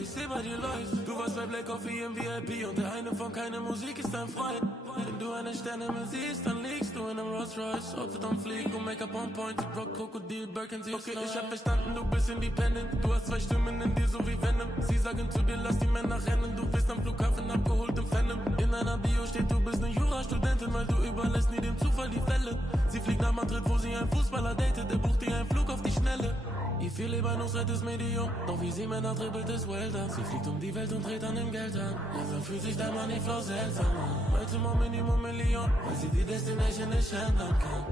Ich seh bei dir läuft. Du warst bei Black Coffee im VIP und der eine von keine Musik ist dein Freund. Wenn du eine Sterne mehr siehst, dann liegst du in einem Rolls Royce. Outfit on fleek und Make-up on point. Rock, Krokodil, Birkin, sie okay, ich hab verstanden, du bist independent. Du hast zwei Stimmen in dir, so wie Venom. Sie sagen zu dir, lass die Männer rennen. Du bist am Flughafen abgeholt im Phantom. In einer Bio steht, du bist eine Jurastudentin, weil du überlässt nie dem Zufall die Fälle. Sie fliegt nach Madrid, wo sie einen Fußballer datet. Der bucht ihr einen Flug auf die Schnelle. Ihr viel lieber nur zweites Medium, doch wie sie Männer dribbelt ist Welter. Sie fliegt um die Welt und dreht an den Geld an. Langsam fühlt sich der Moneyflow seltsam an. Heute mal Minimum Million, weil sie die Destination nicht ändern kann.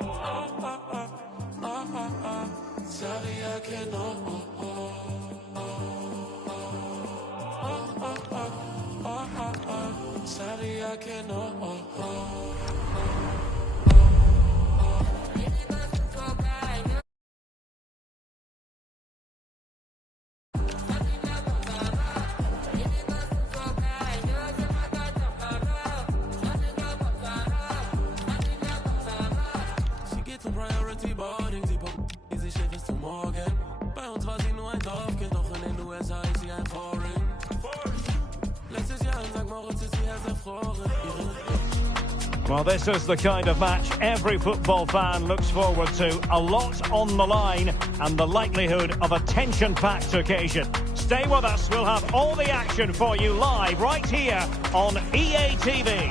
Oh, oh, oh, oh, oh, oh. Saria que no, oh, oh, oh, oh, oh, oh, oh, oh, oh. Saria que no, oh, oh, oh. Well, this is the kind of match every football fan looks forward to. A lot on the line and the likelihood of a tension-packed occasion. Stay with us. We'll have all the action for you live right here on EA TV.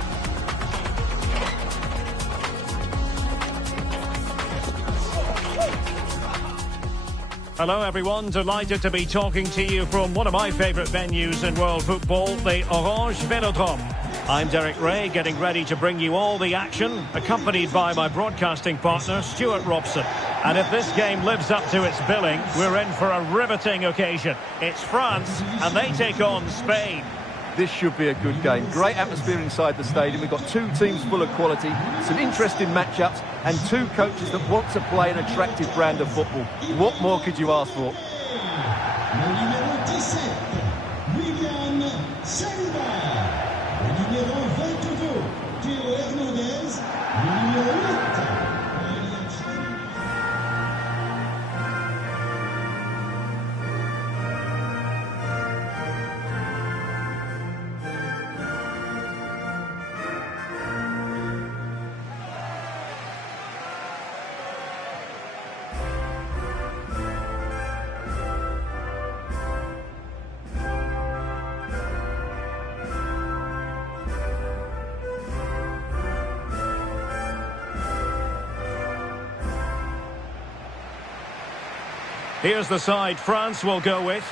Hello everyone, delighted to be talking to you from one of my favourite venues in world football, the Orange Velodrome. I'm Derek Ray, getting ready to bring you all the action, accompanied by my broadcasting partner, Stuart Robson. And if this game lives up to its billing, we're in for a riveting occasion. It's France, and they take on Spain. This should be a good game. Great atmosphere inside the stadium. We've got two teams full of quality, some interesting matchups, and two coaches that want to play an attractive brand of football. What more could you ask for? Here's the side France will go with.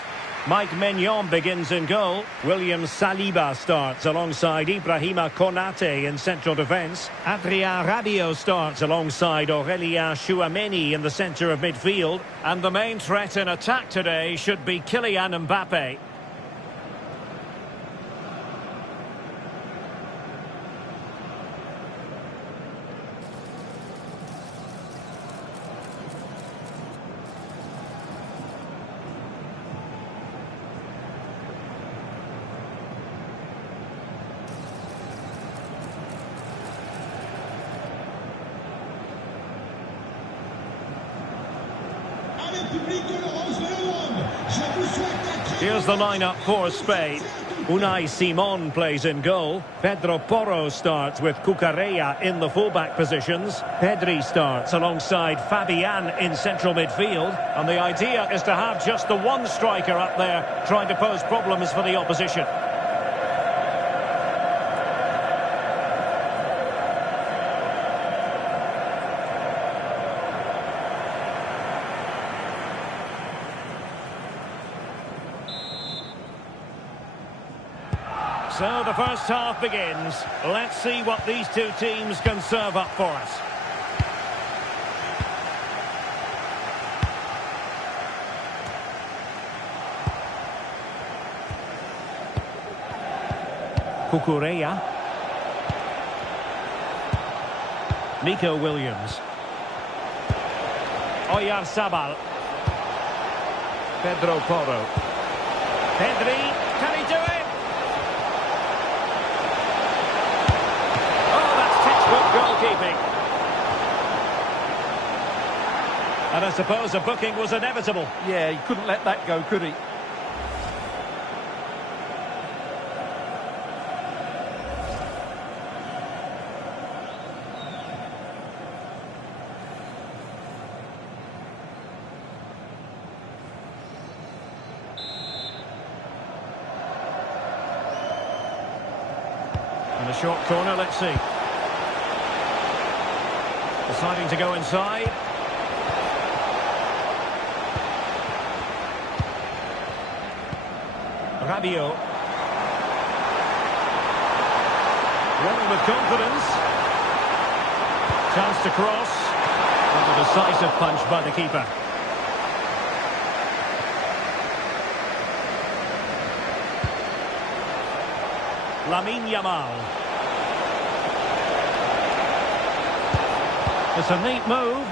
Mike Maignan begins in goal. William Saliba starts alongside Ibrahima Konate in central defence. Adrien Rabiot starts alongside Aurélien Tchouameni in the centre of midfield. And the main threat in attack today should be Kylian Mbappe. Here's the lineup for Spain. Unai Simon plays in goal. Pedro Porro starts with Cucurella in the fullback positions. Pedri starts alongside Fabian in central midfield. And the idea is to have just the one striker up there trying to pose problems for the opposition. So the first half begins. Let's see what these two teams can serve up for us. Cucurella. Nico Williams. Oyarzabal. Pedro Porro. Pedri, can he do it? Oh, that's textbook goalkeeping. And I suppose a booking was inevitable. Yeah, he couldn't let that go, could he? And a short corner, let's see. Deciding to go inside. Rabiot. Running with confidence. Chance to cross. And a decisive punch by the keeper. Lamine Yamal. It's a neat move.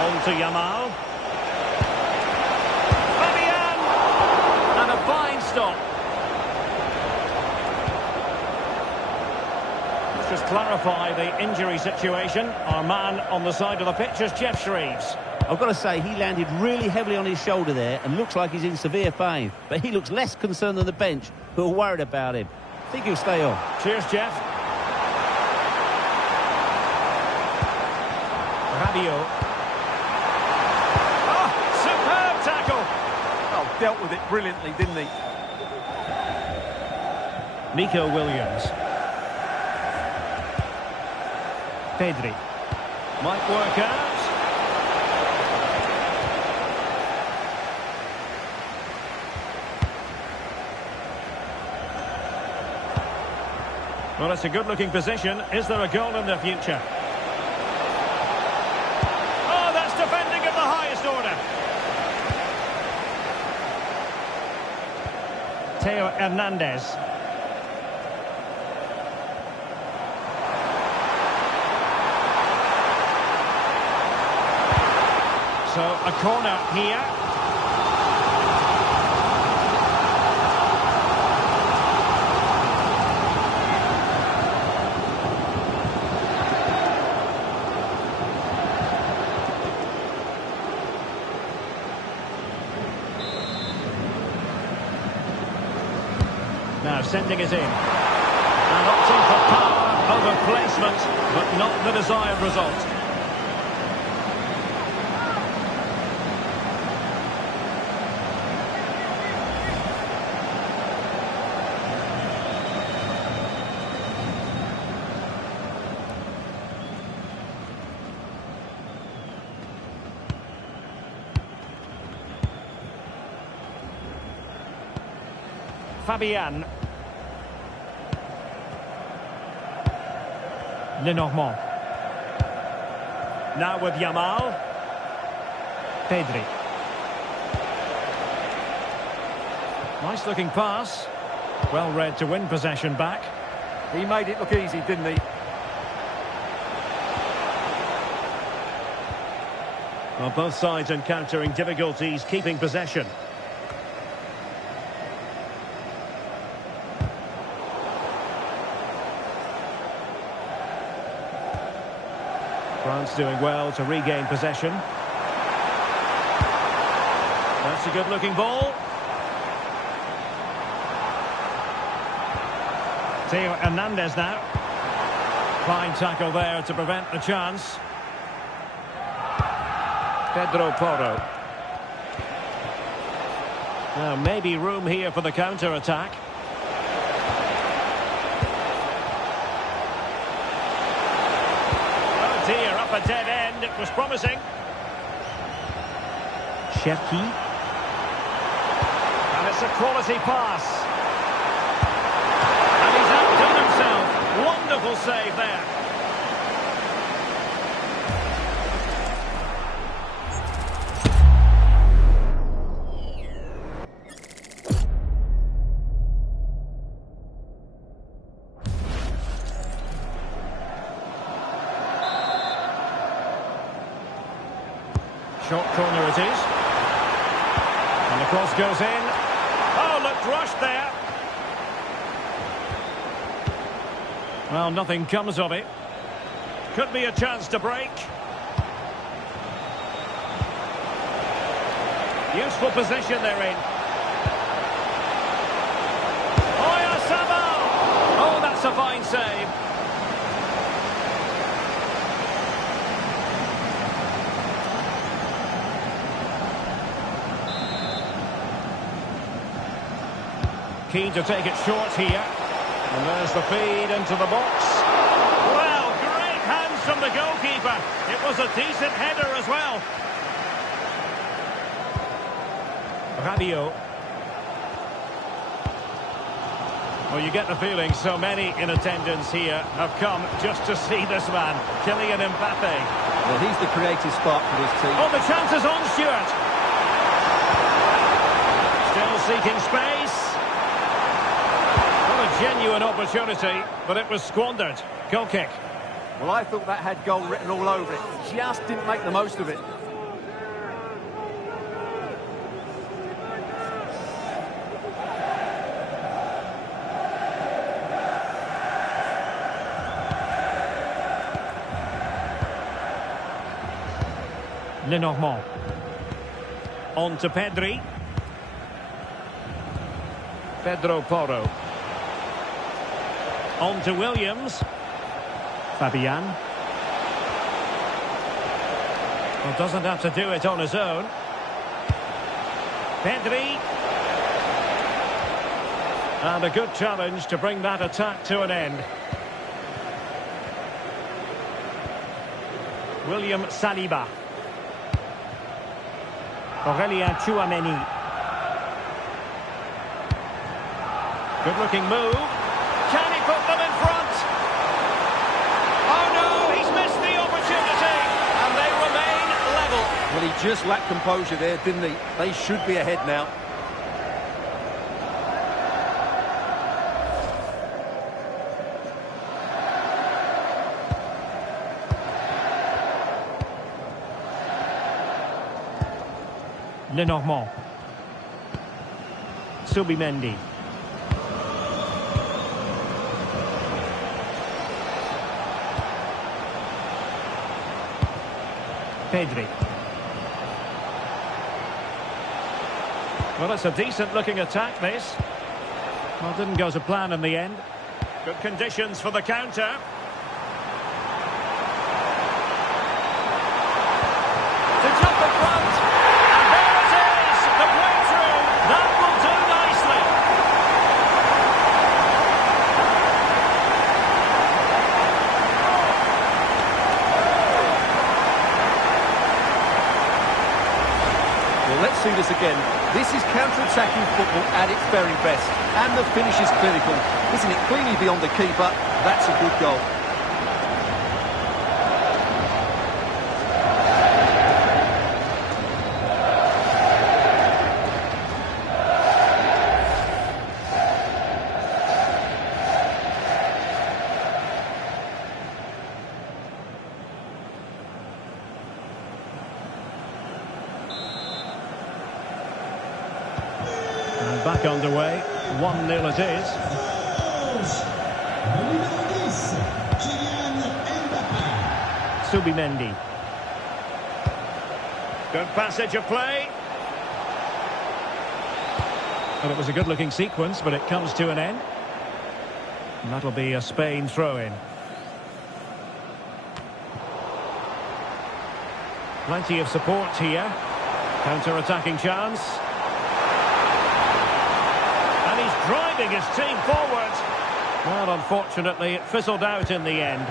On to Yamal. Fabian! And a fine stop. Let's just clarify the injury situation. Our man on the side of the pitch is Jeff Shreves. I've got to say, he landed really heavily on his shoulder there and looks like he's in severe pain. But he looks less concerned than the bench, who are worried about him. I think he'll stay on. Cheers, Jeff. Rabiot. Oh, superb tackle. Oh, dealt with it brilliantly, didn't he? Nico Williams. Pedri. Might work out. Well, it's a good-looking position. Is there a goal in the future? Oh, that's defending of the highest order. Theo Hernandez. So, a corner here. Now sending it in. And opting for power over placement, but not the desired result. Fabian. Lenormand. Now with Yamal. Pedri. Nice looking pass. Well read to win possession back. He made it look easy, didn't he? Well, both sides encountering difficulties keeping possession. France doing well to regain possession. That's a good-looking ball. Theo Hernandez now. Fine tackle there to prevent the chance. Pedro Porro. Now maybe room here for the counter-attack. Dear, up a dead end. It was promising. Cherki. And it's a quality pass. And he's outdone himself. Wonderful save there. Short corner it is. And the cross goes in. Oh, looked rushed there. Well, nothing comes of it. Could be a chance to break. Useful position they're in. Oh, that's a fine save. Keen to take it short here. And there's the feed into the box. Well, great hands from the goalkeeper. It was a decent header as well. Radio. Well, you get the feeling so many in attendance here have come just to see this man, Kylian Mbappe. Well, he's the creative spark for this team. Oh, the chance is on, Stuart. Still seeking space. What a genuine opportunity, but it was squandered. Goal kick. Well, I thought that had goal written all over it. Just didn't make the most of it. Lenormand. On to Pedri. Pedro Porro. On to Williams. Fabian. Well, doesn't have to do it on his own. Pedri. And a good challenge to bring that attack to an end. William Saliba. Aurelien Tchouameni. Good-looking move. Can he put them in front? Oh no, he's missed the opportunity, and they remain level. Well, he just lacked composure there, didn't he? They should be ahead now. Lenormand. Subimendi. Pedri. Well, it's a decent-looking attack, this. Well, didn't go to plan in the end. Good conditions for the counter. To jump in front. And there it is, the breakthrough. That will do nicely. Well, let's see this again. This is counter-attacking football at its very best. And the finish is clinical. Hitting it cleanly beyond the keeper. That's a good goal. Back underway, 1-0 it is. Subimendi. Good passage of play. Well, it was a good-looking sequence, but it comes to an end. And that'll be a Spain throw-in. Plenty of support here. Counter-attacking chance. And he's driving his team forward. Well, unfortunately, it fizzled out in the end.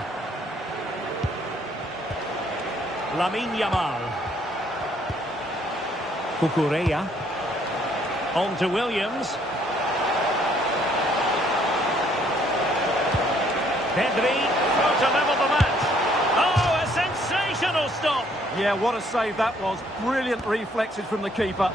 Lamine Yamal. Cucurella. On to Williams. Pedri, to level the match. Oh, a sensational stop. Yeah, what a save that was. Brilliant reflexes from the keeper.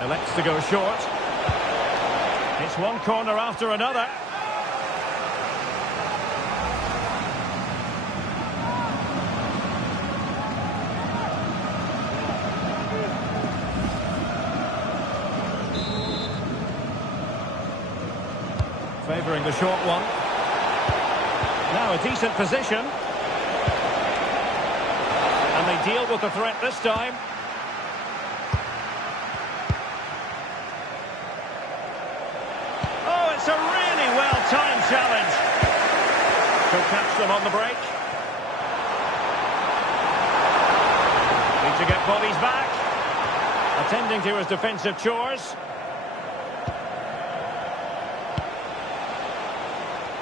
Elects to go short. one corner after another. Favouring the short one. Now a decent position. And they deal with the threat this time. Oh, it's a really well-timed challenge. Could catch them on the break. Need to get bodies back. Attending to his defensive chores.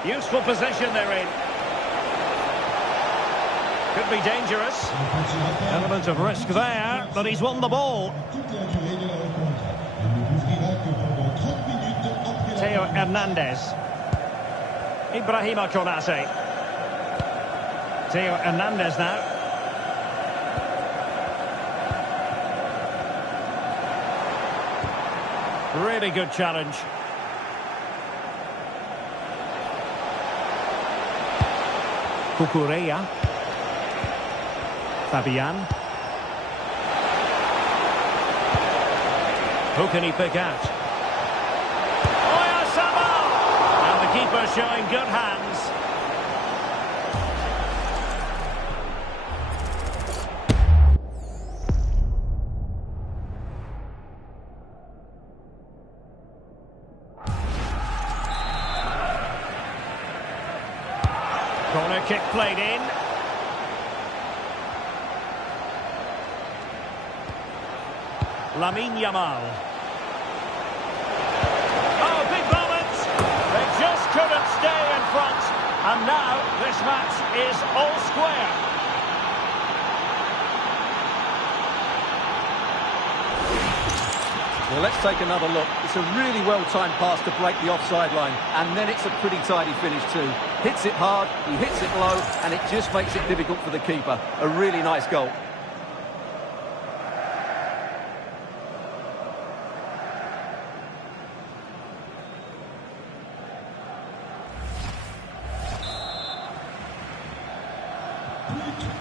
Useful position they're in. Could be dangerous. Element of risk there, but he's won the ball. Theo Hernandez. Ibrahima Konate. Theo Hernandez now. Really good challenge. Cucurella. Fabian. Who can he pick out? Oyarzabal! And the keeper showing good hands. Corner kick played in. Lamine Yamal. Oh, big moment! They just couldn't stay in front. And now this match is all square. Well, let's take another look. It's a really well-timed pass to break the offside line. And then it's a pretty tidy finish too. Hits it hard, he hits it low, and it just makes it difficult for the keeper. A really nice goal.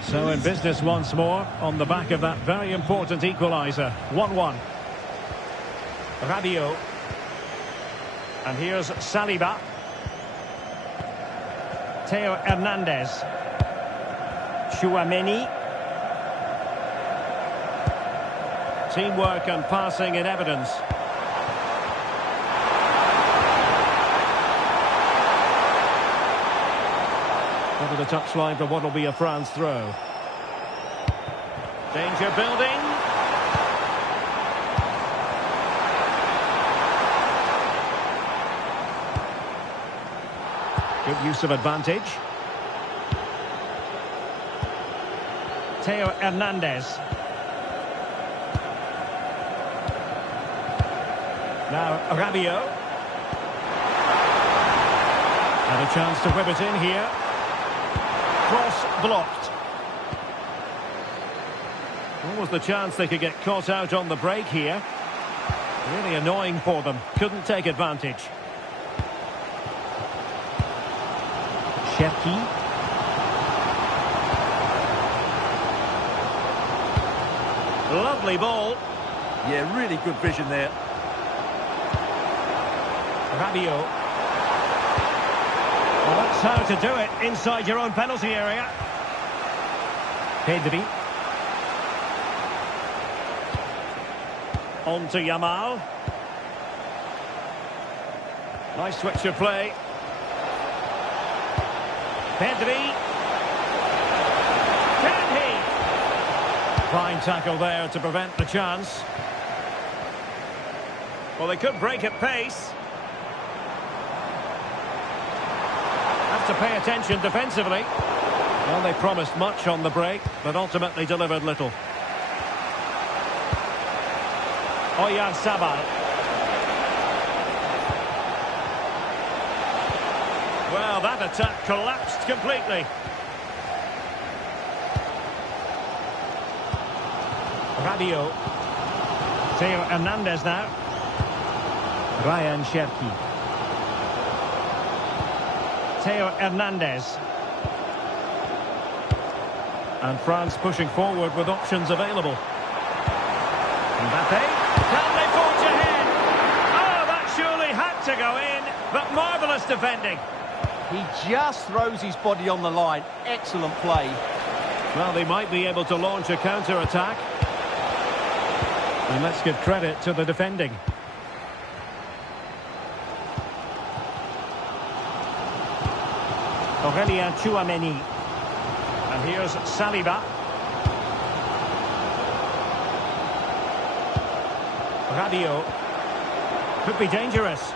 So in business once more on the back of that very important equaliser. 1-1. Rabiot. And here's Saliba. Theo Hernandez. Chouameni. Teamwork and passing in evidence. Over the touchline for what will be a France throw. Danger building. Good use of advantage. Theo Hernandez. Now Rabiot. And a chance to whip it in here. Cross blocked. What was the chance they could get caught out on the break here? Really annoying for them. Couldn't take advantage. Cherki. Lovely ball. Yeah, really good vision there. Rabiot. Well, that's how to do it inside your own penalty area. Pedri. On to Yamal. Nice switch of play. Pedri. Can he? Fine tackle there to prevent the chance. Well, they could break at pace. Have to pay attention defensively. Well, they promised much on the break, but ultimately delivered little. Oyarzabal. Well, that attack collapsed completely. Rabiot. Theo Hernandez now. Ryan Cherki. Mateo Hernandez. And France pushing forward with options available. Mbappe. Can they forge ahead? Oh, that surely had to go in, but marvellous defending. He just throws his body on the line. Excellent play. Well, they might be able to launch a counter-attack. And let's give credit to the defending. Aurelien Tchouameni. And here's Saliba. Rabiot. Could be dangerous.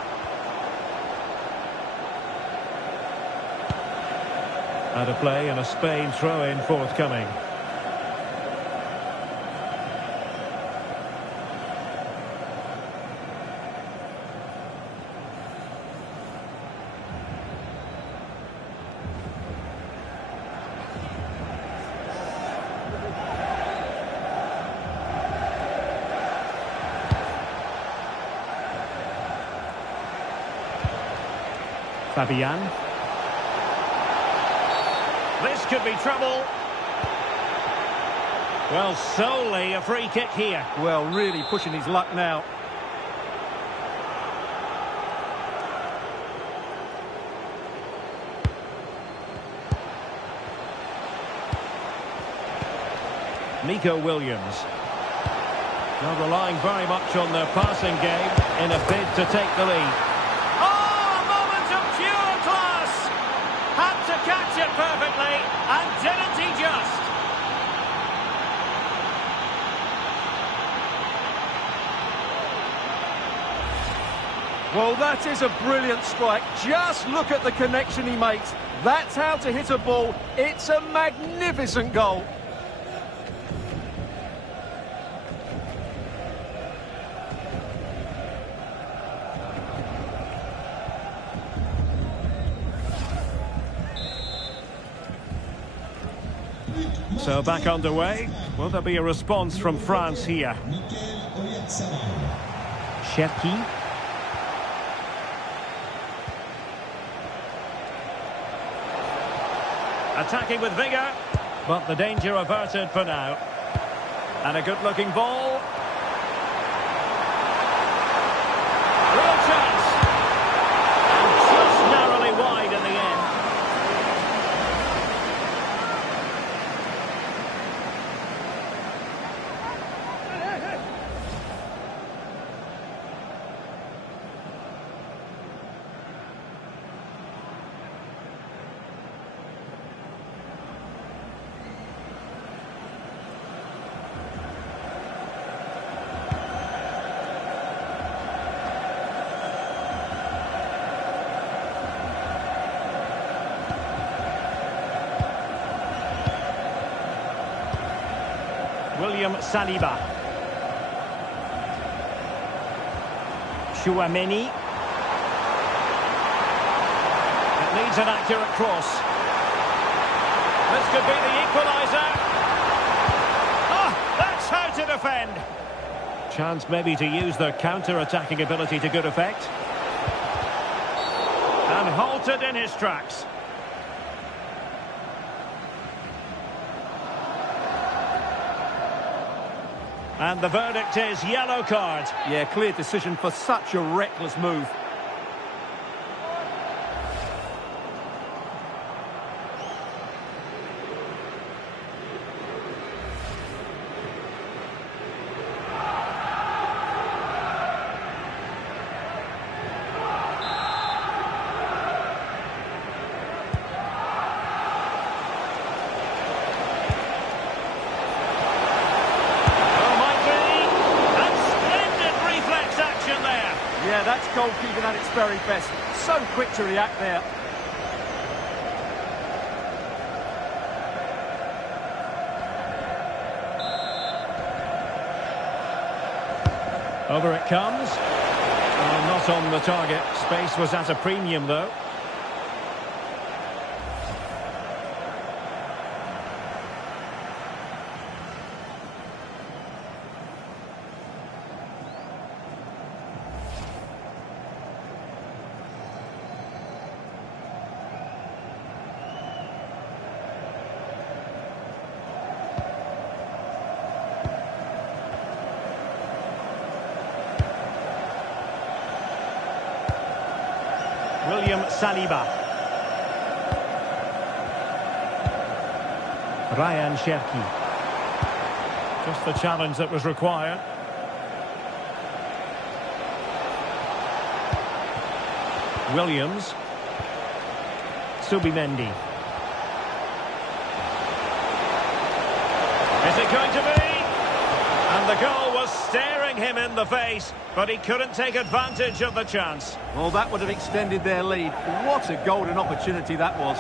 Out of play and a Spain throw-in forthcoming. Fabian. This could be trouble. Well, solely a free kick here. Well, really pushing his luck now. Nico Williams. Now relying very much on their passing game in a bid to take the lead. Catch it perfectly, and didn't he just? Well, that is a brilliant strike. Just look at the connection he makes. That's how to hit a ball. It's a magnificent goal. So back underway. Will there be a response from France here? Cherki. Attacking with vigour, but the danger averted for now. And a good-looking ball. Real chance. And just narrowly wide in the end. William Saliba. Tchouameni. It needs an accurate cross. This could be the equaliser. Oh, that's how to defend. Chance maybe to use their counter-attacking ability to good effect. And halted in his tracks. And the verdict is yellow card. Yeah, clear decision for such a reckless move. Yeah, that's goalkeeping at its very best. So quick to react there. Over it comes. Oh, not on the target. Space was at a premium, though. William Saliba. Ryan Cherki. Just the challenge that was required. Williams. Subimendi. Is it going to be? And the goal was staring him in the face, but he couldn't take advantage of the chance. Well, that would have extended their lead. What a golden opportunity that was.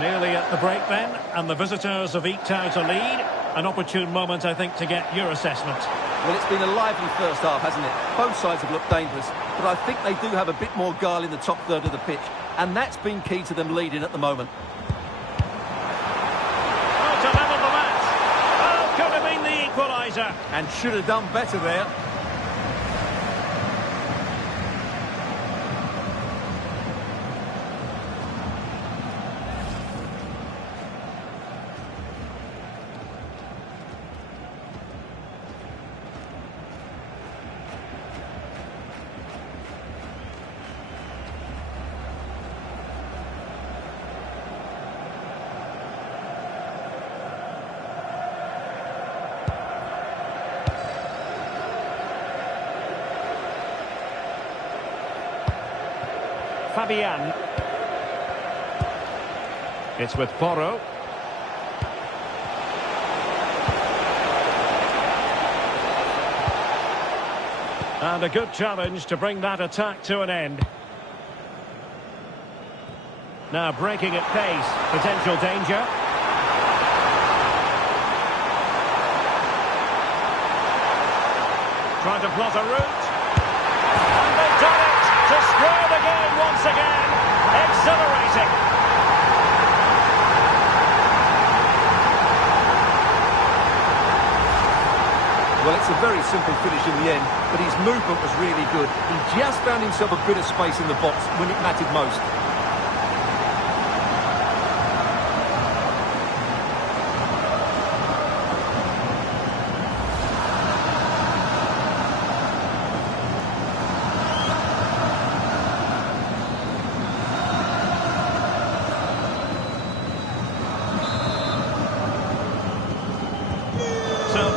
Nearly at the break then, and the visitors have eked out a lead. An opportune moment, I think, to get your assessment. Well, it's been a lively first half, hasn't it? Both sides have looked dangerous, but I think they do have a bit more guile in the top third of the pitch, and that's been key to them leading at the moment. Oh, to level the match. Oh, could have been the equaliser. And should have done better there. Fabian. It's with Porro. And a good challenge to bring that attack to an end. Now breaking at pace, potential danger. Trying to plot a route. And they've done it to score the game once again. Exhilarating. Well, it's a very simple finish in the end, but his movement was really good. He just found himself a bit of space in the box when it mattered most.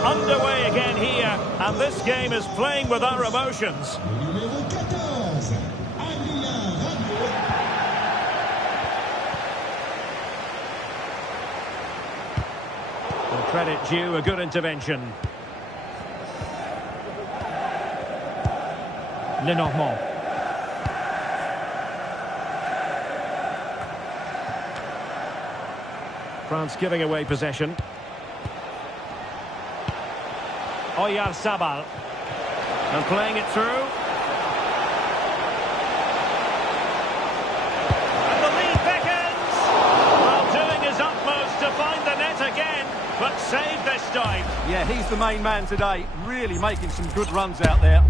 Underway again here, and this game is playing with our emotions. And credit due, a good intervention. Lenormand. France giving away possession. Oyarzabal. And playing it through. And the lead beckons. Well, doing his utmost to find the net again, but saved this time. Yeah, he's the main man today, really making some good runs out there.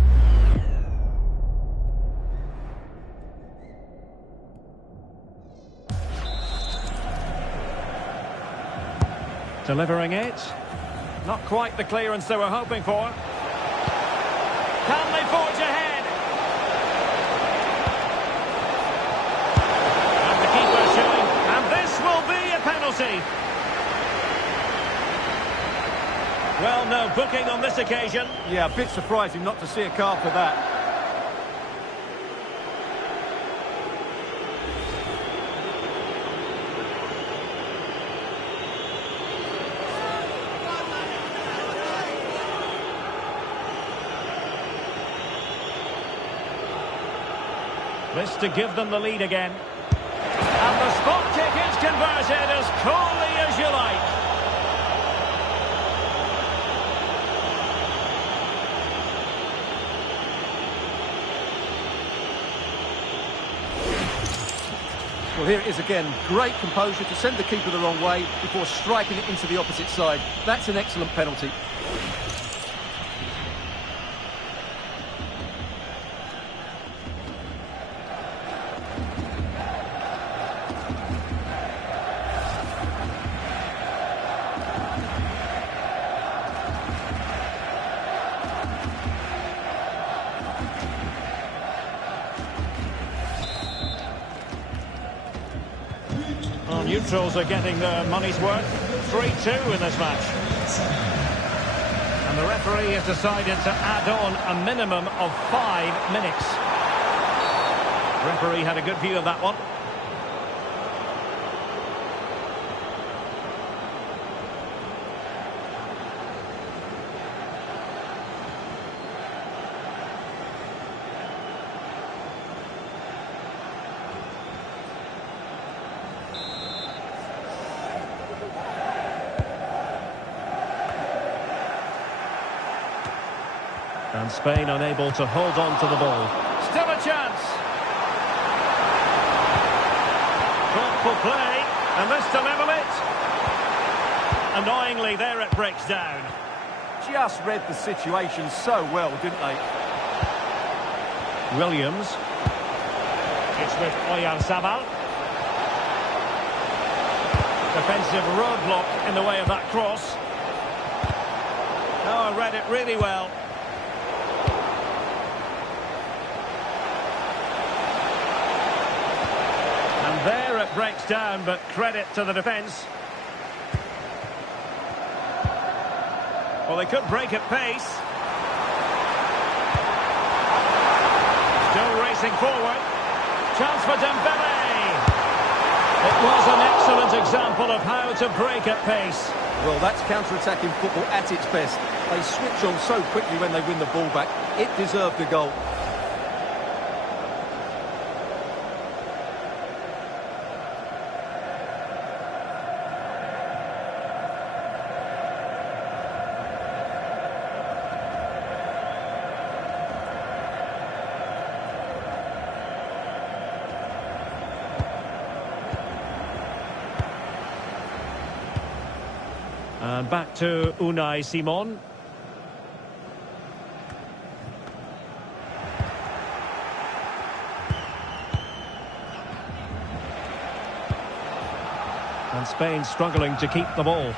Delivering it. Not quite the clearance they were hoping for. Can they forge ahead? And the keeper showing, and this will be a penalty. Well, no booking on this occasion. Yeah, a bit surprising not to see a card for that. This to give them the lead again. And the spot kick is converted as coolly as you like. Well, here it is again. Great composure to send the keeper the wrong way before striking it into the opposite side. That's an excellent penalty. Well, neutrals are getting their money's worth. 3-2 in this match. And the referee has decided to add on a minimum of 5 minutes. Referee had a good view of that one. And Spain unable to hold on to the ball. Still a chance. Thoughtful play, and this to level it. Annoyingly, there it breaks down. Just read the situation so well, didn't they? Williams. It's with Oyarzabal. Defensive roadblock in the way of that cross. Oh, I read it really well. And there it breaks down, but credit to the defence. Well, they could break at pace. Still racing forward. Chance for Dembele. It was an excellent example of how to break at pace. Well, that's counter-attacking football at its best. They switch on so quickly when they win the ball back. It deserved a goal. And back to Unai Simon. And Spain struggling to keep the ball.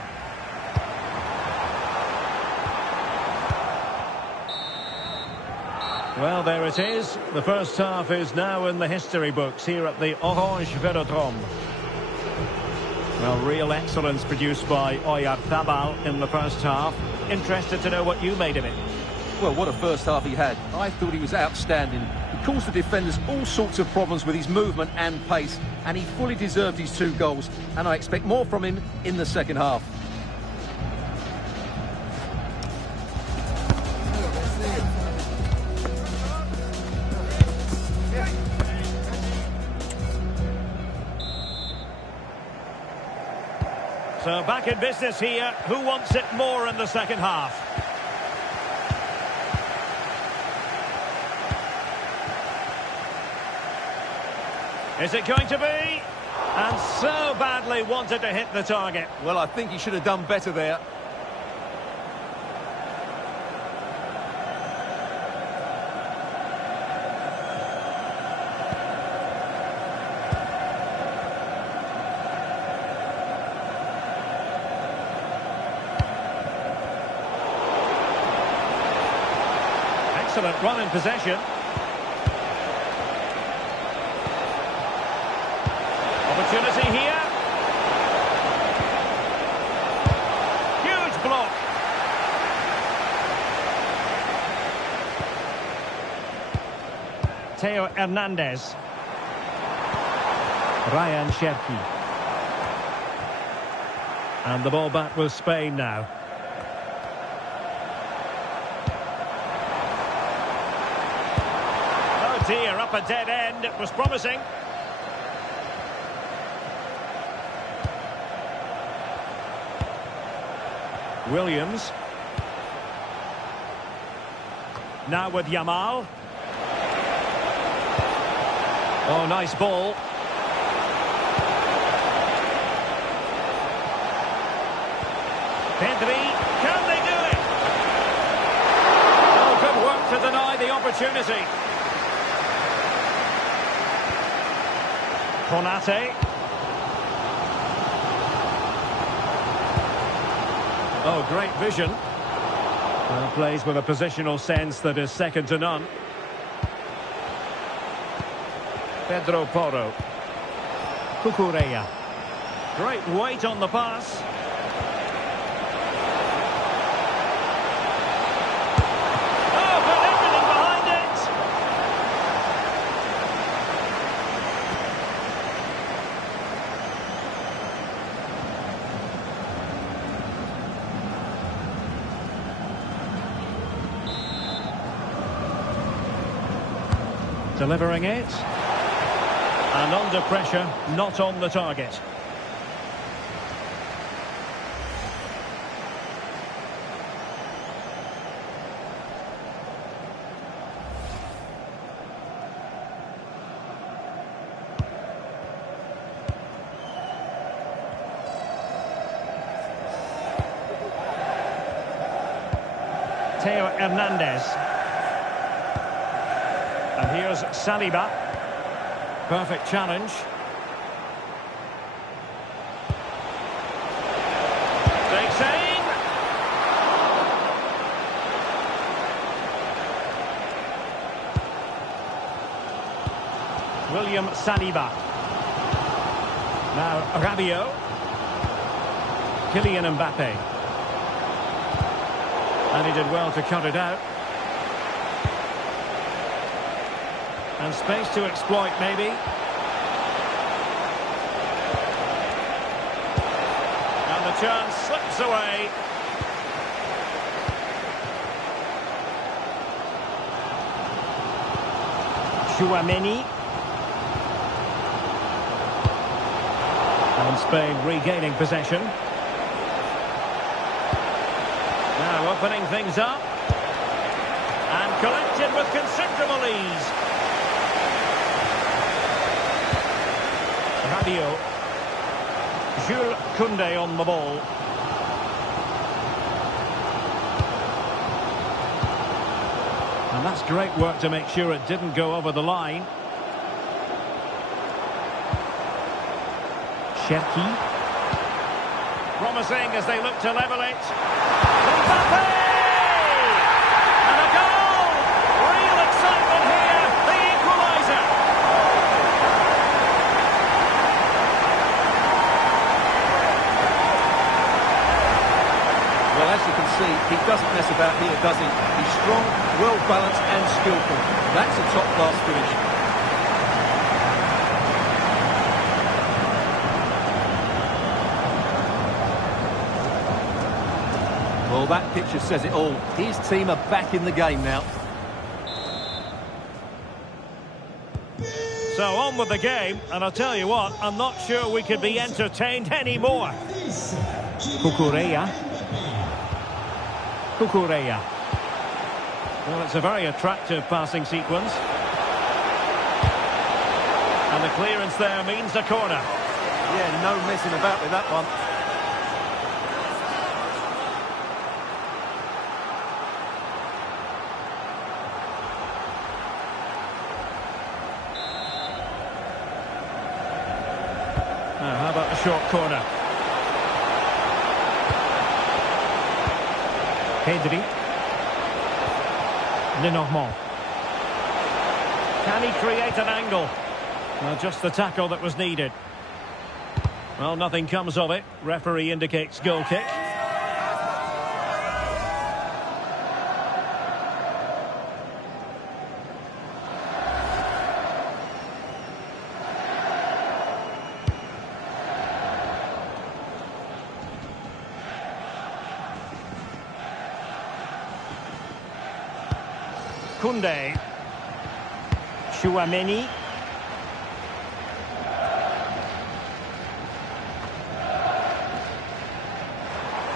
Well, there it is. The first half is now in the history books here at the Orange Velodrome. Well, real excellence produced by Oyarzabal in the first half. Interested to know what you made of it. Well, what a first half he had. I thought he was outstanding. He caused the defenders all sorts of problems with his movement and pace, and he fully deserved his 2 goals, and I expect more from him in the second half. So back in business here. Who wants it more in the second half? Is it going to be? And so badly wanted to hit the target. Well, I think he should have done better there. Excellent run in possession. Opportunity here. Huge block. Theo Hernandez. Ryan Cherki. And the ball back with Spain now. Dear, up a dead end. It was promising. Williams. Now with Yamal. Oh, nice ball. Pedri. Can they do it? Oh, good work to deny the opportunity. Konate. Oh, great vision. Plays with a positional sense that is second to none. Pedro Porro. Cucurella. Great weight on the pass. Oh, got everything behind it. Delivering it. And under pressure, not on the target. Theo Hernandez. And here's Saliba. Perfect challenge. Takes aim. William Saliba. Now Rabiot. Kylian Mbappe. And he did well to cut it out. And space to exploit, maybe. And the chance slips away. Chouameni. And Spain regaining possession. Now opening things up. And collected with considerable ease. Rabiot. Jules Koundé on the ball. And that's great work to make sure it didn't go over the line. Cherki. Promising as they look to level it. Mbappe! And a goal! Real excitement here. The equaliser. Well, as you can see, he doesn't mess about here, does he? He's strong, well-balanced and skillful. That's a top-class finish. Well, that picture says it all. His team are back in the game now. So on with the game, and I'll tell you what, I'm not sure we could be entertained anymore. Cucurella. Well, it's a very attractive passing sequence. And the clearance there means a corner. Yeah, no messing about with that one. Now, how about the short corner? Pedri. Lenormand. Can he create an angle? Well, just the tackle that was needed. Well, nothing comes of it. Referee indicates goal kick. Koundé. Chouameni.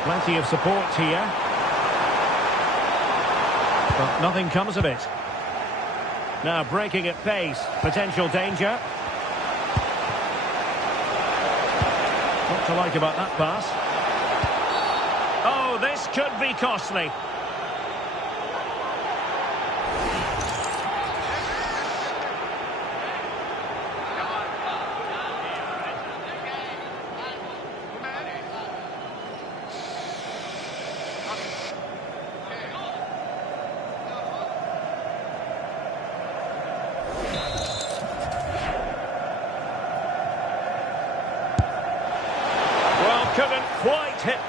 Plenty of support here. But nothing comes of it. Now breaking at pace. Potential danger. What to like about that pass? Oh, this could be costly.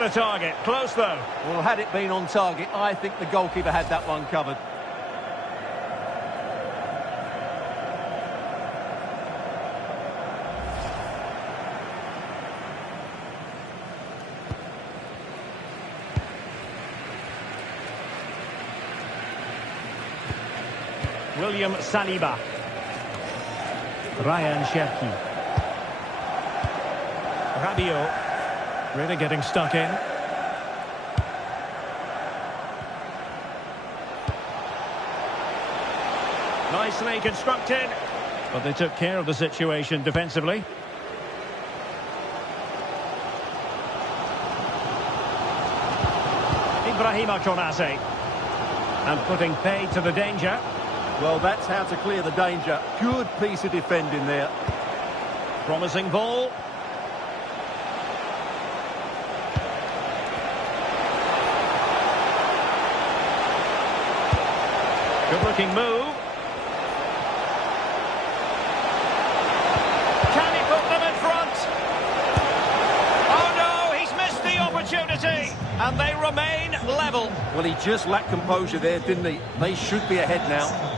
the target. Close, though. Well, had it been on target, I think the goalkeeper had that one covered. William Saliba. Ryan Cherki. Rabiot. Really getting stuck in. Nicely constructed. But they took care of the situation defensively. Ibrahima Konate. And putting pay to the danger. Well, that's how to clear the danger. Good piece of defending there. Promising ball. Good-looking move. Can he put them in front? Oh no, he's missed the opportunity. And they remain level. Well, he just lacked composure there, didn't he? They should be ahead now.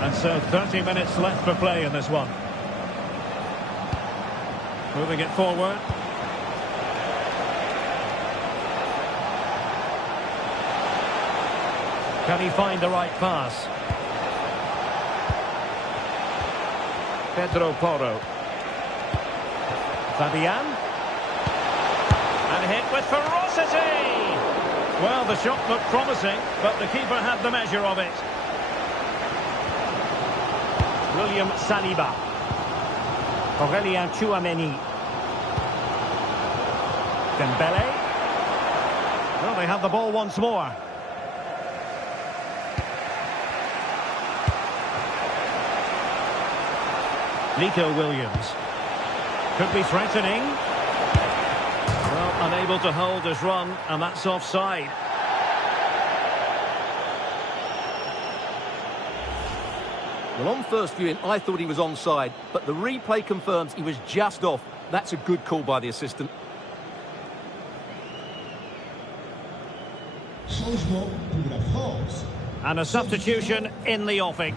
And so 30 minutes left for play in this one. Moving it forward. Can he find the right pass? Pedro Porro. Fabian. And hit with ferocity. Well, the shot looked promising, but the keeper had the measure of it. William Saliba. Aurelien Tchouameni. Dembele. Well, they have the ball once more. Nico Williams. Could be threatening. Well, unable to hold his run, and that's offside. Well, on first viewing, I thought he was onside, but the replay confirms he was just off. That's a good call by the assistant. And a substitution in the offing.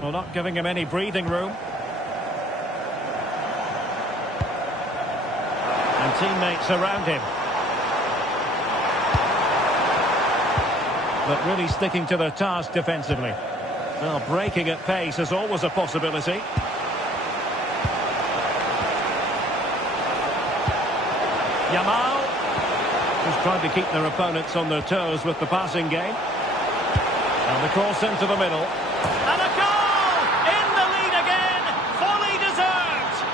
Well, not giving him any breathing room. And teammates around him. But really sticking to their task defensively. Well, breaking at pace is always a possibility. Yamal. Just trying to keep their opponents on their toes with the passing game. And the cross into the middle. And a goal! In the lead again! Fully deserved!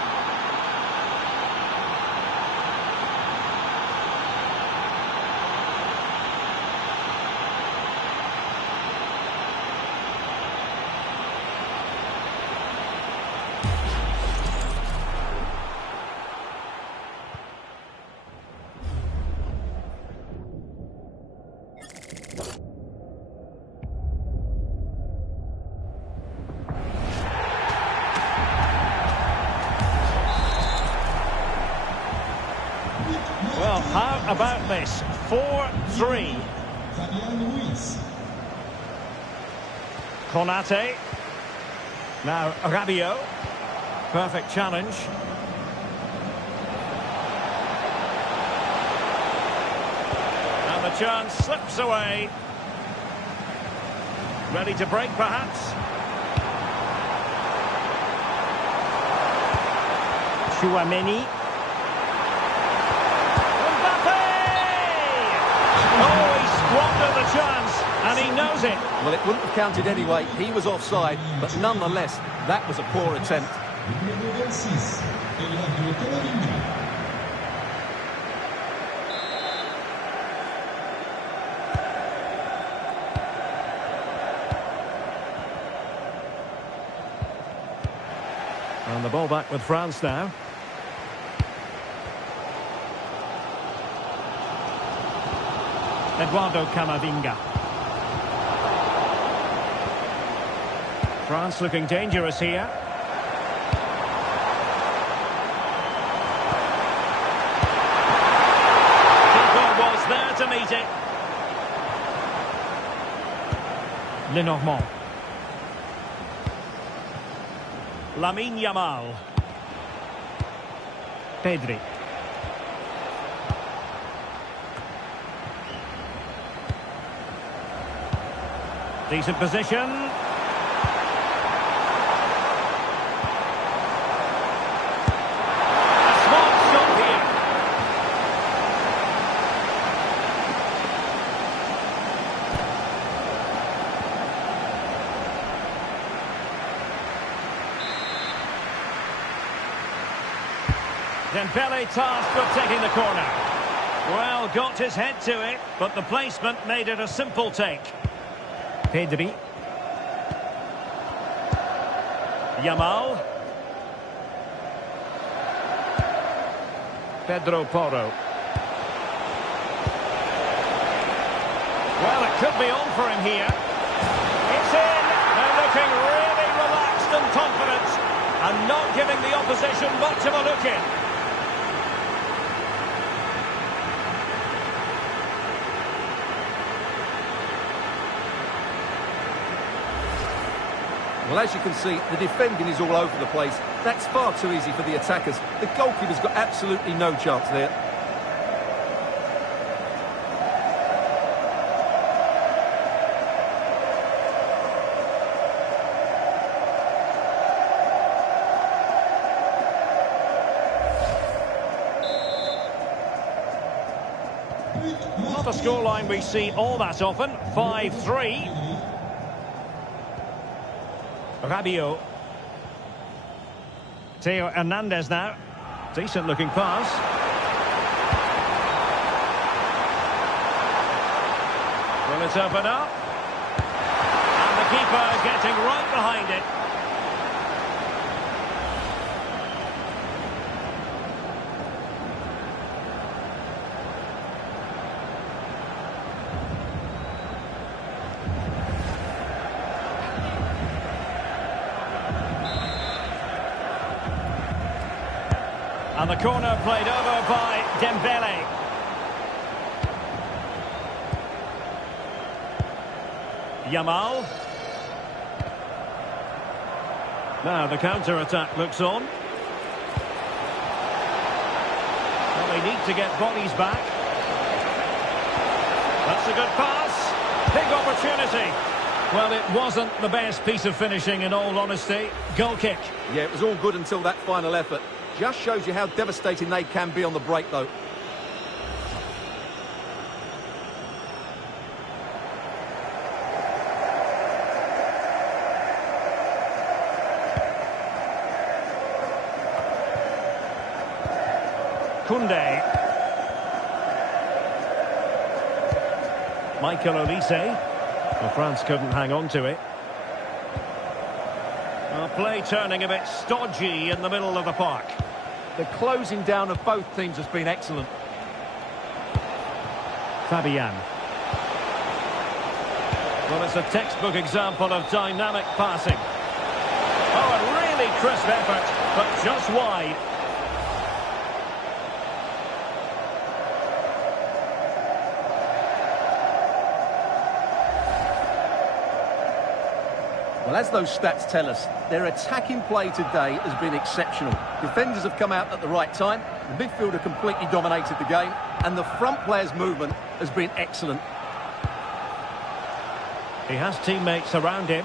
Well, how about this? 4-3. Konate. Now Rabiot. Perfect challenge. And the chance slips away. Ready to break, perhaps. Tchouameni. Oh, he squandered the chance, and he knows it. Well, it wouldn't have counted anyway. He was offside, but nonetheless, that was a poor attempt. And the ball back with France now. Eduardo Camavinga. France looking dangerous here. Keeper was there to meet it. Lenormand. Lamine Yamal. Pedri. Decent position. A smart stop here. Dembele tasked with taking the corner. Well, got his head to it, but the placement made it a simple take. Pedri. Yamal. Pedro Porro. Well, it could be on for him here. It's in. They're looking really relaxed and confident, and not giving the opposition much of a look in. Well, as you can see, the defending is all over the place. That's far too easy for the attackers. The goalkeeper's got absolutely no chance there. Not a scoreline we see all that often. 5-3. Rabiot. Theo Hernandez now. Decent looking pass. Will it open up? And the keeper getting right behind it. And the corner played over by Dembele. Yamal. Now the counter-attack looks on. Well, they need to get bodies back. That's a good pass. Big opportunity. Well, it wasn't the best piece of finishing, in all honesty. Goal kick. Yeah, it was all good until that final effort. Just shows you how devastating they can be on the break, though. Koundé. Michael Olise. Well, France couldn't hang on to it. Well, play turning a bit stodgy in the middle of the park. The closing down of both teams has been excellent. Fabian. Well, it's a textbook example of dynamic passing. Oh, a really crisp effort, but just wide. Well, as those stats tell us, their attacking play today has been exceptional. Defenders have come out at the right time, the midfielder completely dominated the game, and the front players' movement has been excellent. He has teammates around him.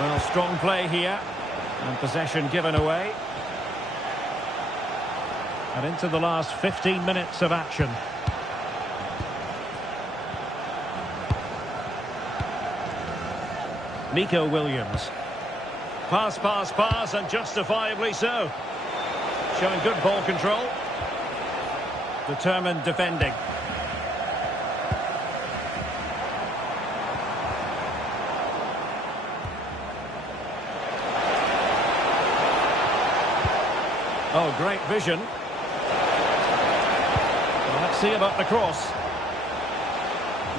Well, strong play here, and possession given away. And into the last 15 minutes of action. Nico Williams. Pass, pass, pass, and justifiably so. Showing good ball control. Determined defending. Oh, great vision. Well, let's see about the cross.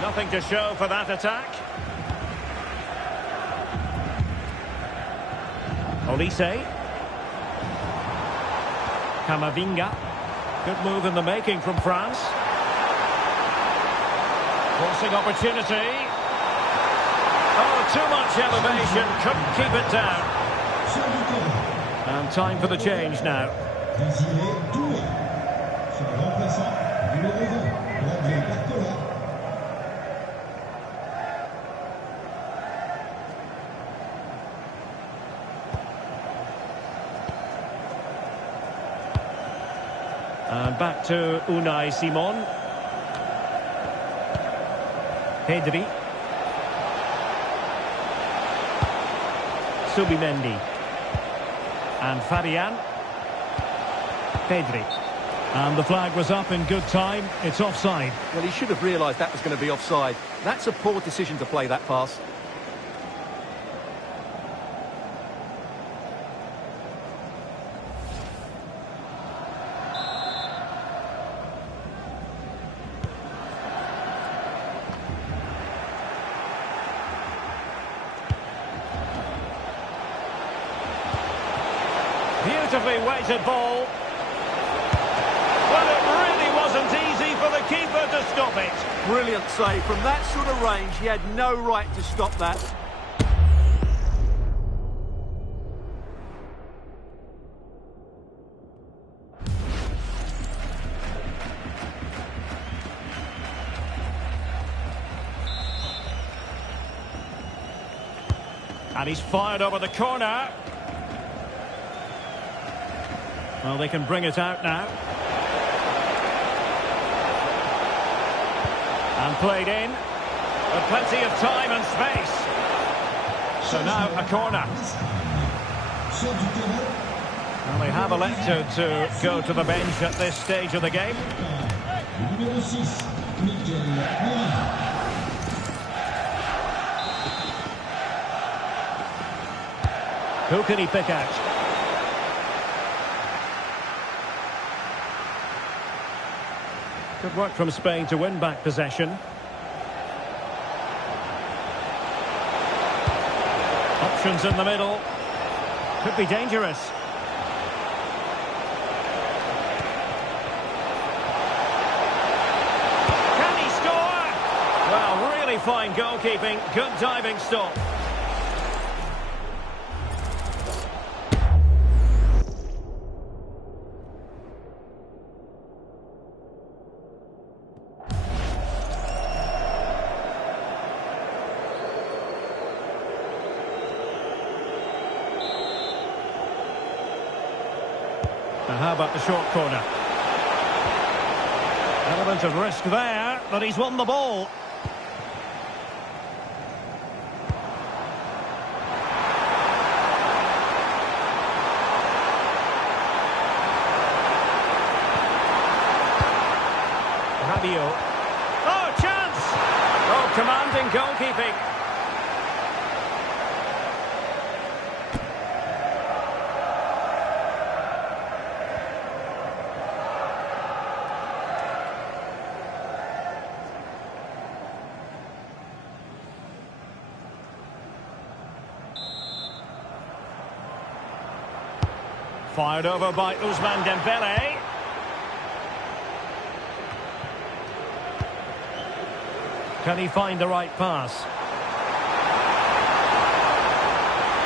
Nothing to show for that attack. Olise. Camavinga. Good move in the making from France. Crossing opportunity. Oh, too much elevation. Couldn't keep it down. And time for the change now. And back to Unai Simon. Pedri. Subimendi. And Fabian. Pedri. And the flag was up in good time. It's offside. Well, he should have realised that was going to be offside. That's a poor decision to play that pass. Beautifully weighted ball. Well, it really wasn't easy for the keeper to stop it. Brilliant save. From that sort of range, he had no right to stop that. And he's fired over the corner. Well, they can bring it out now. And played in. With plenty of time and space. So now a corner. Well, they have elected to go to the bench at this stage of the game. Who can he pick out? Good work from Spain to win back possession. Options in the middle. Could be dangerous. Can he score? Well, really fine goalkeeping. Good diving stop. And how about the short corner? Element of risk there, but he's won the ball. Rabiot. Oh, chance! Oh, commanding goalkeeping. Fired over by Ousmane Dembele. Can he find the right pass?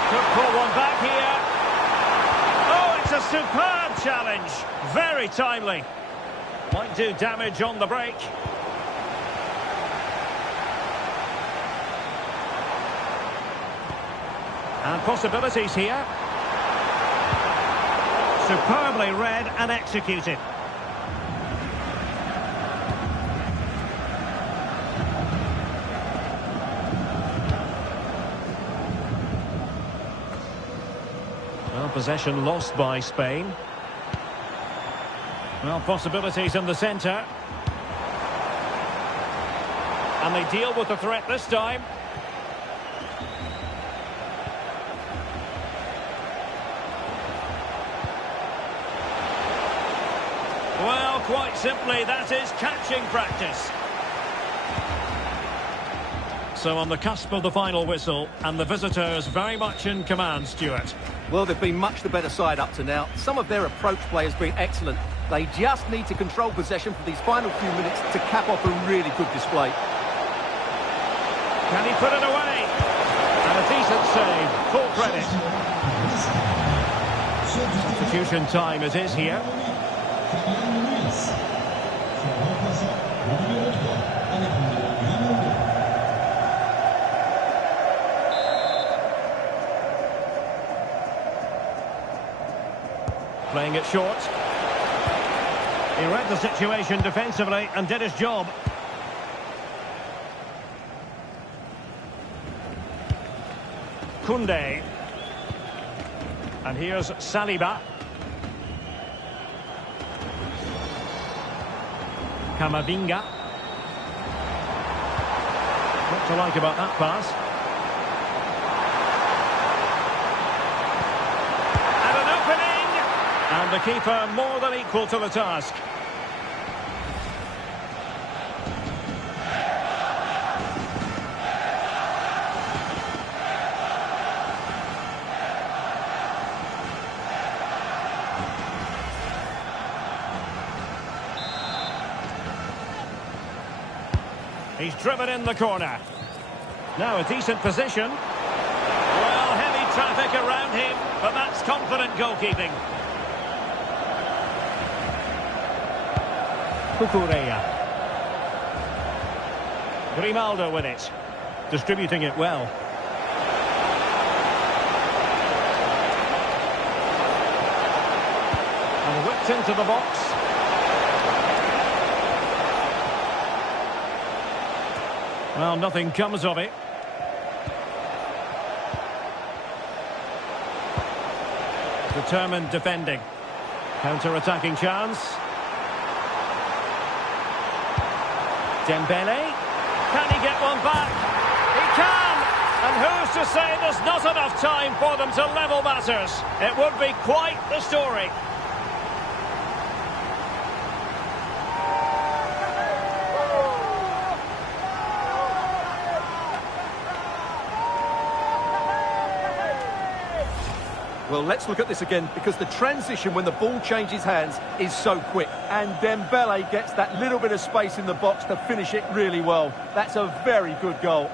Could pull one back here. Oh, it's a superb challenge. Very timely. Might do damage on the break. And possibilities here. Superbly read and executed. Well, possession lost by Spain. Well, possibilities in the centre. And they deal with the threat this time. Well, quite simply, that is catching practice. So on the cusp of the final whistle, and the visitors very much in command, Stuart. Well, they've been much the better side up to now. Some of their approach play has been excellent. They just need to control possession for these final few minutes to cap off a really good display. Can he put it away? And a decent save, full credit. Substitution time it is here. Playing it short. He read the situation defensively and did his job. Koundé. And here's Saliba. Camavinga. What to like about that pass? And an opening! And the keeper more than equal to the task. He's driven in the corner. Now a decent position. Well, heavy traffic around him, but that's confident goalkeeping. Cucurella. Grimaldo with it. Distributing it well. And whipped into the box. Well, nothing comes of it. Determined defending. Counter-attacking chance. Dembele. Can he get one back? He can! And who's to say there's not enough time for them to level matters? It would be quite the story. Well, let's look at this again, because the transition when the ball changes hands is so quick. And Dembele gets that little bit of space in the box to finish it really well. That's a very good goal.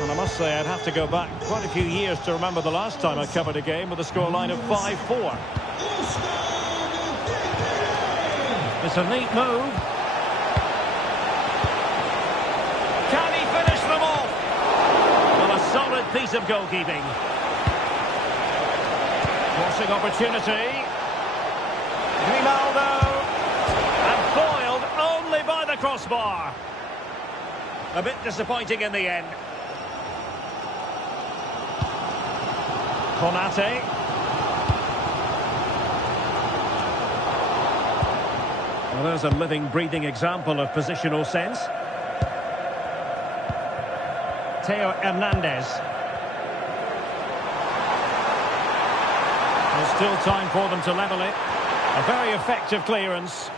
I must say I'd have to go back quite a few years to remember the last time I covered a game with a scoreline of 5-4. It's a neat move. Can he finish them off? Well, a solid piece of goalkeeping. Crossing opportunity. Grimaldo. And foiled only by the crossbar. A bit disappointing in the end. Konate. Well, there's a living, breathing example of positional sense. Theo Hernandez. There's still time for them to level it. A very effective clearance.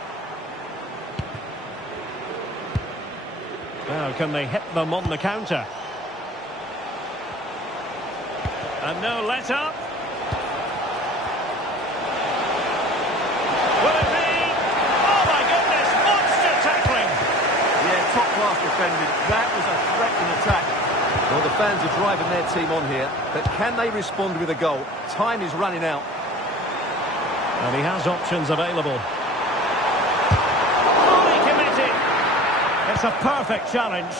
Now, can they hit them on the counter? And no let-up. Will it be? Oh, my goodness, monster tackling. Yeah, top-class defending. That was a threat in attack. Well, the fans are driving their team on here, but can they respond with a goal? Time is running out. And he has options available. Fully committed. It's a perfect challenge.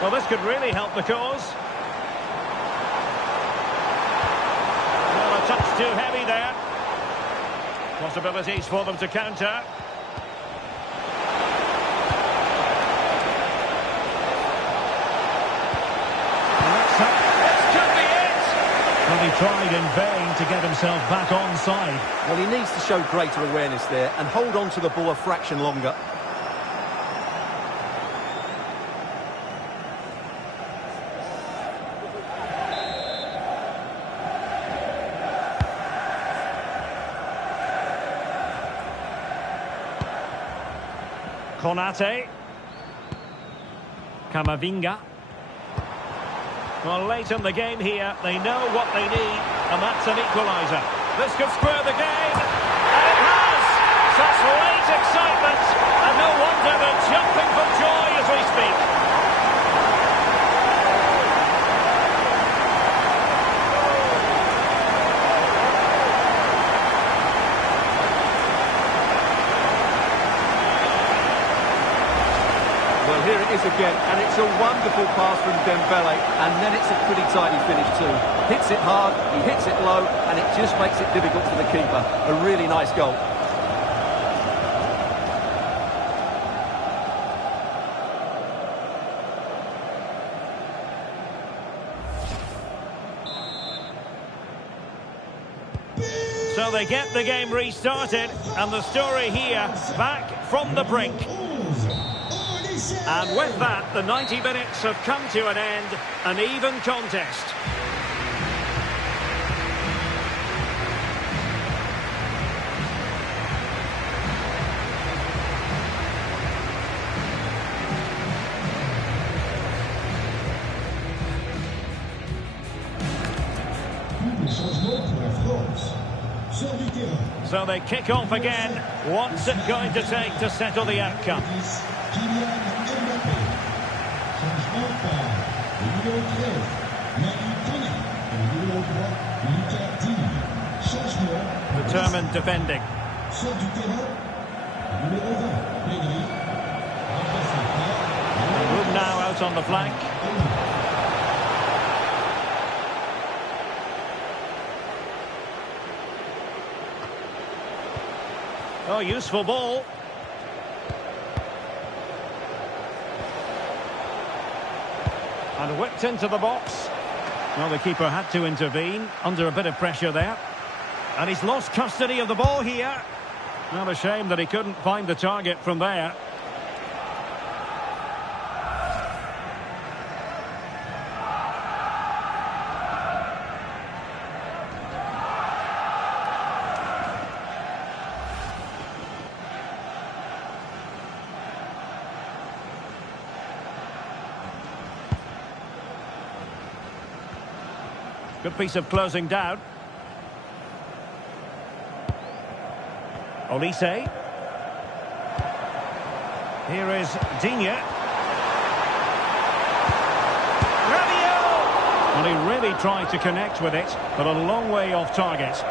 Well, this could really help the cause. too heavy there. Possibilities for them to counter. Well, he tried in vain to get himself back onside. Well, he needs to show greater awareness there and hold on to the ball a fraction longer. Konate. Camavinga. Well, late in the game here, they know what they need, and that's an equaliser. This could square the game, and it has! Such late excitement, and no wonder they're jumping for joy as we speak. Well, here it is again, and it's a wonderful pass from Dembele, and then it's a pretty tidy finish too. Hits it hard, he hits it low, and it just makes it difficult for the keeper. A really nice goal. So they get the game restarted, and the story here, back from the brink. And with that, the 90 minutes have come to an end, an even contest. So they kick off again. What's it going to take to settle the outcome? Determined defending. Room now out on the flank. Oh, useful ball. And whipped into the box. Well, the keeper had to intervene under a bit of pressure there. And he's lost custody of the ball here. Not a shame that he couldn't find the target from there. Good piece of closing down. Olise. Here is Digne. Rabiot! Well, he really tried to connect with it, but a long way off target.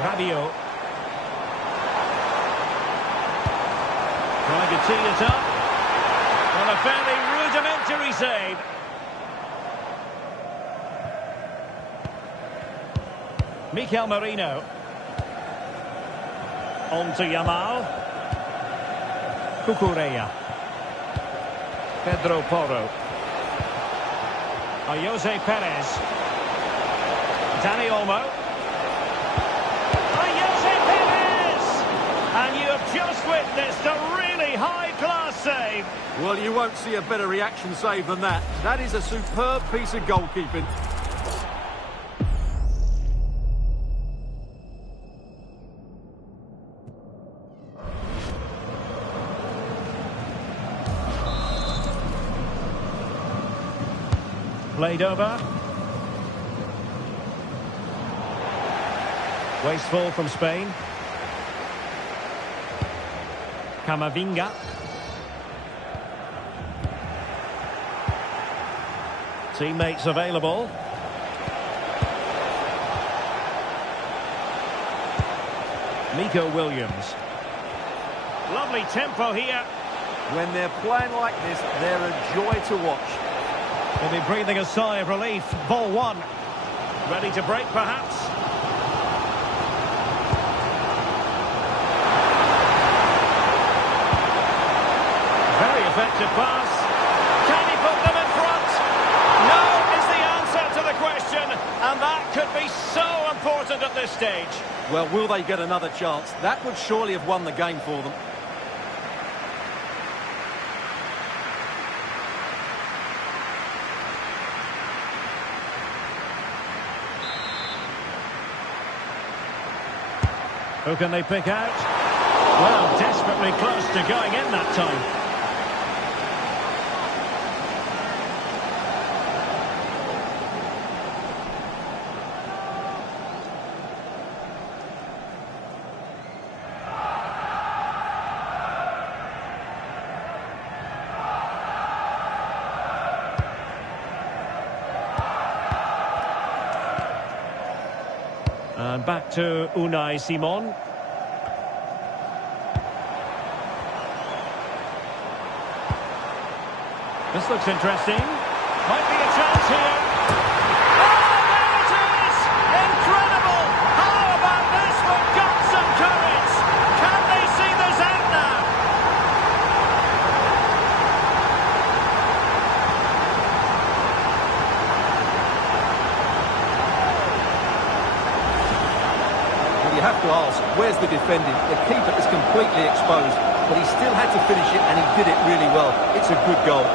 Rabiot. Trying to tee it up. On a fairly rudimentary save. Mikel Merino. On to Yamal. Cucurella. Pedro Porro. Jose Perez. Dani Olmo. And you have just witnessed a really high-class save. Well, you won't see a better reaction save than that. That is a superb piece of goalkeeping. Played over. Wasteful from Spain. Camavinga. Teammates available. Nico Williams. Lovely tempo here. When they're playing like this, they're a joy to watch. They'll be breathing a sigh of relief. Ball one. Ready to break, perhaps. Very effective pass. Can he put them in front? No is the answer to the question. And that could be so important at this stage. Well, will they get another chance? That would surely have won the game for them. Who can they pick out? Well, desperately close to going in that time. And back to Unai Simon. This looks interesting. Might be a chance here. Oh, there it is! Incredible! How about this for guts and courage? Can they see this out now? You have to ask, where's the defending? The keeper is completely exposed, but he still had to finish it, and he did it really well. It's a good goal.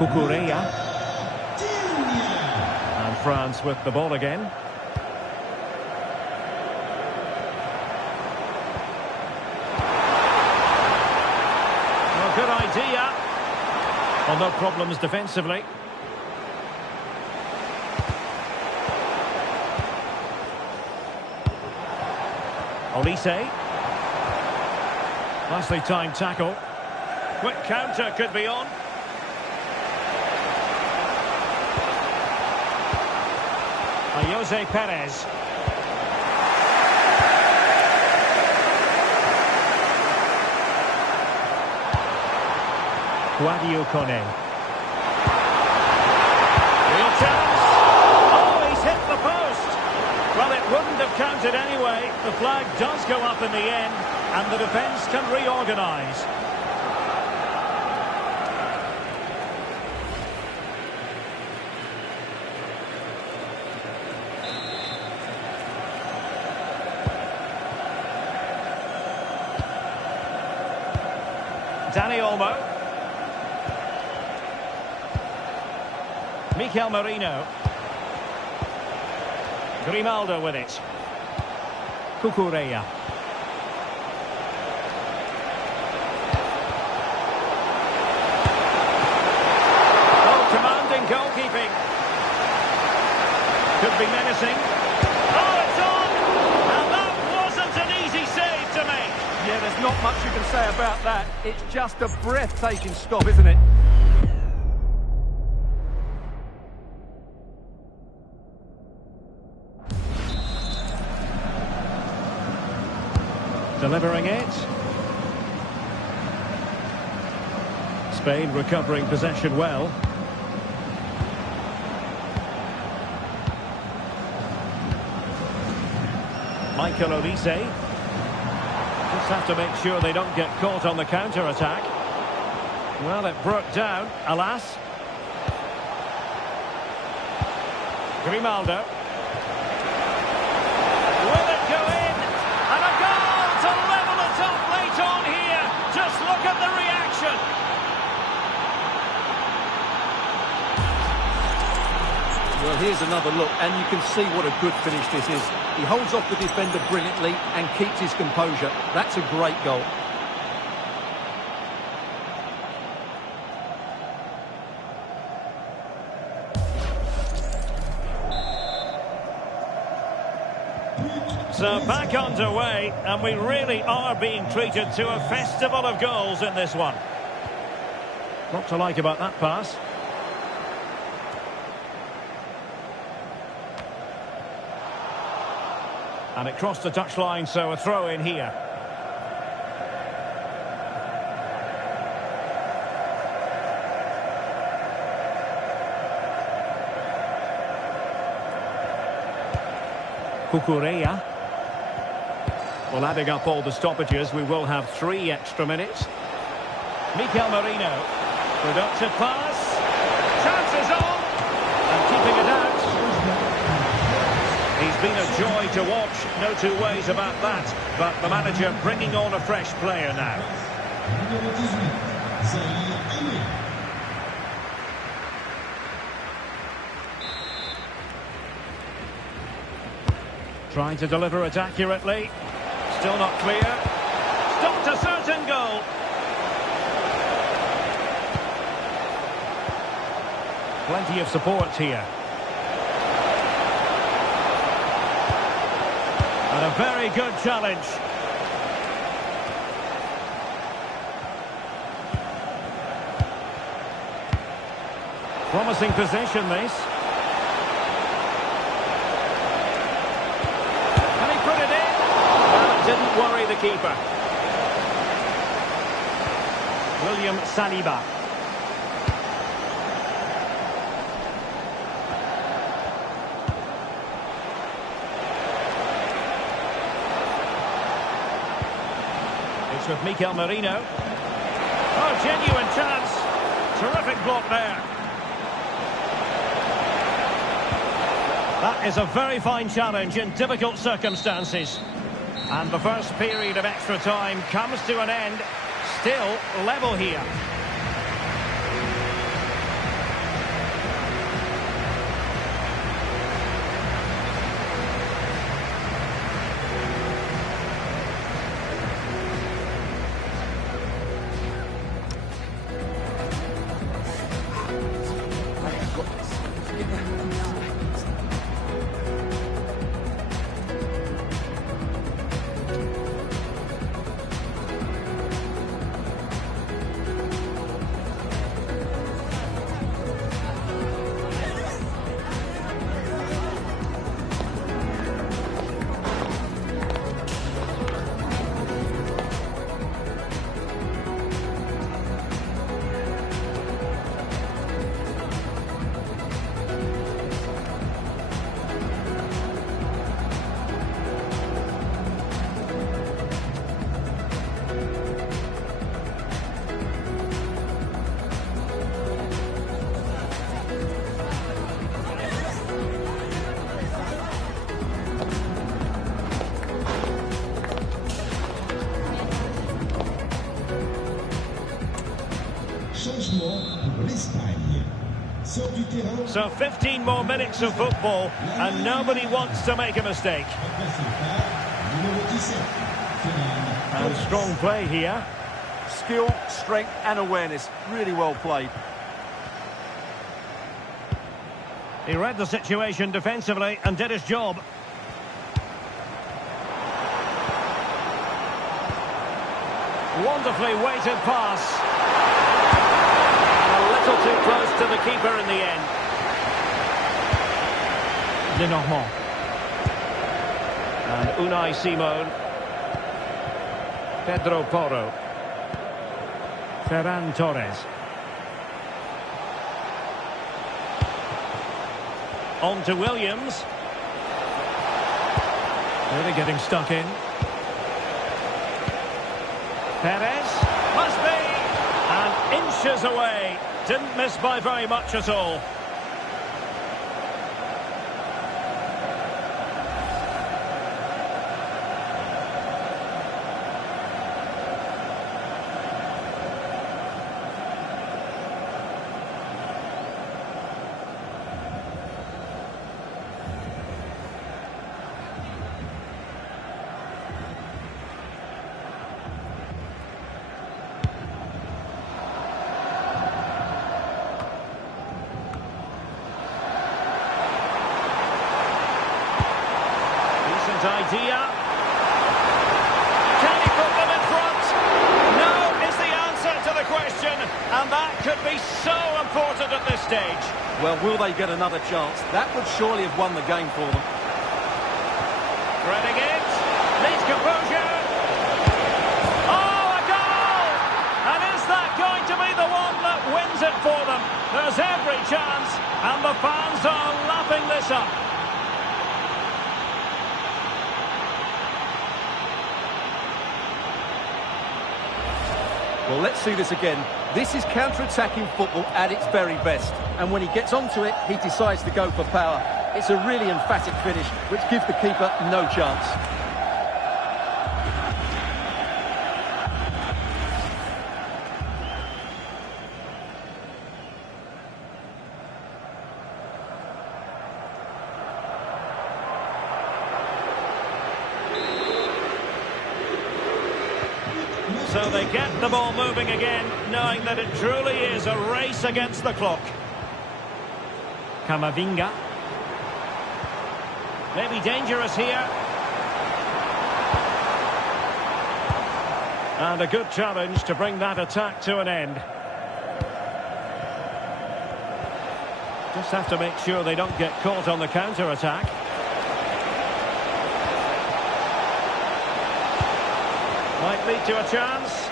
Cucurella. And France with the ball again. Well, good idea. Well, no problems defensively. Olise. Nicely timed tackle. Quick counter could be on. Jose Perez. Guadio Kone. Real chance. Oh, he's hit the post. Well, it wouldn't have counted anyway. The flag does go up in the end, and the defence can reorganise. Dani Olmo. Mikel Merino. Grimaldo with it. Cucurella. Oh, commanding goalkeeping. Could be menacing. Oh, it's on! And that wasn't an easy save to make. Yeah, there's not much you can say about that. It's just a breathtaking stop, isn't it? Delivering it. Spain recovering possession well. Michael Olise. Just have to make sure they don't get caught on the counter-attack. Well, it broke down, alas. Grimaldo. Will it go in? And a goal! here's another look, and you can see what a good finish this is. He holds off the defender brilliantly and keeps his composure. That's a great goal. So back underway, and we really are being treated to a festival of goals in this one. Lot to like about that pass. And it crossed the touchline, so a throw in here. Cucurella. Well, adding up all the stoppages, we will have 3 extra minutes. Mikel Merino. Productive pass. Chances on. And keeping it out. He's been a joy to watch. No two ways about that. But the manager bringing on a fresh player now. Trying to deliver it accurately. Still not clear. Stopped a certain goal. Plenty of support here. And a very good challenge. Promising position, this. And he put it in. Well, it didn't worry the keeper. William Saliba. It's with Mikel Merino. Oh, genuine chance. Terrific block there. That is a very fine challenge in difficult circumstances. And the first period of extra time comes to an end. Still level here. So 15 more minutes of football, and nobody wants to make a mistake. And strong play here. Skill, strength and awareness. Really well played. He read the situation defensively and did his job. Wonderfully weighted pass. A little too close to the keeper in the end. Lenormand. And Unai Simon. Pedro Porro. Ferran Torres. On to Williams. Really getting stuck in. Perez. Must be. And inches away. Didn't miss by very much at all. be so important at this stage. Well, will they get another chance? That would surely have won the game for them. Threading it. Needs composure. Oh, a goal! And is that going to be the one that wins it for them? There's every chance, and the fans are lapping this up. Well, let's see this again. This is counter-attacking football at its very best. And when he gets onto it, he decides to go for power. It's a really emphatic finish, which gives the keeper no chance. So they get the ball moving again, knowing that it truly is a race against the clock. Camavinga. Maybe dangerous here. And a good challenge to bring that attack to an end. Just have to make sure they don't get caught on the counter-attack. Might lead to a chance.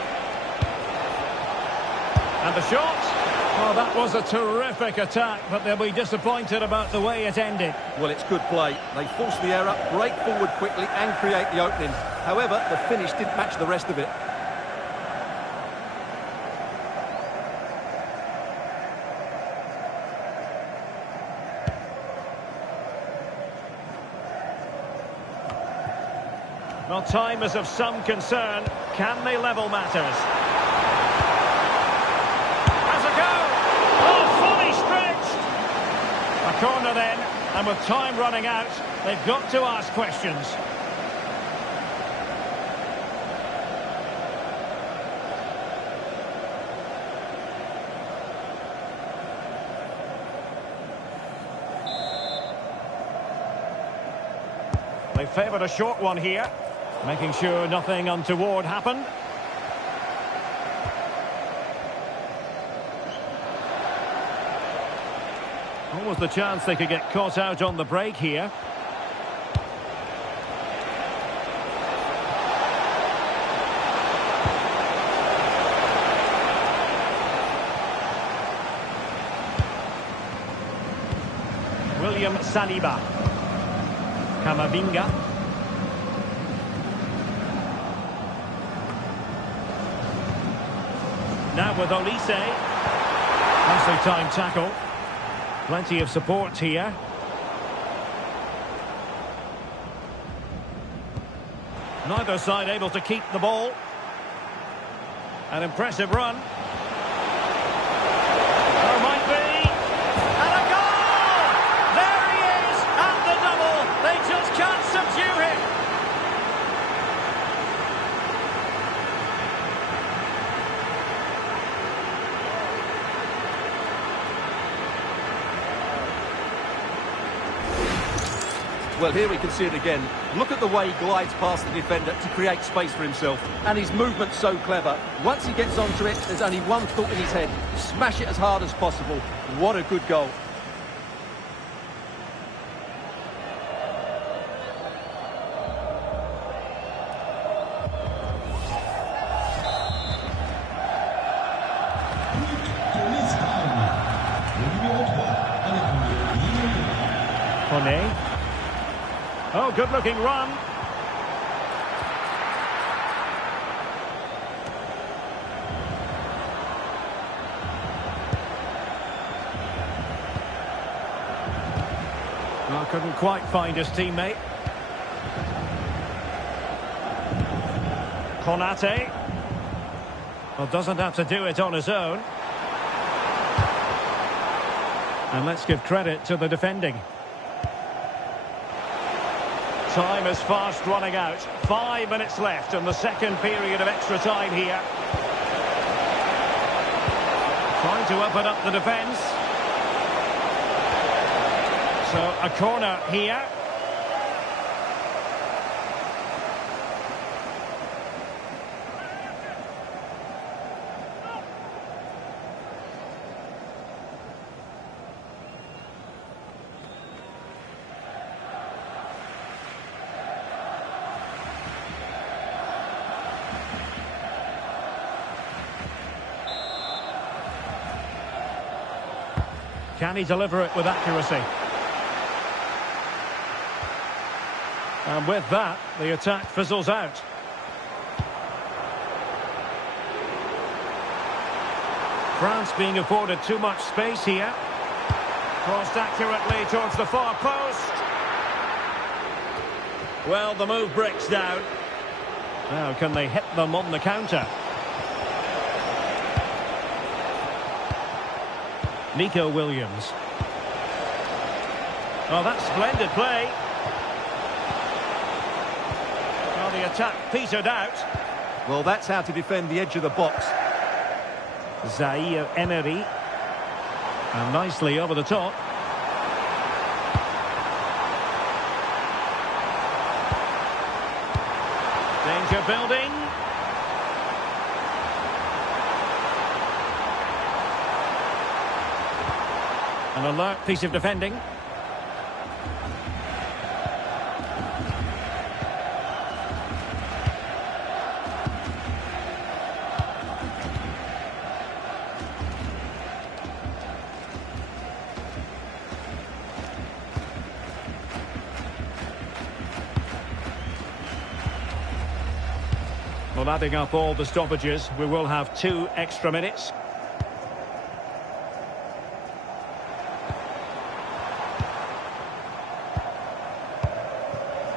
And the shot. Well, that was a terrific attack, but they'll be disappointed about the way it ended. Well, it's good play. They force the error, break forward quickly and create the opening. However, the finish didn't match the rest of it. Well, time is of some concern. Can they level matters? Has a go! Oh, fully stretched! A corner then, and with time running out, they've got to ask questions. They favoured a short one here. Making sure nothing untoward happened. What was the chance they could get caught out on the break here? William Saliba. Camavinga. Now with Olise. Nicely timed tackle. Plenty of support here. Neither side able to keep the ball. An impressive run. Oh, might be. And a goal! There he is! And the double! They just can't subdue him! Well, here we can see it again. Look at the way he glides past the defender to create space for himself. And his movement's so clever. Once he gets onto it, there's only one thought in his head. Smash it as hard as possible. What a good goal. Oh, good-looking run. Well, couldn't quite find his teammate. Konate. Well, doesn't have to do it on his own. And let's give credit to the defending. Time is fast running out. 5 minutes left in the second period of extra time here. Trying to open up the defence. So a corner here. Can he deliver it with accuracy? And with that, the attack fizzles out. France being afforded too much space here. Crossed accurately towards the far post. Well, the move breaks down. Now, can they hit them on the counter? Nico Williams. Oh, that's splendid play. Well, the attack petered out. Well, that's how to defend the edge of the box. Zaire Emery. And nicely over the top. Danger building. An alert piece of defending. Well, adding up all the stoppages, we will have 2 extra minutes.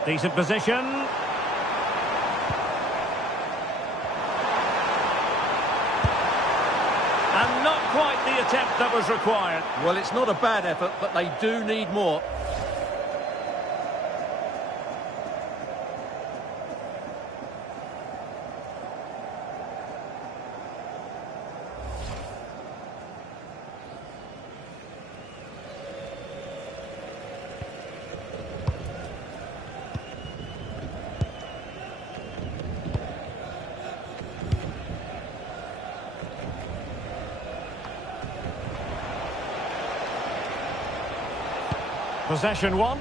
Decent position. And not quite the attempt that was required. Well, it's not a bad effort, but they do need more. Possession 1.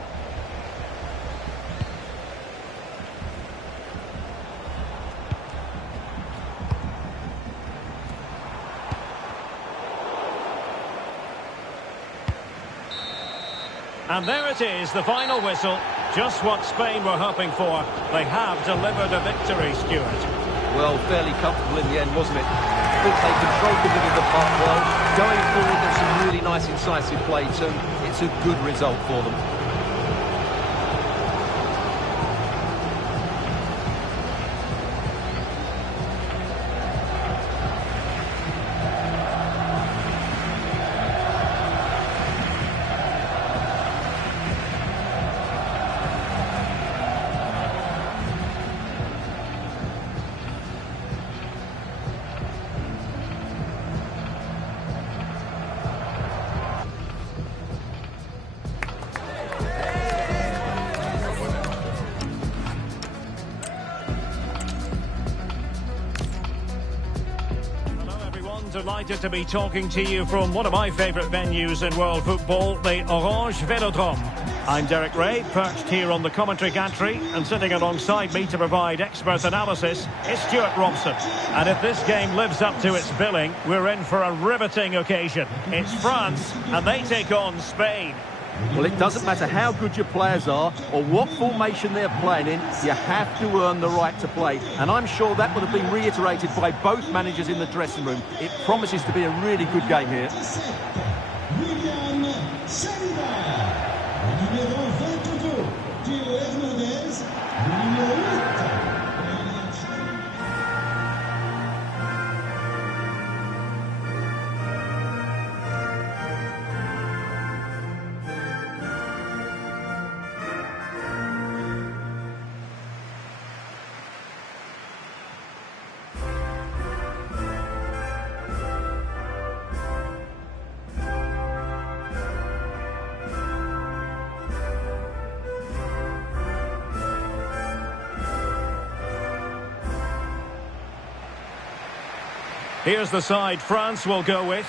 And there it is, the final whistle. Just what Spain were hoping for. They have delivered a victory, Stuart. Well, fairly comfortable in the end, wasn't it? I think they controlled the middle of the park well. Going forward, there's some really nice incisive play too. It's a good result for them. Delighted to be talking to you from one of my favourite venues in world football, the Orange Velodrome. I'm Derek Ray, perched here on the commentary gantry, and sitting alongside me to provide expert analysis is Stuart Robson. And if this game lives up to its billing, we're in for a riveting occasion. It's France, and they take on Spain. Well, it doesn't matter how good your players are or what formation they're playing in, you have to earn the right to play. And I'm sure that would have been reiterated by both managers in the dressing room. It promises to be a really good game here. Here's the side France will go with.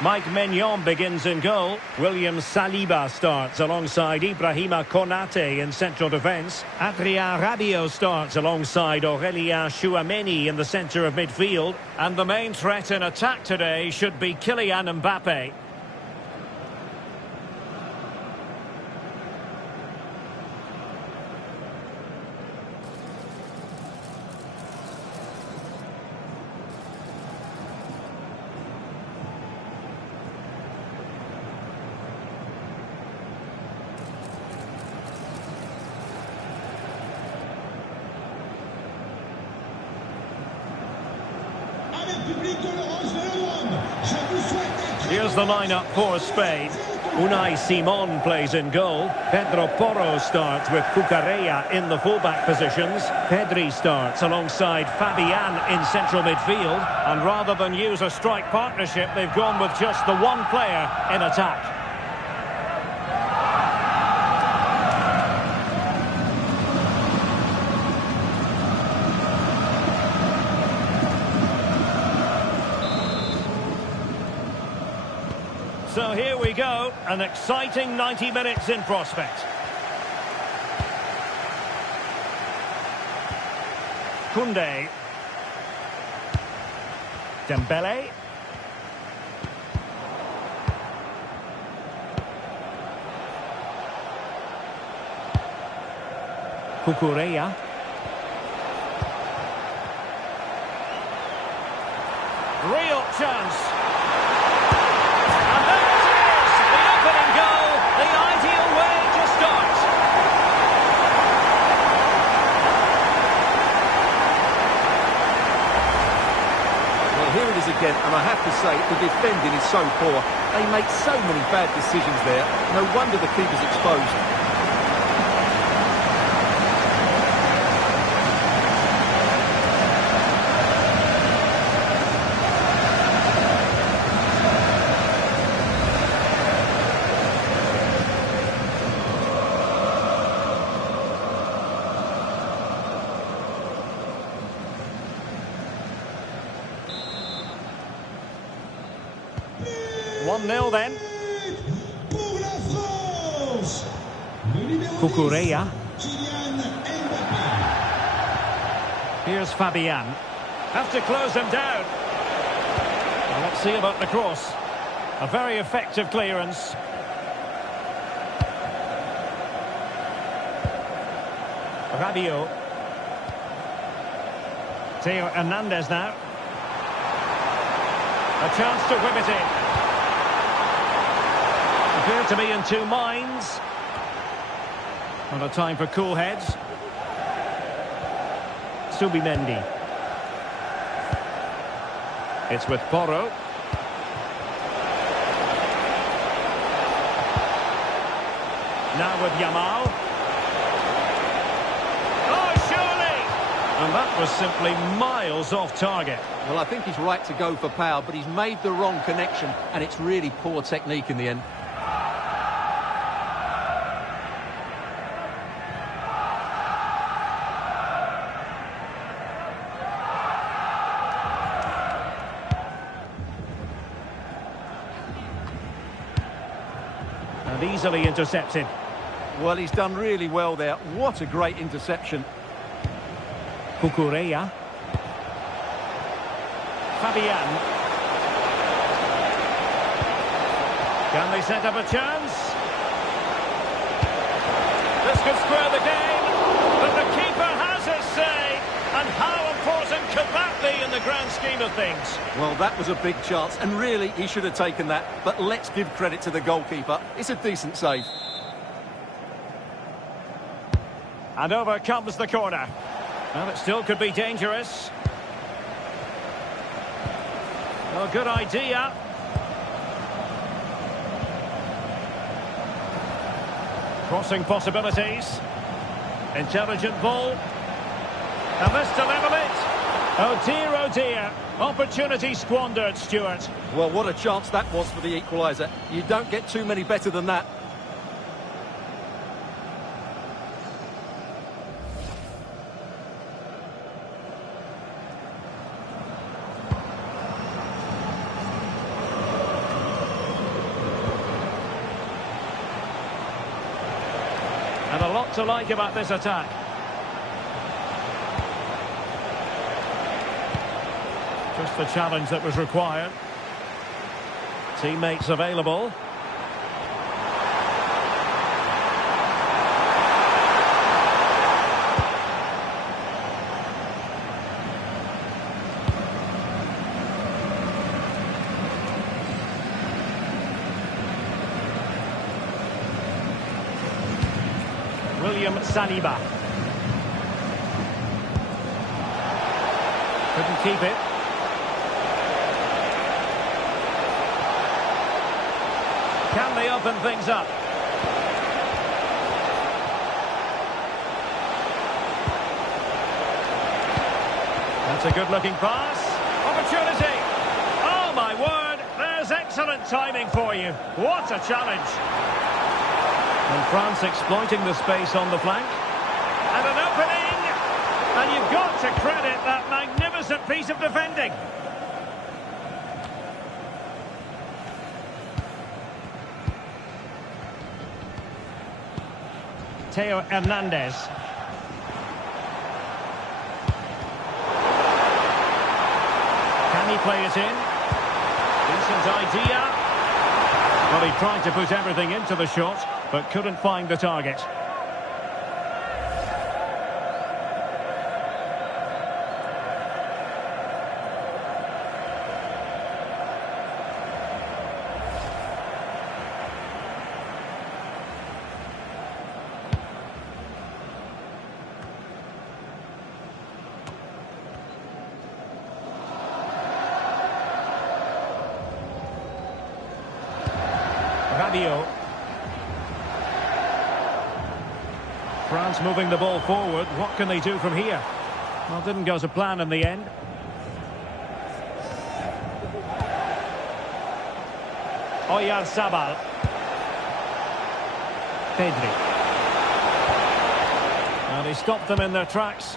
Mike Maignan begins in goal. William Saliba starts alongside Ibrahima Konate in central defence. Adrien Rabiot starts alongside Aurélien Tchouameni in the centre of midfield. And the main threat in attack today should be Kylian Mbappe. Here's the lineup for Spain. Unai Simon plays in goal. Pedro Porro starts with Cucurella in the fullback positions. Pedri starts alongside Fabian in central midfield. And rather than use a strike partnership, they've gone with just the one player in attack. So here we go, an exciting 90 minutes in prospect. Koundé. Dembele. Cucurella. Real chance. Here it is again, and I have to say, the defending is so poor. They make so many bad decisions there. No wonder the keeper's exposed. Nil then. Cucurella. Here's Fabian. Have to close him down. Well, let's see about the cross. A very effective clearance. Rabiot. Theo Hernandez now. A chance to whip it in. Appear to be in two minds. Not a time for cool heads. Subimendi. It's with Porro. Now with Yamal. Oh, surely! And that was simply miles off target. Well, I think he's right to go for power, but he's made the wrong connection, and it's really poor technique in the end. Easily intercepted. Well, he's done really well there. What a great interception. Cucurella. Fabian. Can they set up a chance? This could square the game, but the keeper has his say. And how important could that be in the grand scheme of things? Well, that was a big chance, and really, he should have taken that. But let's give credit to the goalkeeper. It's a decent save. And over comes the corner. Well, it still could be dangerous. Well, good idea. Crossing possibilities. Intelligent ball. And this to level it. Oh dear, oh dear. Opportunity squandered, Stuart. Well, what a chance that was for the equaliser. You don't get too many better than that. And a lot to like about this attack. Just the challenge that was required. Teammates available. William Saliba. Couldn't keep it. they open things up. That's a good-looking pass. Opportunity. Oh, my word. There's excellent timing for you. What a challenge. And France exploiting the space on the flank. And an opening. And you've got to credit that magnificent piece of defending. Theo Hernandez. Can he play it in? Decent idea. Well, he tried to put everything into the shot, but couldn't find the target. France moving the ball forward. What can they do from here? Well, didn't go to plan in the end. Oyarzabal. Pedri. And he stopped them in their tracks.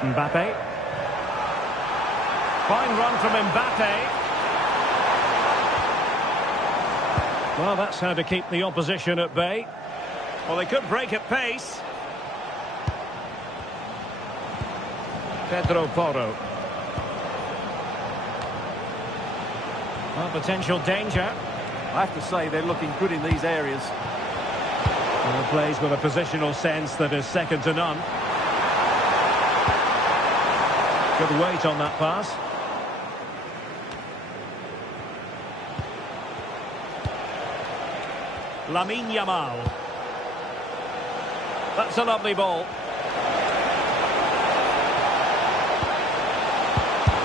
Mbappe. Fine run from Mbappe. Well, that's how to keep the opposition at bay. Well, they could break at pace. Pedro Porro. Well, potential danger. I have to say they're looking good in these areas. And plays with a positional sense that is second to none. Good weight on that pass. Lamine Yamal. That's a lovely ball.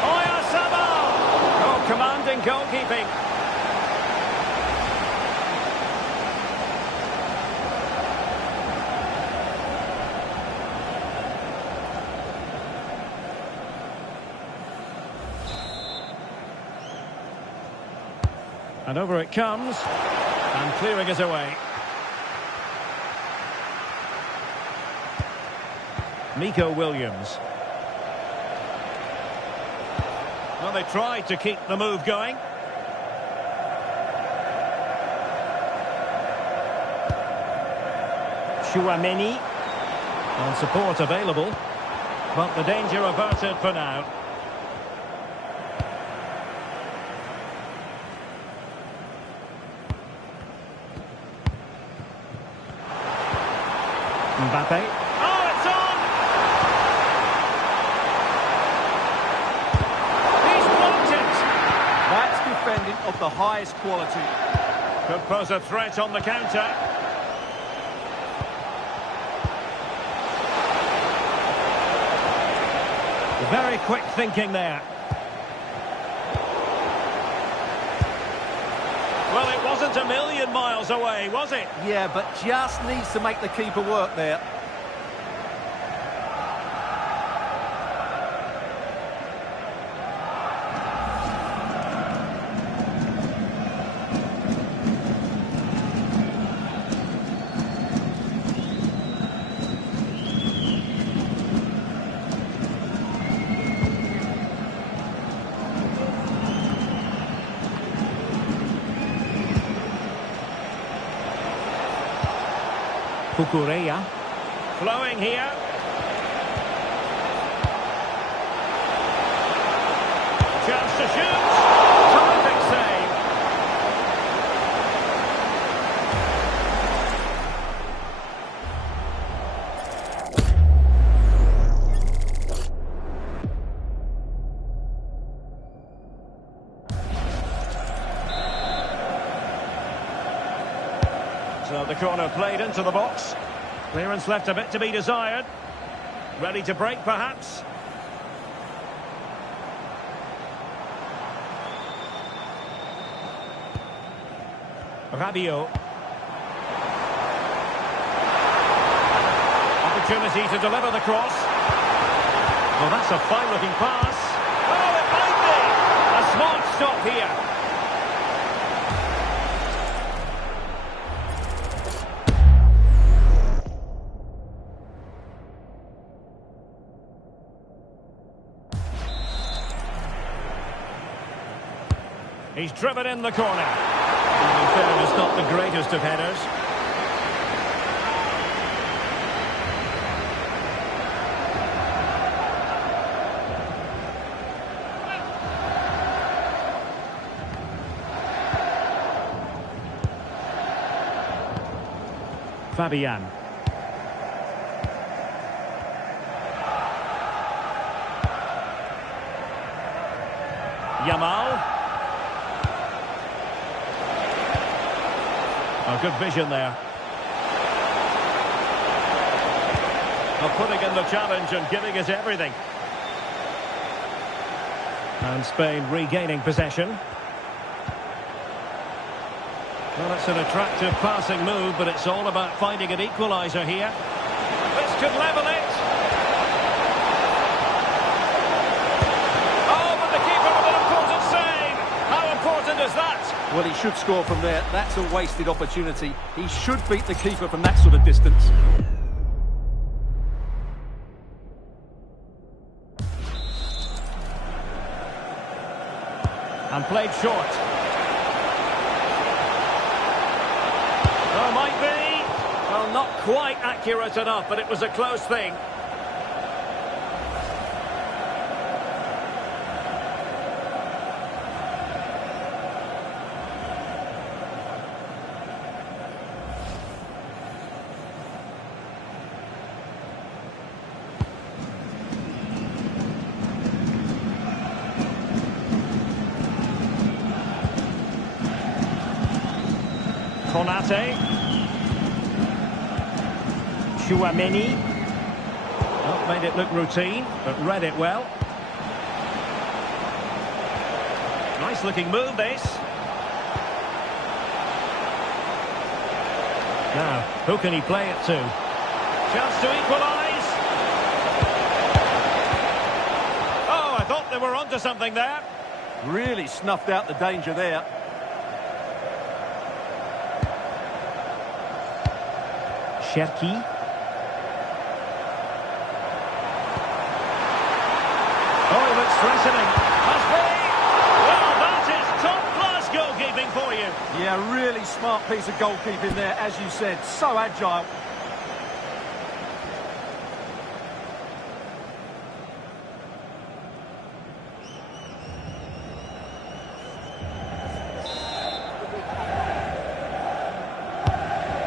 Oyarzabal! Oh, commanding goalkeeping. And over it comes. And clearing it away. Nico Williams. Well, they tried to keep the move going. Chouameni. And support available. But the danger averted for now. Mbappe. Oh, it's on! He's blocked it! That's defending of the highest quality. Could pose a threat on the counter. Very quick thinking there. Well, it wasn't a million miles away, was it? Yeah, but just needs to make the keeper work there. Cucurella. Flowing here. Chance to shoot. Terrific save. So the corner played into the box. Clearance left a bit to be desired. Ready to break, perhaps. Rabiot. Opportunity to deliver the cross. Well, that's a fine-looking pass. Oh, it might be! A smart stop here. He's driven in the corner. In fairness, not the greatest of headers. Fabian. Yamal. Oh, good vision there. Well, putting in the challenge and giving it everything. And Spain regaining possession. Well, it's an attractive passing move, but it's all about finding an equaliser here. This could level it. Oh, but the keeper with an important save. How important is that? Well, he should score from there. That's a wasted opportunity. He should beat the keeper from that sort of distance. And played short. Oh, might be. Well, not quite accurate enough, but it was a close thing. Konate. Chouameni. Well, made it look routine, but read it well. Nice looking move, this. Now, who can he play it to? Chance to equalise. Oh, I thought they were onto something there. Really snuffed out the danger there. Cherki. Oh, he looks threatening. Must be. Well, that is top-class goalkeeping for you. Yeah, really smart piece of goalkeeping there, as you said. So agile.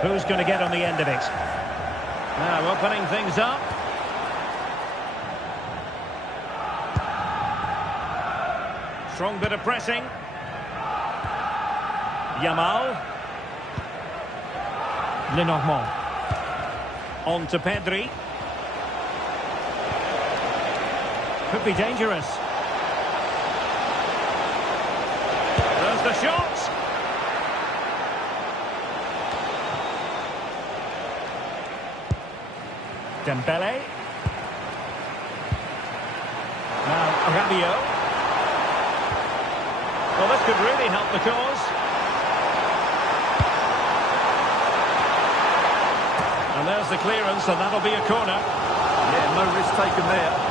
Who's going to get on the end of it? Now, opening things up. Strong bit of pressing. Yamal. Lenormand. On to Pedri. Could be dangerous. There's the shot. Dembele. Now Rabiot. Well, this could really help the cause. And there's the clearance, and that'll be a corner. Yeah, no risk taken there.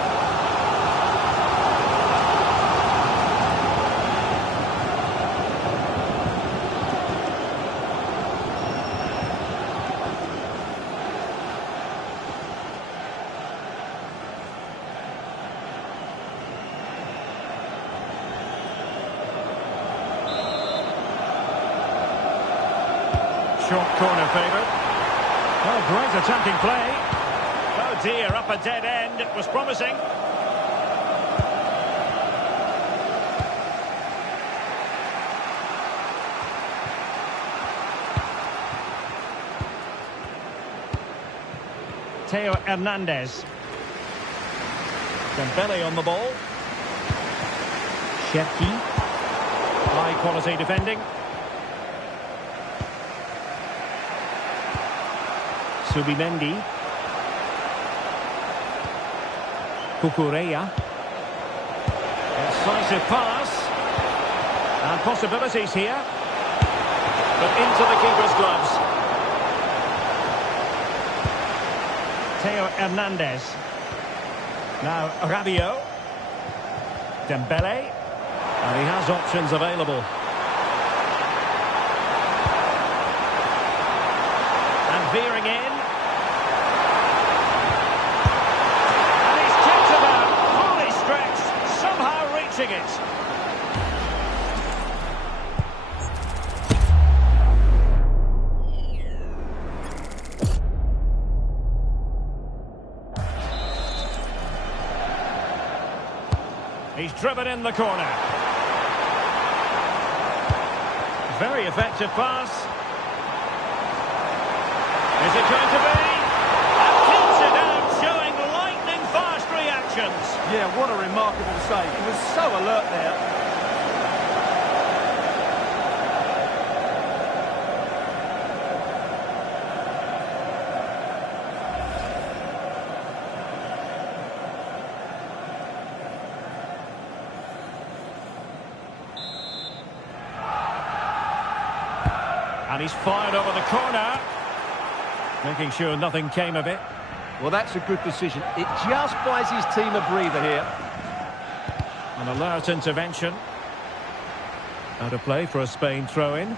Short corner favoured. Oh, great attacking play. Oh dear, up a dead end. It was promising. Theo Hernandez. Dembele on the ball. Cherki. High quality defending. Subimendi. Cucurella. Incisive pass. And possibilities here. But into the keeper's gloves. Theo Hernandez. Now Rabiot. Dembele. And he has options available. And veering in. And he's kicked about. Fully stretched. Somehow reaching it. He's driven in the corner. Very effective pass. Is it going to be? And keeps it out, showing lightning-fast reactions. Yeah, what a remarkable save. He was so alert there. And he's fired over the corner, making sure nothing came of it. Well, that's a good decision. It just buys his team a breather here. An alert intervention. Out of play for a Spain throw-in.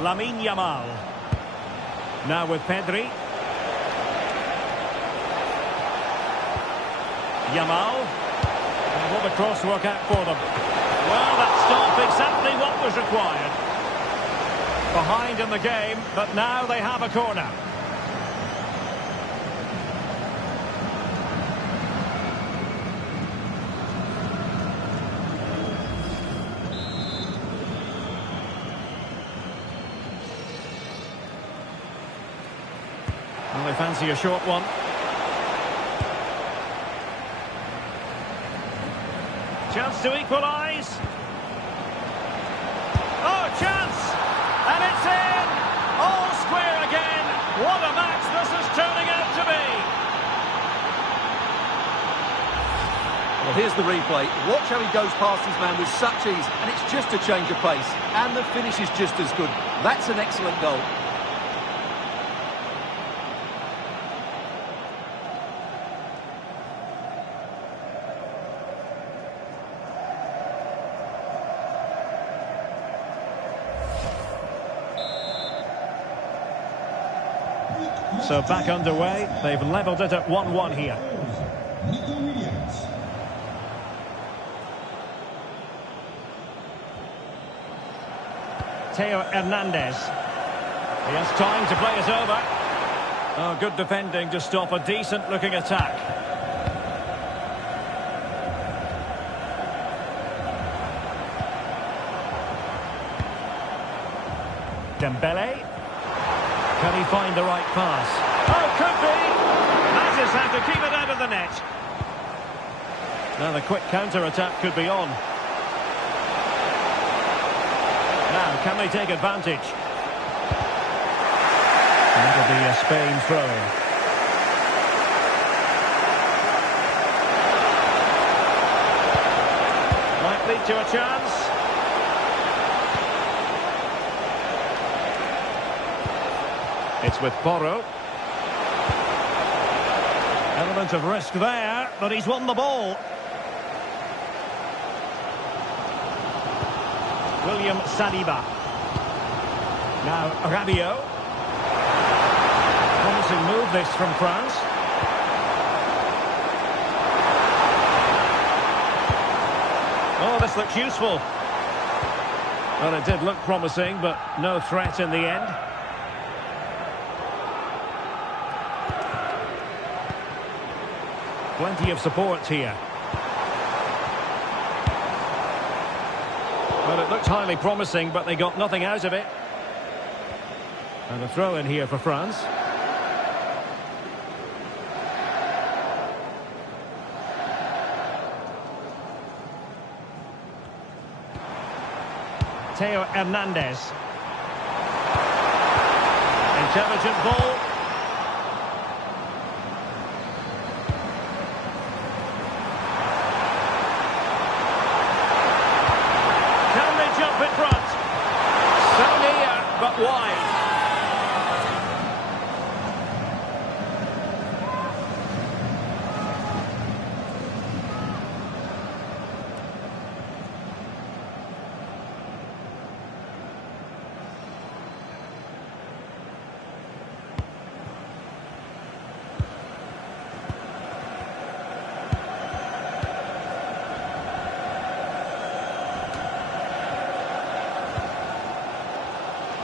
Lamine Yamal. Now with Pedri. Yamal. And will the cross work out for them? Well, that stopped exactly what was required. Behind in the game, but now they have a corner. Well, they fancy a short one. Chance to equalise. Oh, chance! And it's in! All square again. What a match this is turning out to be. Well, here's the replay. Watch how he goes past his man with such ease, and it's just a change of pace. And the finish is just as good. That's an excellent goal. So back underway. They've levelled it at 1-1 here. Theo Hernandez. He has time to play it over. Oh, good defending to stop a decent-looking attack. Dembele. Can he find the right pass? Oh, could be! Mattis have to keep it out of the net. Now the quick counter-attack could be on. Now, can they take advantage? That'll be a Spain throw-in. Might lead to a chance. It's with Porro. Element of risk there, but he's won the ball. William Saliba. Now Rabiot. Promising move this from France. Oh, this looks useful. Well, it did look promising, but no threat in the end. Plenty of support here. Well, it looked highly promising, but they got nothing out of it. And a throw in here for France. Theo Hernandez. Intelligent ball. Can they jump in front? So near, but wide.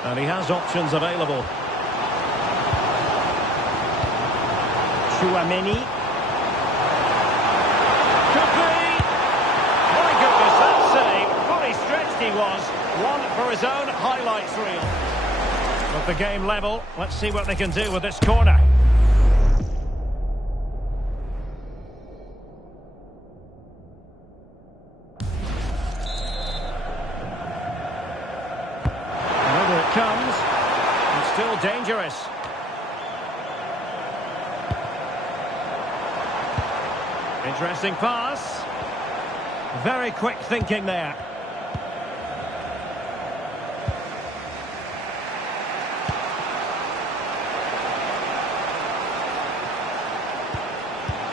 And he has options available. Chouameni. Could be. My goodness, that save. Fully stretched he was. One for his own highlights reel. With the game level, let's see what they can do with this corner. Comes, and still dangerous. Interesting pass. Very quick thinking there.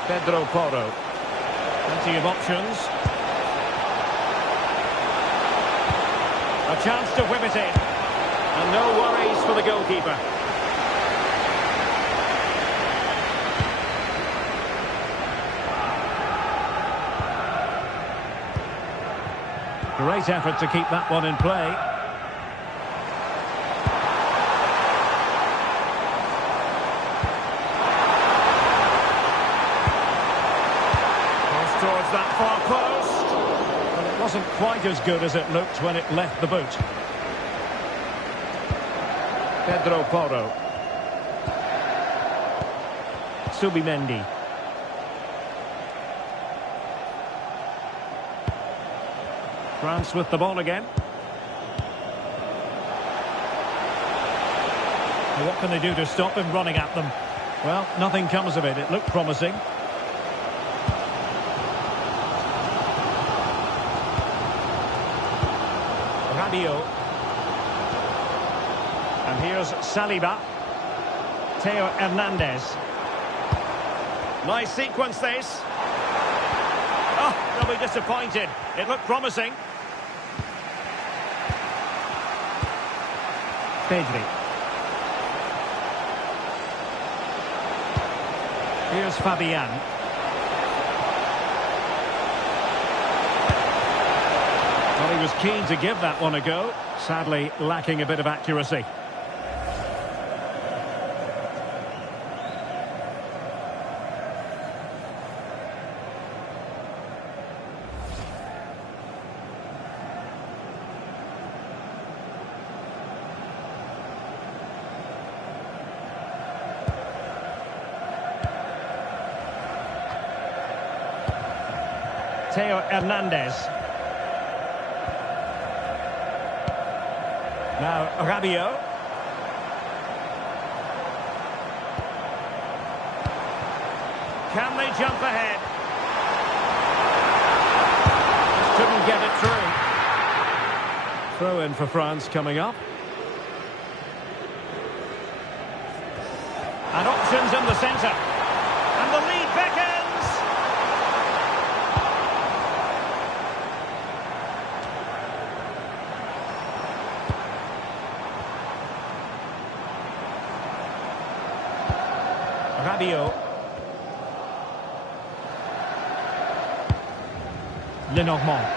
Pedro Porro. Plenty of options. A chance to whip it in. And no worries for the goalkeeper. Great effort to keep that one in play. Cross towards that far post. But it wasn't quite as good as it looked when it left the boot. Pedro Porro. Subimendi. France with the ball again. Well, what can they do to stop him running at them? Well, nothing comes of it. It looked promising. Rabiot. And here's Saliba. Theo Hernandez. Nice sequence this. Oh, they'll be disappointed. It looked promising. Pedri. Here's Fabian. Well, he was keen to give that one a go. Sadly, lacking a bit of accuracy. Theo Hernandez. Now Rabiot. Can they jump ahead? Just couldn't get it through. Throw in for France coming up. And options in the centre. And the lead beckons. Rabiot. Lenormand.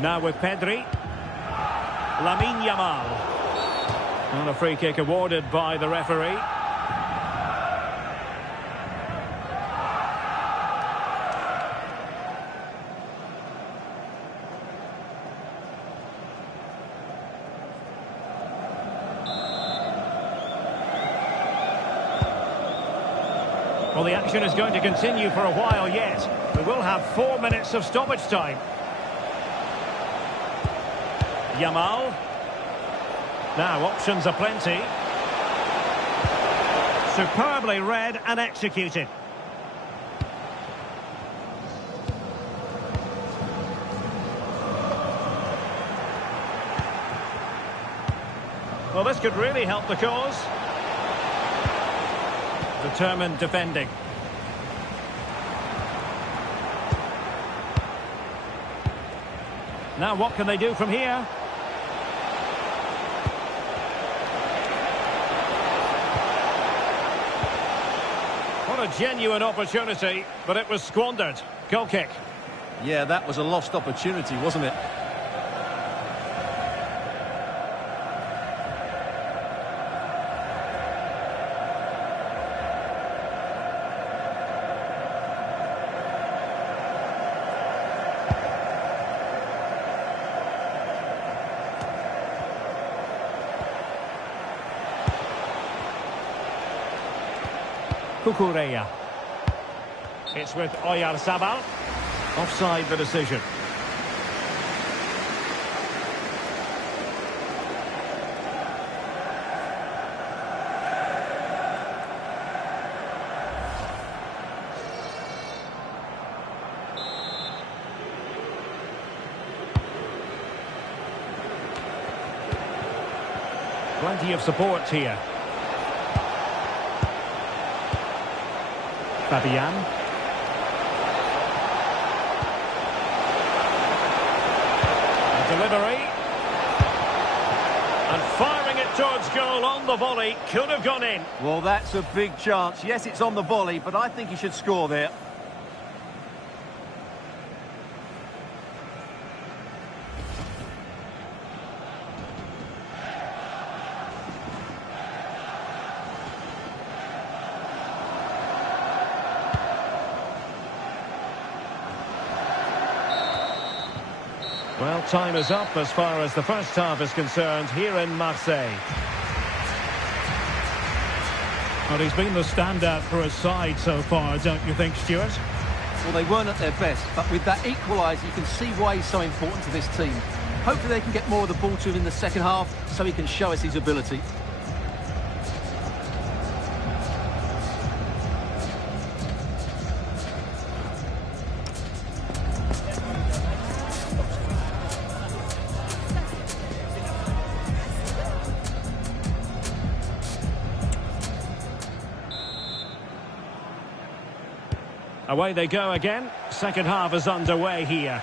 Now with Pedri. Lamine Yamal. And a free kick awarded by the referee. Well, the action is going to continue for a while yet. We will have 4 minutes of stoppage time. Yamal. Now, options are plenty. Superbly read and executed. Well, this could really help the cause. Determined defending. Now, what can they do from here? What a genuine opportunity, but it was squandered. Goal kick. Yeah, that was a lost opportunity, wasn't it? Cucurella. It's with Oyarzabal. Offside the decision. Plenty of support here. Fabian. The delivery. And firing it towards goal on the volley. Could have gone in. Well, that's a big chance. Yes, it's on the volley, but I think he should score there. Well, time is up as far as the first half is concerned here in Marseille. Well, he's been the standout for his side so far, don't you think, Stuart? Well, they weren't at their best, but with that equaliser, you can see why he's so important to this team. Hopefully they can get more of the ball to him in the second half so he can show us his ability. Away they go again. Second half is underway here.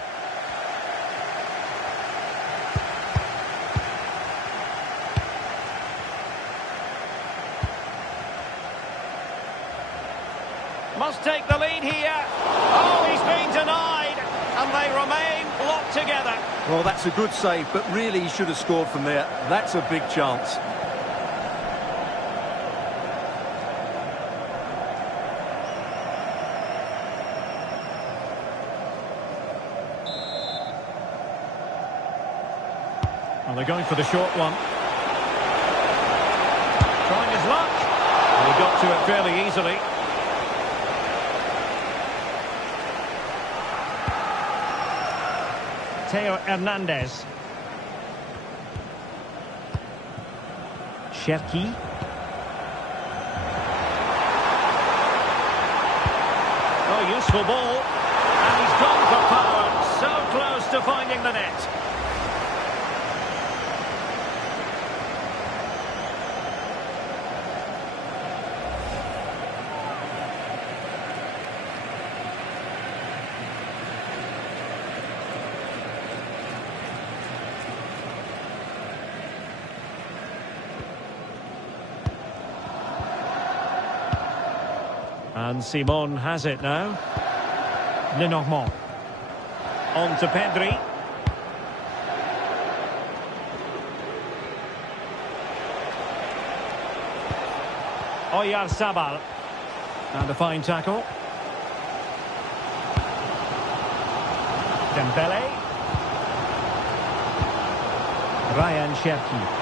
Must take the lead here. Oh, he's been denied. And they remain locked together. Well, that's a good save, but really he should have scored from there. That's a big chance. Well, they're going for the short one. Trying his luck. And he got to it fairly easily. Theo Hernandez. Cherki. Oh, useful ball. And he's gone for power. So close to finding the net. And Simon has it now. Lenormand. On to Pedri. Oyarzabal. And a fine tackle. Dembele. Ryan Cherki.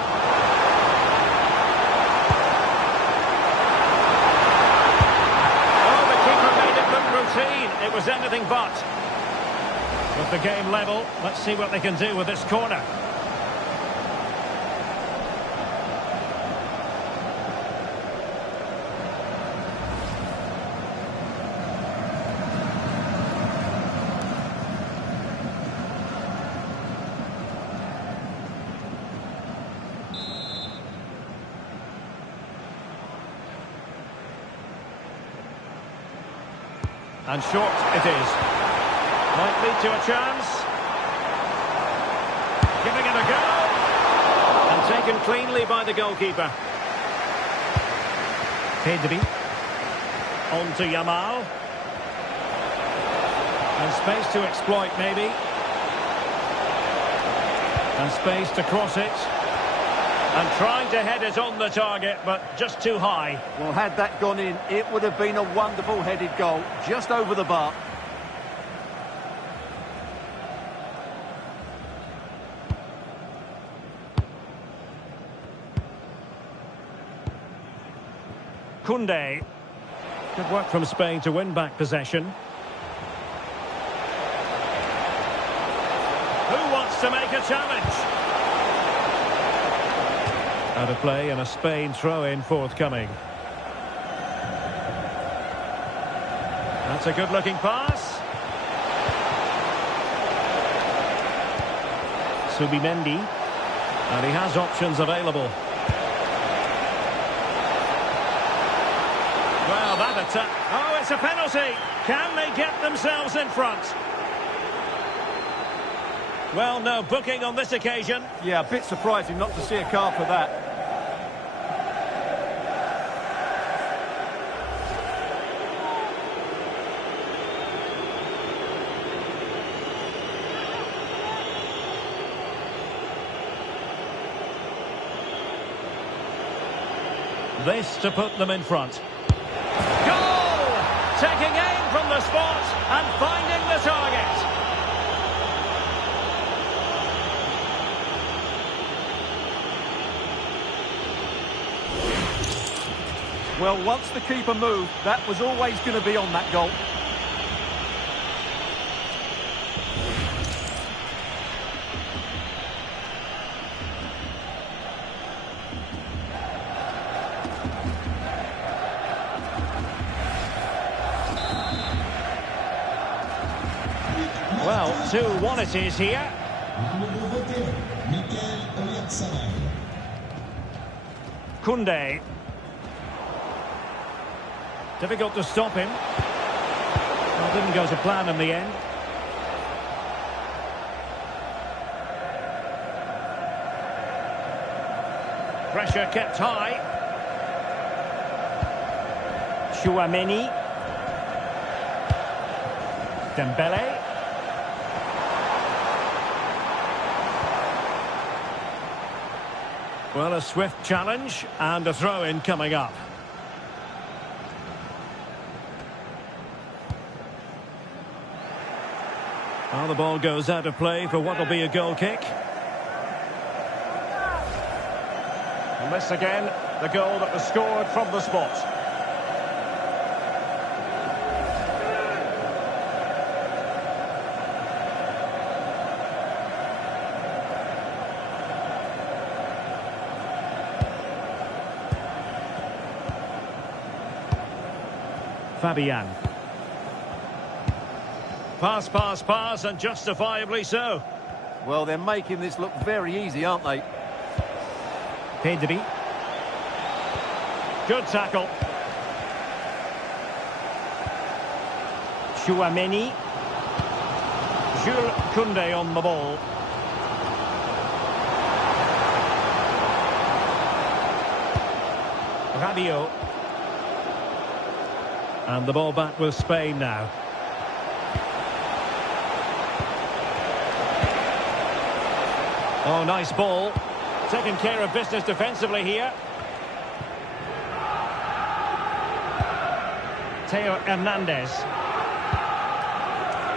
It was anything but. With the game level, let's see what they can do with this corner. And short it is. Might lead to a chance. Giving it a go. And taken cleanly by the goalkeeper. Pedri. On to Yamal. And space to exploit, maybe. And space to cross it. And trying to head it on the target, but just too high. Well, had that gone in, it would have been a wonderful headed goal, just over the bar. Koundé. Good work from Spain to win back possession. Who wants to make a challenge? Out of play and a Spain throw-in forthcoming. That's a good-looking pass. Subimendi. And he has options available. Well, that attack. Oh, it's a penalty. Can they get themselves in front? Well, no booking on this occasion. Yeah, a bit surprising not to see a card for that. This to put them in front. Goal! Taking aim from the spot and finding the target. Well, once the keeper moved, that was always going to be on that goal. Well, 2-1 it is here. Koundé. Difficult to stop him. Well, didn't go to plan in the end. Pressure kept high. Chouameni. Dembele. Well, a swift challenge and a throw-in coming up. Well, the ball goes out of play for what will be a goal kick. And this again, the goal that was scored from the spot. Fabian. Pass, pass, pass, and justifiably so. Well, they're making this look very easy, aren't they? Pedri. Good tackle. Chouameni. Jules Koundé on the ball. Rabiot. And the ball back with Spain now. Oh, nice ball. Taking care of business defensively here. Theo Hernandez.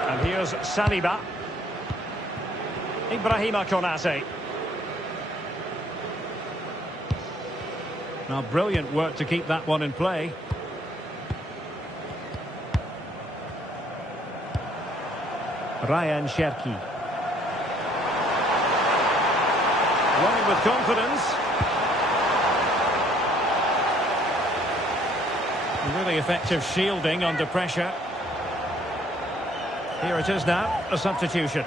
And here's Saliba. Ibrahima Konate. Now, brilliant work to keep that one in play. Ryan Cherki. Running with confidence. Really effective shielding under pressure. Here it is now, a substitution.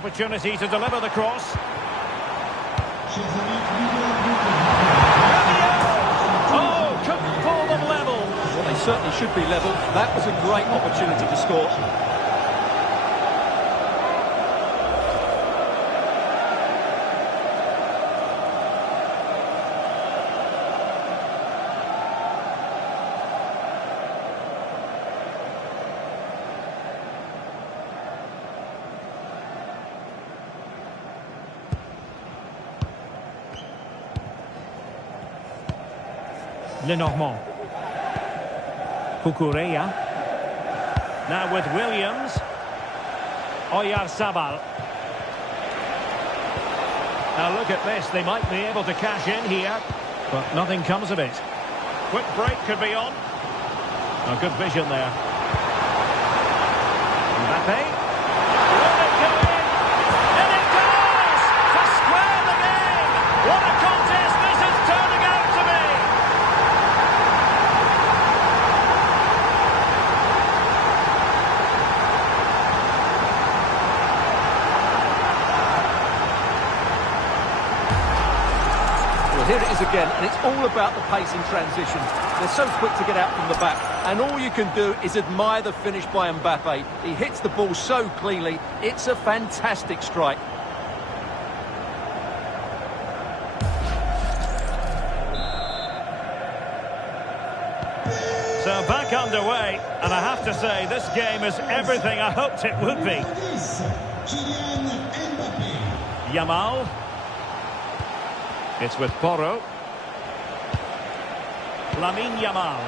Opportunity to deliver the cross. Oh, couldn't pull them level. Well, they certainly should be level. That was a great opportunity to score. Lenormand. Cucurella. Now with Williams. Oyarzabal. Now look at this. They might be able to cash in here, but nothing comes of it. Quick break could be on. A good vision there. Mbappe. Will it go in? And it goes! To square the game! What a contest this is turning out to be! Here it is again, and it's all about the pace in transition. They're so quick to get out from the back, and all you can do is admire the finish by Mbappe. He hits the ball so cleanly. It's a fantastic strike. So back underway, and I have to say, this game is everything I hoped it would be. Yamal. It's with Porro. Lamine Yamal.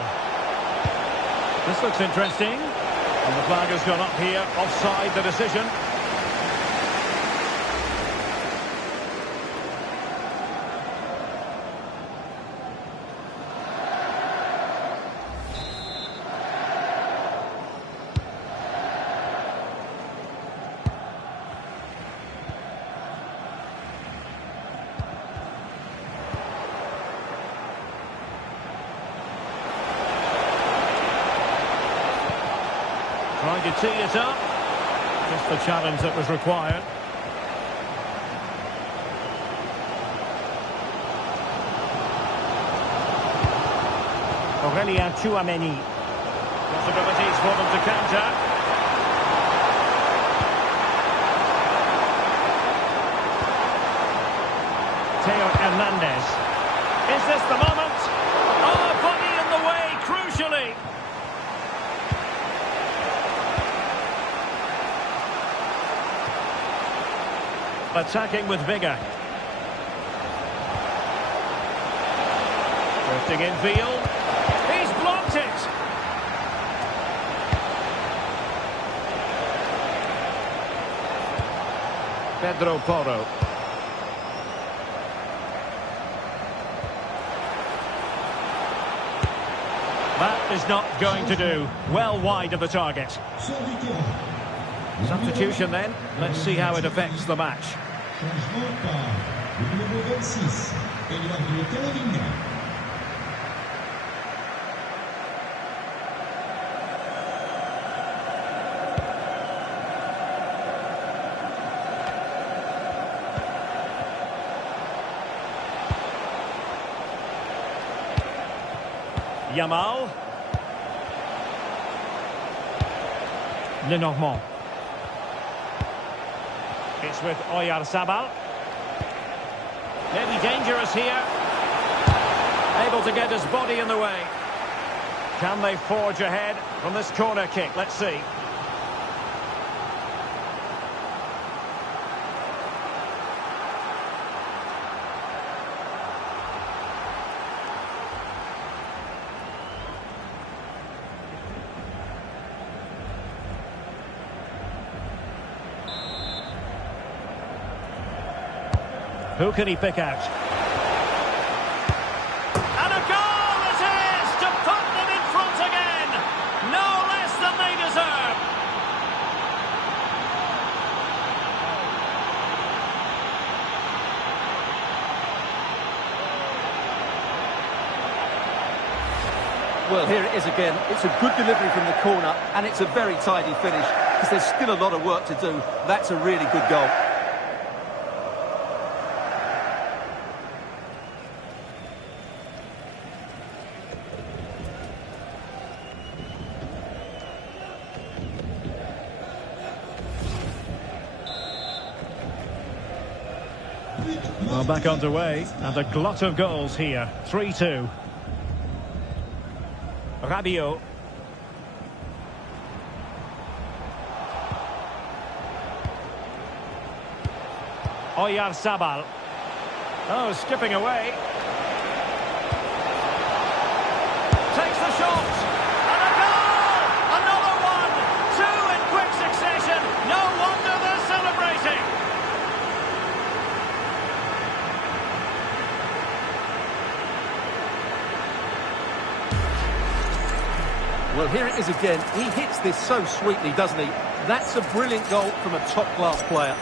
This looks interesting. And the flag has gone up here. Offside the decision. Trying to tee it up. Just the challenge that was required. Aurélien Tchouaméni. Possibilities for them to counter. Theo Hernandez. Is this the moment? Oh, body in the way, crucially. Attacking with vigour. Drifting infield. He's blocked it. Pedro Porro. That is not going to do. Well wide of the target. Substitution then. Let's see how it affects the match. Yamal. Lenormand. It's with Oyarzabal. Maybe dangerous here. Able to get his body in the way. Can they forge ahead from this corner kick? Let's see. Who can he pick out? And a goal it is to put them in front again. No less than they deserve. Well, here it is again. It's a good delivery from the corner, and it's a very tidy finish because there's still a lot of work to do. That's a really good goal. Well, back underway, and a glut of goals here. 3-2. Rabiot. Oyarzabal. Oh, skipping away. Takes the shot. And a goal! Another one! Two in quick succession. No wonder they're celebrating. Well, here it is again. He hits this so sweetly, doesn't he? That's a brilliant goal from a top-class player.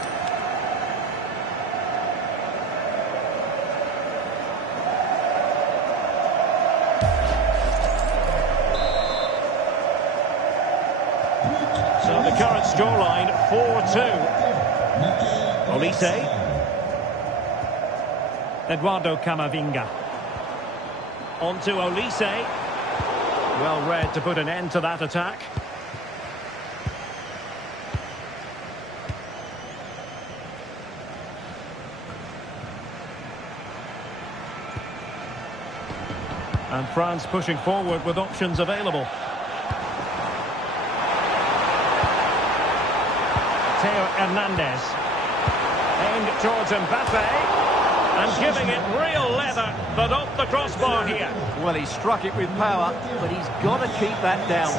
So the current scoreline, 4-2. Olise. Eduardo Camavinga. On to Olise. Well read to put an end to that attack. And France pushing forward with options available. Theo Hernandez. Aimed towards Mbappe. And giving it real leather, but off the crossbar here. Well, he struck it with power, but he's got to keep that down.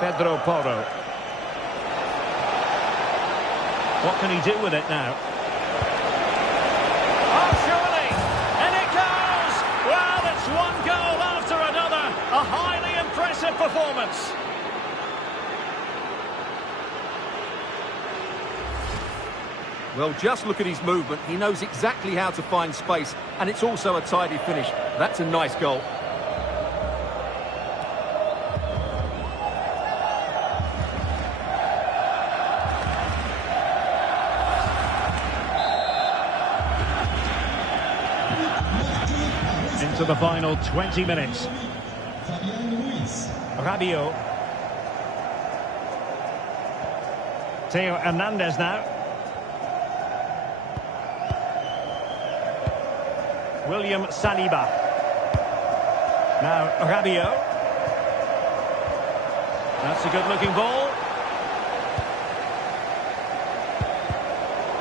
Pedro Porro. What can he do with it now? One goal after another, a highly impressive performance. Well, just look at his movement. He knows exactly how to find space, and it's also a tidy finish. That's a nice goal. Into the final 20 minutes. Rabiot. Theo Hernandez now. William Saliba. Now Rabiot. That's a good-looking ball.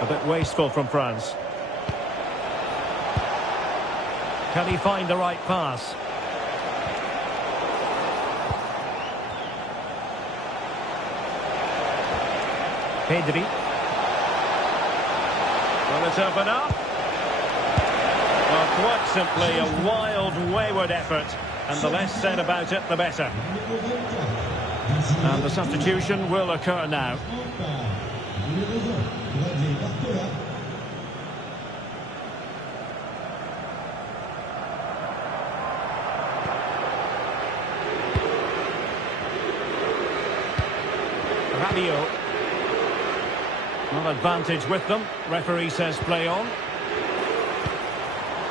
A bit wasteful from France. Can he find the right pass? Pedri. Will it open up? Well, quite simply a wild, wayward effort. And the less said about it, the better. And the substitution will occur now. Rabiot. Well, advantage with them. Referee says play on.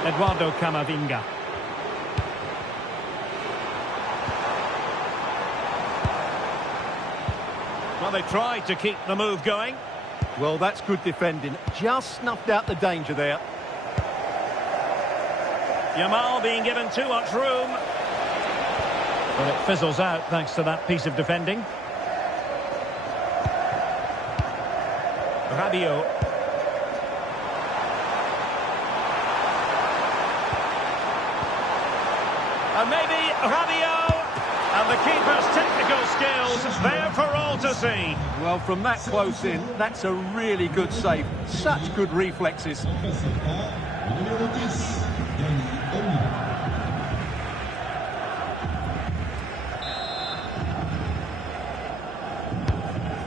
Eduardo Camavinga. Well, they tried to keep the move going. Well, that's good defending. Just snuffed out the danger there. Yamal being given too much room. But it fizzles out thanks to that piece of defending. Rabiot. And maybe Rabiot. And the keeper's technical skills there for all to see. Well, from that close in, that's a really good save. Such good reflexes.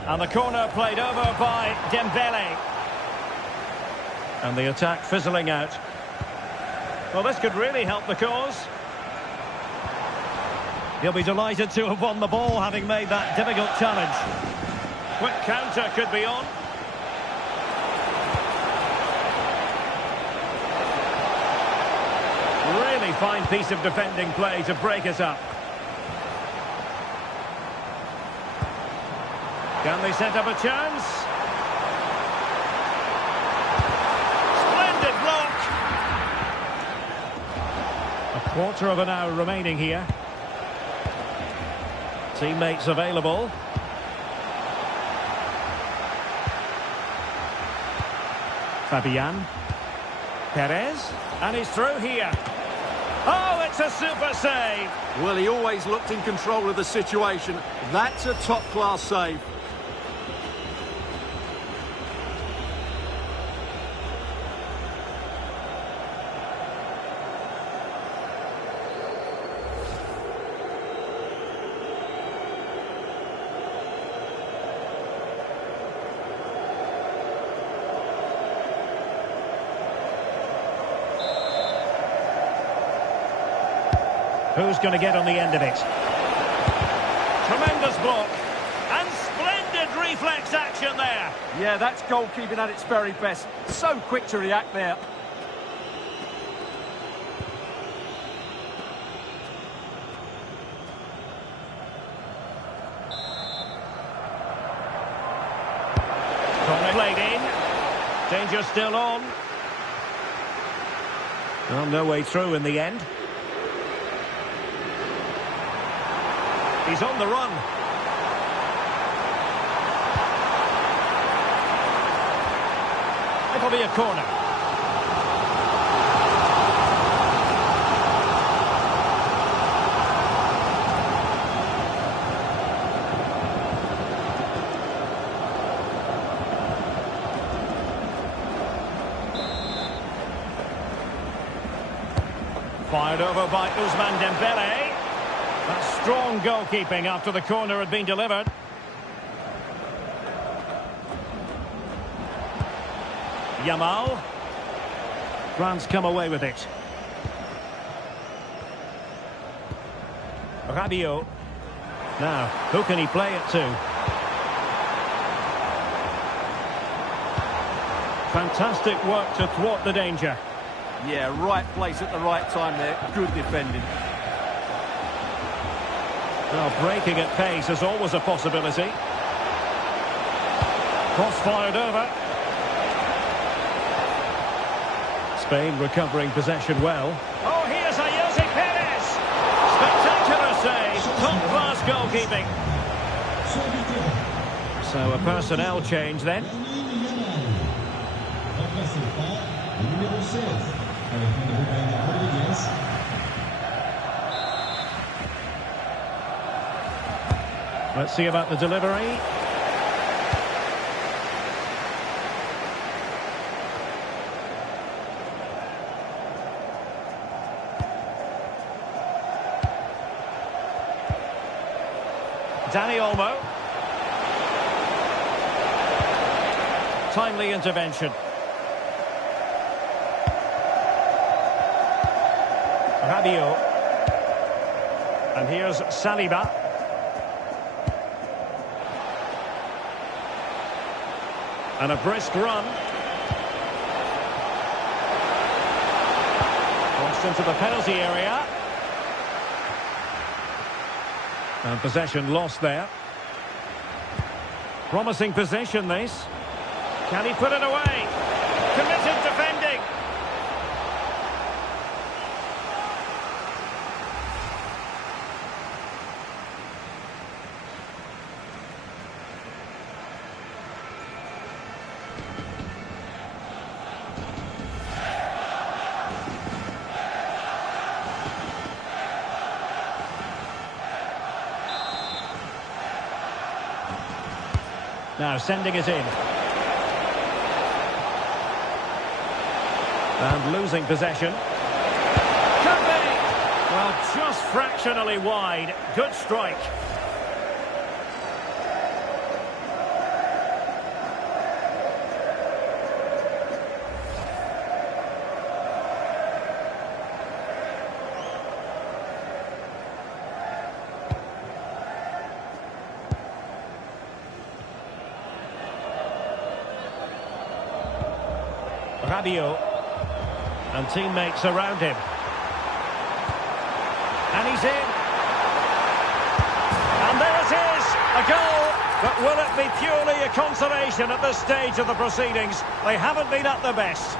And the corner played over by Dembele. And the attack fizzling out. Well, this could really help the cause. He'll be delighted to have won the ball, having made that difficult challenge. Quick counter could be on. fine piece of defending play to break us up. Can they set up a chance? Splendid block! A quarter of an hour remaining here. Teammates available. Fabian. Perez. And he's through here. Oh, it's a super save! Well, he always looked in control of the situation. That's a top-class save. Who's going to get on the end of it? Tremendous block. And splendid reflex action there. Yeah, that's goalkeeping at its very best. So quick to react there. Played in. Danger still on. Well, no way through in the end. He's on the run. It'll be a corner. Fired over by Ousmane Dembele. That's strong goalkeeping after the corner had been delivered. Yamal. France come away with it. Rabiot. Now, who can he play it to? Fantastic work to thwart the danger. Yeah, right place at the right time there. Good defending. Well, breaking at pace is always a possibility. Cross fired over. Spain recovering possession well. Oh, here's Jose Perez. Spectacular save. Top-class goalkeeping. So a personnel change then. Let's see about the delivery. Dani Olmo. Timely intervention. Rabiot. And here's Saliba. And a brisk run. Crossed into the penalty area. And possession lost there. Promising possession, this. Can he put it away? Committed defending. Now sending it in. And losing possession. Could be! Well, just fractionally wide. Good strike. Rabiot. And teammates around him. is in. And there it is, a goal. But will it be purely a consolation at this stage of the proceedings? They haven't been at their best.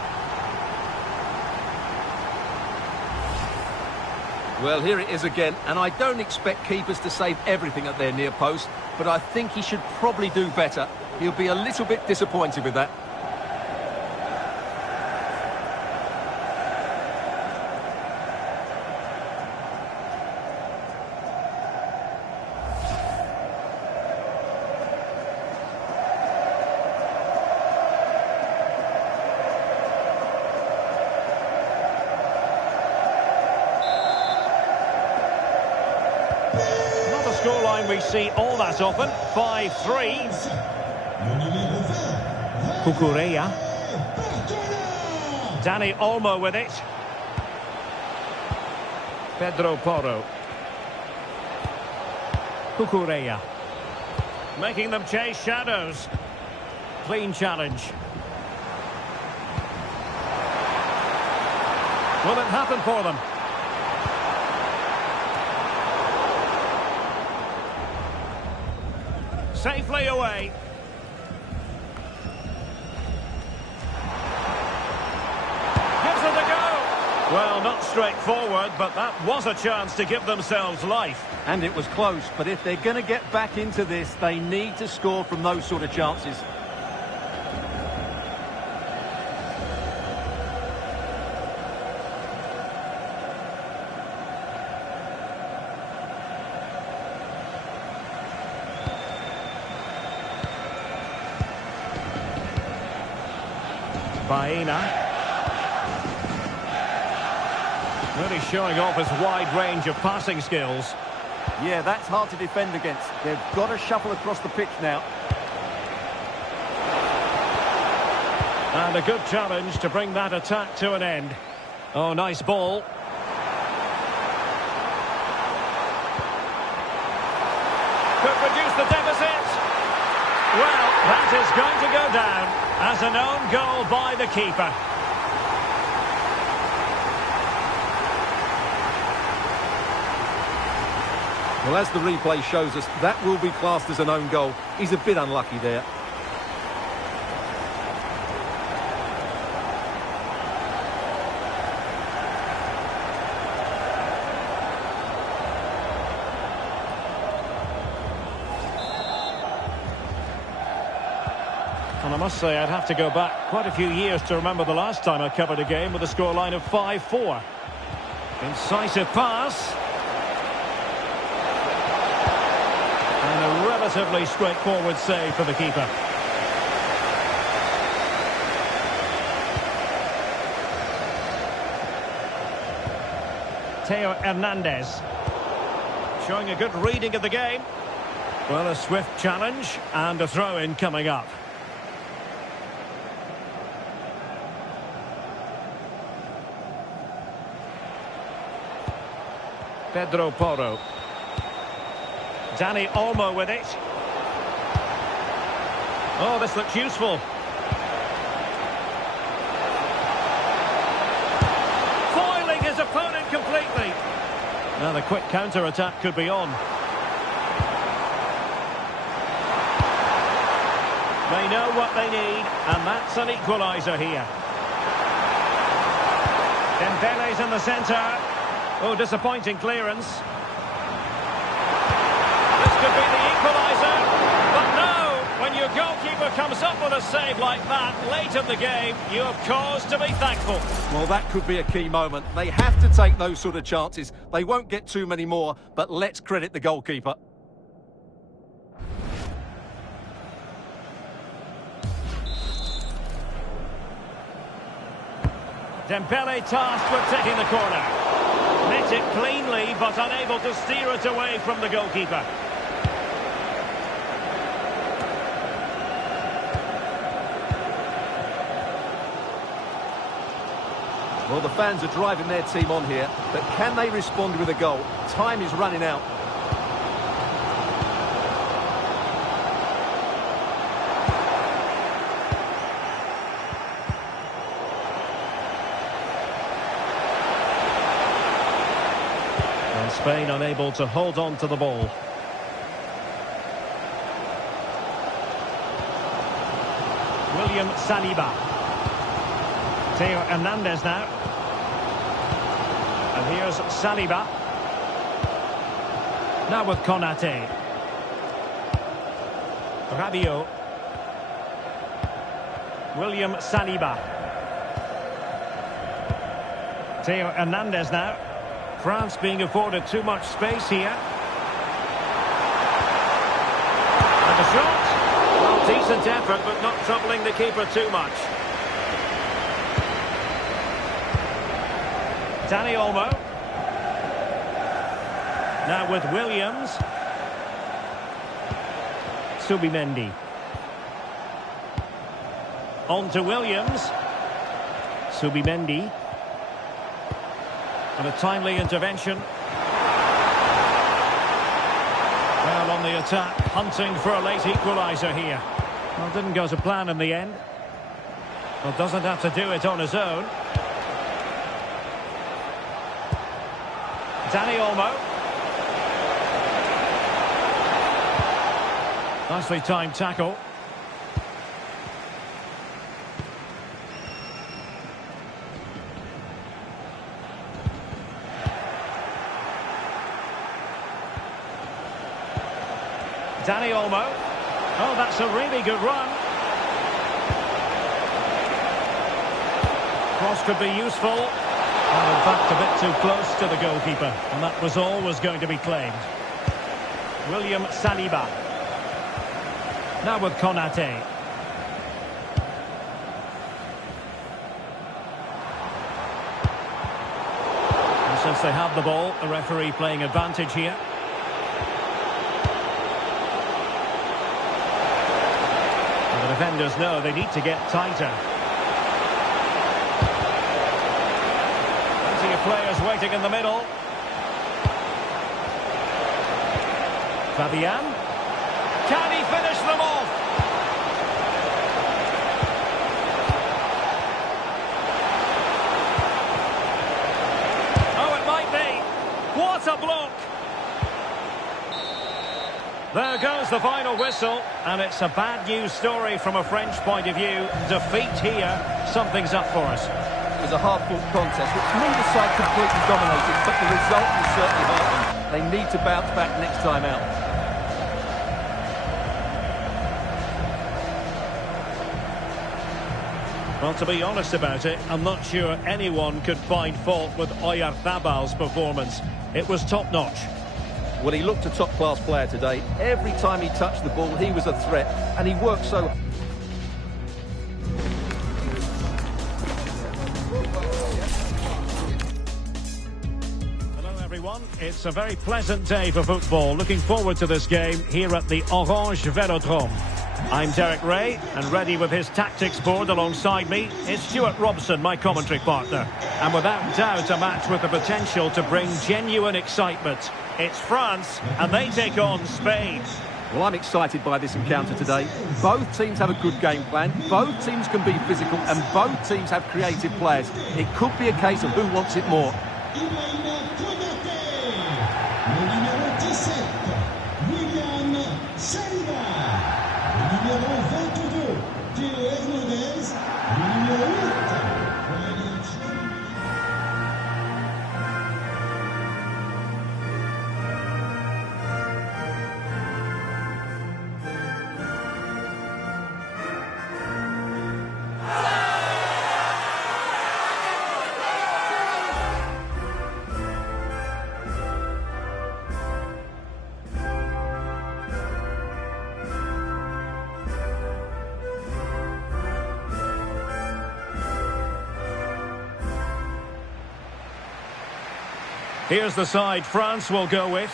Well, here it is again, and I don't expect keepers to save everything at their near post, but I think he should probably do better. He'll be a little bit disappointed with that. Scoreline we see all that often, 5-3. Cucurella. Dani Olmo with it. Pedro Porro. Cucurella. Making them chase shadows. Clean challenge. Will it happen for them? Safely away. Gives it a go. Well, not straightforward, but that was a chance to give themselves life. And it was close, but if they're going to get back into this, they need to score from those sort of chances. Baena. Really showing off his wide range of passing skills. Yeah, that's hard to defend against. They've got to shuffle across the pitch now. And a good challenge to bring that attack to an end. Oh, nice ball. Could reduce the deficit. Well, that is going to go down as an own goal by the keeper. Well, as the replay shows us, that will be classed as an own goal. He's a bit unlucky there. And I must say, I'd have to go back quite a few years to remember the last time I covered a game with a scoreline of 5-4. Incisive pass. And a relatively straightforward save for the keeper. Theo Hernandez. Showing a good reading of the game. Well, a swift challenge and a throw-in coming up. Pedro Porro. Dani Olmo with it. Oh, this looks useful. Foiling his opponent completely. Now the quick counter-attack could be on. They know what they need, and that's an equaliser here. Dembele's in the centre. Oh, disappointing clearance. This could be the equaliser. But no, when your goalkeeper comes up with a save like that late in the game, you have cause to be thankful. Well, that could be a key moment. They have to take those sort of chances. They won't get too many more, but let's credit the goalkeeper. Dembele tasked with taking the corner. Met it cleanly, but unable to steer it away from the goalkeeper. Well, the fans are driving their team on here, but can they respond with a goal? Time is running out. Spain unable to hold on to the ball. William Saliba. Theo Hernandez now. And here's Saliba. Now with Konate. Rabiot. William Saliba. Theo Hernandez now. France being afforded too much space here. And a shot. Well, decent effort, but not troubling the keeper too much. Dani Olmo. Now with Williams. Subimendi. On to Williams. Subimendi. And a timely intervention. Well, on the attack, hunting for a late equaliser here. Well, didn't go to plan in the end. Well, doesn't have to do it on his own. Dani Olmo. Nicely timed tackle. Dani Olmo. Oh, that's a really good run. Cross could be useful. And in fact, a bit too close to the goalkeeper. And that was always going to be claimed. William Saliba. Now with Konate. And since they have the ball, the referee playing advantage here. The defenders know they need to get tighter. Plenty of players waiting in the middle. Fabian. Can he finish them off? Oh, it might be. What a block! There goes the final whistle, and it's a bad news story from a French point of view. Defeat here, something's up for us. It was a hard-fought contest, which neither side completely dominated, but the result will certainly hurt them. They need to bounce back next time out. Well, to be honest about it, I'm not sure anyone could find fault with Oyarzábal's performance. It was top-notch. Well, he looked a top-class player today. Every time he touched the ball, he was a threat, and he worked so... Hello, everyone. It's a very pleasant day for football. Looking forward to this game here at the Orange Velodrome. I'm Derek Ray, and ready with his tactics board alongside me is Stuart Robson, my commentary partner. And without doubt, a match with the potential to bring genuine excitement. It's France, and they take on Spain. Well, I'm excited by this encounter today. Both teams have a good game plan, both teams can be physical, and both teams have creative players. It could be a case of who wants it more. Here's the side France will go with.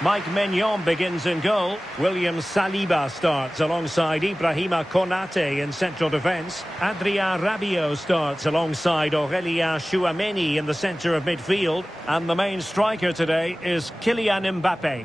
Mike Maignan begins in goal. William Saliba starts alongside Ibrahima Konate in central defence. Adrien Rabiot starts alongside Aurélien Tchouameni in the centre of midfield. And the main striker today is Kylian Mbappé.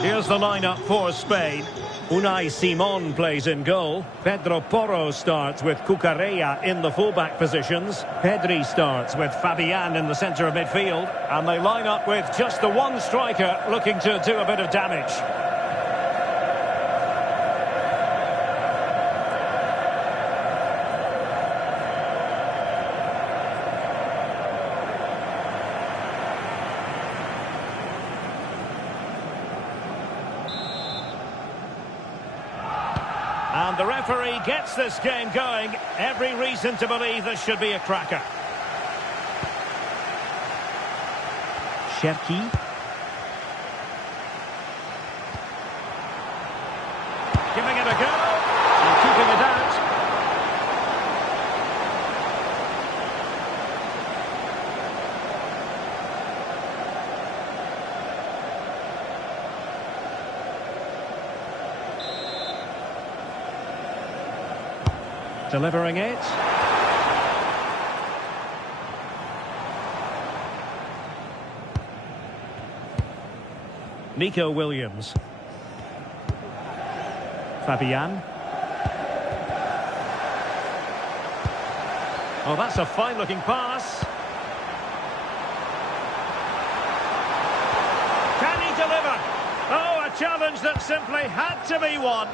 Here's the lineup for Spain. Unai Simon plays in goal. Pedro Porro starts with Cucurella in the fullback positions. Pedri starts with Fabian in the centre of midfield. And they line up with just the one striker looking to do a bit of damage. And the referee gets this game going. Every reason to believe this should be a cracker. Cherki. Giving it a go. And keeping it out. Delivering it. Nico Williams. Fabian. Oh, that's a fine-looking pass. Can he deliver? Oh, a challenge that simply had to be won.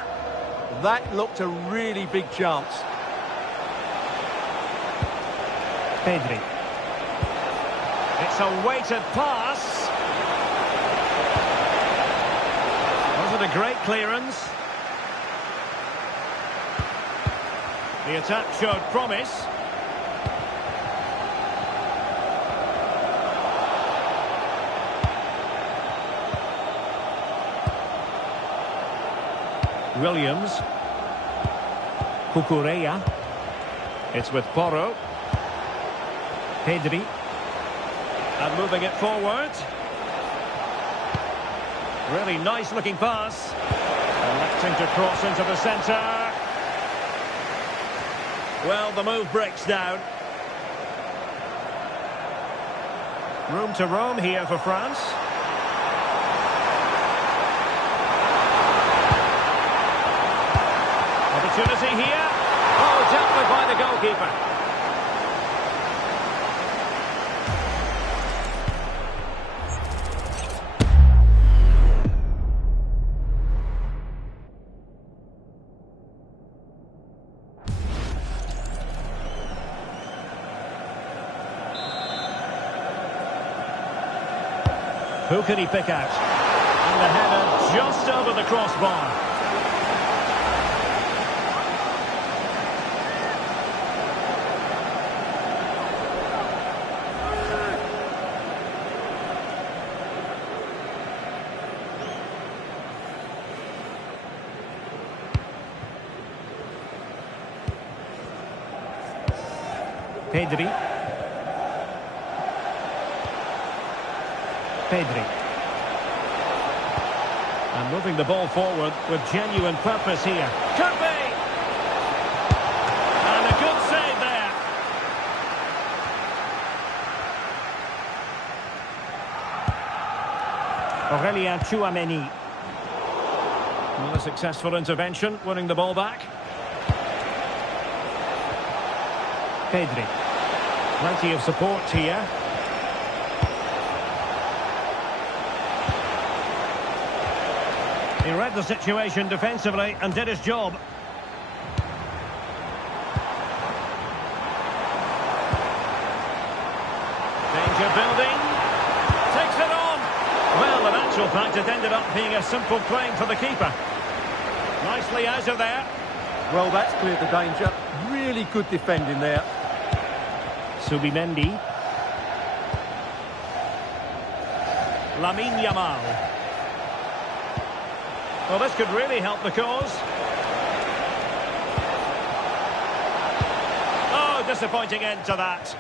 That looked a really big chance. Pedri. It's a weighted pass. Was it a great clearance? The attack showed promise. Williams. Cucurella. It's with Porro. Pedri. And moving it forward. Really nice looking pass. Electing to cross into the centre. Well, the move breaks down. Room to roam here for France. Opportunity here. Oh, dealt with by the goalkeeper. Who can he pick out? And the header just over the crossbar. Pedri. Pedri. And moving the ball forward with genuine purpose here. Could be! And a good save there. Aurélien Tchouaméni. Well, a successful intervention, winning the ball back. Pedri. Plenty of support here. He read the situation defensively and did his job. Danger building. Takes it on. Well, in actual fact, it ended up being a simple claim for the keeper. Nicely out of there. Well, that's cleared the danger. Really good defending there. Subimendi. Lamine Yamal. Well, this could really help the cause. Oh, disappointing end to that.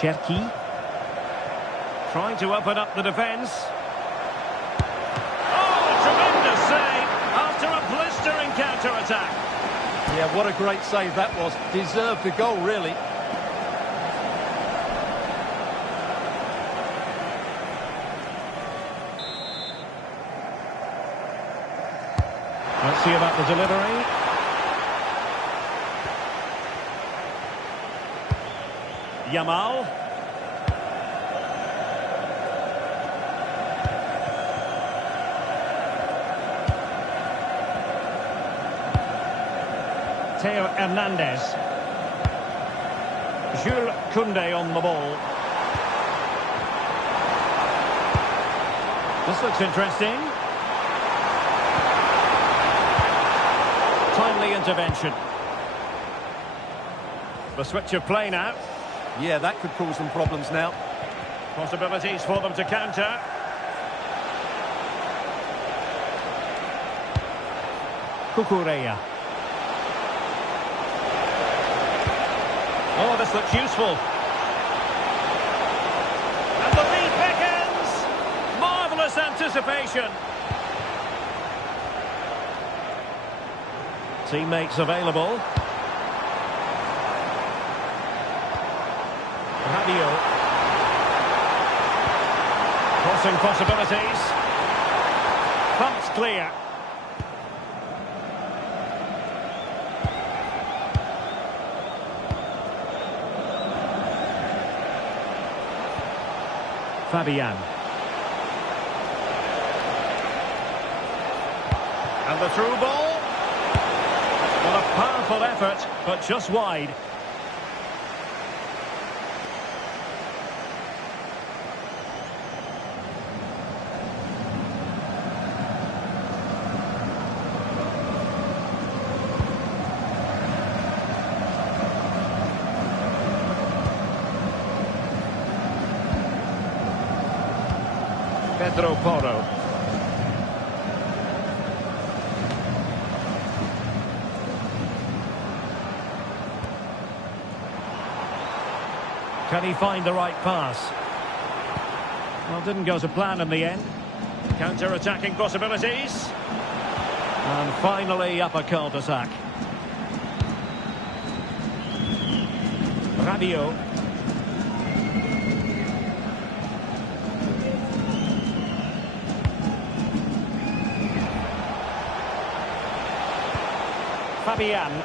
Cherki. Trying to open up the defence. Oh, a tremendous save after a blistering counter-attack. Yeah, what a great save that was. Deserved the goal, really. See about the delivery. Yamal. Theo Hernandez. Jules Koundé on the ball. This looks interesting. Timely intervention. The switch of play now. Yeah, that could cause them problems now. Possibilities for them to counter. Cucurella. Oh, this looks useful. And the lead beckons. Marvellous anticipation. Teammates available. Rabiot. Crossing possibilities. Thumped clear. Fabian. And the through ball. Well, a powerful effort, but just wide. Pedro Porro. Can he find the right pass? Well, didn't go to plan in the end. Counter-attacking possibilities. And finally up a cul-de-sac. Rabiot. Fabian.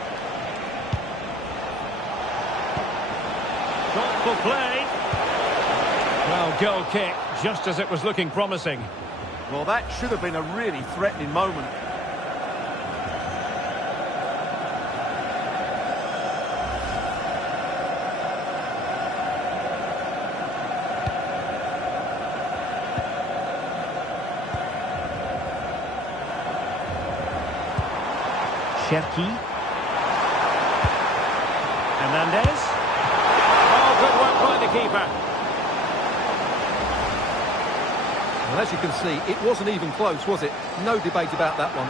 Thoughtful play. Well, goal kick, just as it was looking promising. Well, that should have been a really threatening moment. Cherki. Hernandez. Oh, good work by the keeper. Well, as you can see, it wasn't even close, was it? No debate about that one.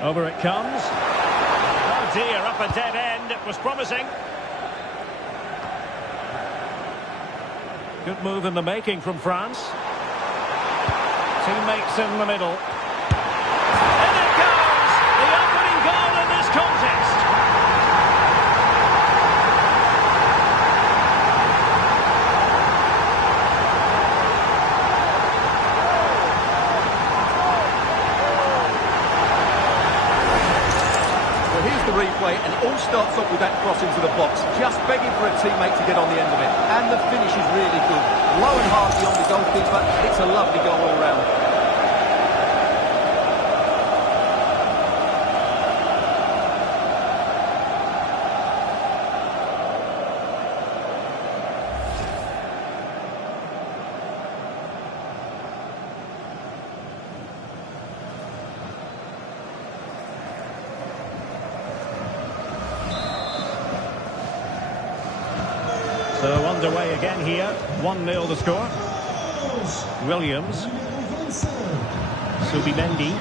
Over it comes. Oh dear, up a dead end. It was promising. Good move in the making from France. Teammates in the middle. And it goes! The opening goal in this contest. Well, here's the replay, and it all starts off with that cross into the box, just begging for a teammate to get on the end of it. And the finish is really good. Low and hard beyond the goalkeeper. It's a lovely goal all round. So underway again here. 1-0 the score. Williams. Subimendi.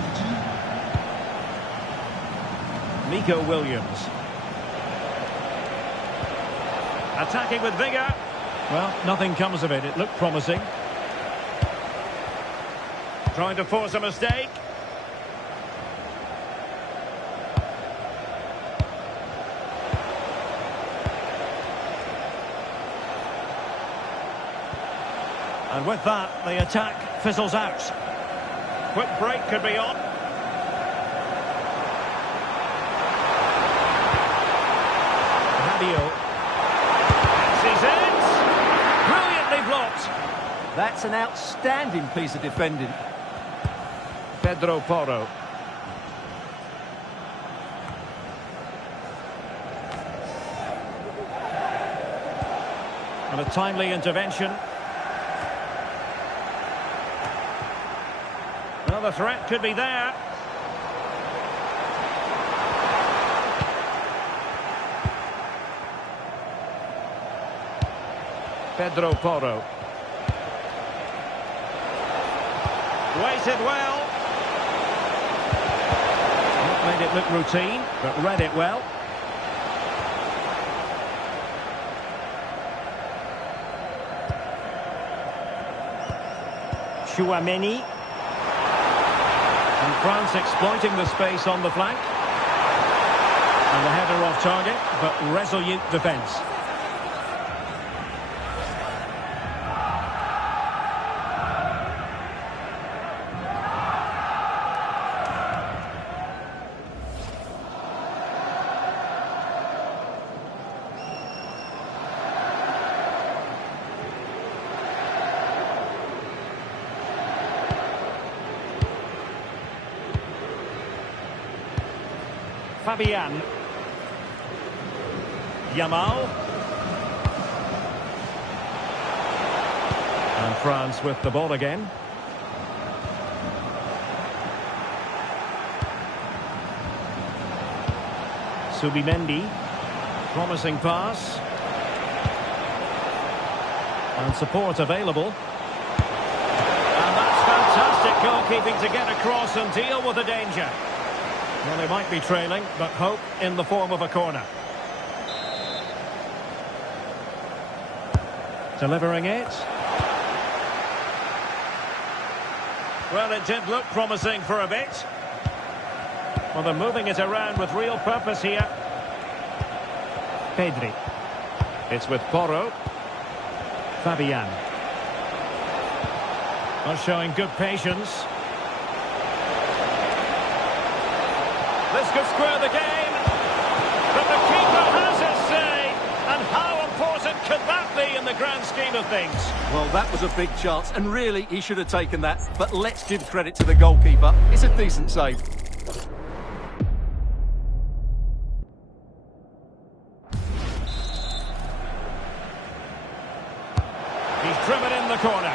Nico Williams. Attacking with vigour. Well, nothing comes of it. It looked promising. Trying to force a mistake. And with that, the attack fizzles out. Quick break could be on. Fabio. Sees it. Brilliantly blocked. That's an outstanding piece of defending. Pedro Porro. And a timely intervention. Well, the threat could be there. Pedro Porro. Waited well. Not made it look routine, but read it well. Chouameni. And France exploiting the space on the flank. And the header off target, but resolute defence. Fabian. Yamal. And France with the ball again. Subimendi. Promising pass. And support available. And that's fantastic goalkeeping to get across and deal with the danger. Well, they might be trailing, but hope in the form of a corner. Delivering it. Well, it did look promising for a bit. Well, they're moving it around with real purpose here. Pedri. It's with Porro. Fabian. Well, showing good patience. This could square the game, but the keeper has his say, and how important could that be in the grand scheme of things? Well, that was a big chance, and really, he should have taken that, but let's give credit to the goalkeeper. It's a decent save. He's driven in the corner.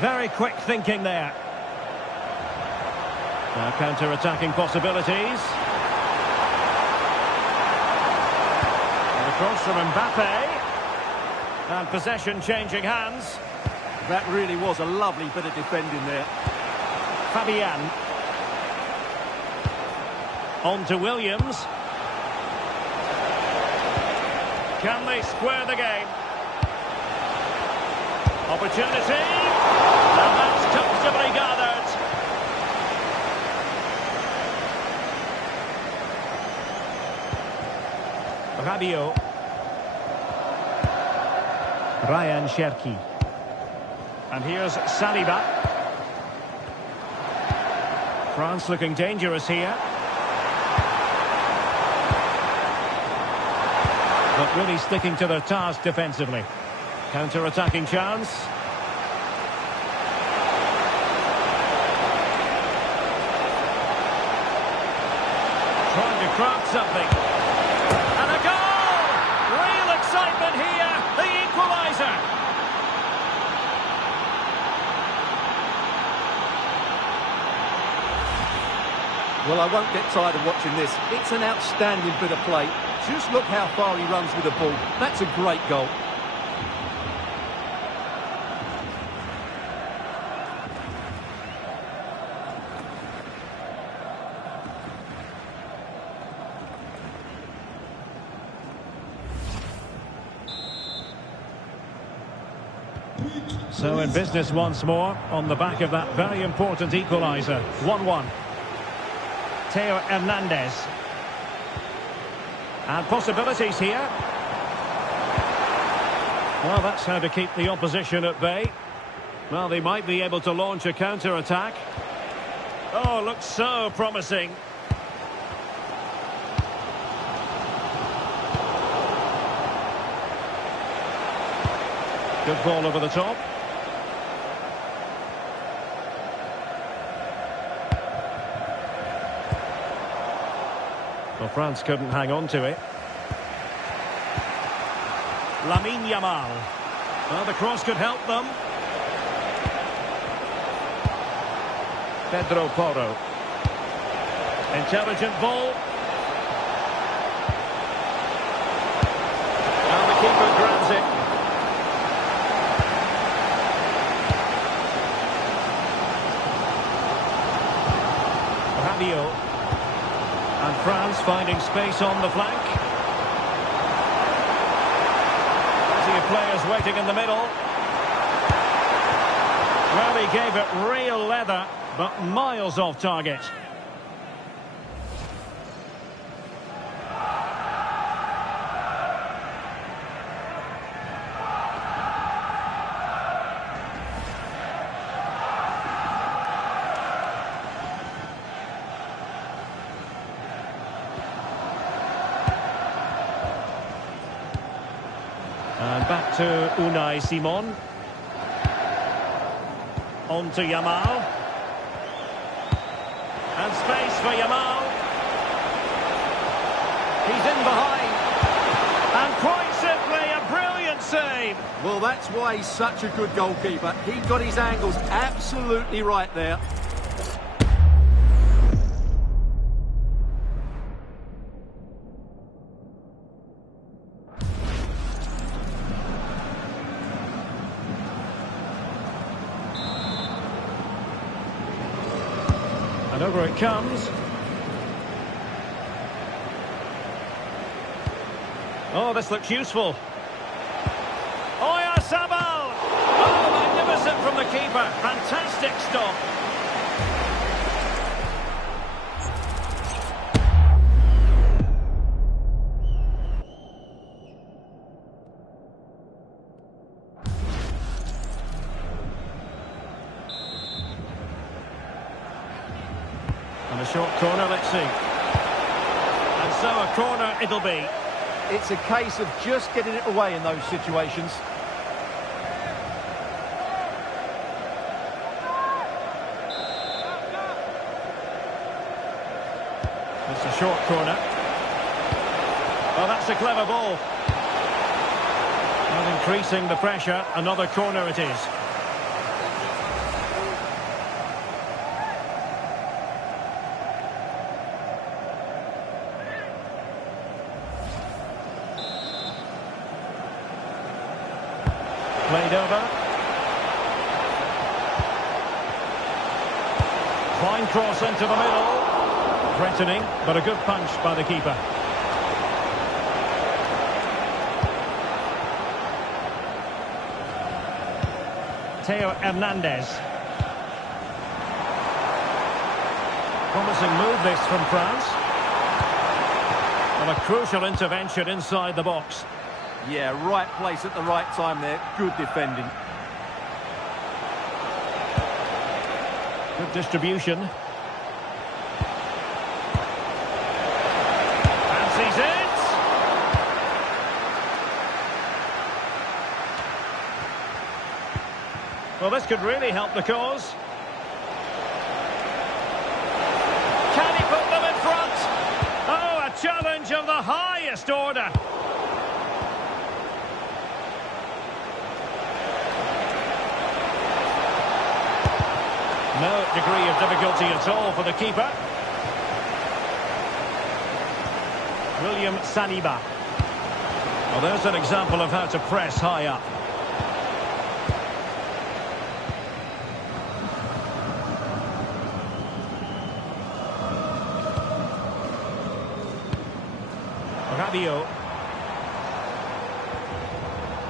Very quick thinking there. Now counter-attacking possibilities. And across from Mbappe. And possession changing hands. That really was a lovely bit of defending there. Fabian. On to Williams. Can they square the game? Opportunity. And that's comfortably gathered. Rabiot. Ryan Cherki. And here's Saliba. France looking dangerous here. But really sticking to their task defensively. Counter-attacking chance. Trying to craft something. And a goal! Real excitement here. The equaliser. Well, I won't get tired of watching this. It's an outstanding bit of play. Just look how far he runs with the ball. That's a great goal. So in business once more on the back of that very important equaliser. 1-1. Theo Hernandez. And possibilities here. Well, that's how to keep the opposition at bay. Well, they might be able to launch a counter-attack. Oh, looks so promising. Good ball over the top. Well, France couldn't hang on to it. Yamal. Well, the cross could help them. Pedro Porro. Intelligent ball. And the keeper grabs it. Rabiot. And France finding space on the flank. Plenty of players waiting in the middle. Well, he gave it real leather, but miles off target. And back to Unai Simon. On to Yamal. And space for Yamal. He's in behind. And quite simply, a brilliant save. Well, that's why he's such a good goalkeeper. He got his angles absolutely right there. And over it comes. Oh, this looks useful. Oyarzabal! Oh, magnificent from the keeper. Fantastic stop. And a short corner, let's see. And so a corner it'll be. It's a case of just getting it away in those situations. It's a short corner. Oh, that's a clever ball. And increasing the pressure, another corner it is. Played over. Fine cross into the middle. Threatening, but a good punch by the keeper. Theo Hernandez. Promising move this from France. And a crucial intervention inside the box. Yeah, right place at the right time there. Good defending. Good distribution. Fancies it! Well, this could really help the cause. Can he put them in front? Oh, a challenge of the highest order. No degree of difficulty at all for the keeper. William Saliba. Well, there's an example of how to press high up. Rabiot.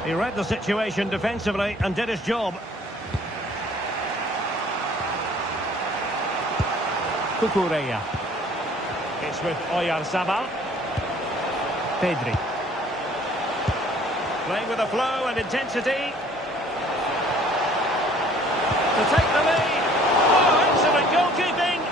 He read the situation defensively and did his job. Cucurella. It's with Oyarzabal. Pedri. Playing with a flow and intensity. To take the lead. Oh, excellent goalkeeping.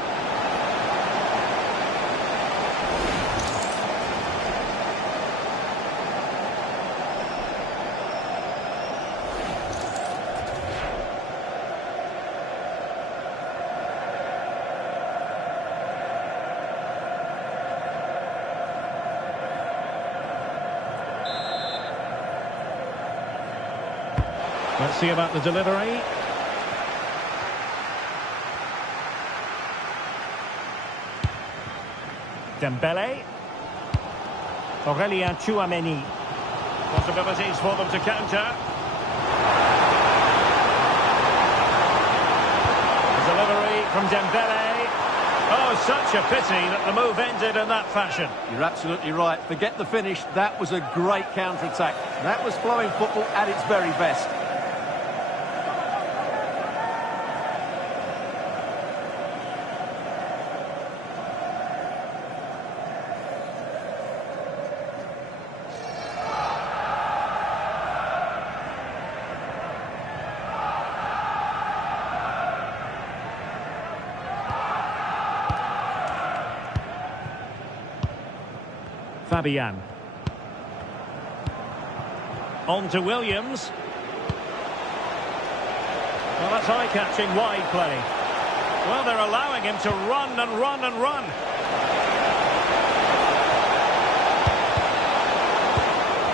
Let's see about the delivery. Dembele. Aurelien Tchouameni. Possibilities for them to counter. Delivery from Dembele. Oh, such a pity that the move ended in that fashion. You're absolutely right. Forget the finish. That was a great counter-attack. That was flowing football at its very best. Fabian. On to Williams. Well, that's eye-catching wide play. Well, they're allowing him to run and run and run.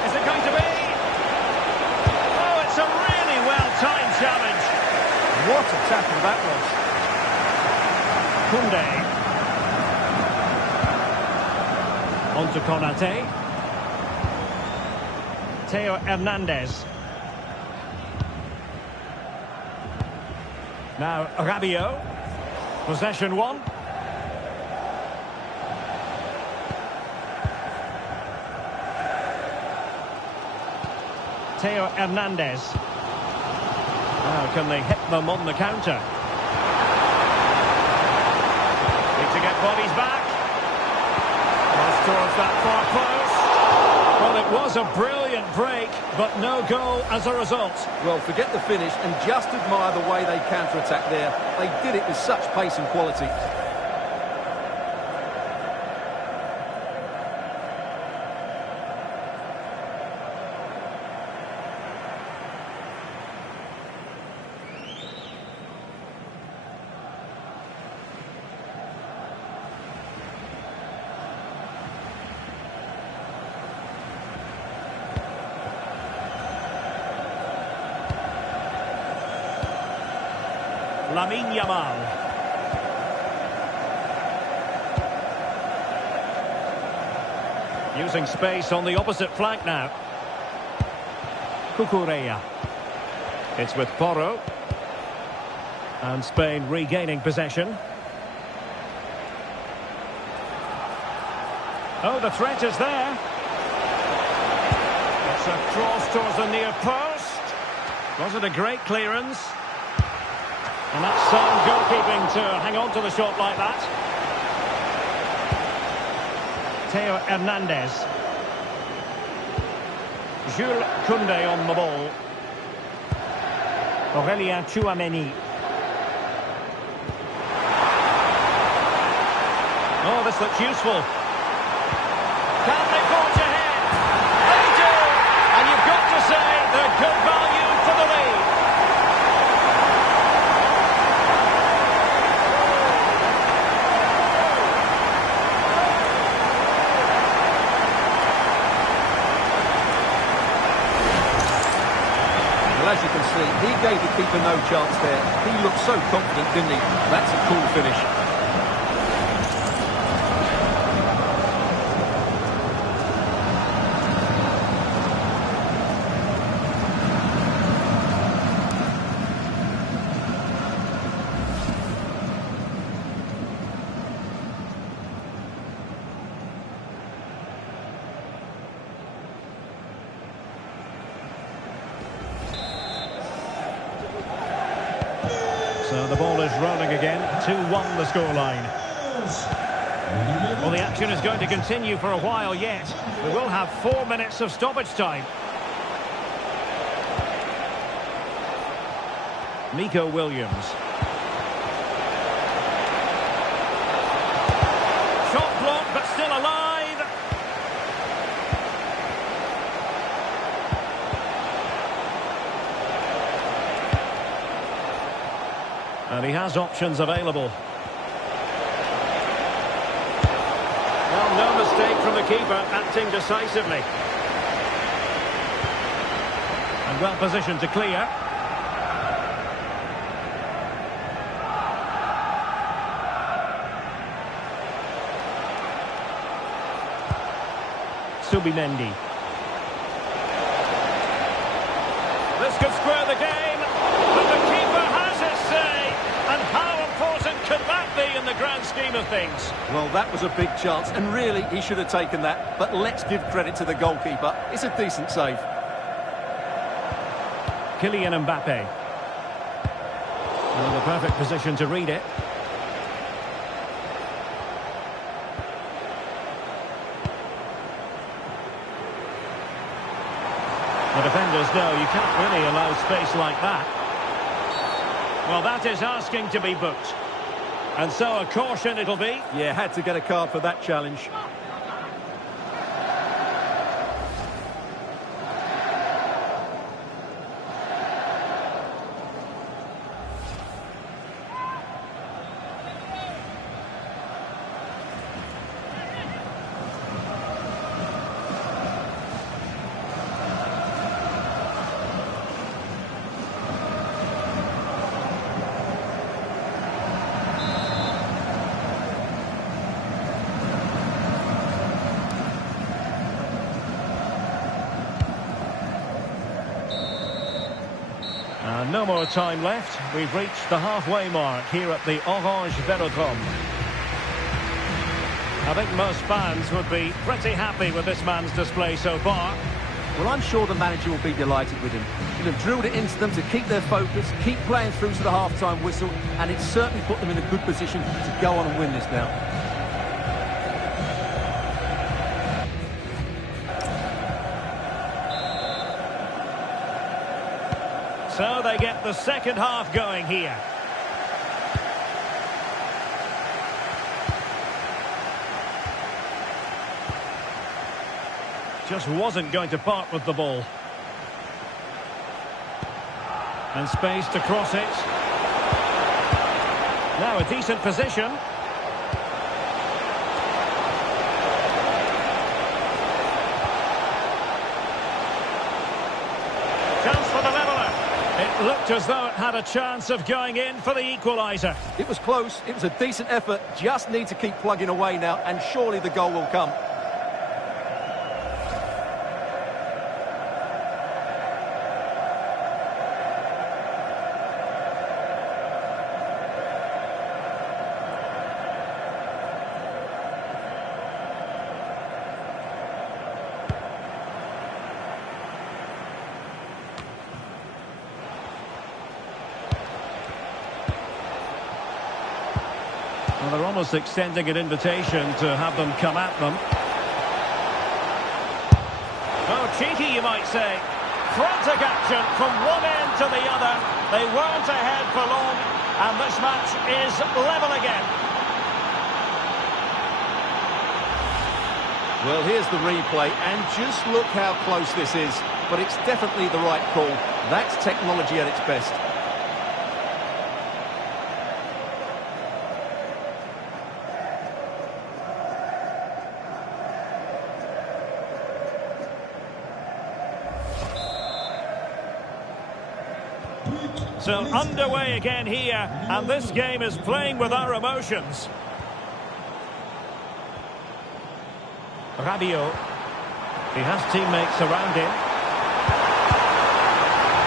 Is it going to be? Oh, it's a really well-timed challenge. What a tackle that was. Koundé. On to Konate. Theo Hernandez. Now Rabiot. Possession one. Theo Hernandez. Now can they hit them on the counter? Need to get bodies back. Towards that far post. Well, it was a brilliant break, but no goal as a result. Well, forget the finish and just admire the way they counter-attacked there. They did it with such pace and quality. Lamine Yamal. Using space on the opposite flank now. Cucurella. It's with Porro. And Spain regaining possession. Oh, the threat is there. It's a cross towards the near post. Was it a great clearance? And that's sound goalkeeping to hang on to the shot like that. Theo Hernandez. Jules Koundé on the ball. Aurelien Tchouameni. Oh, this looks useful. Can they forge ahead? They do! And you've got to say they're good value for the lead. Well, as you can see, he gave the keeper no chance there. He looked so confident, didn't he? That's a cool finish. So the ball is rolling again. 2-1 the scoreline. Well, the action is going to continue for a while yet. We will have 4 minutes of stoppage time. Nico Williams. Shot blocked, but still alive. And he has options available. Well, no mistake from the keeper, acting decisively. And well positioned to clear. Subimendi. This could square the game, but the keeper has his say. And how important could that be in the grand scheme of things? Well, that was a big chance, and really, he should have taken that. But let's give credit to the goalkeeper. It's a decent save. Kylian Mbappe. Well, the perfect position to read it. The defenders know you can't really allow space like that. Well, that is asking to be booked. And so a caution it'll be. Yeah, had to get a card for that challenge. No more time left. We've reached the halfway mark here at the Orange Velodrome. I think most fans would be pretty happy with this man's display so far. Well, I'm sure the manager will be delighted with him. He'll have drilled it into them to keep their focus, keep playing through to the half-time whistle, and it's certainly put them in a good position to go on and win this now. So they get the second half going here. Just wasn't going to part with the ball. And space to cross it. Now a decent position. Chance for the leveller. It looked as though it had a chance of going in for the equaliser. It was close, it was a decent effort, just need to keep plugging away now, and surely the goal will come. Well, they're almost extending an invitation to have them come at them. Oh, cheeky, you might say. Frantic action from one end to the other. They weren't ahead for long, and this match is level again. Well, here's the replay, and just look how close this is. But it's definitely the right call. That's technology at its best. So underway again here, and this game is playing with our emotions. Rabiot. He has teammates around him.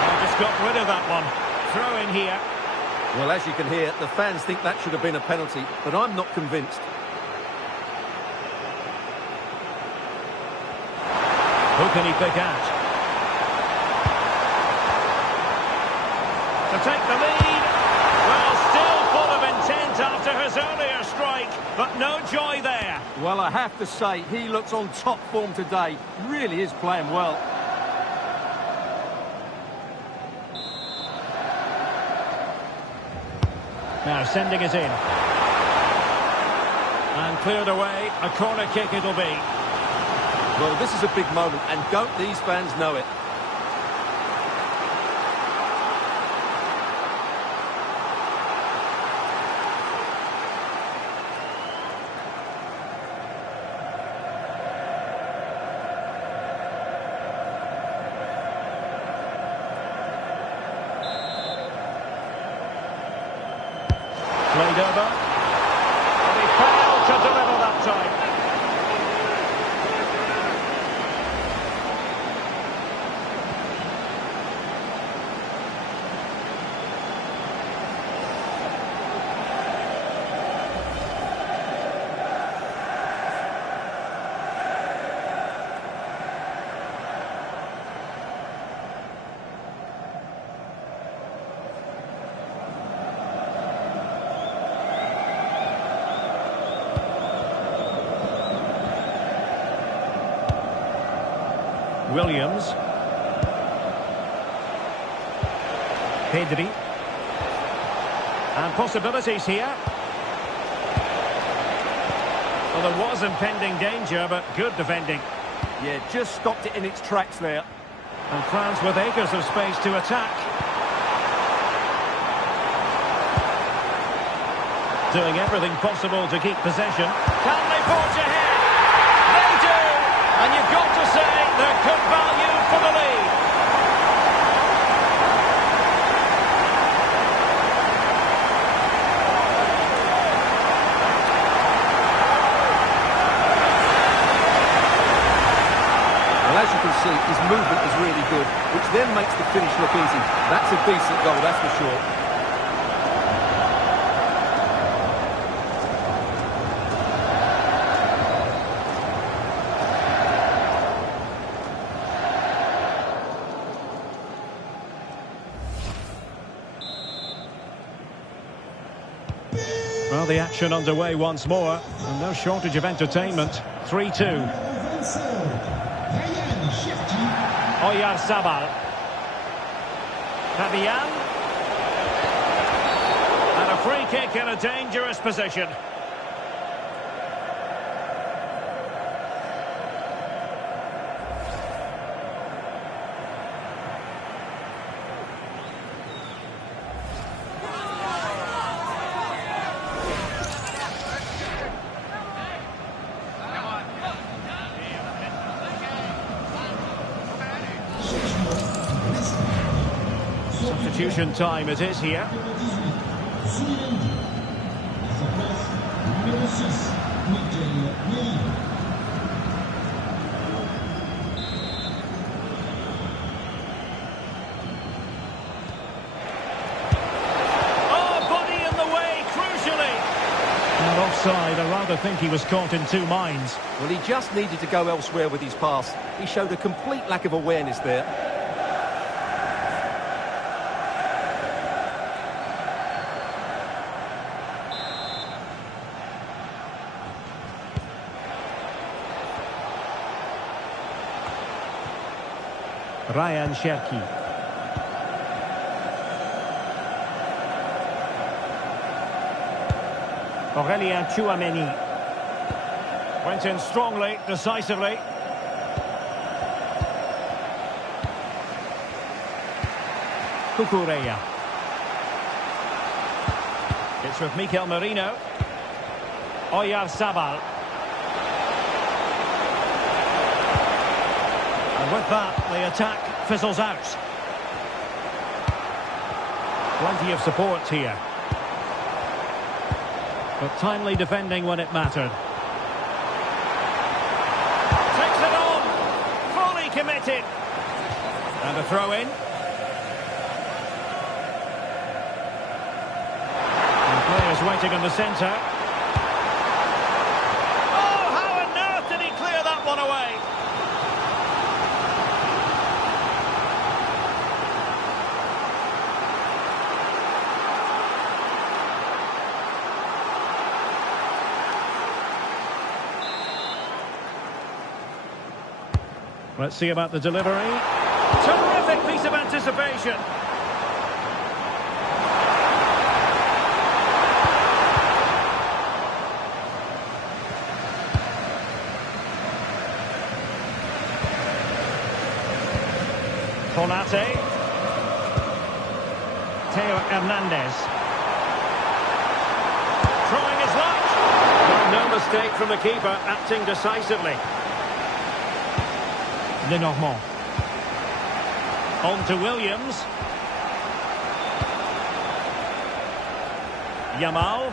Oh, just got rid of that one. Throw in here. Well, as you can hear, the fans think that should have been a penalty, but I'm not convinced. Who can he pick out? To take the lead. Well, still full of intent after his earlier strike, but no joy there. Well, I have to say, he looks on top form today. Really is playing well. Now sending it in. And cleared away. A corner kick it'll be. Well, this is a big moment, and don't these fans know it? Played over. And he failed to deliver that time. Williams. Pedri. And possibilities here. Well, there was impending danger, but good defending. Yeah, just stopped it in its tracks there. And France with acres of space to attack. Doing everything possible to keep possession. Can they forge ahead? They do! And you've got to say they're good value for the lead. Well, as you can see, his movement is really good, which then makes the finish look easy. That's a decent goal, that's for sure. Well, the action underway once more, and no shortage of entertainment. 3-2. Oyarzabal. Fabian. And a free kick in a dangerous position. Substitution time it is here. Oh, body in the way, crucially. Not offside. I rather think he was caught in two minds. Well, he just needed to go elsewhere with his pass. He showed a complete lack of awareness there. Ryan Cherki. Aurelien Tchouameni. Went in strongly, decisively. Cucurella. It's with Mikel Merino. Oyarzabal. And with that, the attack fizzles out. Plenty of support here. But timely defending when it mattered. Takes it on! Fully committed! And a throw-in. And players waiting in the centre. Oh, how on earth did he clear that one away? Let's see about the delivery. Terrific piece of anticipation. Konate. Theo Hernandez. Trying his luck. Well, no mistake from the keeper, acting decisively. Lenormand. On to Williams. Yamal.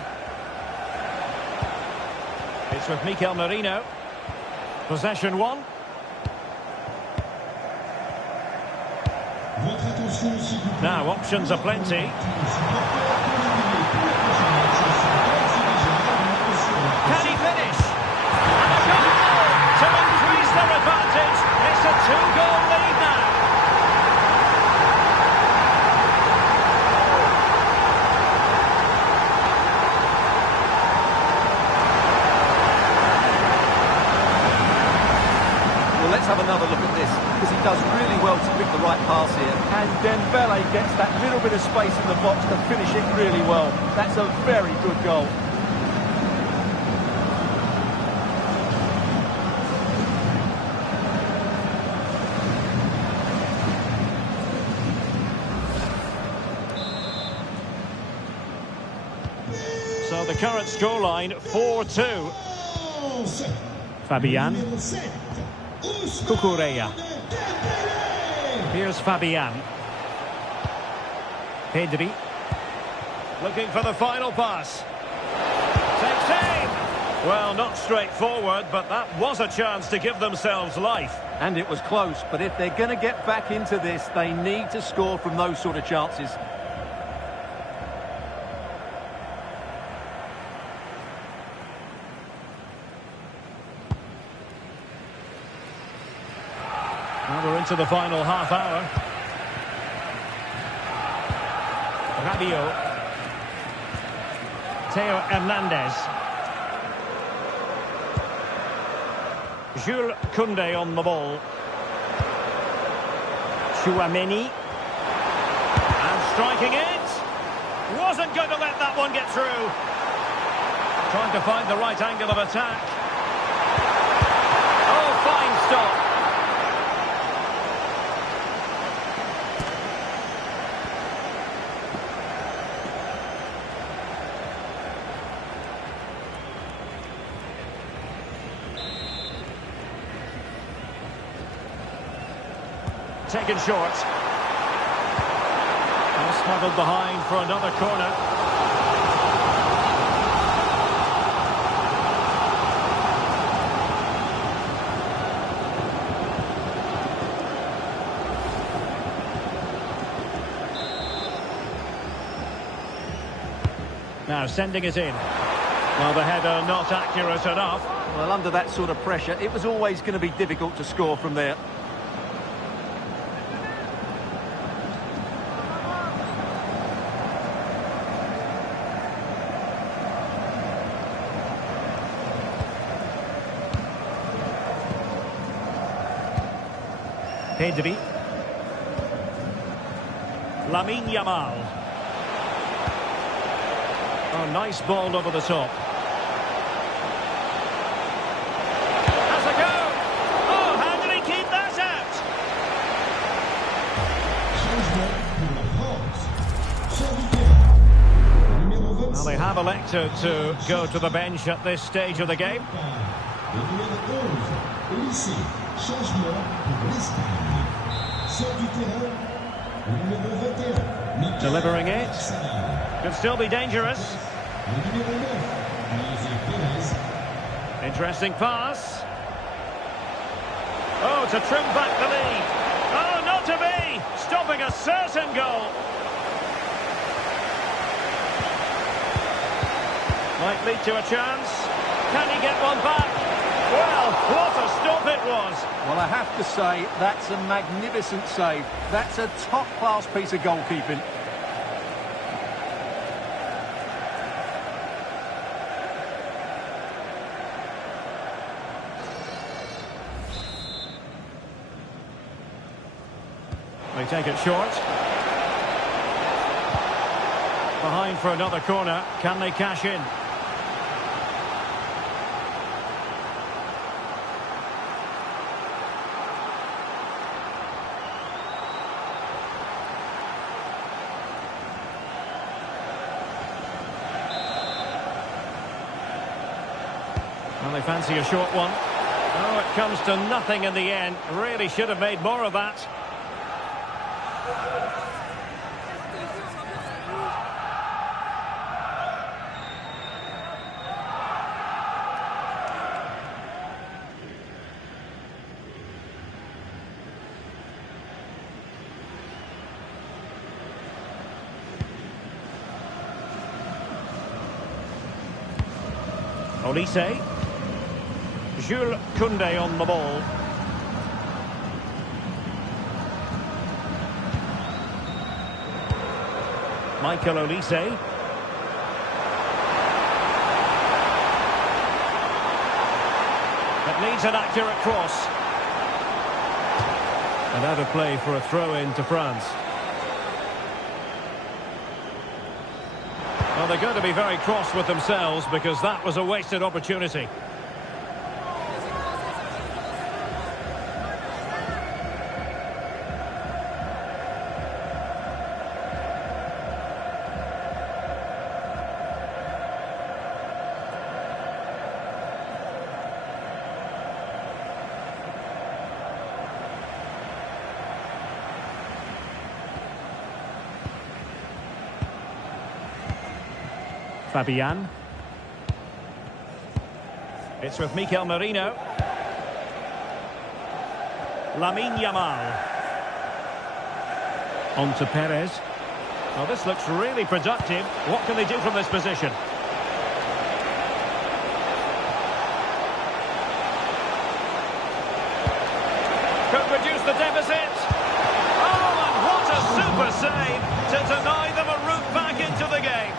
It's with Mikel Merino. Possession one. Now options are plenty. Can he finish? And a goal to increase their advantage. It's a 2-goal lead now. Well, let's have another look at this, because he does really well to pick the right pass here. And Dembele gets that little bit of space in the box to finish it really well. That's a very good goal. So the current scoreline, 4-2. Fabian. Cucurella. Here's Fabian. Pedri. Looking for the final pass. Takes aim. Well, not straightforward, but that was a chance to give themselves life. And it was close, but if they're going to get back into this, they need to score from those sort of chances. Now we're into the final half hour. Rabiot. Theo Hernandez. Jules Koundé on the ball. Chouameni. And striking it. Wasn't going to let that one get through. Trying to find the right angle of attack. Oh, fine stop. Taken short. And smuggled behind for another corner. Now sending it in. Well, the header not accurate enough. Well, under that sort of pressure, it was always going to be difficult to score from there. Pedri. Lamine Yamal. Oh, nice ball over the top. Has a go. Oh, how did he keep that out? Well, they have elected to go to the bench at this stage of the game. Delivering it. Could still be dangerous. Interesting pass. Oh, to trim back the lead. Oh, not to be. Stopping a certain goal. Might lead to a chance. Can he get one back? Well, what a stop it was. Well, I have to say, that's a magnificent save. That's a top-class piece of goalkeeping. They take it short. Behind for another corner. Can they cash in? Well, they fancy a short one. Oh, it comes to nothing in the end. Really should have made more of that. Olise. Jules Koundé on the ball. Michael Olise. It needs an accurate cross. And out of play for a throw-in to France. Well, they're going to be very cross with themselves because that was a wasted opportunity. Fabian. It's with Mikel Merino. Lamine Yamal. On to Perez. Well, this looks really productive. What can they do from this position? Could reduce the deficit. Oh, and what a super save to deny them a route back into the game.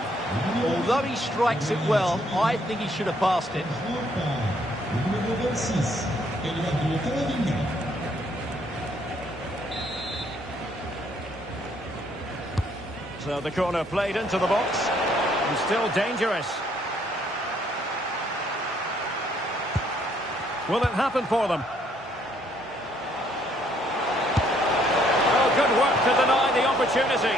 Although he strikes it well, I think he should have passed it. So the corner played into the box. And still dangerous. Will it happen for them? Oh, good work to deny the opportunity.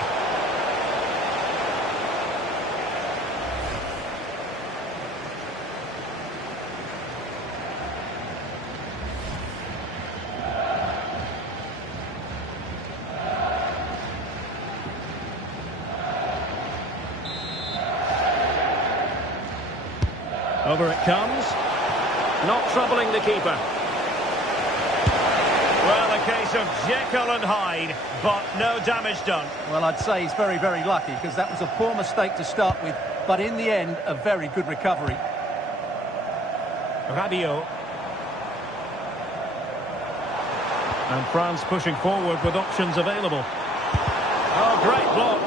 Over it comes. Not troubling the keeper. Well, a case of Jekyll and Hyde, but no damage done. Well, I'd say he's very, very lucky because that was a poor mistake to start with, but in the end, a very good recovery. Rabiot. And France pushing forward with options available. Oh, great block.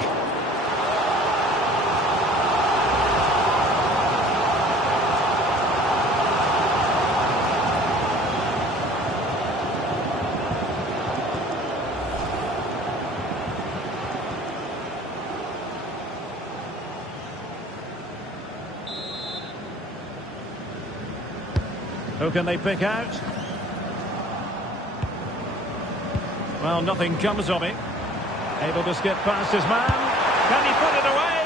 Who can they pick out? Well, nothing comes of it. Able to skip past his man. Can he put it away?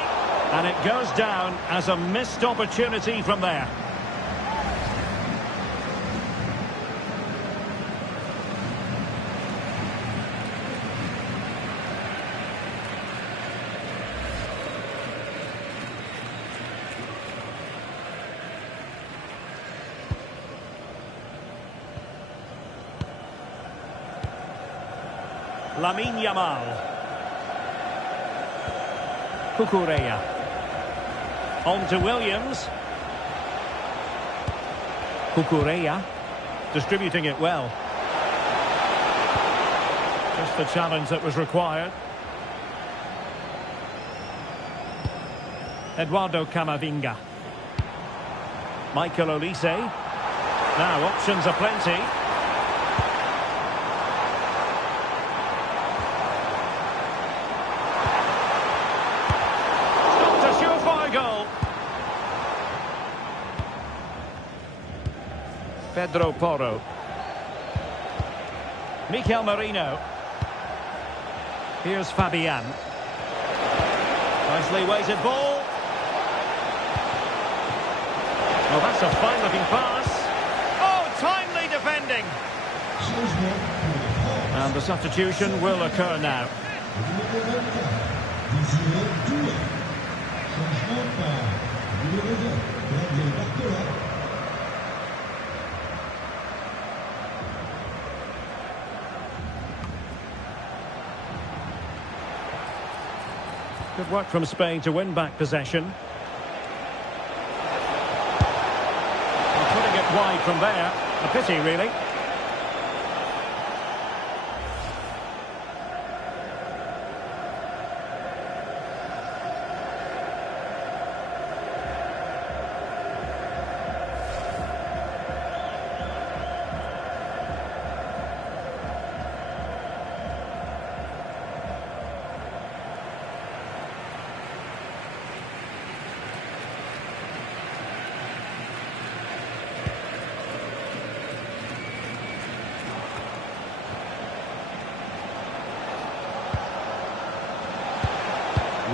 And it goes down as a missed opportunity from there. Lamine Yamal. Cucurella. On to Williams. Cucurella. Distributing it well. Just the challenge that was required. Eduardo Camavinga. Michael Olise. Now options are plenty. Pedro Porro. Mikel Merino. Here's Fabian. Nicely weighted ball. Oh, that's a fine-looking pass. defending. And the substitution will occur now. Good work from Spain to win back possession. And putting it wide from there. A pity, really.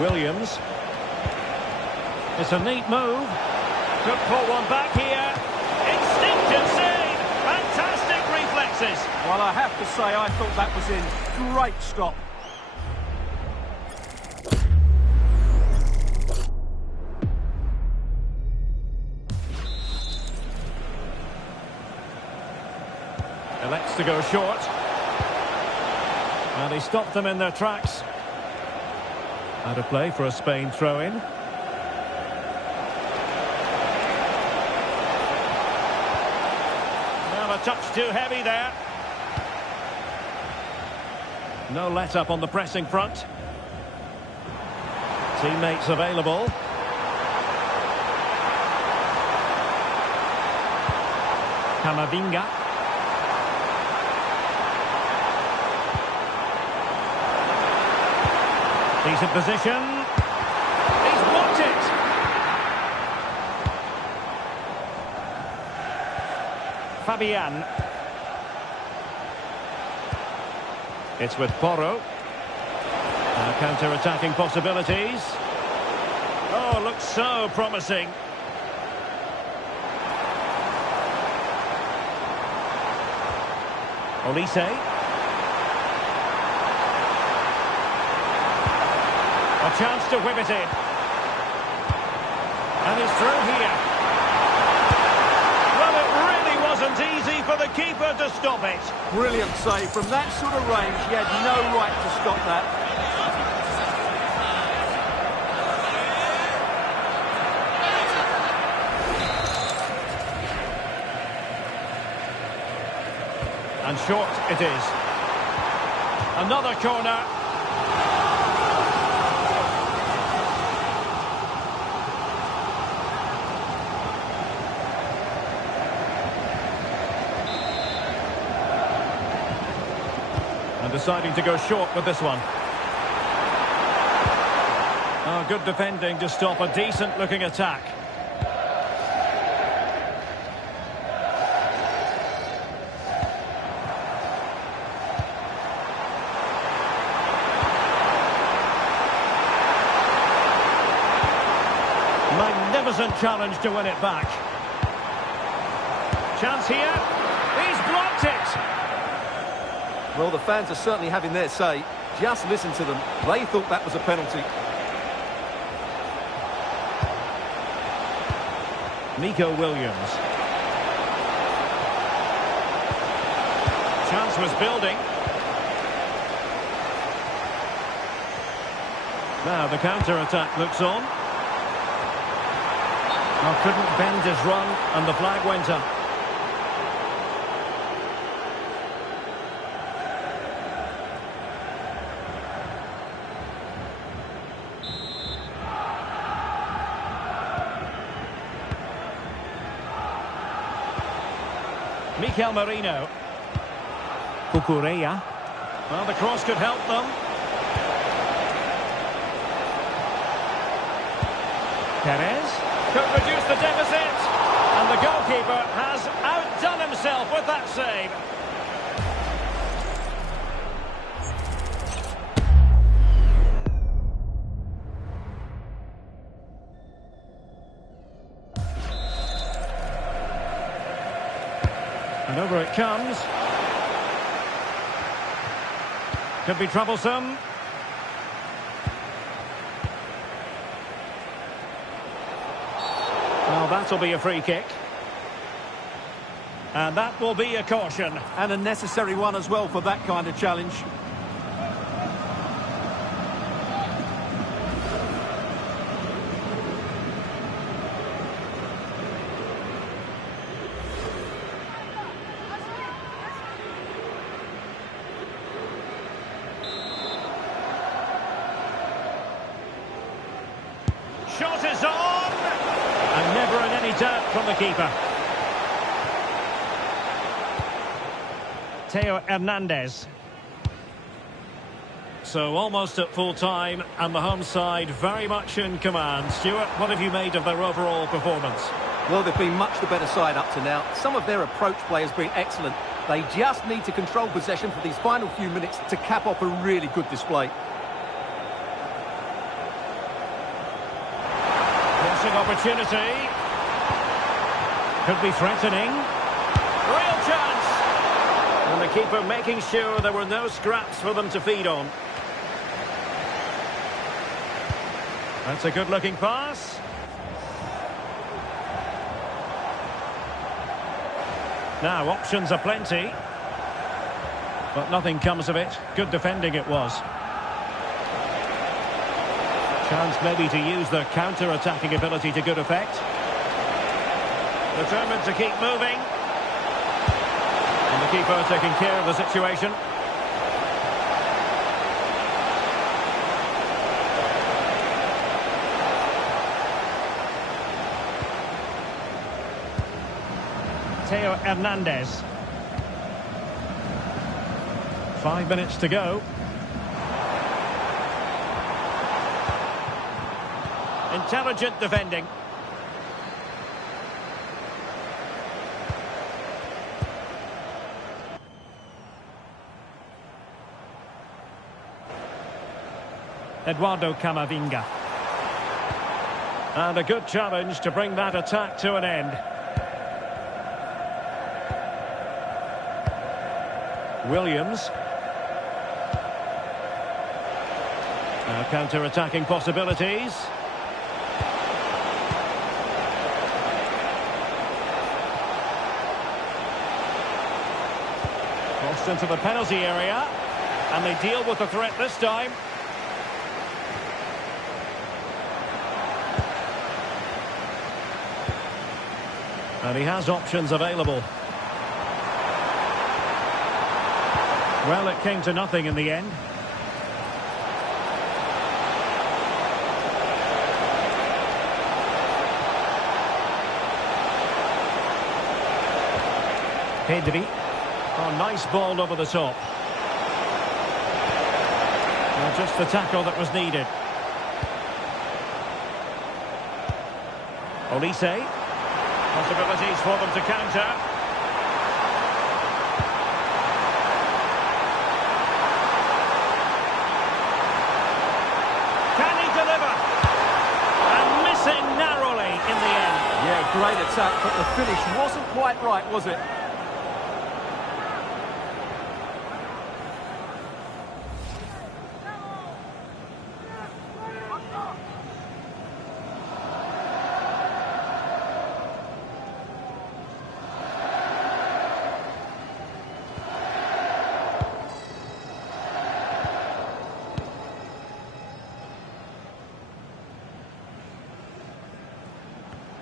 Williams. It's a neat move. Could pull one back here. Instinctive save. Fantastic reflexes. Well, I have to say, I thought that was in. Great stop. Elects to go short. And he stopped them in their tracks. Out of play for a Spain throw-in. Now a touch too heavy there. No let-up on the pressing front. Teammates available. Camavinga. Decent position. He's blocked it. Fabian. It's with Porro. Now counter-attacking possibilities. Oh, looks so promising. Olise. A chance to whip it in. And he's through here. Well, it really wasn't easy for the keeper to stop it. Brilliant save. From that sort of range, he had no right to stop that. And short it is. Another corner. Deciding to go short with this one. Oh, good defending to stop a decent-looking attack. Magnificent challenge to win it back. Chance here. He's blocked it. Well, the fans are certainly having their say. Just listen to them. They thought that was a penalty. Nico Williams. Chance was building. Now the counter-attack looks on. Well, couldn't bend his run, and the flag went up. Mikel Merino. Cucurella. Well, the cross could help them. Perez could reduce the deficit. And the goalkeeper has outdone himself with that save. And over it comes. Could be troublesome. Well, that'll be a free kick. And that will be a caution. And a necessary one as well for that kind of challenge. Shot is on! And never in any doubt from the keeper. Theo Hernandez. So almost at full time, and the home side very much in command. Stuart, what have you made of their overall performance? Well, they've been much the better side up to now. Some of their approach play has been excellent. They just need to control possession for these final few minutes to cap off a really good display. Crossing opportunity. Could be threatening. Real chance! And the keeper making sure there were no scraps for them to feed on. That's a good-looking pass. Now, options are plenty. But nothing comes of it. Good defending it was. Chance maybe to use their counter-attacking ability to good effect. Determined to keep moving. And the keeper taking care of the situation. Theo Hernandez. 5 minutes to go. Intelligent defending. Eduardo Camavinga. And a good challenge to bring that attack to an end. Williams. Now counter-attacking possibilities. Crossed into the penalty area. And they deal with the threat this time. And he has options available. Well, it came to nothing in the end. Pedri. Oh, nice ball over the top. Well, just the tackle that was needed. Olise. Possibilities for them to counter. Can he deliver? And missing narrowly in the end. Yeah, great attack, but the finish wasn't quite right, was it?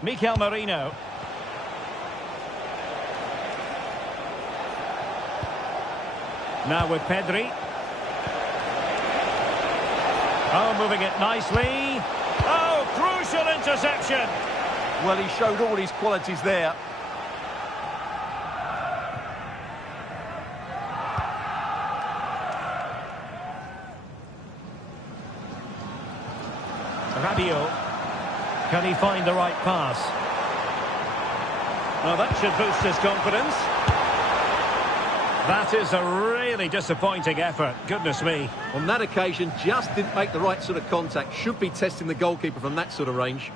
Mikel Merino. Now with Pedri. Oh, moving it nicely. Oh, crucial interception. Well, he showed all his qualities there. Rabiot. Can he find the right pass? Well, that should boost his confidence. That is a really disappointing effort. Goodness me. On that occasion, just didn't make the right sort of contact. Should be testing the goalkeeper from that sort of range.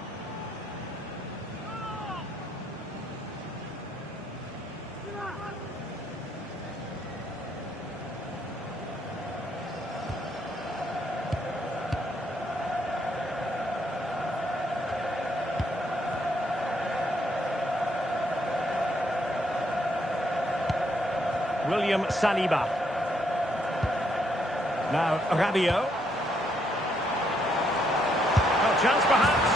William Saliba. Now Rabiot. Oh, chance perhaps.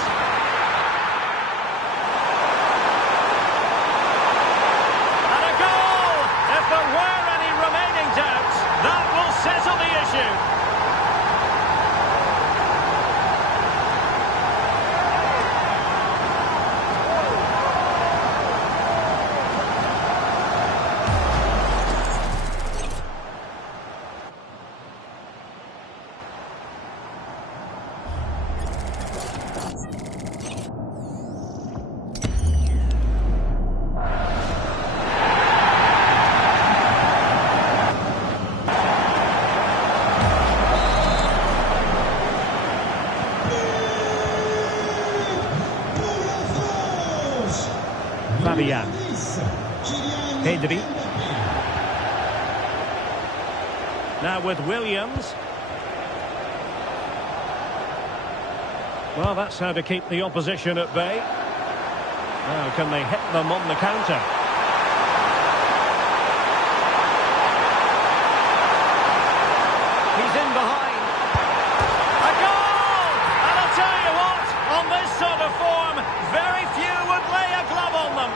And a goal! If there were any remaining doubts, that will settle the issue. Fabian. Pedri. Now with Williams. Well, that's how to keep the opposition at bay. Now, can they hit them on the counter? He's in behind. A goal! And I'll tell you what, on this sort of form, very few would lay a glove on them.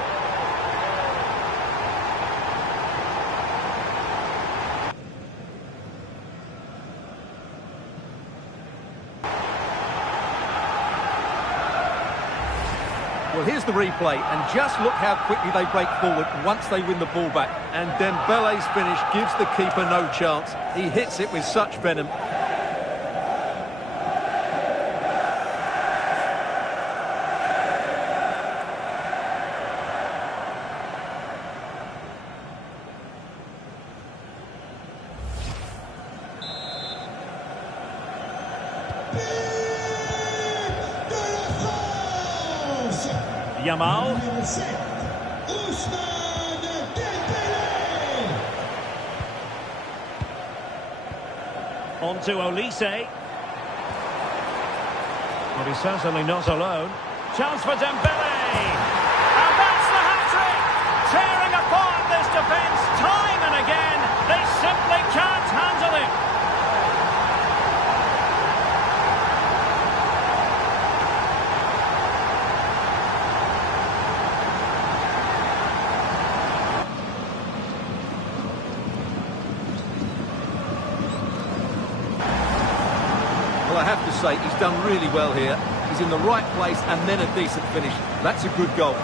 Well, here's the replay, and just look how quickly they break forward once they win the ball back. And Dembele's finish gives the keeper no chance. He hits it with such venom. Yamal. On to Olise. But he's certainly not alone. Chance for Dembele. And that's the hat-trick! Tearing apart this defence time and again. They simply can't handle it. Well, I have to say, he's done really well here. He's in the right place and then a decent finish. That's a good goal.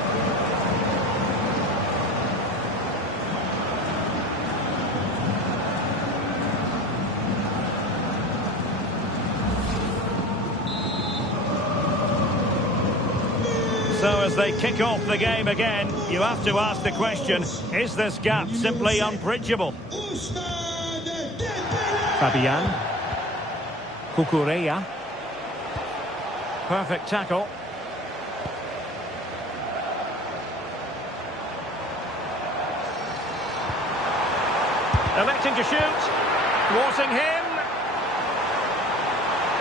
So as they kick off the game again, you have to ask the question, is this gap simply unbridgeable? Fabian. Cucurella. Perfect tackle. Electing to shoot. Thwarting him.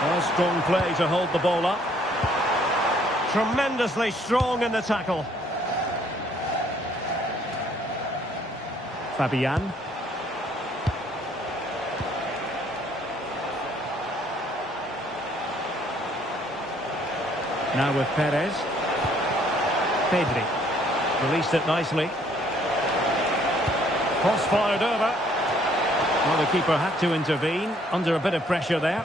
Well, strong play to hold the ball up. Tremendously strong in the tackle. Fabian. Now with Perez. Pedri. Released it nicely. Cross fired over. Well, the keeper had to intervene. Under a bit of pressure there.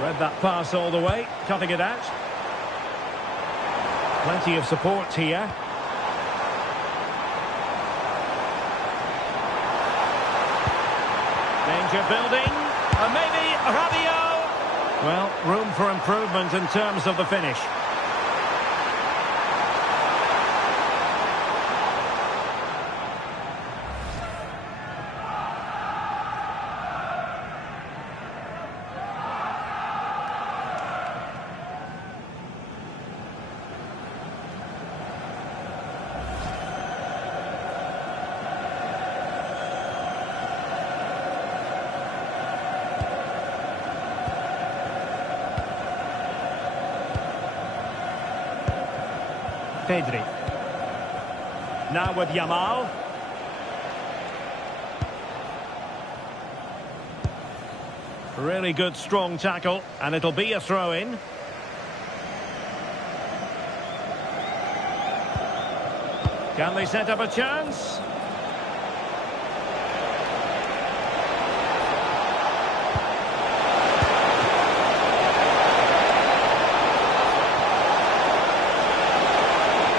Read that pass all the way. Cutting it out. Plenty of support here. Danger building, and maybe Rabiot. Well, room for improvement in terms of the finish. Pedri. Now with Yamal. Really good, strong tackle, and it'll be a throw-in. Can they set up a chance?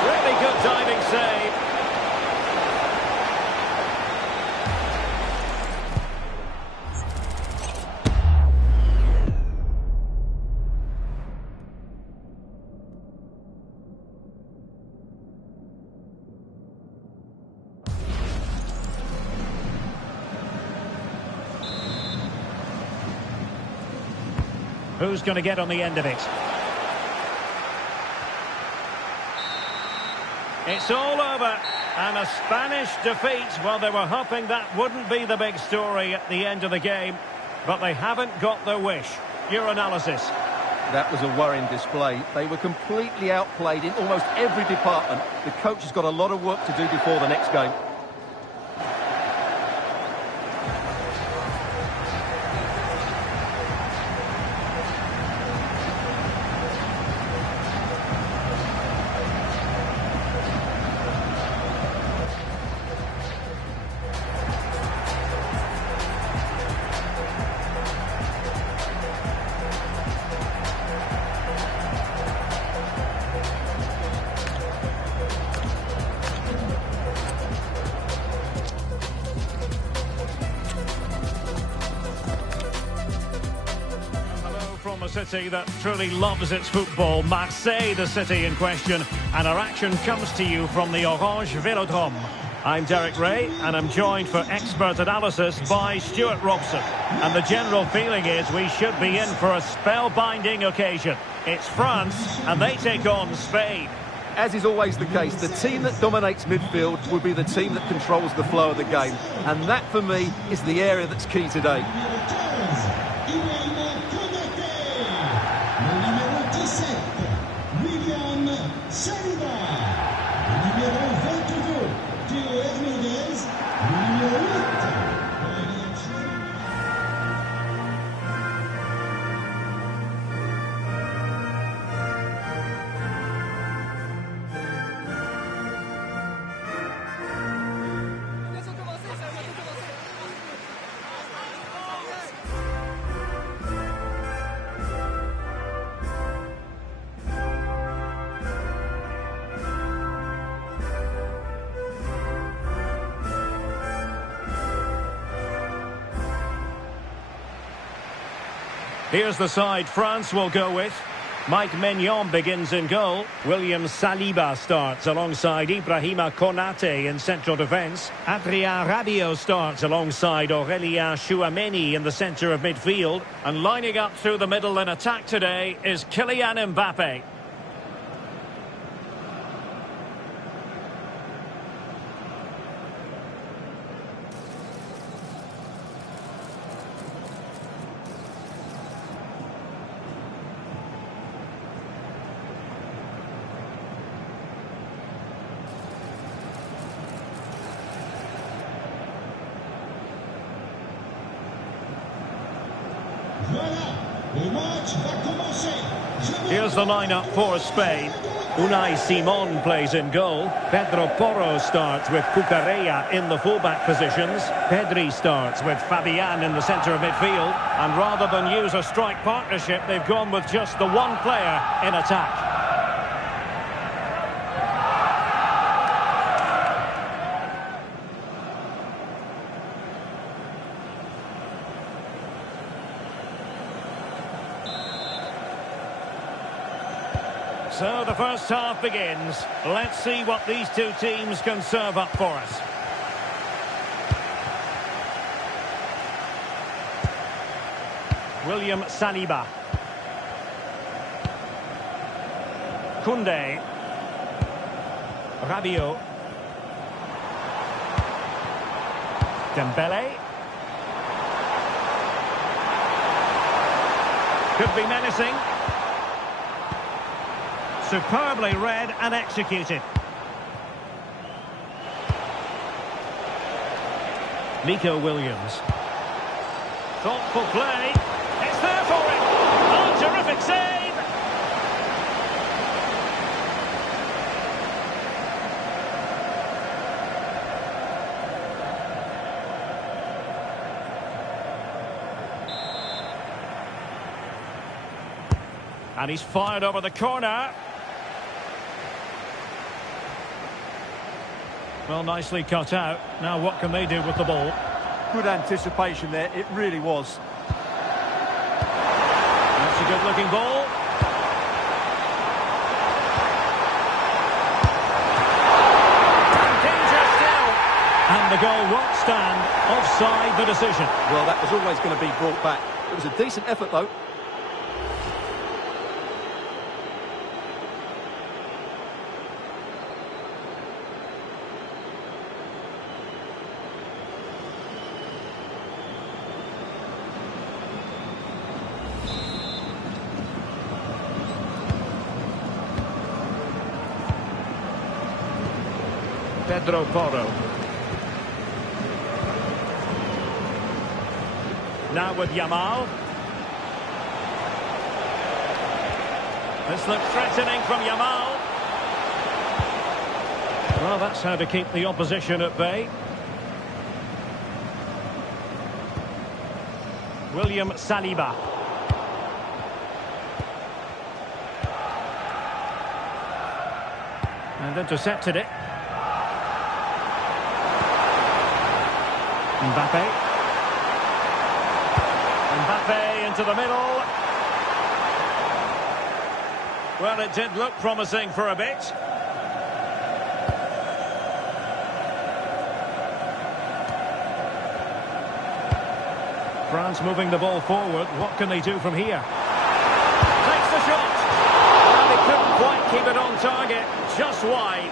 Really good diving save. Who's going to get on the end of it? It's all over. And a Spanish defeat. Well, they were hoping that wouldn't be the big story at the end of the game. But they haven't got their wish. Your analysis? That was a worrying display. They were completely outplayed in almost every department. The coach has got a lot of work to do before the next game. A city that truly loves its football, Marseille, the city in question, and our action comes to you from the Orange Velodrome. I'm Derek Ray, and I'm joined for expert analysis by Stuart Robson. And the general feeling is we should be in for a spellbinding occasion. It's France, and they take on Spain. As is always the case, the team that dominates midfield will be the team that controls the flow of the game. And that, for me, is the area that's key today. Here's the side France will go with. Mike Maignan begins in goal. William Saliba starts alongside Ibrahima Konate in central defence. Adrien Rabiot starts alongside Aurélien Tchouameni in the centre of midfield. And lining up through the middle in attack today is Kylian Mbappe. Here's the lineup for Spain. Unai Simon plays in goal. Pedro Porro starts with Cucurella in the fullback positions. Pedri starts with Fabian in the centre of midfield. And rather than use a strike partnership, they've gone with just the one player in attack. So the first half begins. Let's see what these two teams can serve up for us. William Saliba. Koundé. Rabiot. Dembele. Could be menacing. superbly read and executed. Nico Williams. Thoughtful play. It's there for him. Oh, terrific save. And he's fired over the corner. Well, nicely cut out. Now what can they do with the ball? Good anticipation there, it really was. That's a good-looking ball. Danger still. And the goal won't stand. Offside the decision. Well, that was always going to be brought back. It was a decent effort, though. Pedro Porro. Now with Yamal. This looks threatening from Yamal. Well, that's how to keep the opposition at bay. William Saliba. And intercepted it. Mbappe. Mbappe into the middle. Well, it did look promising for a bit. France moving the ball forward. What can they do from here? Takes the shot. And they couldn't quite keep it on target. Just wide.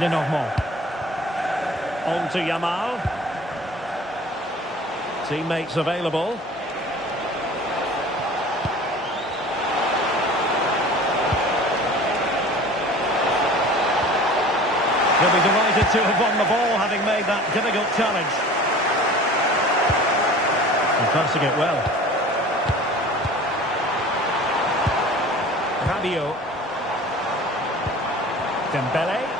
Lenormand. On to Yamal. Teammates available. He'll be delighted to have won the ball, having made that difficult challenge. And passing it well. Rabiot. Dembele.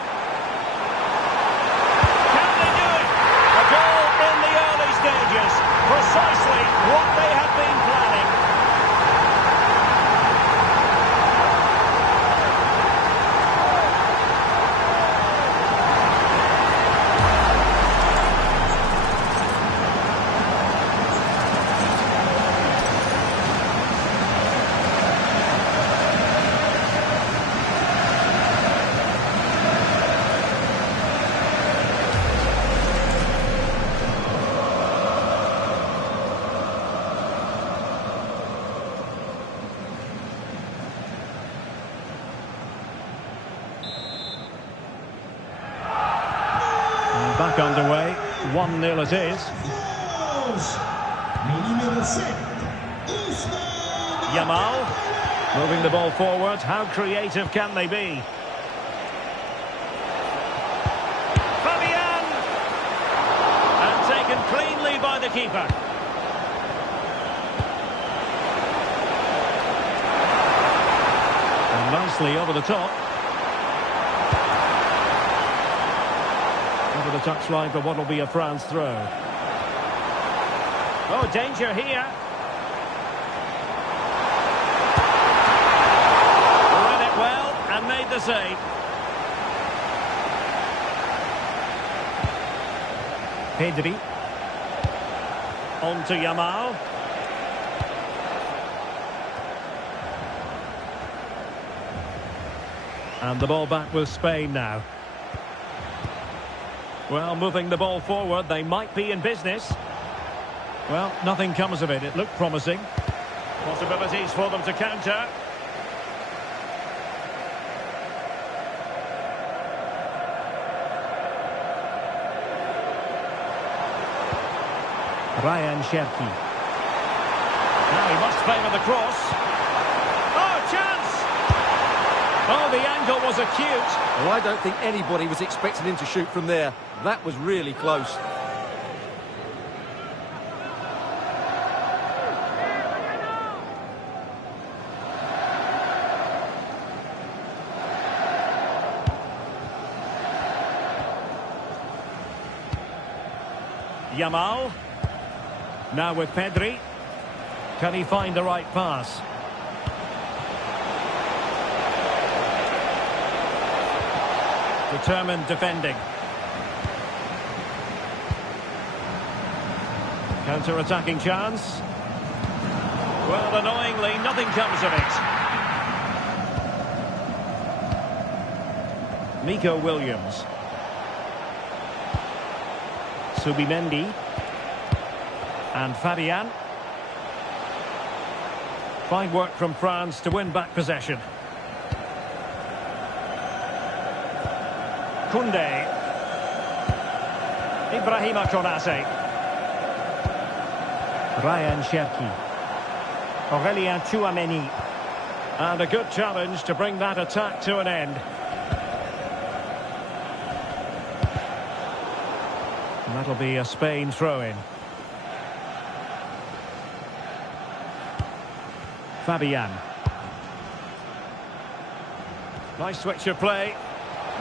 Stages, precisely what they have been planning. Back underway, 1-0 it is. Yamal moving the ball forward. How creative can they be? Fabian! And taken cleanly by the keeper. And nicely over the top. The touchline for what will be a France throw. Oh, danger here. Read it well and made the save. Pedri. On to Yamal. And the ball back with Spain now. Well, moving the ball forward, they might be in business. Well, nothing comes of it. It looked promising. Possibilities for them to counter. Ryan Cherki. Now he must favour the cross. Oh, chance! Oh, the angle was acute. Well, I don't think anybody was expecting him to shoot from there. That was really close. Yamal. Now with Pedri. Can he find the right pass? Determined defending. Counter-attacking chance. Well, annoyingly, nothing comes of it. Nico Williams. Subimendi. And Fabian. Fine work from France to win back possession. Koundé. Ibrahima Konate. Ryan Cherki. Aurelien Tchouameni. And a good challenge to bring that attack to an end. And that'll be a Spain throw-in. Fabian. Nice switch of play.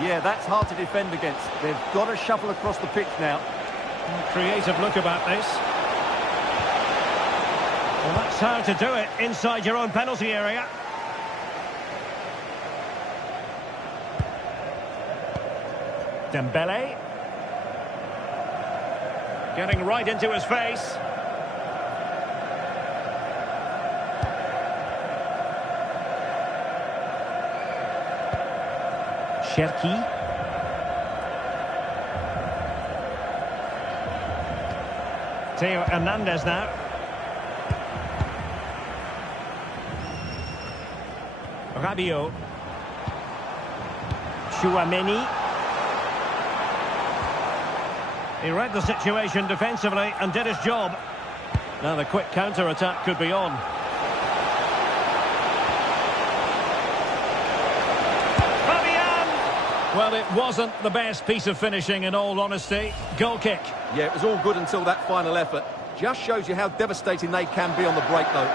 Yeah, that's hard to defend against. They've got to shuffle across the pitch now. Creative look about this. Well, that's how to do it inside your own penalty area. Dembele. Getting right into his face. Cherki. Theo Hernandez now. Rabiot. Tchouameni. He read the situation defensively and did his job. Now the quick counter-attack could be on. Well, it wasn't the best piece of finishing, in all honesty. Goal kick. Yeah, it was all good until that final effort. Just shows you how devastating they can be on the break, though.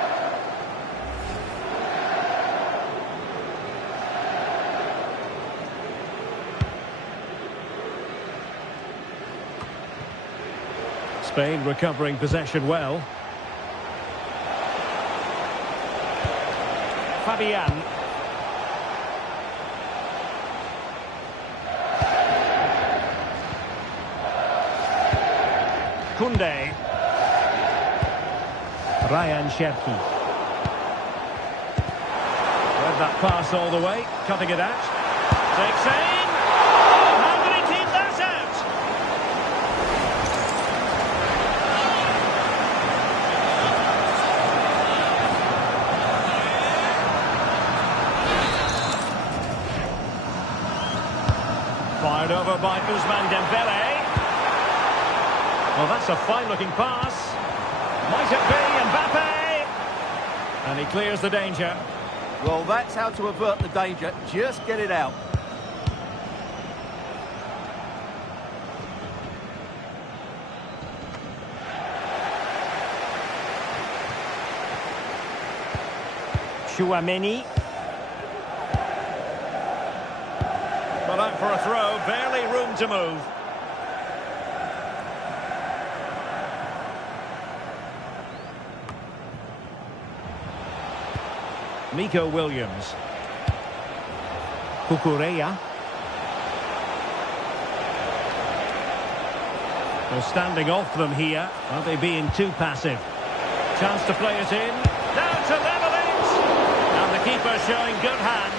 Spain recovering possession well. Fabian. Koundé. Ryan Cherki. Read that pass all the way, cutting it out. Takes aim. Oh, how did he keep that out? Fired over by Ousmane Dembele. Well, that's a fine-looking pass. Might it be Mbappe? And he clears the danger. Well, that's how to avert the danger. Just get it out. Tchouameni. Well, out for a throw. Barely room to move. Nico Williams. Cucurella. They're standing off them here. Are they being too passive? Chance to play it in. Down to level it. And the keeper showing good hands.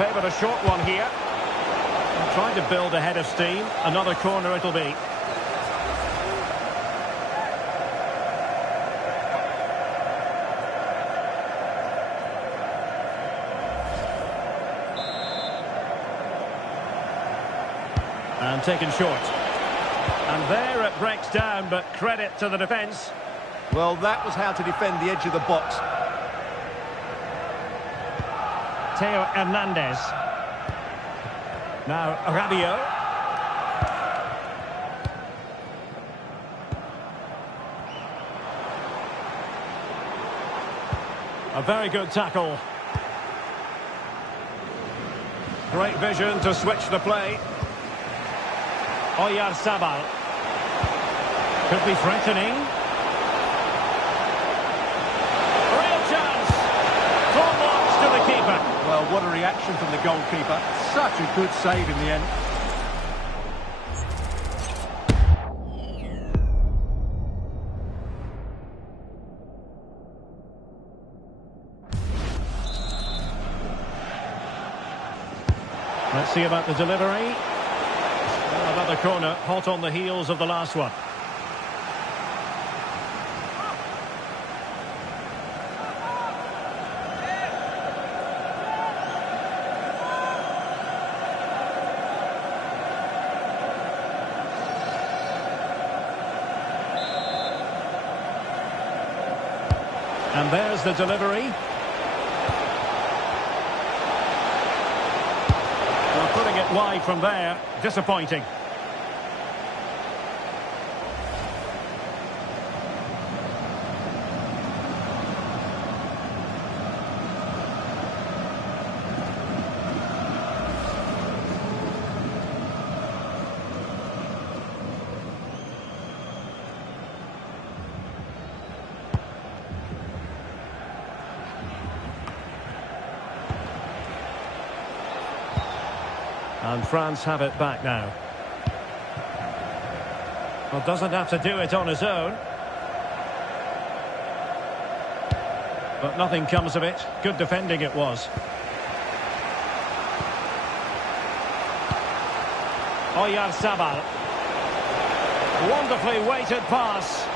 favoured a short one here. Trying to build a head of steam. Another corner it'll be. And taken short. And there it breaks down, but credit to the defence. Well, that was how to defend the edge of the box. Theo Hernandez. Now Rabiot. A very good tackle. Great vision to switch the play. Oyarzabal. Could be threatening. Real chance. Full marks to the keeper. Well, what a reaction from the goalkeeper. Such a good save in the end. Let's see about the delivery. Well, another corner, hot on the heels of the last one. And there's the delivery. Well, putting it wide from there, disappointing. And France have it back now. Well, doesn't have to do it on his own. But nothing comes of it. Good defending it was. Oyarzabal. Wonderfully weighted pass.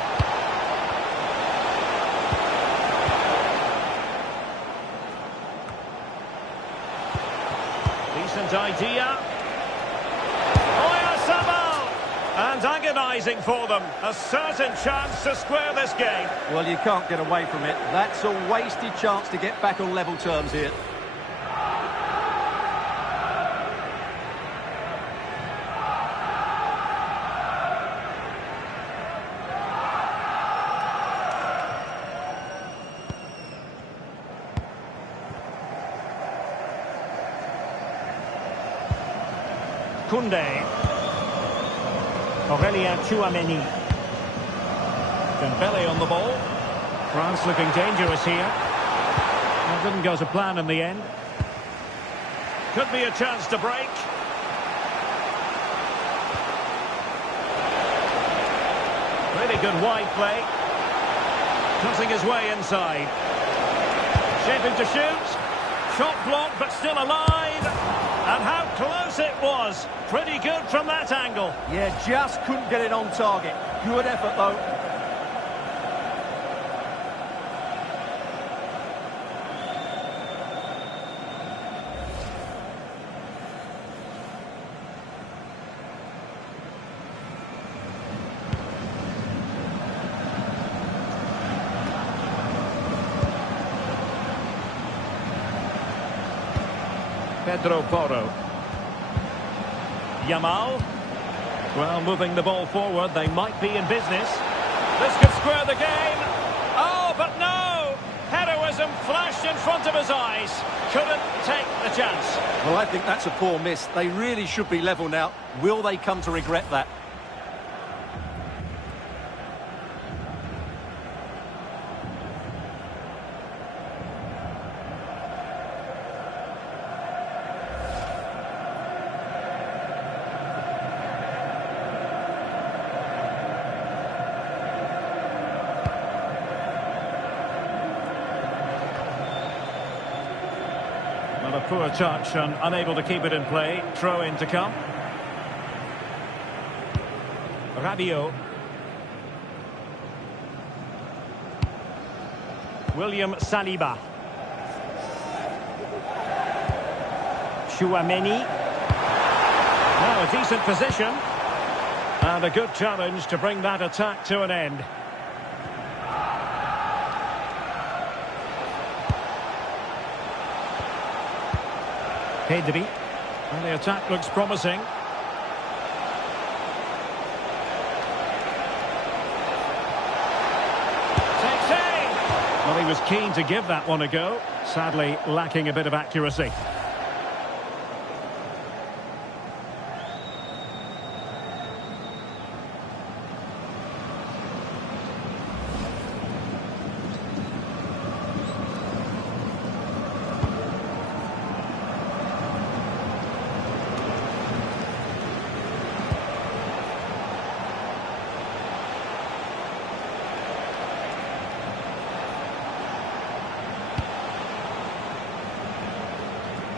Decent idea. Oyarzabal! And agonising for them. A certain chance to square this game. Well, you can't get away from it. That's a wasted chance to get back on level terms here. Koundé. Aurélien Tchouameni. Dembele on the ball. France looking dangerous here. That didn't go to plan in the end. Could be a chance to break. Really good wide play. Cutting his way inside. Shaping to shoot. Shot blocked but still alive. And how close it was. Pretty good from that angle. Yeah, just couldn't get it on target. Good effort, though. Pedro Porro. Yamal. Well, moving the ball forward, they might be in business. This could square the game. Oh, but no! Heroism flashed in front of his eyes. Couldn't take the chance. Well, I think that's a poor miss. They really should be level now. Will they come to regret that? poor touch and unable to keep it in play. Throw in to come. Rabiot. William Saliba. Chouameni. Now a decent position. And a good challenge to bring that attack to an end. Pedri. And the attack looks promising. Takes aim! Well, he was keen to give that one a go. Sadly, lacking a bit of accuracy.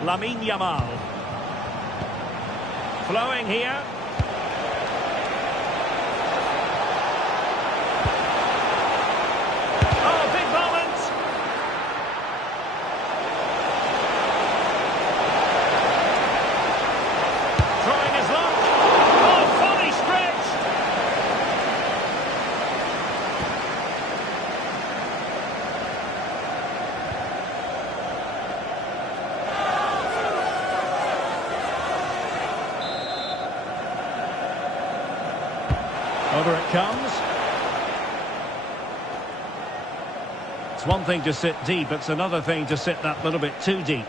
Lamine Yamal. Flowing here. Oh, big moment! Trying his luck. Oh, fully stretched! Over it comes. It's one thing to sit deep, it's another thing to sit that little bit too deep.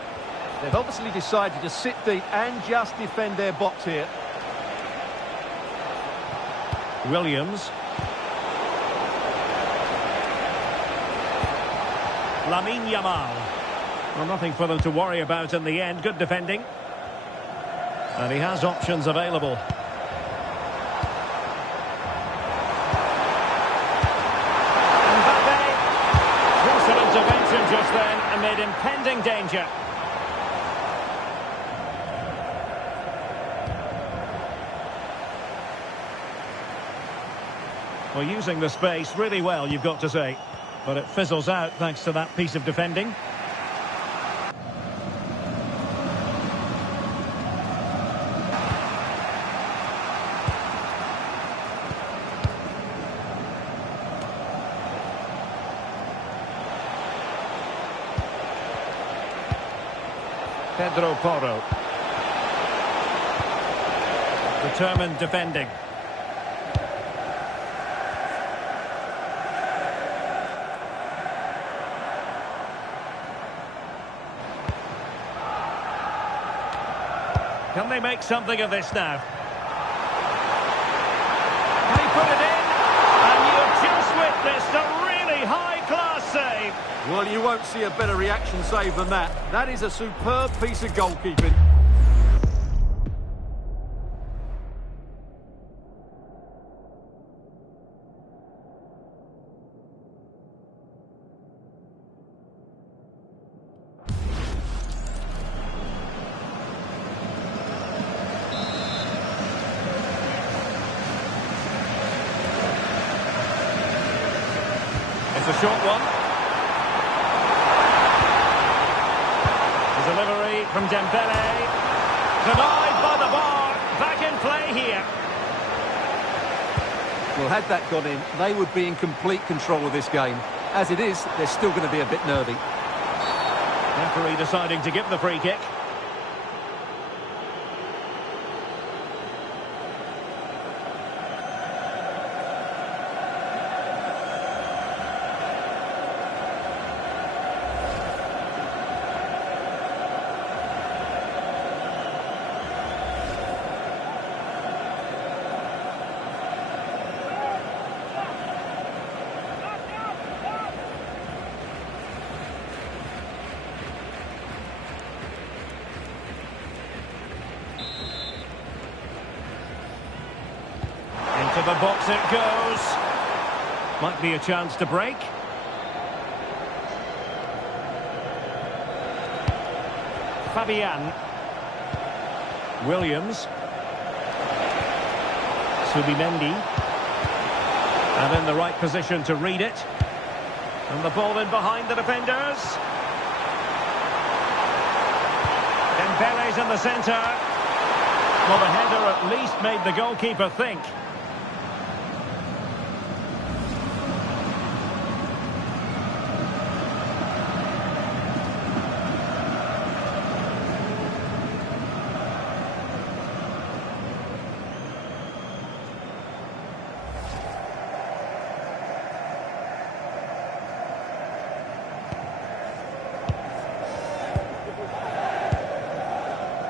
They've obviously decided to sit deep and just defend their box here. Williams. Lamine Yamal. Well, nothing for them to worry about in the end. Good defending. And he has options available. Intervention just then amid impending danger. Well, using the space really well, you've got to say. But it fizzles out thanks to that piece of defending. Pedro Porro. Determined defending. Can they make something of this now? Can he put it in? And you've just witnessed a really high-class save. Well, you won't see a better reaction save than that. That is a superb piece of goalkeeping. It's a short one. The delivery from Dembele. Denied by the bar. Back in play here. Well, had that gone in, they would be in complete control of this game. As it is, they're still going to be a bit nervy. Referee deciding to give the free kick. Into the box it goes. Might be a chance to break. Fabian. Williams. Subimendi. And in the right position to read it. And the ball in behind the defenders. Dembele's in the centre. Well, the header at least made the goalkeeper think.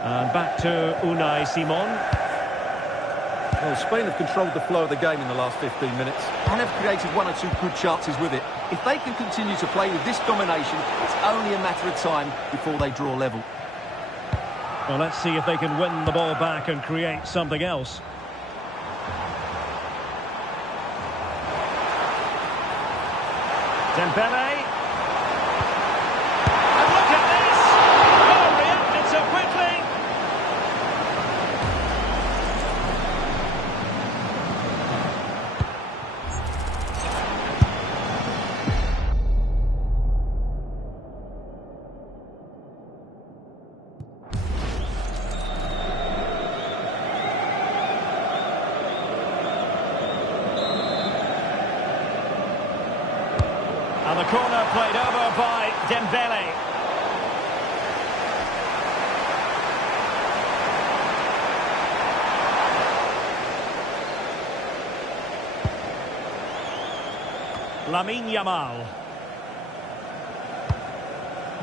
And back to Unai Simon. Well, Spain have controlled the flow of the game in the last 15 minutes and have created one or two good chances with it. If they can continue to play with this domination, it's only a matter of time before they draw level. Well, let's see if they can win the ball back and create something else. Dembele. And look at this! Oh, reacted so quickly! And the corner played over by Dembele. Lamine Yamal.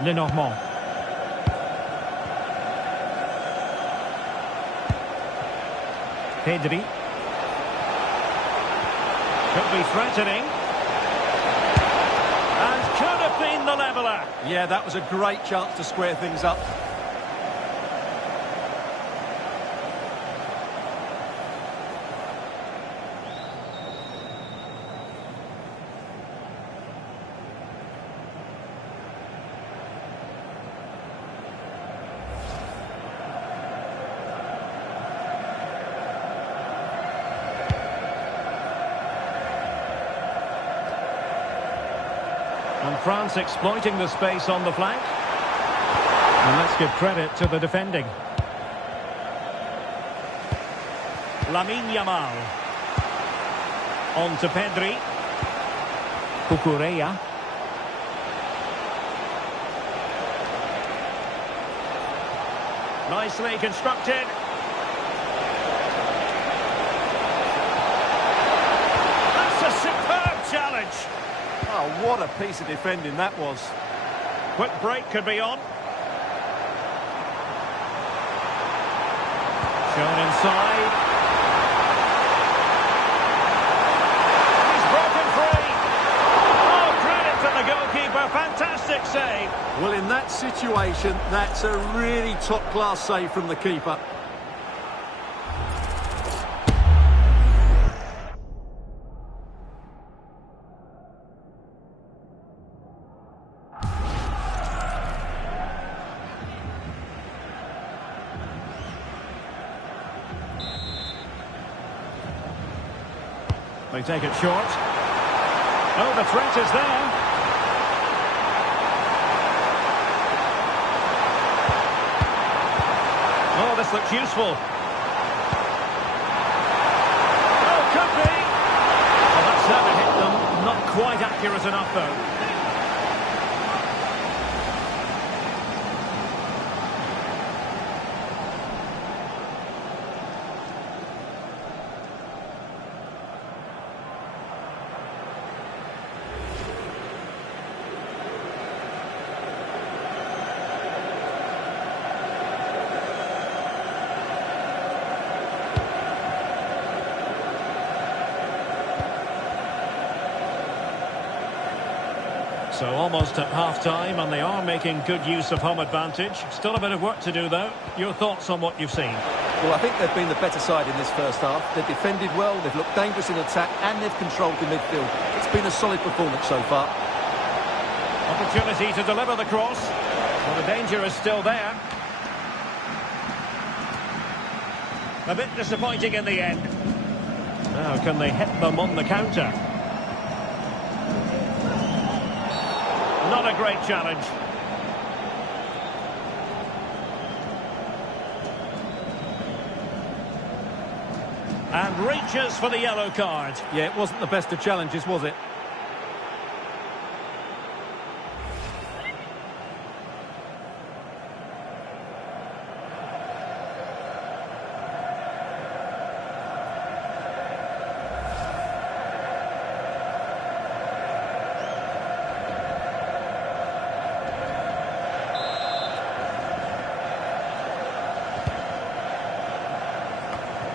Lenormand. Pedri. Could be threatening. And could have been the leveller. Yeah, that was a great chance to square things up. And France exploiting the space on the flank. And let's give credit to the defending. Lamine Yamal. On to Pedri. Cucurella. Nicely constructed. That's a superb challenge. Oh, what a piece of defending that was. Quick break could be on. Shown inside. He's broken free. Oh, credit to the goalkeeper. Fantastic save. Well, in that situation, that's a really top-class save from the keeper. They take it short. Oh, the threat is there. Oh, this looks useful. Oh, could be. Well, that's never hit them. Not quite accurate enough, though. So almost at half-time, and they are making good use of home advantage. Still a bit of work to do, though. Your thoughts on what you've seen? Well, I think they've been the better side in this first half. They've defended well, they've looked dangerous in attack, and they've controlled the midfield. It's been a solid performance so far. Opportunity to deliver the cross. Well, the danger is still there. A bit disappointing in the end. Now, can they hit them on the counter? Not a great challenge. And reaches for the yellow card. Yeah, it wasn't the best of challenges, was it?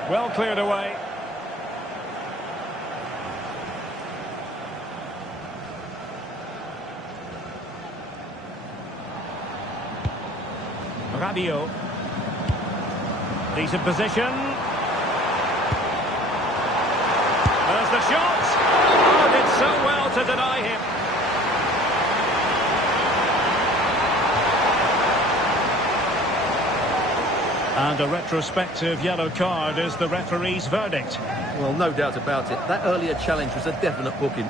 Well cleared away. Rabiot. Decent position. There's the shot. Oh, did so well to deny him. And a retrospective yellow card is the referee's verdict. Well, no doubt about it. That earlier challenge was a definite booking.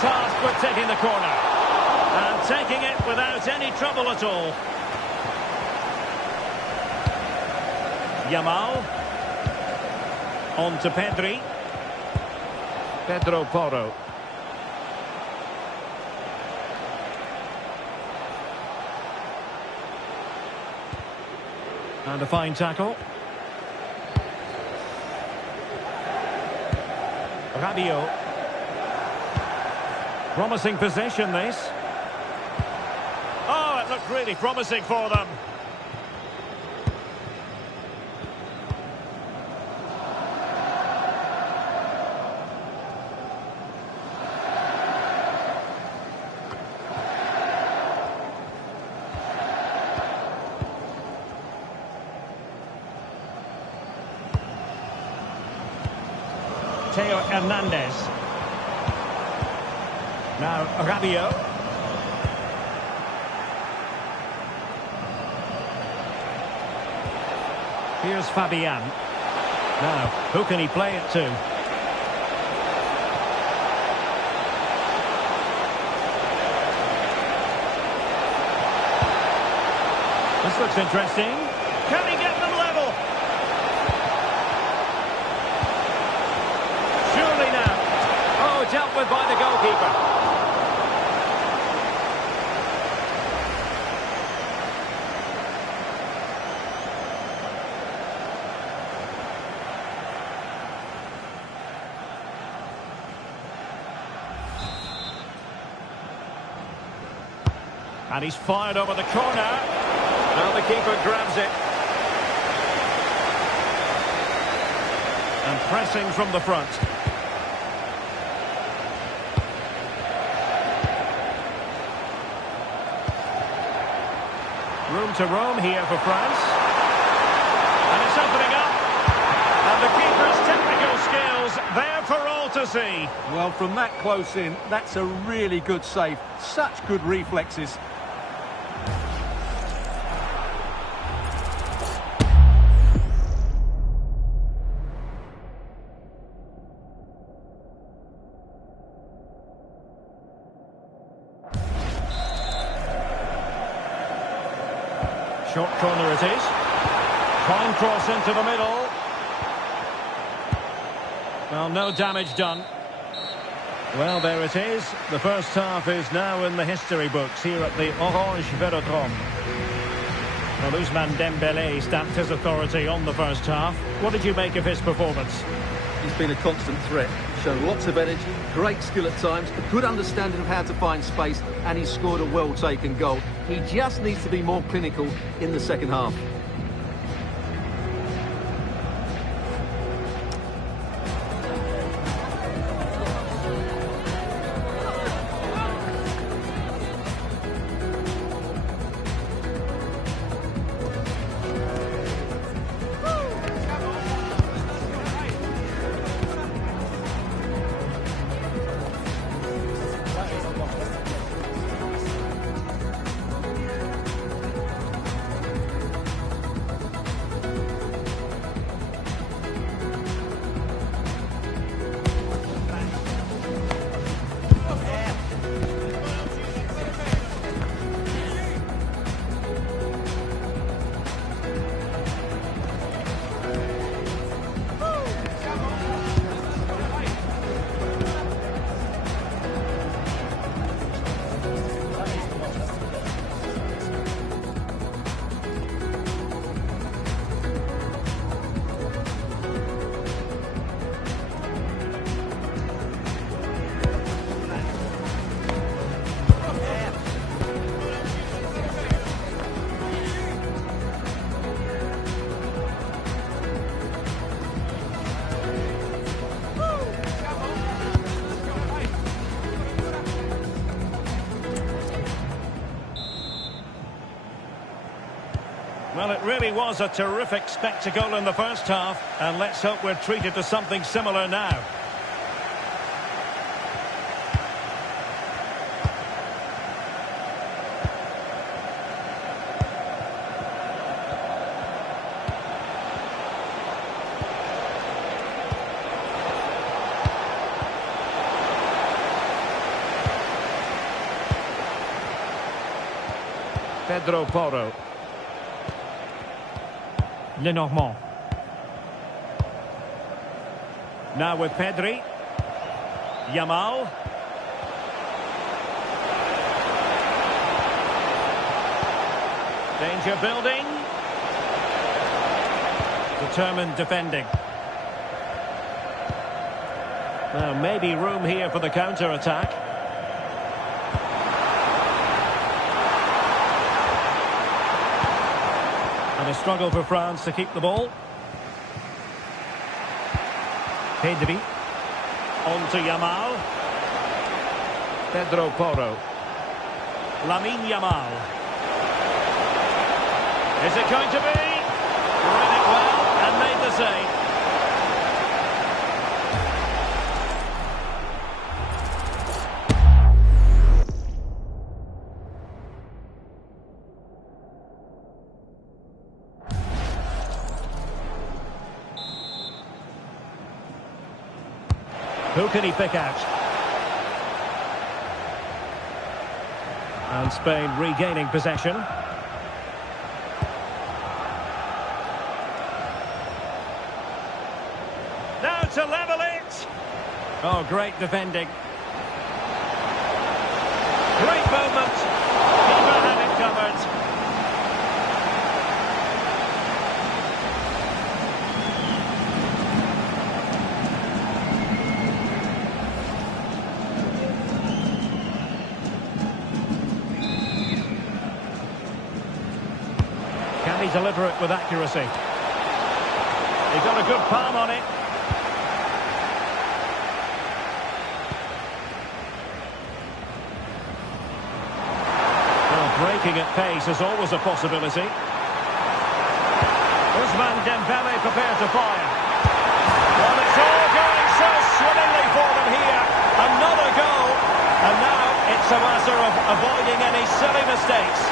Tasked with taking the corner and taking it without any trouble at all. Yamal on to Pedro Porro. And a fine tackle. Rabiot. Promising possession, this. Oh, it looked really promising for them. Theo Hernandez. Now, Rabiot. Here's Fabian. Now, who can he play it to? This looks interesting. Can he get them level? Surely now. Oh, dealt with by the goalkeeper. And he's fired over the corner. Now the keeper grabs it. And pressing from the front. Room to roam here for France. And it's opening up. And the keeper's technical skills there for all to see. Well, from that close in, that's a really good save. Such good reflexes. Short corner it is. Fine cross into the middle. Well, no damage done. Well, there it is. The first half is now in the history books here at the Orange Velodrome. Well, Ousmane Dembélé stamped his authority on the first half. What did you make of his performance? He's been a constant threat. Shown lots of energy, great skill at times, a good understanding of how to find space, and he's scored a well-taken goal. He just needs to be more clinical in the second half. Well, it really was a terrific spectacle in the first half, and let's hope we're treated to something similar now. Pedro Porro. Lenormand. Now with Pedri. Yamal. Danger building. Determined defending. Now maybe room here for the counter-attack. And a struggle for France to keep the ball. Pedri. On to Yamal. Pedro Porro. Lamine Yamal. Is it going to be? Read it well and made the save. Who can he pick out? And Spain regaining possession. Now to level it. Oh, great defending. Great moment. Keeper had it covered. Can he deliver it with accuracy? He got a good palm on it. Well, breaking at pace is always a possibility. Ousmane Dembele prepared to fire. Well, it's all going so swimmingly for them here. Another goal. And now it's a matter of avoiding any silly mistakes.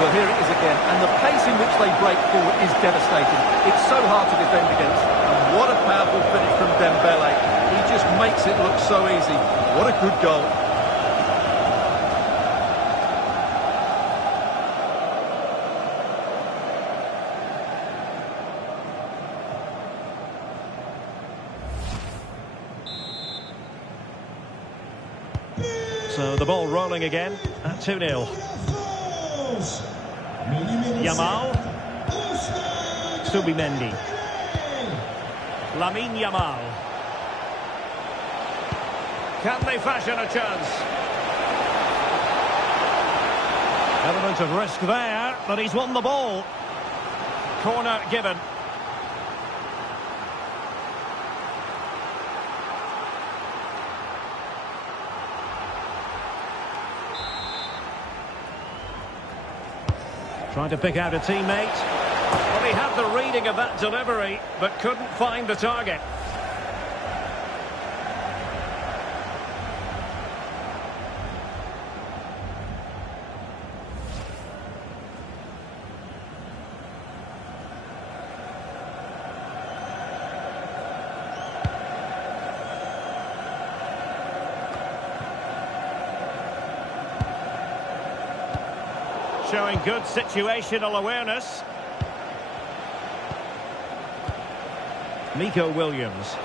Well, here it is again, and the pace in which they break forward is devastating. It's so hard to defend against, and what a powerful finish from Dembele. He just makes it look so easy. What a good goal. So the ball rolling again at 2-0. Yamal. Subimendi. Lamine Yamal. Can they fashion a chance? Element of risk there, but he's won the ball. Corner given. Trying to pick out a teammate. Well, he had the reading of that delivery, but couldn't find the target. Showing good situational awareness. Nico Williams.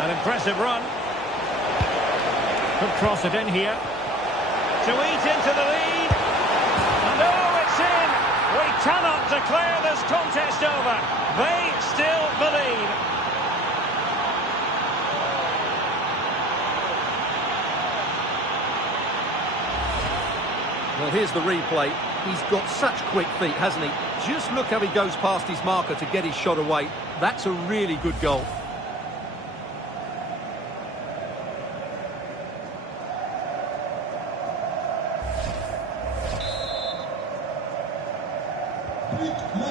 An impressive run. Could cross it in here. To eat into the lead. And oh, it's in! We cannot declare this contest over. They still believe. Well, here's the replay. He's got such quick feet, hasn't he? Just look how he goes past his marker to get his shot away. That's a really good goal.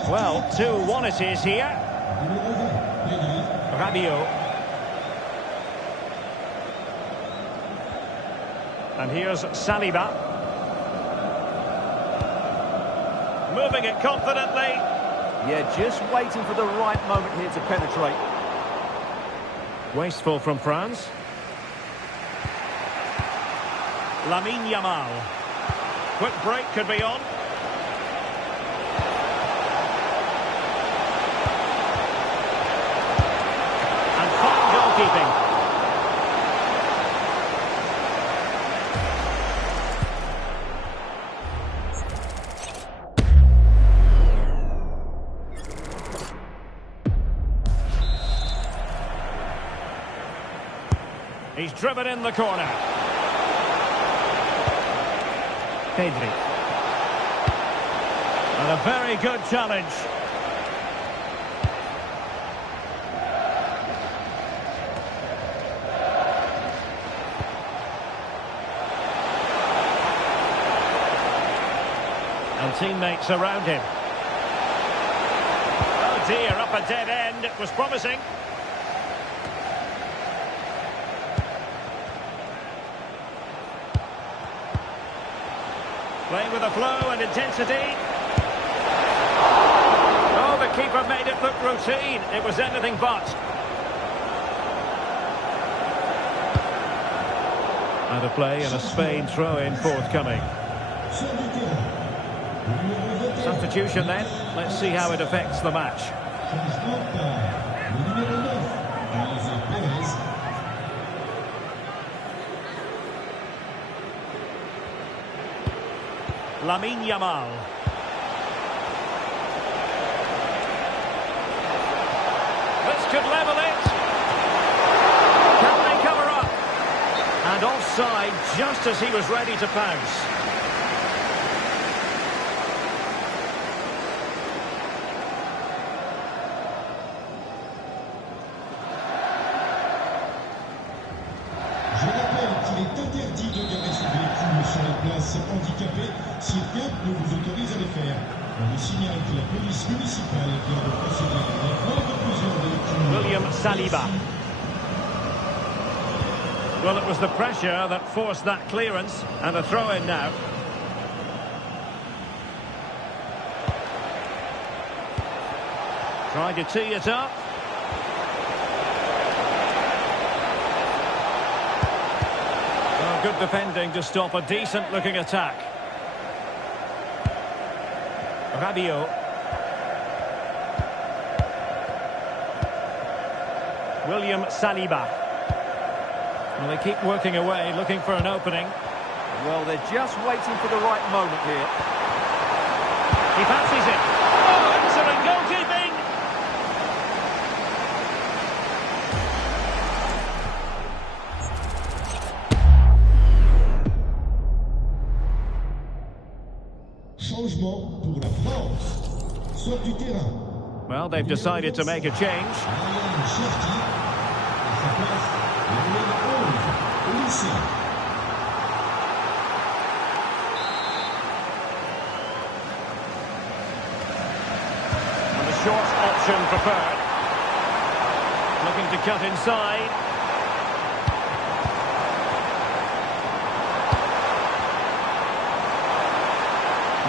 Well, 2-1 it is here. Rabiot. And here's Saliba. Moving it confidently. Yeah, just waiting for the right moment here to penetrate. Wasteful from France. Lamine Yamal. Quick break could be on. And fine goalkeeping. He's driven in the corner. Pedri. And a very good challenge. And teammates around him. Oh dear, up a dead end. It was promising. Playing with a flow and intensity. Oh, the keeper made it look routine. It was anything but. Out of play and a Spain throw-in forthcoming. Substitution then. Let's see how it affects the match. Lamine Yamal. This could level it. Can they cover up? And offside just as he was ready to pounce. Je rappelle qu'il est interdit de garer son véhicule sur les places handicapées si rien ne vous autorise à le faire. On nous signale que la police municipale vient de procéder à l'envoi de plusieurs véhicules. William Saliba. Well, it was the pressure that forced that clearance, and a throw-in now. Trying to tee it up. Oh, good defending to stop a decent-looking attack. Rabiot. William Saliba. Well, they keep working away, looking for an opening. Well, they're just waiting for the right moment here. He fancies it. Oh, excellent goalkeeping! Changement pour la France. Sort du terrain. Well, they've decided to make a change. And the short option preferred. Looking to cut inside.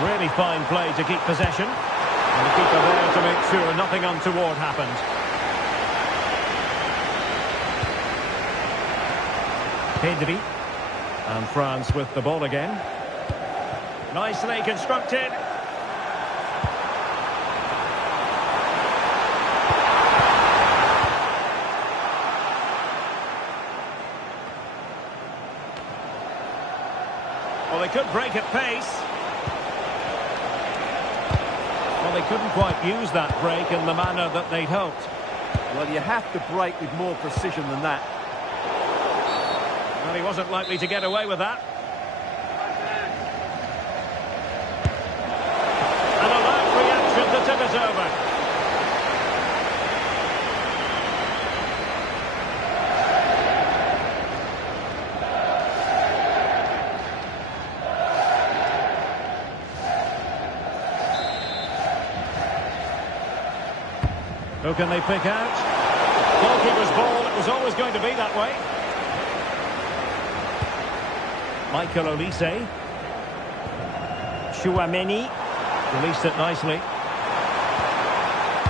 Really fine play to keep possession. And the keeper there to make sure nothing untoward happened. Pedri. And France with the ball again. Nicely constructed. Well, they could break at pace. Well, they couldn't quite use that break in the manner that they'd hoped. Well, you have to break with more precision than that. Well, he wasn't likely to get away with that. is over. Who can they pick out? Goalkeeper's ball. It was always going to be that way. Michael Olise. Chouameni. Released it nicely.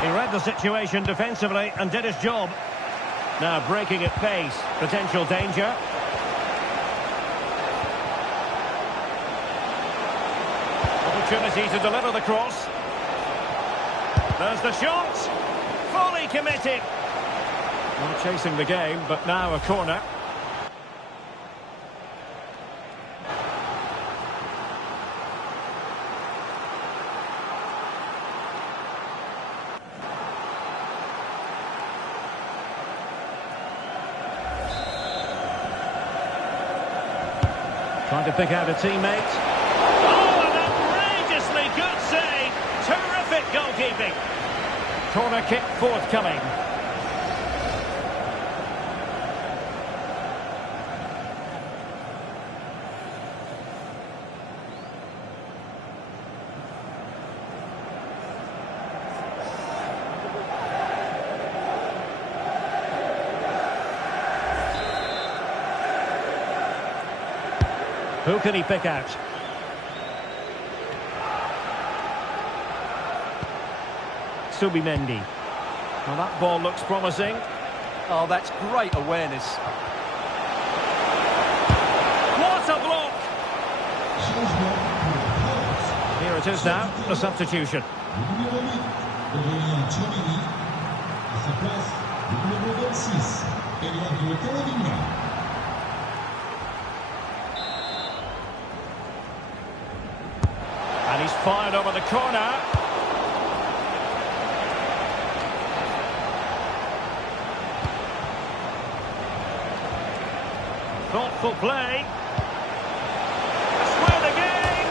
He read the situation defensively and did his job. Now breaking at pace. Potential danger. Opportunity to deliver the cross. There's the shot. Fully committed. Well, chasing the game, but now a corner. Trying to pick out a teammate. Oh, an outrageously good save. Terrific goalkeeping. Corner kick forthcoming. Who can he pick out? Subimendi. Well, that ball looks promising. Oh, that's great awareness. What a block! Here it is now, the substitution. And he's fired over the corner. Thoughtful play. Square the game.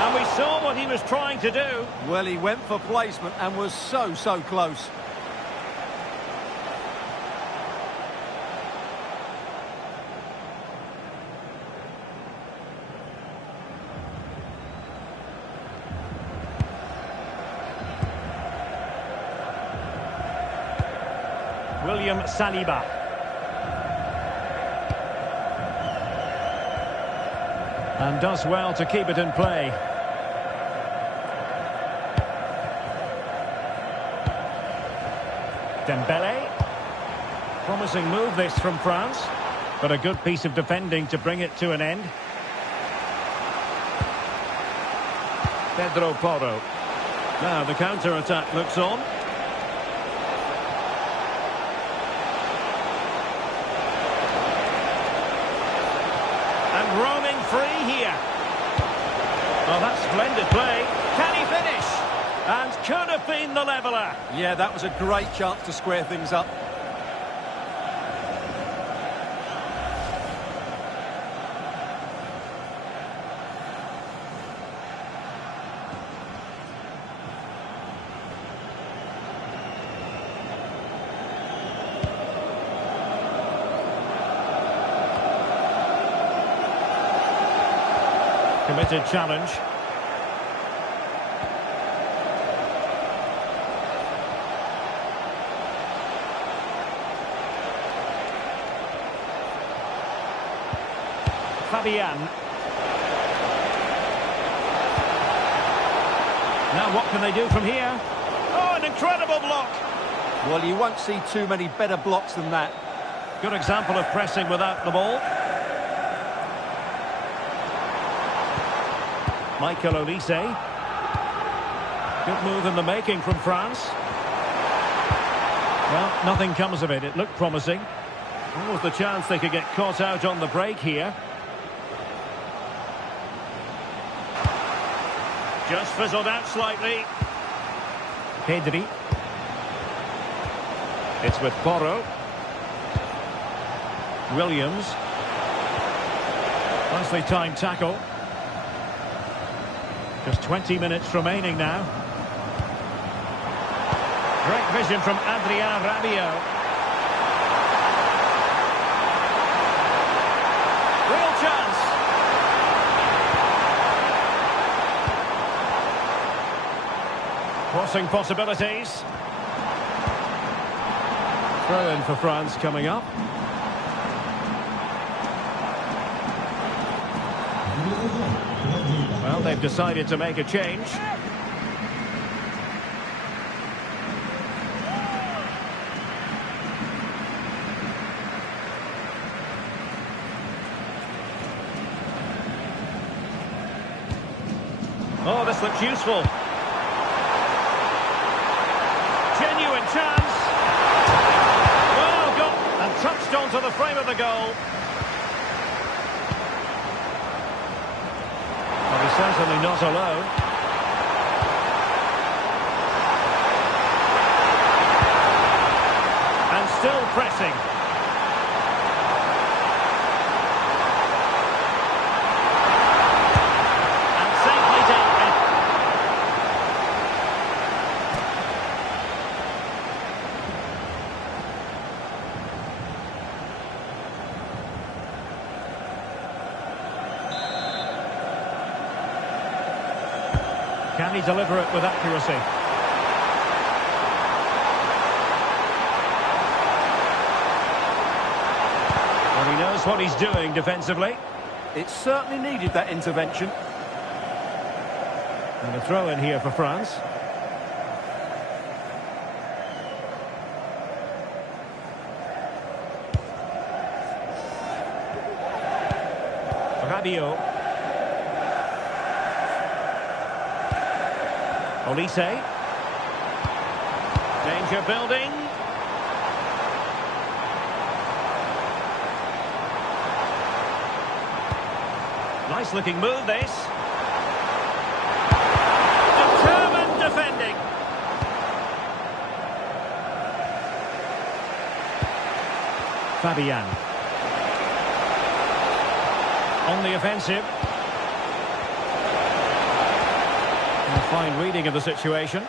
And we saw what he was trying to do. Well, he went for placement and was so close. William Saliba. And does well to keep it in play. Dembele. Promising move this from France. But a good piece of defending to bring it to an end. Pedro Porro. Now the counter-attack looks on. Roaming free here. Oh, that's splendid play. Can he finish? And could have been the leveller. Yeah, that was a great chance to square things up. Committed challenge. Fabian. Now what can they do from here? Oh, an incredible block. Well, you won't see too many better blocks than that. Good example of pressing without the ball. Michael Olise. Good move in the making from France. Well, nothing comes of it. It looked promising. What was the chance they could get caught out on the break here? Just fizzled out slightly. Pedri. It's with Porro. Williams. Nicely timed tackle. Just 20 minutes remaining now. Great vision from Adrien Rabiot. Real chance. Crossing possibilities. Throw in for France coming up. Well, they've decided to make a change. Oh, this looks useful. Genuine chance. Well, got and touched onto the frame of the goal. Well, he's certainly not alone. And still pressing. Can he deliver it with accuracy? Well, he knows what he's doing defensively. It certainly needed that intervention. And a throw in here for France. Rabiot. Olise. Danger building. Nice looking move this. Determined defending. Fabian. On the offensive. A fine reading of the situation.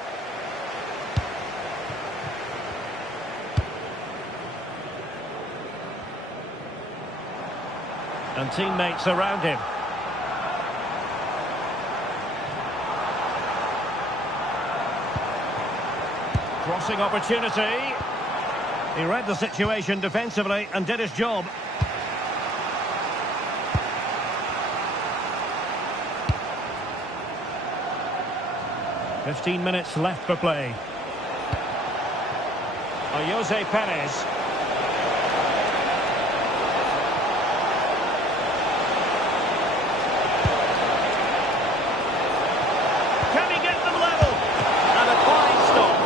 And teammates around him. Crossing opportunity. He read the situation defensively and did his job. "15 minutes left for play." Jose Perez. Can he get them level? And a fine stop.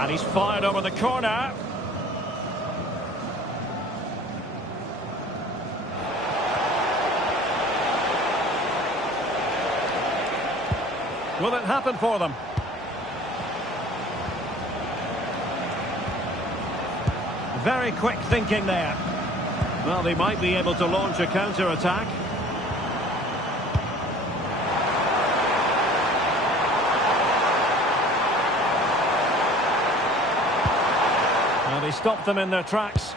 And he's fired over the corner. Will it happen for them? Very quick thinking there. Well, they might be able to launch a counter-attack. Well, they stopped them in their tracks.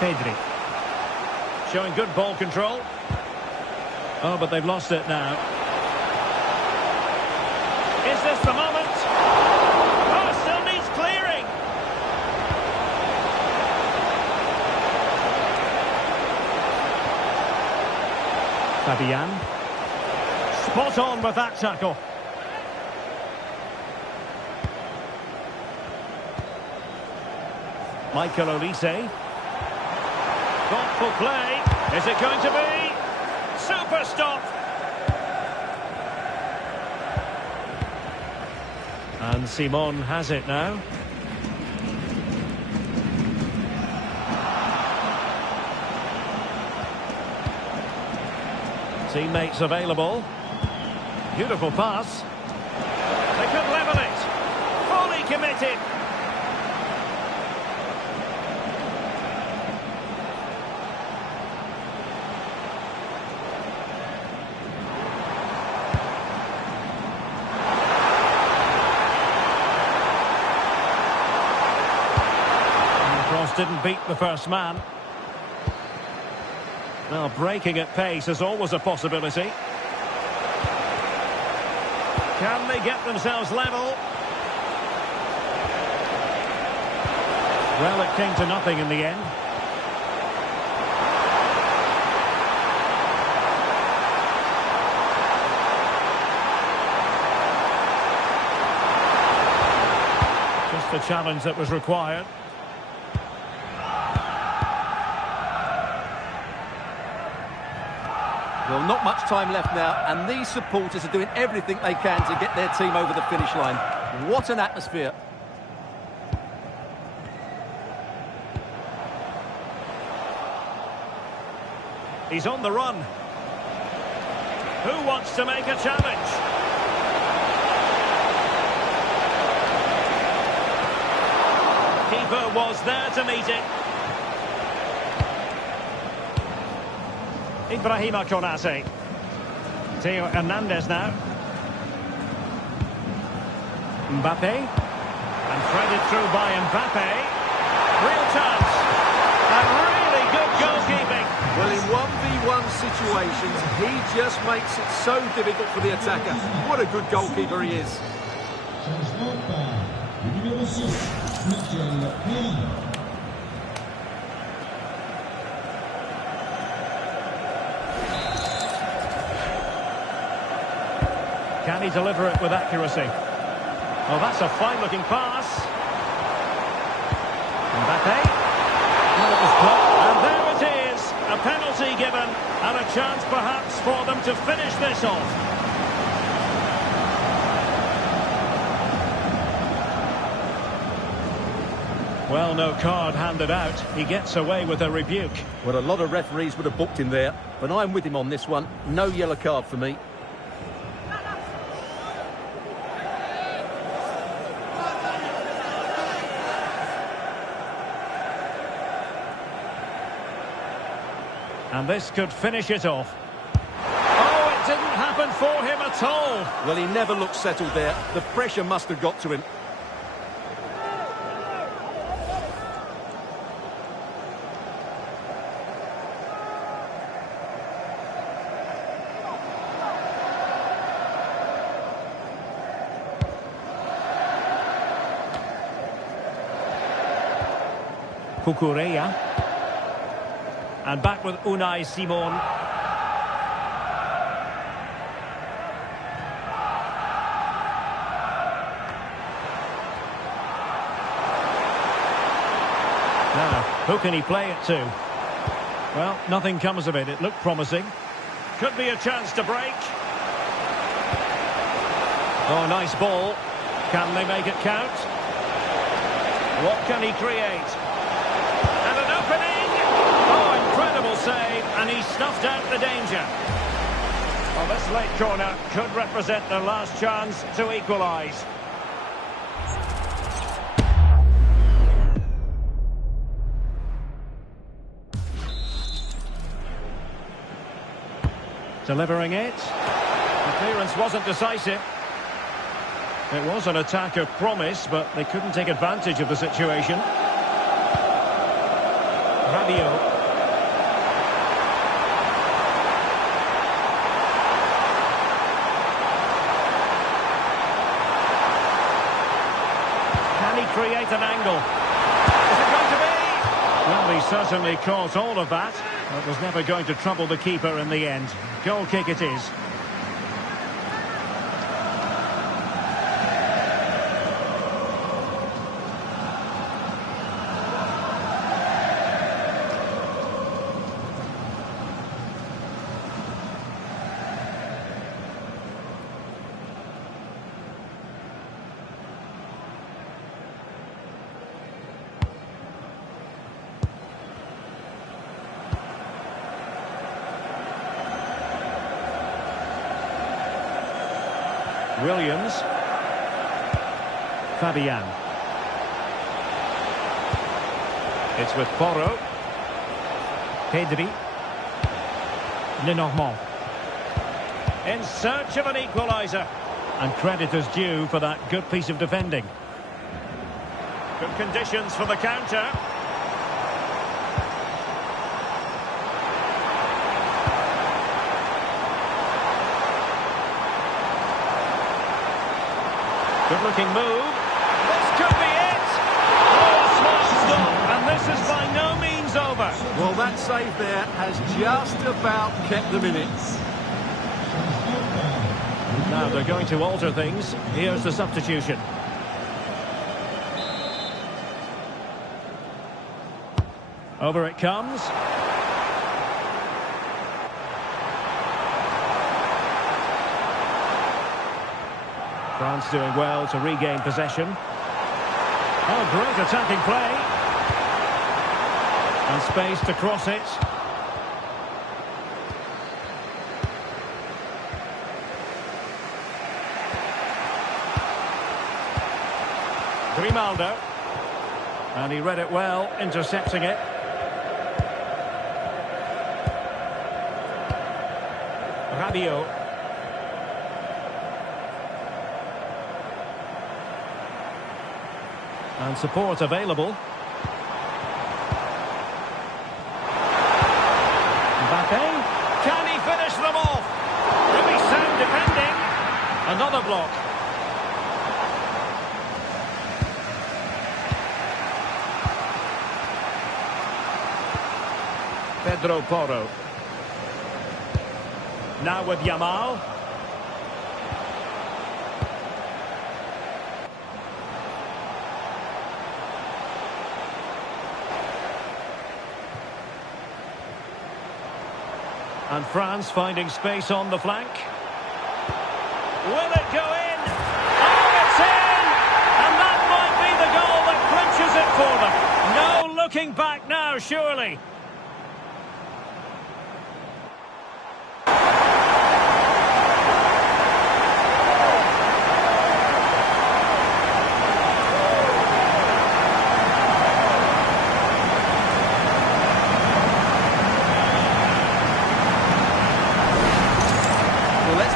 Pedri. Showing good ball control. Oh, but they've lost it now. Is this the moment? Oh, it still needs clearing. Fabian. Spot on with that tackle. Michael Olise. Thoughtful play. Is it going to be? Super stop. And Simon has it now. Teammates available. Beautiful pass. They could level it. Fully committed. And the cross didn't beat the first man. Well, breaking at pace is always a possibility. Can they get themselves level? Well, it came to nothing in the end. Just the challenge that was required. Well, not much time left now, and these supporters are doing everything they can to get their team over the finish line. What an atmosphere. He's on the run. Who wants to make a challenge? Keeper was there to meet it. Ibrahima Konate. Theo Hernandez now. Mbappe. And threaded through by Mbappe. Real chance. And really good goalkeeping. Well, in 1v1 situations, he just makes it so difficult for the attacker. What a good goalkeeper he is. Changement par le numéro 6, Michael Merino. Can he deliver it with accuracy? Oh, that's a fine-looking pass. Mbappe. And it was blocked. And there it is. A penalty given. And a chance, perhaps, for them to finish this off. Well, no card handed out. He gets away with a rebuke. Well, a lot of referees would have booked him there, but I'm with him on this one. No yellow card for me. And this could finish it off. Oh, it didn't happen for him at all. Well, he never looked settled there. The pressure must have got to him. Cucurella. And back with Unai Simon. Now, who can he play it to? Well, nothing comes of it. It looked promising. Could be a chance to break. Oh, nice ball. Can they make it count? What can he create? And an opening! Oh, incredible save, and he snuffed out the danger. Well, this late corner could represent their last chance to equalise. Delivering it. The clearance wasn't decisive. It was an attack of promise, but they couldn't take advantage of the situation. Rabiot. Can he create an angle? Is it going to be? Well, he certainly caught all of that. But was never going to trouble the keeper in the end. Goal kick it is. Williams. Fabian. It's with Porro. Pedri. Lenormand. In search of an equaliser. And credit is due for that good piece of defending. Good conditions for the counter. Good looking move. This could be it. Oh, a smart stop. And this is by no means over. Well, that save there has just about kept them in it. Now they're going to alter things. Here's the substitution. Over it comes. France doing well to regain possession. Oh, great attacking play. And space to cross it. Grimaldo. And he read it well, intercepting it. Rabiot. And support available. Mbappe. Can he finish them off? Really sound defending. Another block. Pedro Porro. Now with Yamal. And France finding space on the flank. Will it go in? Oh, it's in! And that might be the goal that clinches it for them. No looking back now, surely.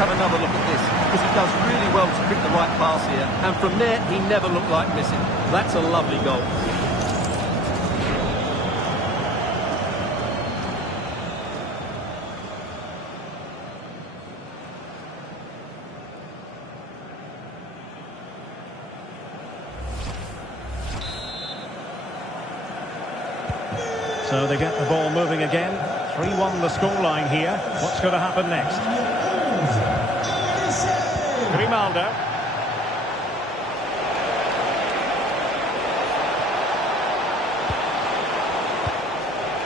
Have another look at this, because he does really well to pick the right pass here, and from there he never looked like missing. That's a lovely goal. So they get the ball moving again. 3-1 the scoreline here. What's going to happen next? Grimaldo.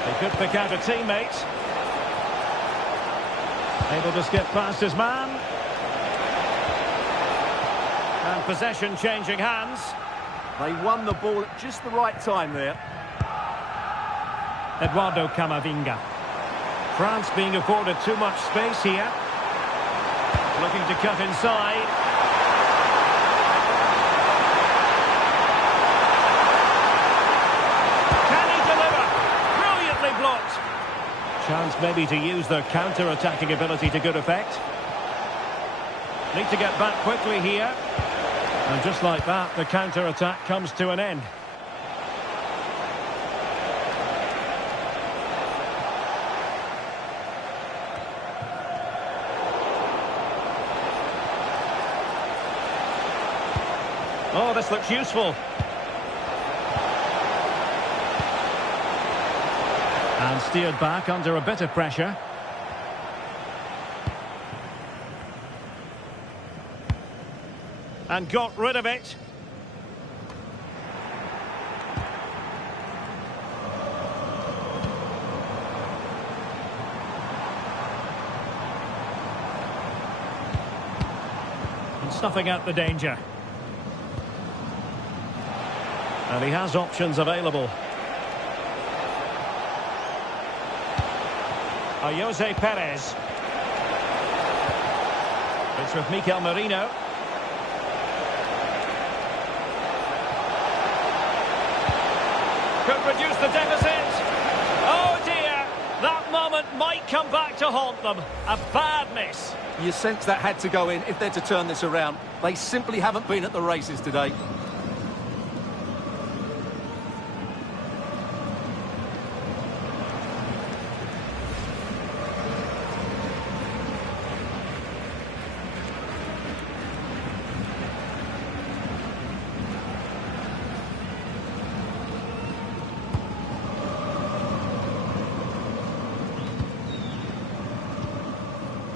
He could pick out a teammate. Able to skip past his man. And possession changing hands. They won the ball at just the right time there. Eduardo Camavinga. France being afforded too much space here. Looking to cut inside. Can he deliver? Brilliantly blocked. Chance maybe to use their counter-attacking ability to good effect. Need to get back quickly here. And just like that, the counter-attack comes to an end. Oh, this looks useful. And steered back under a bit of pressure. And got rid of it. And snuffing out the danger. And he has options available. Jose Perez. It's with Mikel Merino. could reduce the deficit. Oh dear, that moment might come back to haunt them. A bad miss. You sense that had to go in if they're to turn this around. They simply haven't been at the races today.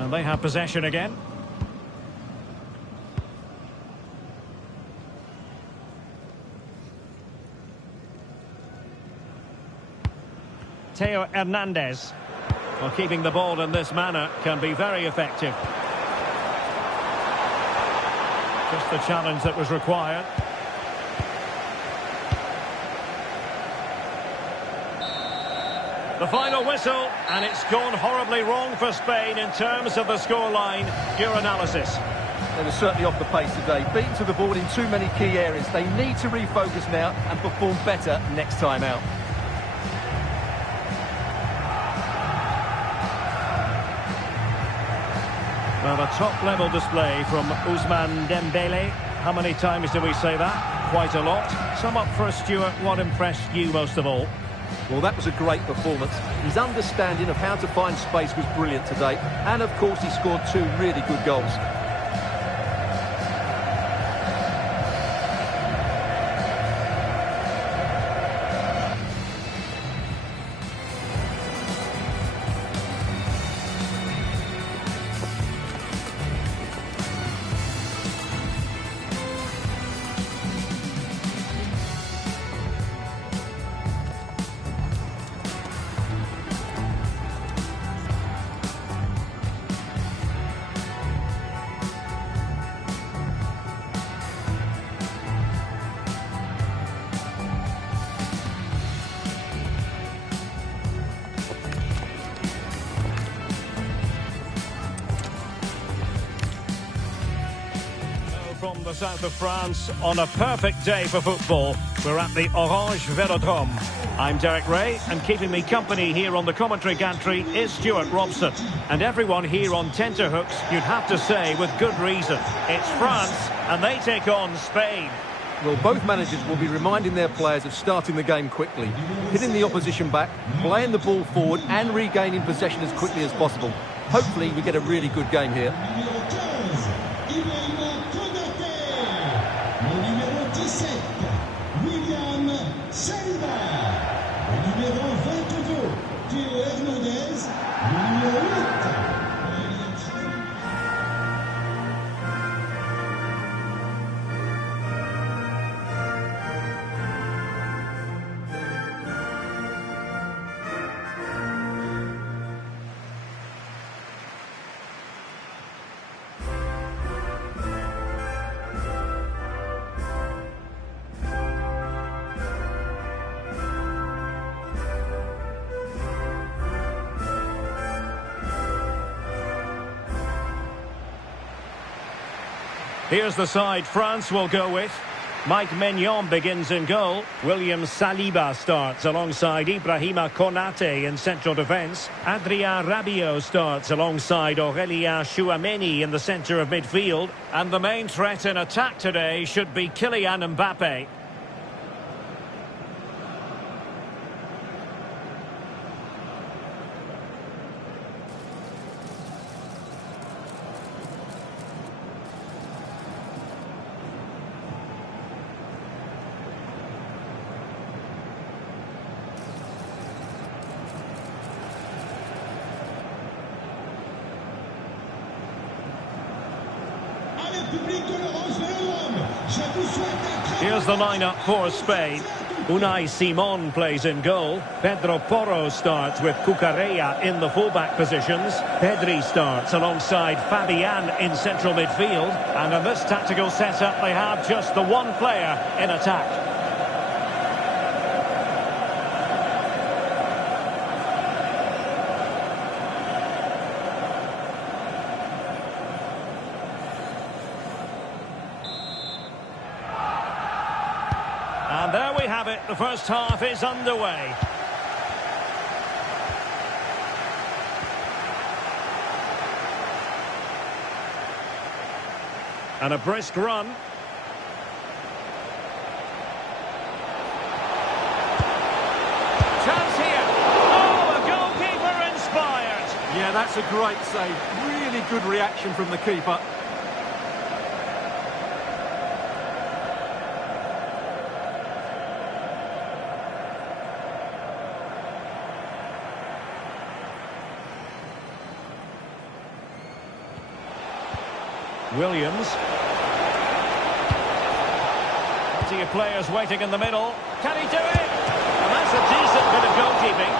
And they have possession again. Theo Hernandez. Well, keeping the ball in this manner can be very effective. Just the challenge that was required. The final whistle, and it's gone horribly wrong for Spain in terms of the scoreline. Your analysis. They were certainly off the pace today, beaten to the ball in too many key areas. They need to refocus now and perform better next time out. Well, a top-level display from Ousmane Dembele. How many times do we say that? Quite a lot. Sum up for us, Stuart. What impressed you most of all? Well, that was a great performance. His understanding of how to find space was brilliant today. And, of course, he scored 2 really good goals. From the south of France on a perfect day for football. We're at the Orange Velodrome. I'm Derek Ray, and keeping me company here on the commentary gantry is Stuart Robson. And everyone here on tenterhooks, you'd have to say with good reason. It's France, and they take on Spain. Well, both managers will be reminding their players of starting the game quickly, hitting the opposition back, playing the ball forward and regaining possession as quickly as possible. Hopefully we get a really good game here. Here's the side France will go with. Mike Maignan begins in goal. William Saliba starts alongside Ibrahima Konate in central defence. Adrien Rabiot starts alongside Aurélien Tchouameni in the centre of midfield. And the main threat in attack today should be Kylian Mbappe. Here's the lineup for Spain. Unai Simon plays in goal. Pedro Porro starts with Cucurella in the fullback positions. Pedri starts alongside Fabian in central midfield. And in this tactical setup, they have just the one player in attack. And there we have it. The first half is underway. And a brisk run. Chance here. Oh, a goalkeeper inspired. Yeah, that's a great save. Really good reaction from the keeper. Williams. Plenty of players waiting in the middle. Can he do it? And that's a decent bit of goalkeeping.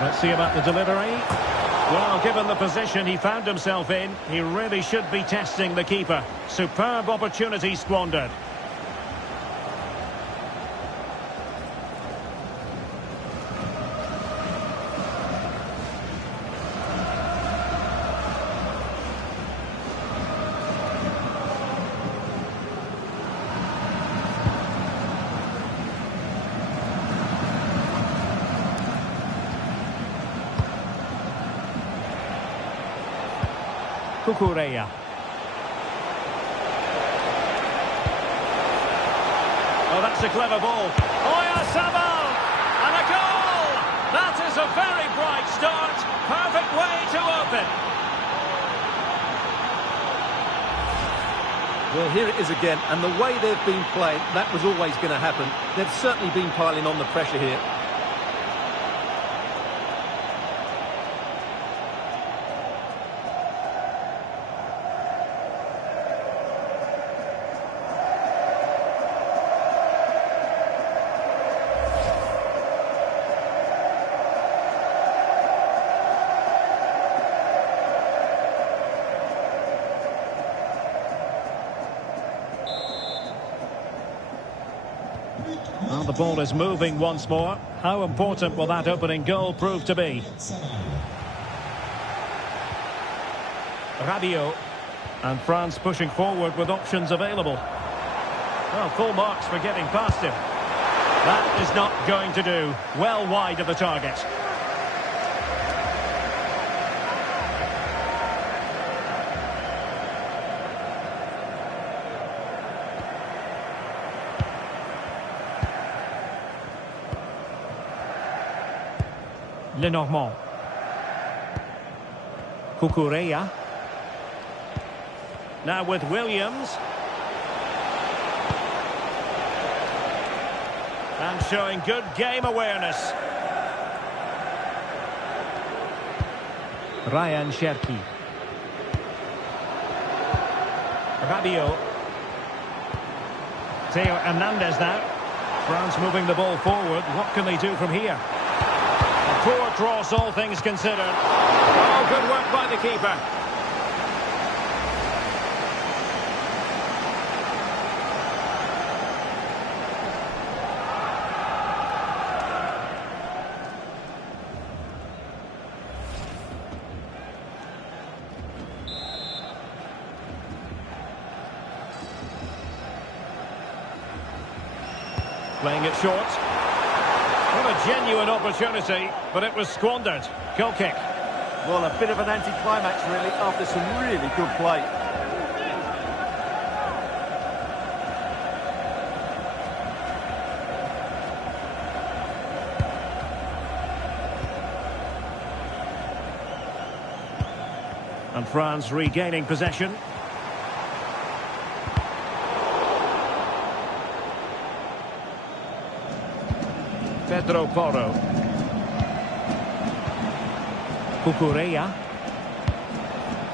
Let's see about the delivery. Well, given the position he found himself in, he really should be testing the keeper. Superb opportunity squandered. Cucurella. Oh, that's a clever ball. Oyarzabal! And a goal! That is a very bright start. Perfect way to open. Well, here it is again, and the way they've been playing, that was always going to happen. They've certainly been piling on the pressure here. Well, the ball is moving once more. How important will that opening goal prove to be? Rabiot. And France pushing forward with options available. Well, full marks for getting past him. That is not going to do. Well wide of the target. Lenormand. Cucurella. Now with Williams. And showing good game awareness. Ryan Cherki. Rabiot. Theo Hernandez now. France moving the ball forward. What can they do from here? Poor cross, all things considered. Oh, good work by the keeper. Playing it short. What a genuine opportunity, but it was squandered. Goal kick. Well, a bit of an anticlimax, really, after some really good play. And France regaining possession. Pedro Porro. Cucurella.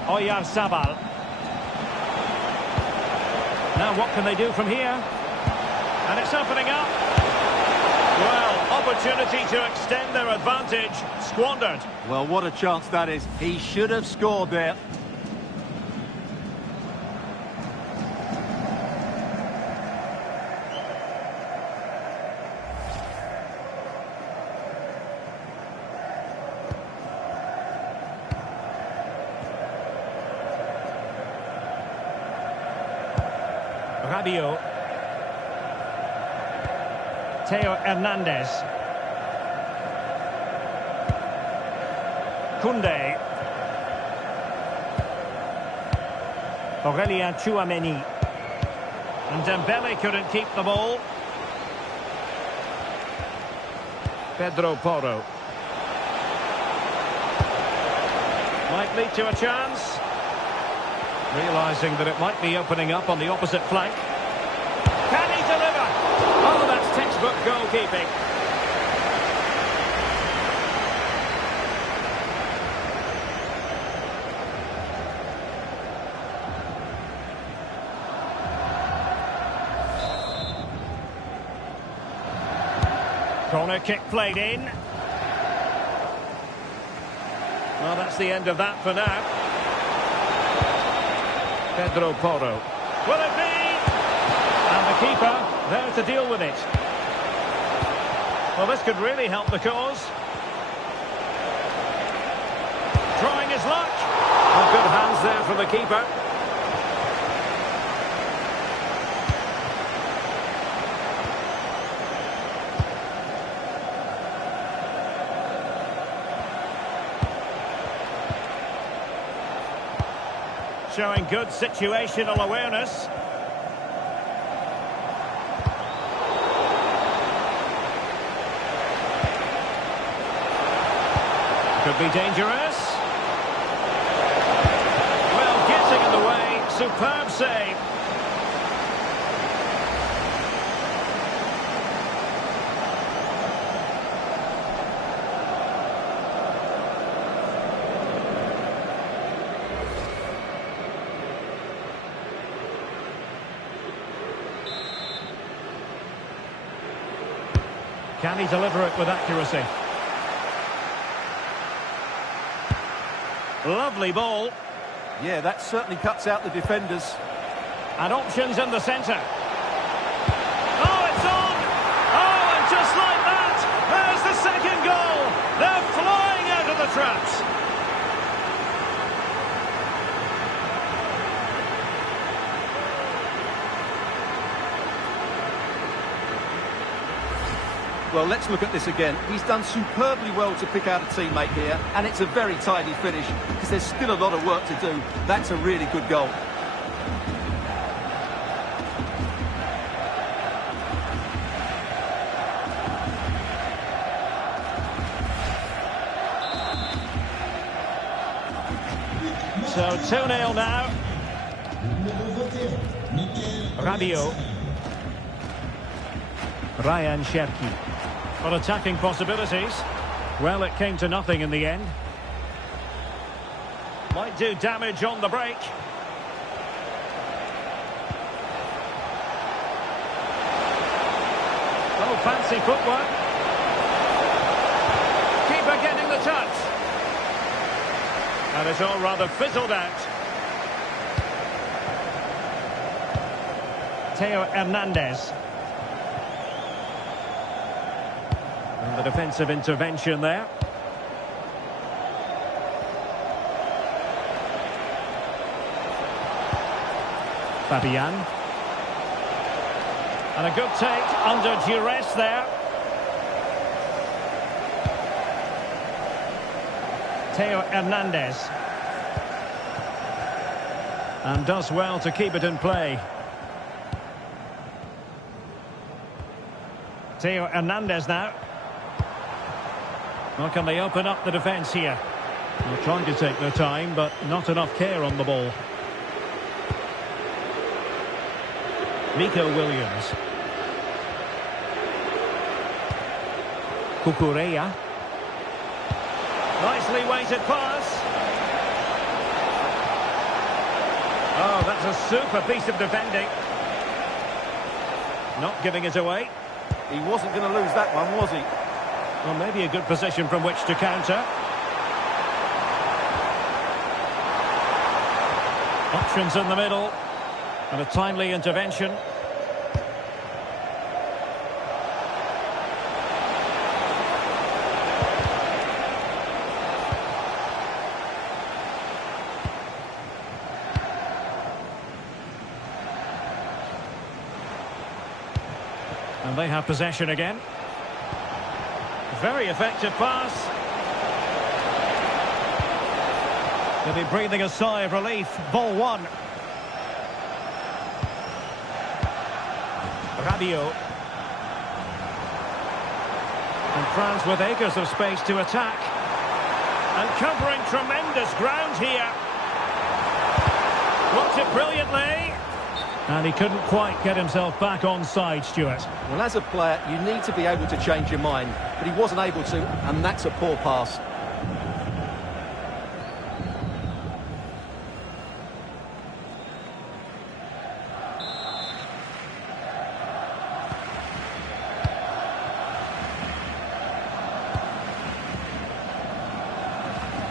Oyarzabal. Now what can they do from here? And it's opening up. Well, opportunity to extend their advantage. Squandered. Well, what a chance that is. He should have scored there. Rabiot. Theo Hernandez. Koundé. Aurelien Tchouameni. And Dembele couldn't keep the ball. Pedro Porro. Might lead to a chance. Realising that it might be opening up on the opposite flank. Can he deliver? Oh, that's textbook goalkeeping. Corner kick played in. Well, that's the end of that for now. Pedro Porro. Will it be? And the keeper there to deal with it. Well, this could really help the cause. Trying his luck. Well, good hands there from the keeper. Showing good situational awareness. Could be dangerous. Well, getting in the way. Superb save. Can he deliver it with accuracy? Lovely ball. Yeah, that certainly cuts out the defenders. And options in the centre. Oh, it's on! Oh, and just like that, there's the second goal. They're flying out of the traps. Well, let's look at this again. He's done superbly well to pick out a teammate here, and it's a very tidy finish because there's still a lot of work to do. That's a really good goal. So 2-0 now. Rabiot. Ryan Cherki. On attacking possibilities. Well, it came to nothing in the end. Might do damage on the break. Oh, fancy footwork. Keeper getting the touch. And it's all rather fizzled out. Theo Hernandez. And the defensive intervention there. Fabian. And a good take under duress there. Theo Hernandez. And does well to keep it in play. Theo Hernandez now. Well, can they open up the defence here? They're trying to take their time, but not enough care on the ball. Nico Williams. Cucurella. Nicely weighted pass. Oh, that's a super piece of defending. Not giving it away. He wasn't going to lose that one, was he? Well, maybe a good position from which to counter. Options in the middle. And a timely intervention. they have possession again. Very effective pass. They'll be breathing a sigh of relief. Ball one. Rabiot. And France with acres of space to attack. And covering tremendous ground here. Blocked it brilliantly. And he couldn't quite get himself back on side, Stuart. Well, as a player, you need to be able to change your mind, but he wasn't able to, and that's a poor pass.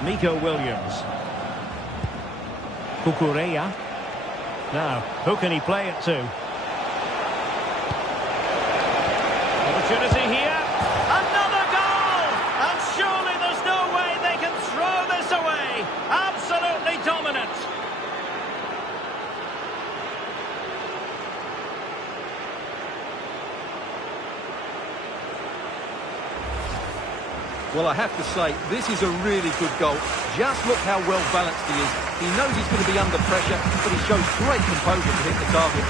Nico Williams. Cucurella. Now, who can he play it to? Opportunity here. Another goal! And surely there's no way they can throw this away. Absolutely dominant. Well, I have to say, this is a really good goal. Just look how well balanced he is. He knows he's going to be under pressure, but he shows great composure to hit the target.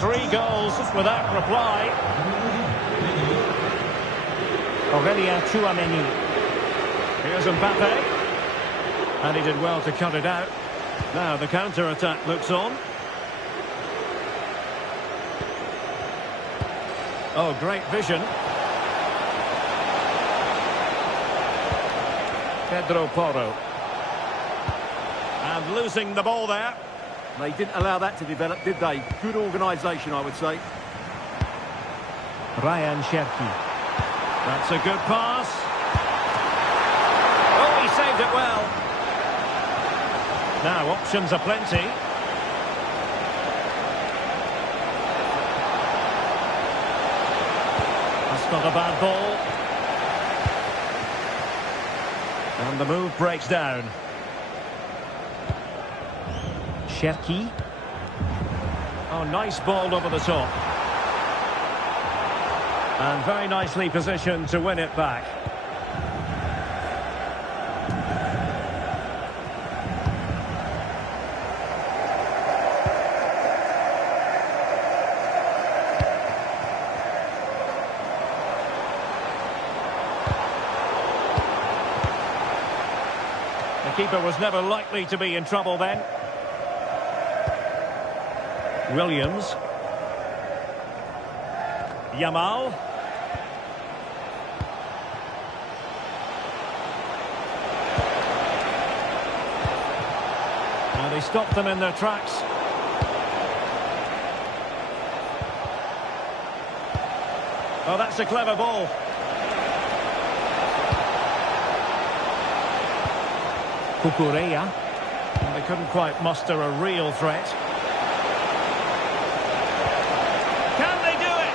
Three goals without reply. Aurelien Tchouameni. Here's Mbappe. And he did well to cut it out. Now the counter-attack looks on. Oh, great vision. Pedro Porro. And losing the ball there. They didn't allow that to develop, did they? Good organisation, I would say. Ryan Cherki. That's a good pass. Oh, he saved it well. Now, options are plenty. That's not a bad ball. And the move breaks down. Cherki. Oh, nice ball over the top. And very nicely positioned to win it back. The keeper was never likely to be in trouble then. Williams. Yamal. And he stopped them in their tracks. Oh, that's a clever ball. Cucurella. And they couldn't quite muster a real threat. Can they do it?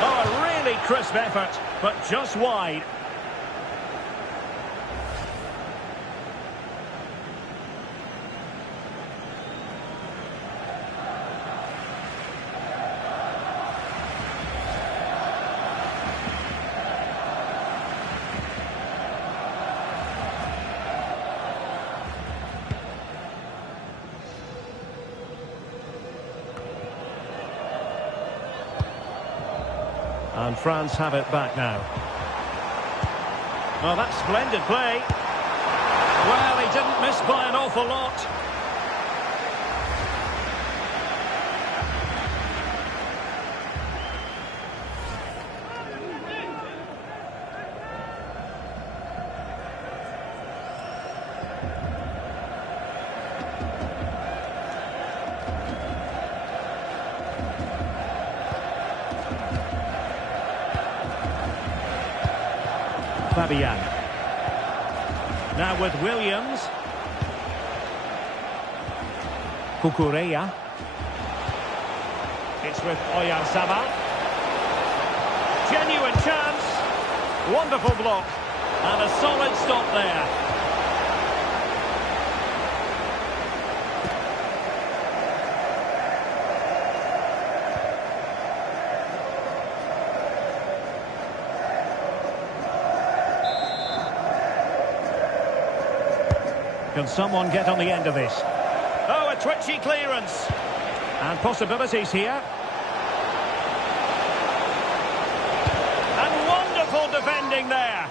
Oh, a really crisp effort, but just wide. And France have it back now. Well, that's splendid play. Well, he didn't miss by an awful lot. Fabian. Now with Williams. Cucurella. It's with Oyarzabal. Genuine chance. Wonderful block. And a solid stop there. Can someone get on the end of this? Oh, a twitchy clearance. And possibilities here. And wonderful defending there.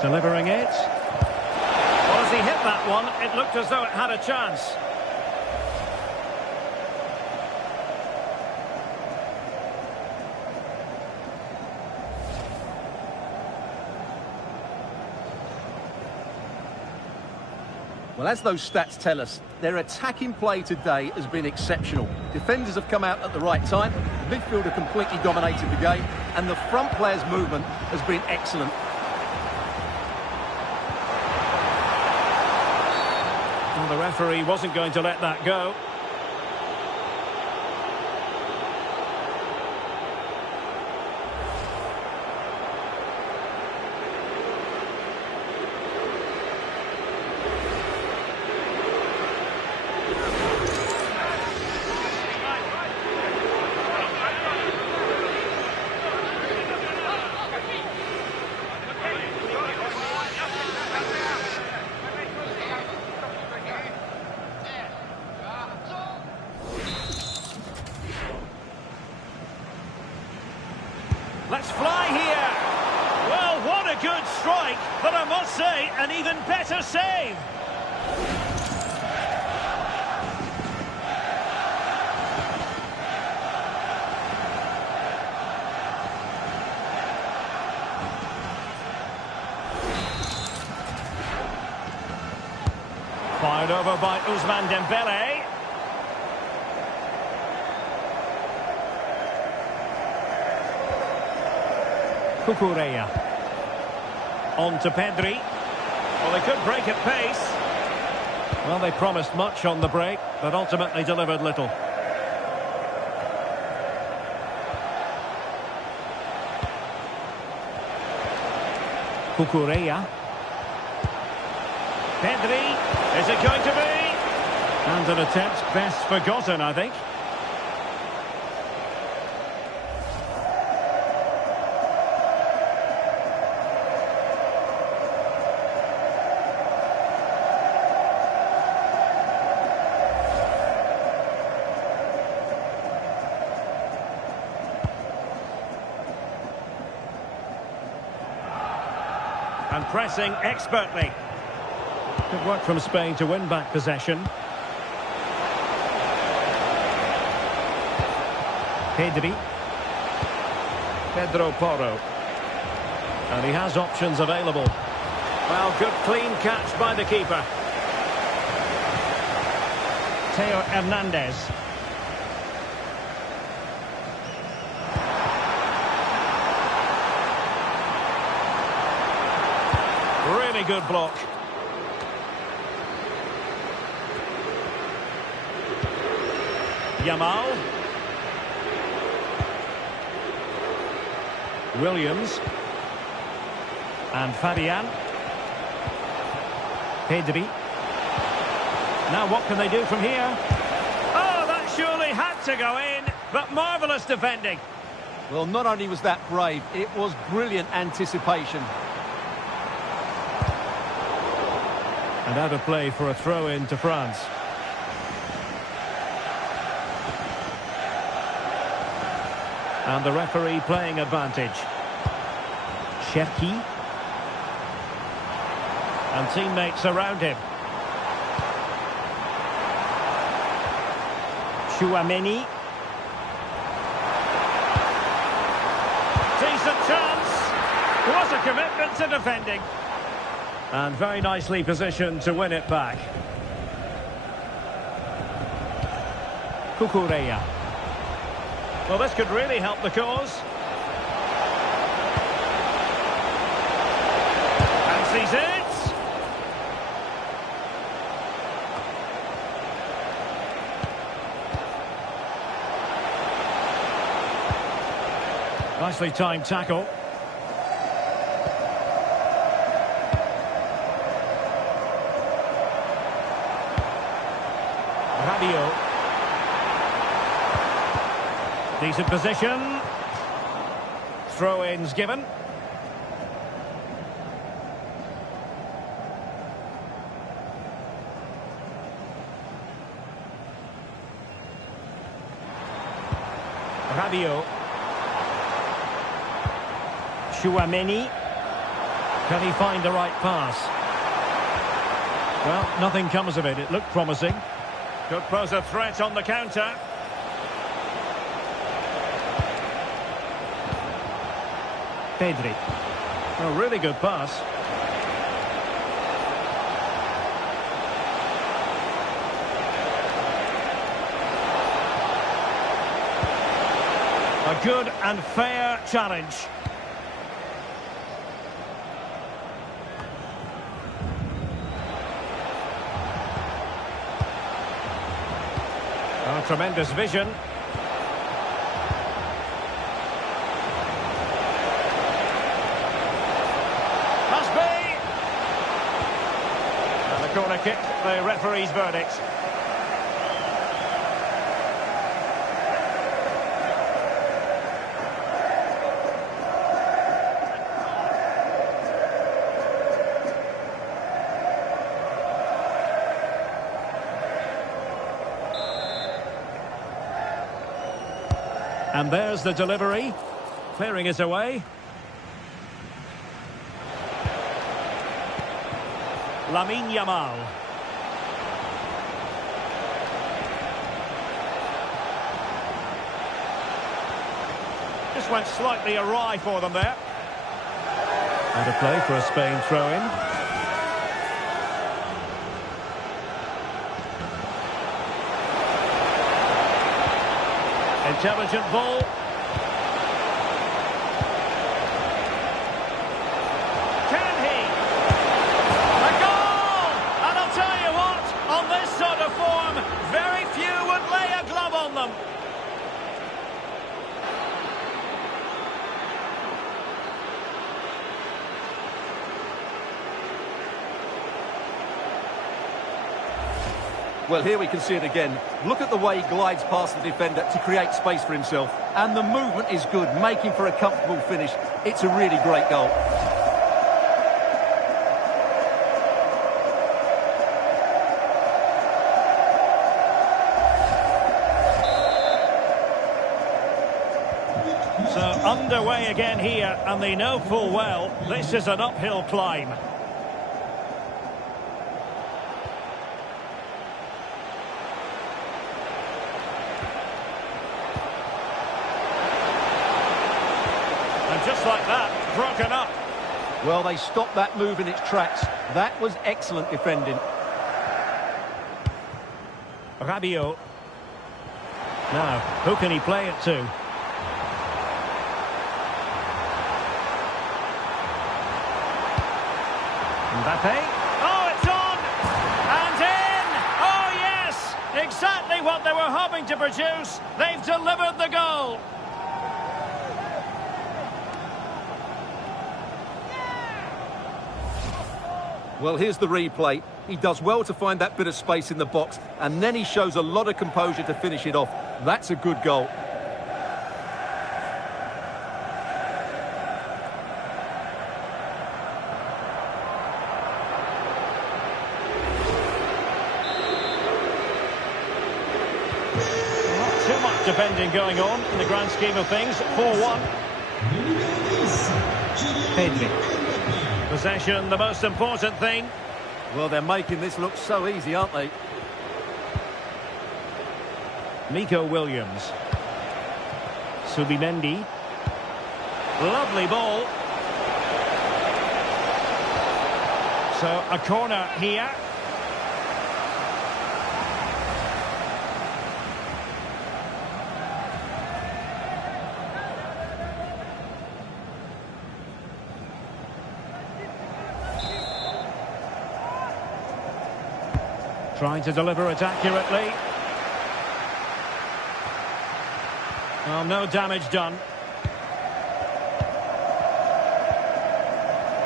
Delivering it. Well, as he hit that one, it looked as though it had a chance. Well, as those stats tell us, their attacking play today has been exceptional. Defenders have come out at the right time, the midfielder completely dominated the game, and the front players' movement has been excellent. Well, the referee wasn't going to let that go. Let's fly here. Well, what a good strike, but I must say, an even better save. Fired over by Ousmane Dembele. Cucurella. On to Pedri. Well, they could break at pace. Well, they promised much on the break, but ultimately delivered little. Cucurella. Pedri. Is it going to be? And an attempt best forgotten, I think. And pressing expertly. Good work from Spain to win back possession. Pedri. Pedro Porro. And he has options available. Well, good clean catch by the keeper. Theo Hernandez. Really good block. Yamal. Williams. And Fabian. Pedri. Now what can they do from here? Oh, that surely had to go in, but marvellous defending. Well, not only was that brave, it was brilliant anticipation. And out of play for a throw-in to France. And the referee playing advantage. Cherki. And teammates around him. Chouameni. Decent chance. What a commitment to defending. And very nicely positioned to win it back. Cucurella. Well, this could really help the cause. And sees it. Nicely timed tackle. Rabiot. Decent position. Throw-ins given. Rabiot. Chouameni. Can he find the right pass? Well, nothing comes of it. It looked promising. Could pose a threat on the counter. Pedri. A really good pass. A good and fair challenge. Oh, tremendous vision. Must be! And the corner kick, the referee's verdict. And there's the delivery, clearing it away. Lamine Yamal. Just went slightly awry for them there. Out of play for a Spain throw-in. Intelligent ball. Can he? A goal! And I'll tell you what, on this sort of form, very few would lay a glove on them. Well, here we can see it again. Look at the way he glides past the defender to create space for himself. And the movement is good, making for a comfortable finish. It's a really great goal. So underway again here, and they know full well this is an uphill climb. Just like that, broken up. Well, they stopped that move in its tracks. That was excellent defending. Rabiot. Now, who can he play it to? Mbappe. Oh, it's on! And in! Oh, yes! Exactly what they were hoping to produce. They've delivered the goal. Well, here's the replay. He does well to find that bit of space in the box, and then he shows a lot of composure to finish it off. That's a good goal. Not too much defending going on in the grand scheme of things. 4-1. Pedri. Possession, the most important thing. Well, they're making this look so easy, aren't they? Nico Williams. Subimendi. Lovely ball. So, a corner here. Trying to deliver it accurately. Well, no damage done.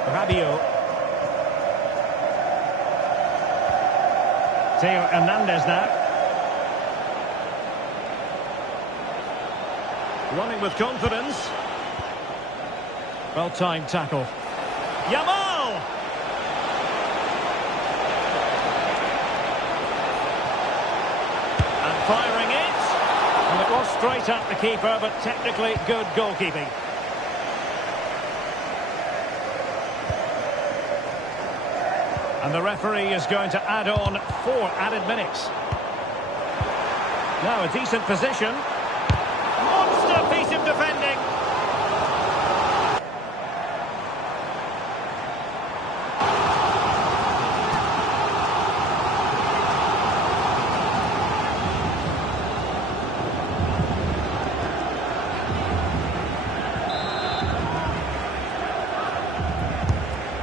Rabiot. Theo Hernandez now. Running with confidence. Well-timed tackle. Yamal! And firing it. And it was straight at the keeper, but technically good goalkeeping. And the referee is going to add on 4 added minutes. Now a decent position. Monster piece of defending.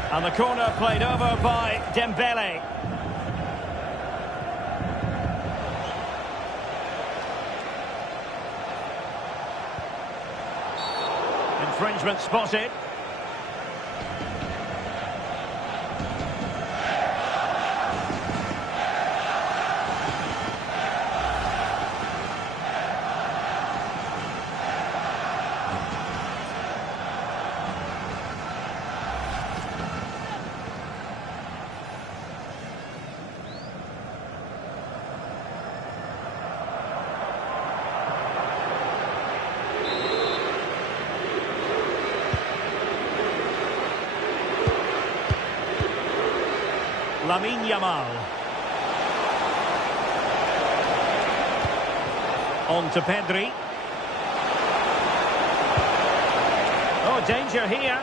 And the corner played over by Dembele. Infringement spotted. Yamal. On to Pedri. Oh, danger here.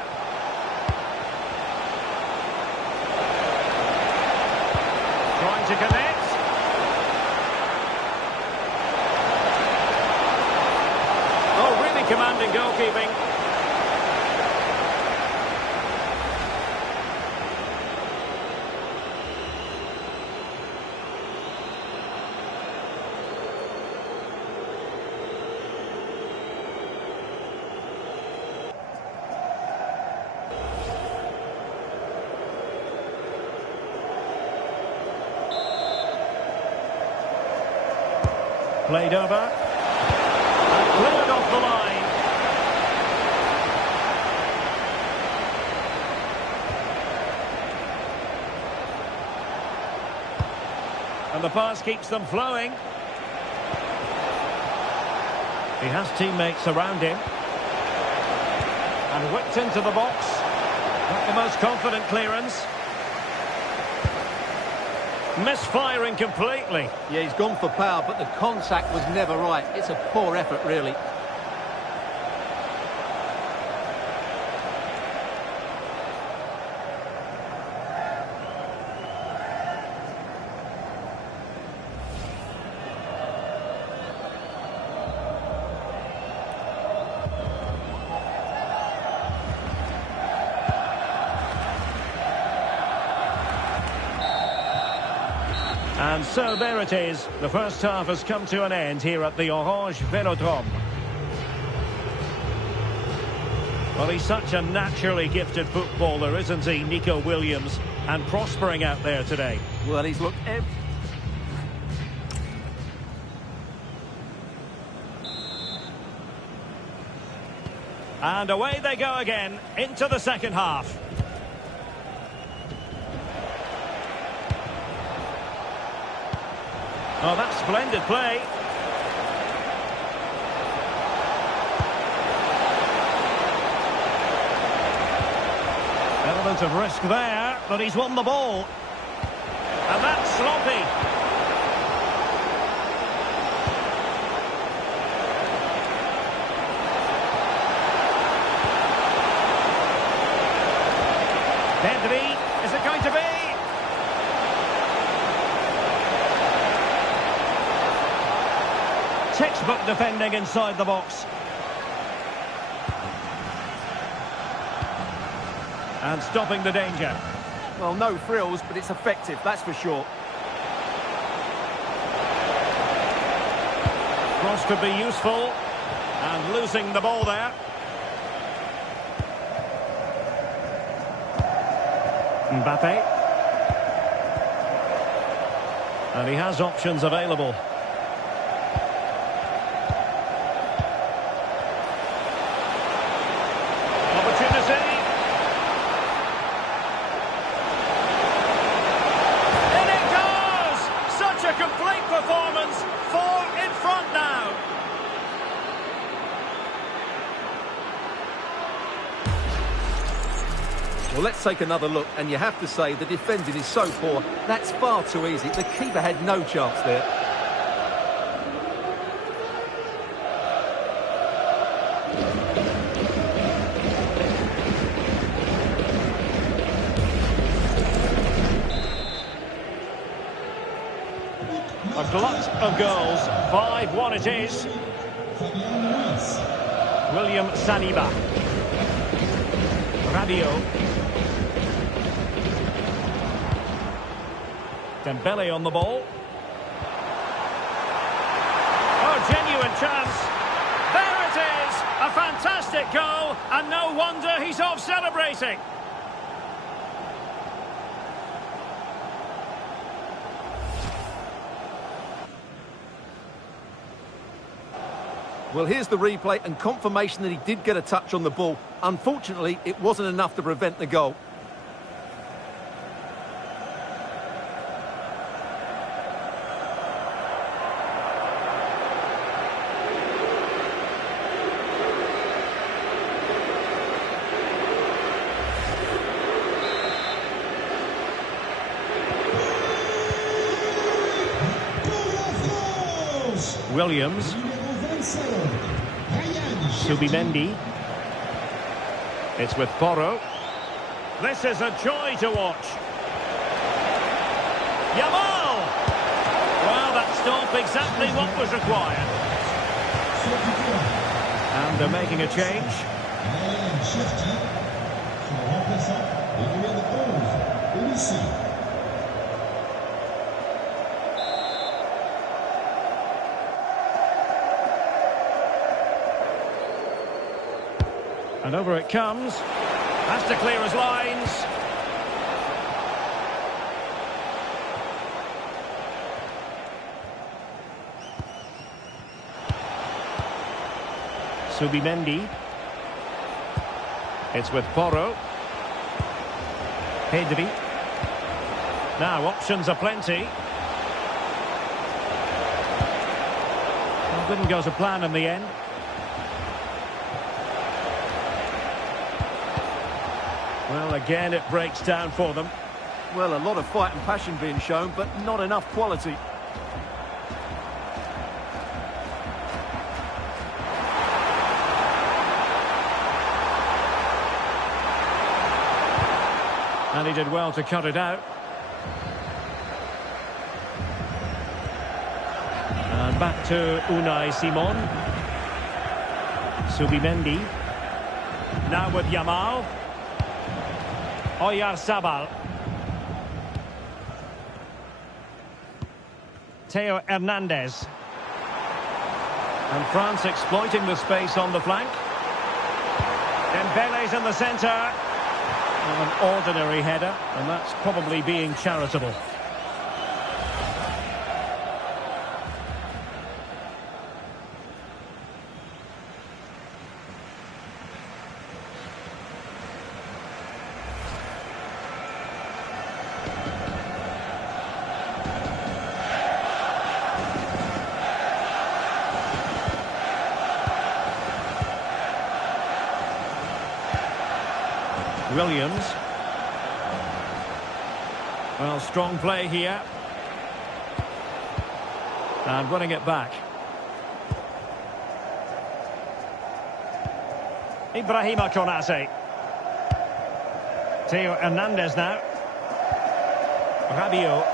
Trying to connect. Oh, really commanding goalkeeping. Played over. And cleared off the line. And the pass keeps them flowing. He has teammates around him. And whipped into the box. Not the most confident clearance. Misfiring completely. Yeah, he's gone for power, but the contact was never right. It's a poor effort, really. And so there it is. The first half has come to an end here at the Orange Velodrome. Well, he's such a naturally gifted footballer, isn't he, Nico Williams? And prospering out there today. Well, he's looked... And away they go again, into the second half. Oh, that's splendid play. Element of risk there, but he's won the ball. And that's sloppy. Pedri, is it going to be? Textbook defending inside the box. And stopping the danger. Well, no frills, but it's effective, that's for sure. Cross could be useful. And losing the ball there. Mbappe. And he has options available. Opportunity. In it goes! Such a complete performance. 4 in front now. Well, let's take another look, and you have to say the defending is so poor. That's far too easy. The keeper had no chance there. A glut of goals. 5-1 it is. William Saliba. Rabiot. Dembele on the ball. Oh, genuine chance. There it is! A fantastic goal, and no wonder he's off celebrating. Well, here's the replay and confirmation that he did get a touch on the ball. Unfortunately, it wasn't enough to prevent the goal. Williams. Subimendi. It's with Porro. This is a joy to watch. Yamal! Well, that stop exactly what was required. And they're making a change. And over it comes. Has to clear his lines. Subimendi. It's with Porro. Pedri. Now options are plenty. Well, didn't go to plan in the end. Well, again, it breaks down for them. Well, a lot of fight and passion being shown, but not enough quality. And he did well to cut it out. And back to Unai Simon. Subimendi. Now with Yamal. Oyarzabal. Theo Hernandez. And France exploiting the space on the flank. Dembele's in the centre. An ordinary header, and that's probably being charitable. Williams. Well, strong play here. And running it back. Ibrahima Konate. Theo Hernandez now. Rabiot.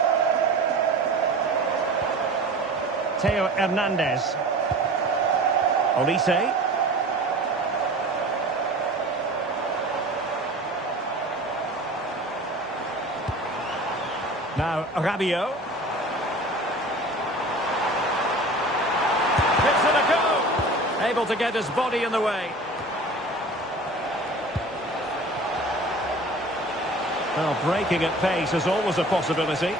Theo Hernandez. Olise. Now Rabiot. It's Unable to get his body in the way. Well, breaking at pace is always a possibility.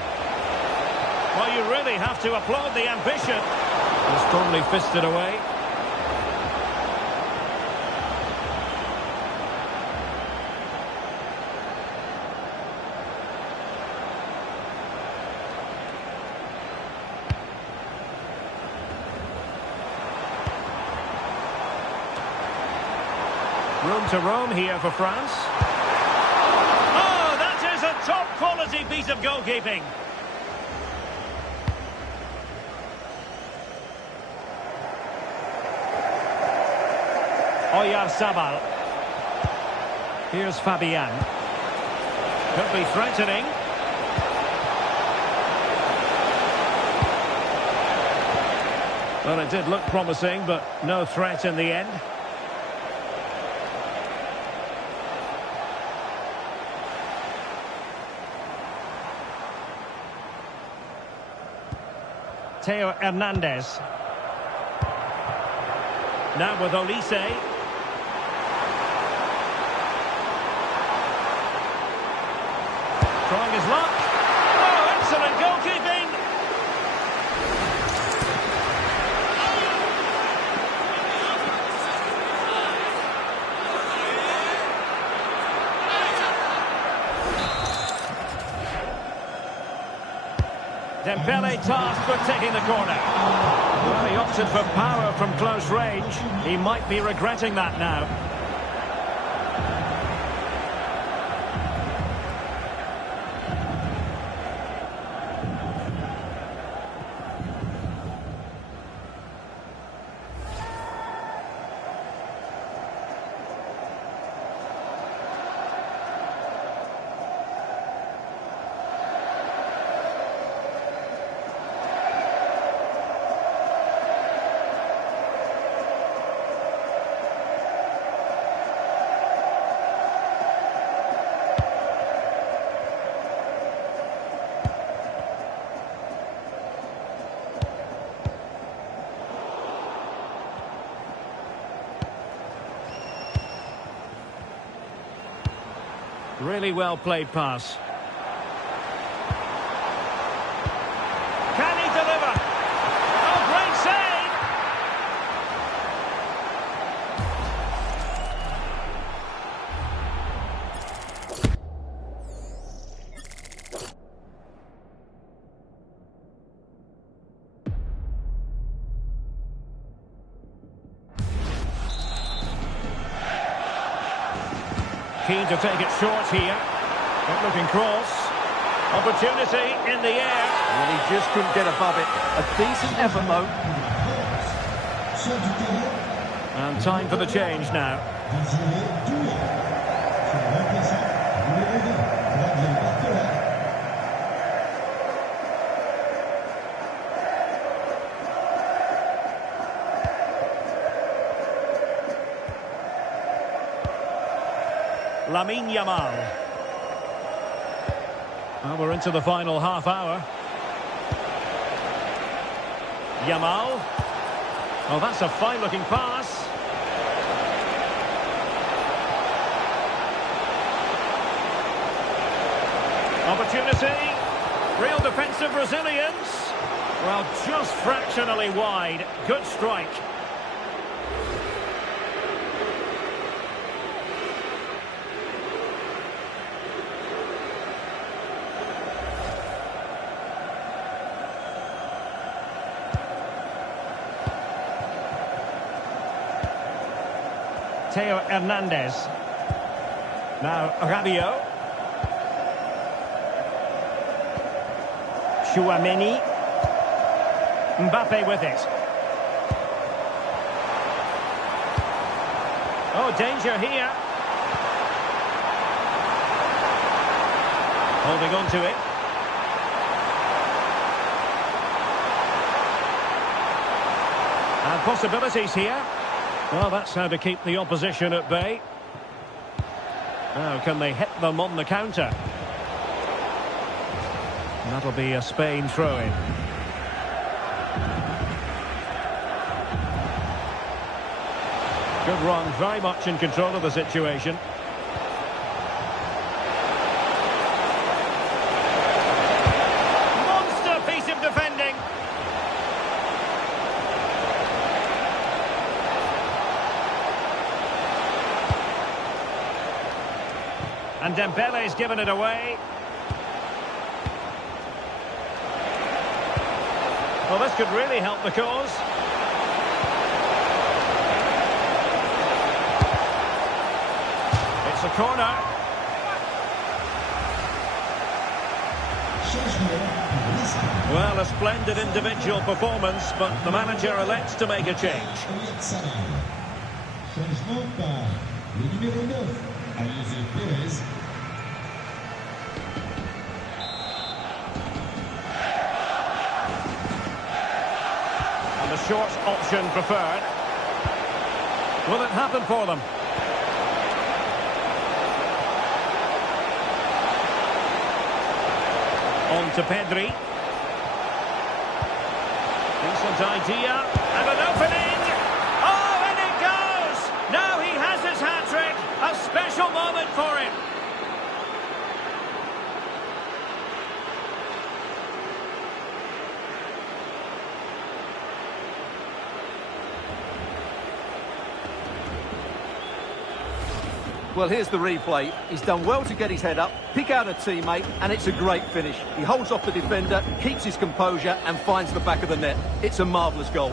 Well, you really have to applaud the ambition. It's strongly fisted away. Room to roam here for France. Oh, that is a top-quality piece of goalkeeping. Oyarzabal. Here's Fabian. Could be threatening. Well, it did look promising, but no threat in the end. Theo Hernandez. Now with Olise. Trying his luck. Oh, excellent goalkeeping. Dembele tasked with taking the corner. Well, he opted for power from close range. He might be regretting that now. Really well played pass. Can he deliver? Oh, great save! Keen to take it short here. Good looking cross. Opportunity in the air. And he just couldn't get above it. A decent effort though. And time for the change now. Lamine Yamal. Well, we're into the final half hour. Yamal. Oh, that's a fine-looking pass. Opportunity. Real defensive resilience. Well, just fractionally wide. Good strike. Theo Hernandez. Now Rabiot. Chouameni. Mbappe with it. Oh, danger here. Holding on to it. And possibilities here. Well, that's how to keep the opposition at bay. Now, can they hit them on the counter? And that'll be a Spain throw-in. Good run, very much in control of the situation. Monster piece of defending. And Dembele's given it away. Well, this could really help the cause. It's a corner. Well, a splendid individual performance, but the manager elects to make a change. Changement par le numéro 9, José Pérez. And the short option preferred. Will it happen for them? On to Pedri. Decent idea. And an opening. Oh, and it goes! Now he has his hat-trick. A special moment for him. Well, here's the replay. He's done well to get his head up, pick out a teammate, and it's a great finish. He holds off the defender, keeps his composure, and finds the back of the net. It's a marvellous goal.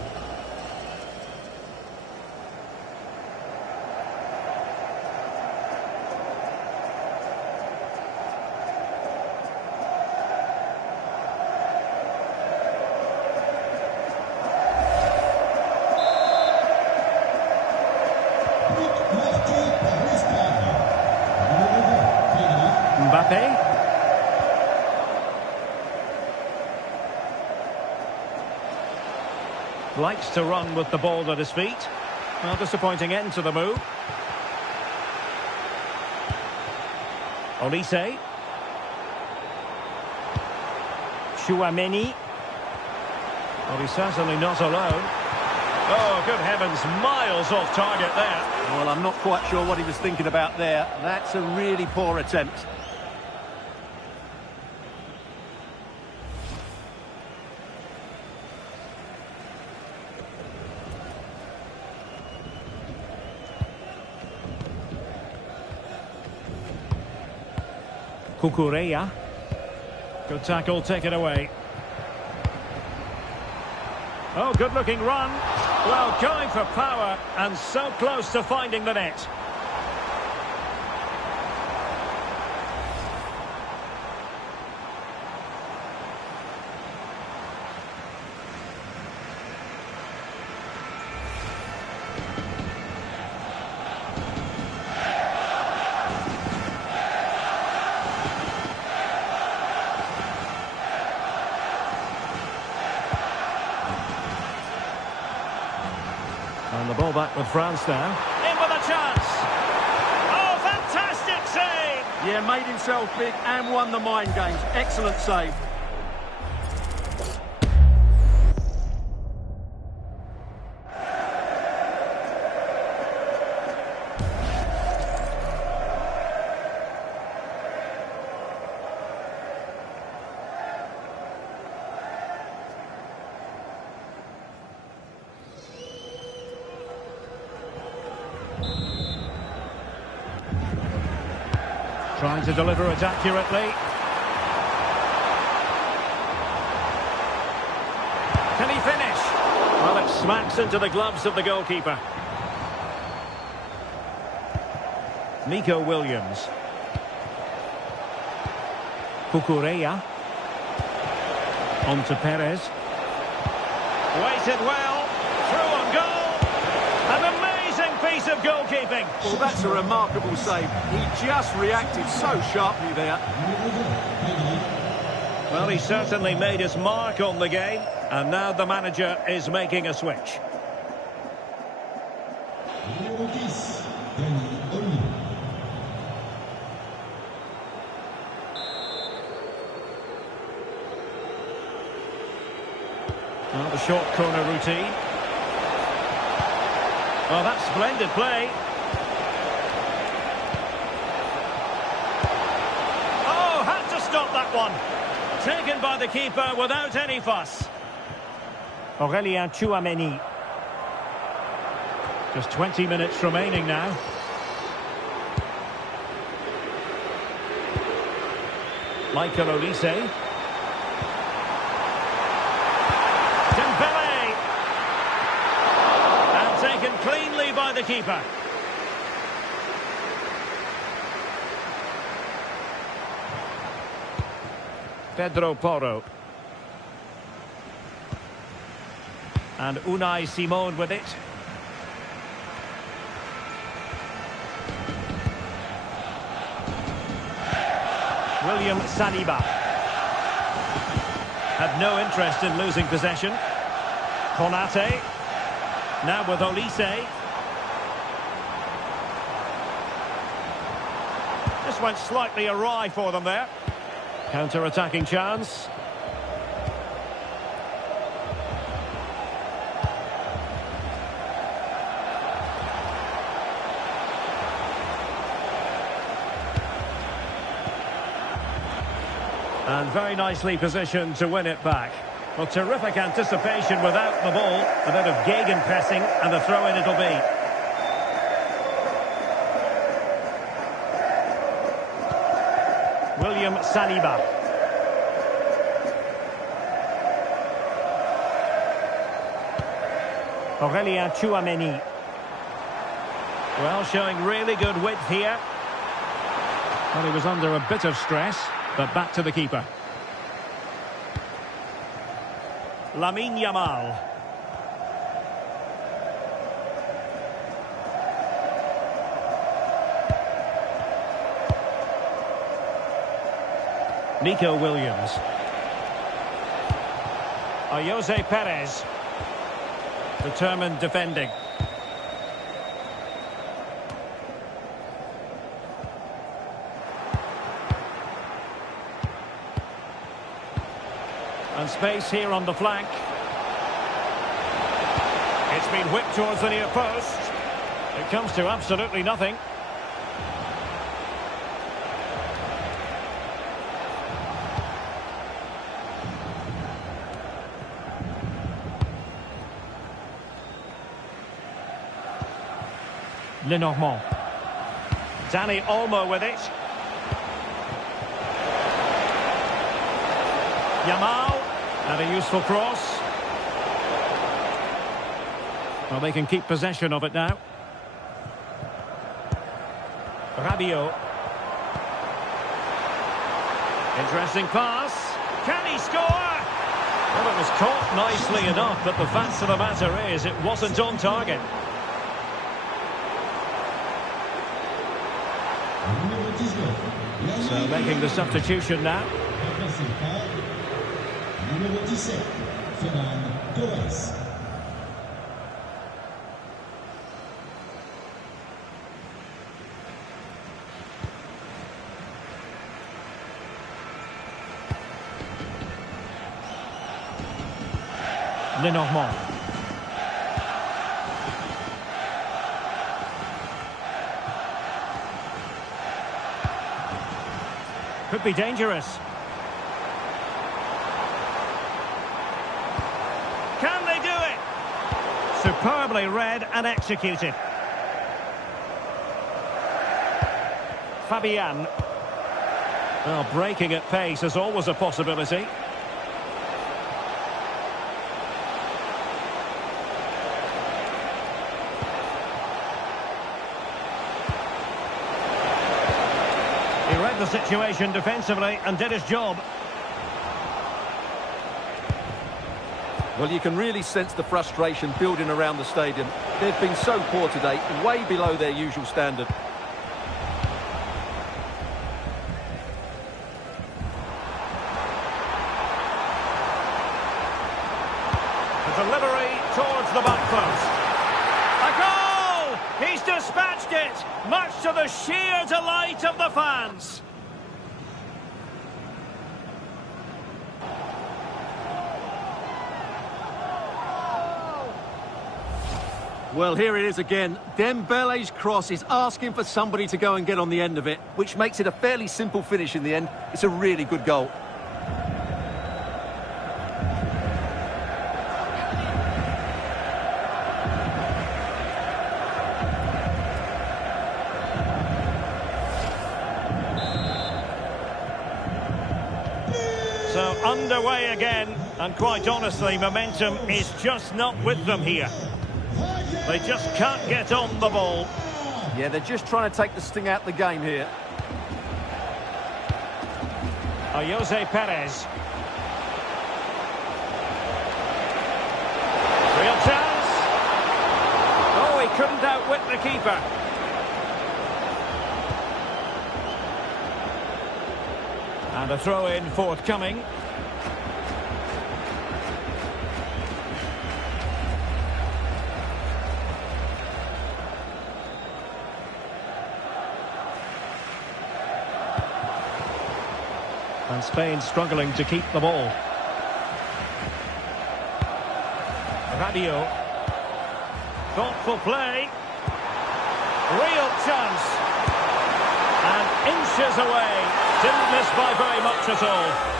Mbappe. Likes to run with the ball at his feet. Well, disappointing end to the move. Olise. Chouameni. Well, he's certainly not alone. Oh, good heavens, miles off target there. Well, I'm not quite sure what he was thinking about there. That's a really poor attempt. Cucurella. Good tackle, take it away. Oh, good-looking run. Well, going for power and so close to finding the net. And the ball back with France now. In with a chance. Oh, fantastic save! Yeah, made himself big and won the mind games. Excellent save. Trying to deliver it accurately. Can he finish? Well, it smacks into the gloves of the goalkeeper. Nico Williams. Cucurella. On to Perez. Waited well. Through on goal. An amazing piece of goalkeeping. Well, that's a remarkable save. He just reacted so sharply there. Well, he certainly made his mark on the game, and now the manager is making a switch. Well, the short corner routine. Well, that's splendid play. Oh, had to stop that one. Taken by the keeper without any fuss. Aurélien Tchouaméni. Just 20 minutes remaining now. Michael Olise. Dembele. And taken cleanly by the keeper. Pedro Porro. And Unai Simon with it. William Saliba. Had no interest in losing possession. Konate. Now with Olise. This went slightly awry for them there. Counter-attacking chance. And very nicely positioned to win it back. Well, terrific anticipation without the ball. A bit of gegenpressing, and the throw-in it'll be. William Saliba. Aurélien Tchouaméni. Well, showing really good width here. Well, he was under a bit of stress. But back to the keeper. Lamine Yamal. Nico Williams. Jose Perez. Determined defending. And space here on the flank. It's been whipped towards the near post. It comes to absolutely nothing. Lenormand. Dani Olmo with it. Yamal. And a useful cross. Well, they can keep possession of it now. Rabiot. Interesting pass. Can he score? Well, it was caught nicely enough, but the fact of the matter is it wasn't on target. So making the substitution now. Numéro 17, Ferran Torres. Lenormand. Could be dangerous. Can they do it? Superbly read and executed. Fabian. Well, breaking at pace is always a possibility. He read the situation defensively and did his job. Well, you can really sense the frustration building around the stadium. They've been so poor today, way below their usual standard. The delivery towards the back post. A goal! He's dispatched it, much to the sheer delight of the fans. Well, here it is again. Dembele's cross is asking for somebody to go and get on the end of it, which makes it a fairly simple finish in the end. It's a really good goal. So underway again, and quite honestly, momentum is just not with them here. They just can't get on the ball. Yeah, they're just trying to take the sting out the game here. Jose Perez. Real chance. Oh, he couldn't outwit the keeper. And a throw-in forthcoming. And Spain struggling to keep the ball. Rabiot. Thoughtful play. Real chance. And inches away. Didn't miss by very much at all.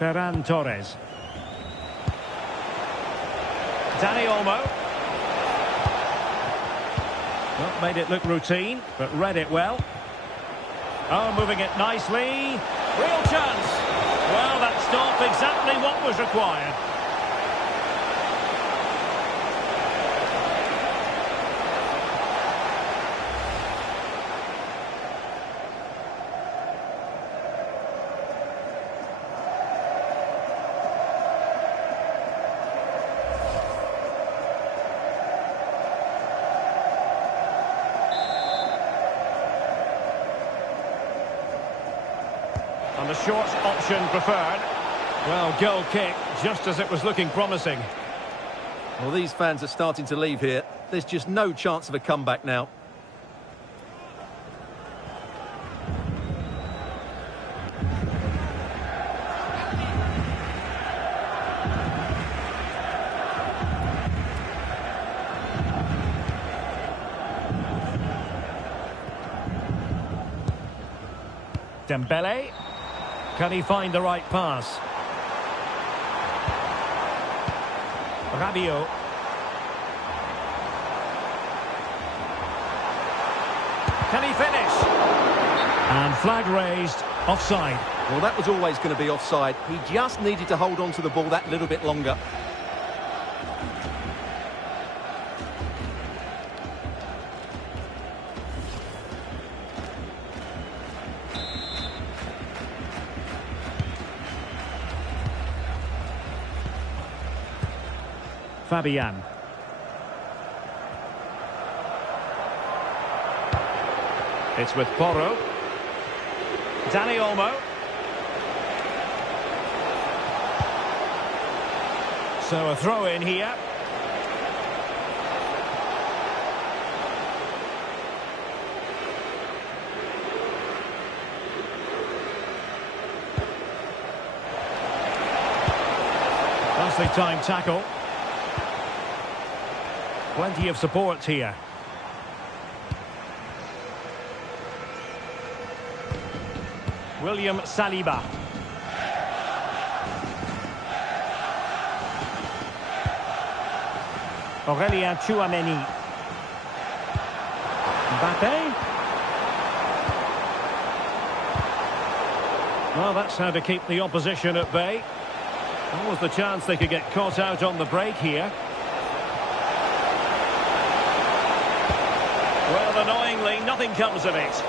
Ferran Torres. Dani Olmo. Not made it look routine, but read it well. Oh, moving it nicely. Real chance. Well, that stopped exactly what was required. And the short option preferred. Well, goal kick, just as it was looking promising. Well, these fans are starting to leave here. There's just no chance of a comeback now. Dembele. Can he find the right pass? Rabiot. Can he finish? And flag raised, offside. Well, that was always going to be offside. He just needed to hold on to the ball that little bit longer. Fabian. It's with Porro. Dani Olmo. So a throw in here. Nicely timed tackle. Plenty of support here. William Saliba. Aurélien Tchouameni. Mbappé. Well, that's how to keep the opposition at bay. What was the chance they could get caught out on the break here? Well, annoyingly, nothing comes of it.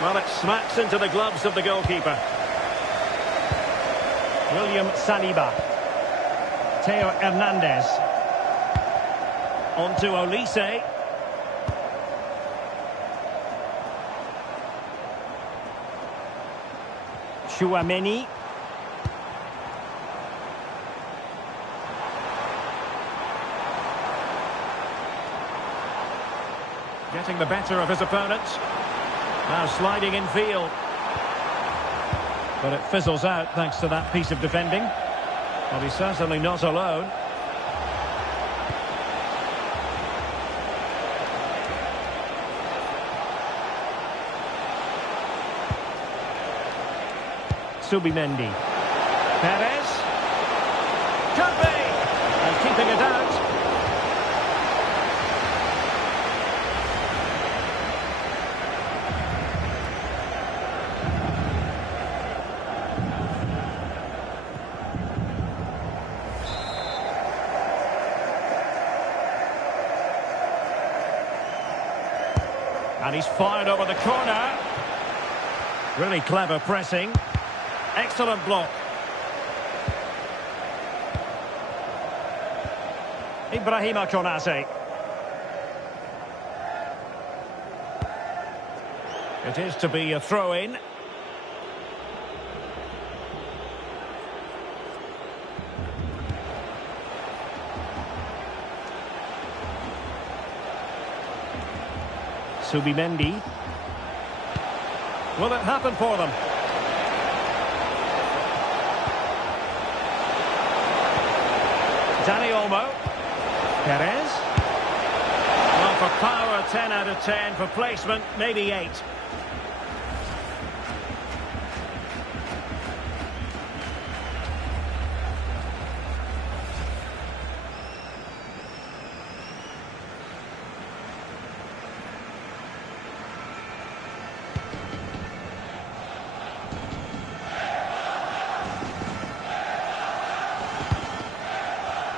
Well, it smacks into the gloves of the goalkeeper. William Saliba. Theo Hernandez. On to Olise. Tchouaméni. Getting the better of his opponent. Now sliding in field. But it fizzles out thanks to that piece of defending. Well, he's certainly not alone. Subimendi. Perez. Could be! And keeping it out. And he's fired over the corner. Really clever pressing. Excellent block. Ibrahima Konate. It is to be a throw-in. Subimendi. Will it happen for them? Dani Olmo. Perez. Well, for power, 10 out of 10. For placement, maybe 8.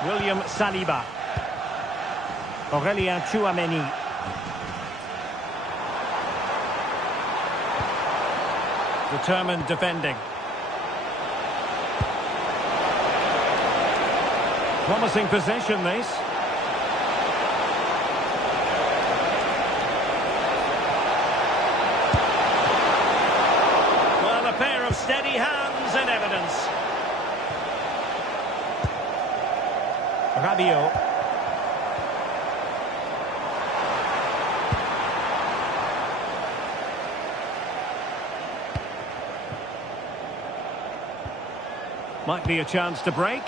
William Saliba. Aurélien Tchouaméni. Determined defending. Promising possession, this. Well, a pair of steady hands in evidence. Rabiot. Might be a chance to break.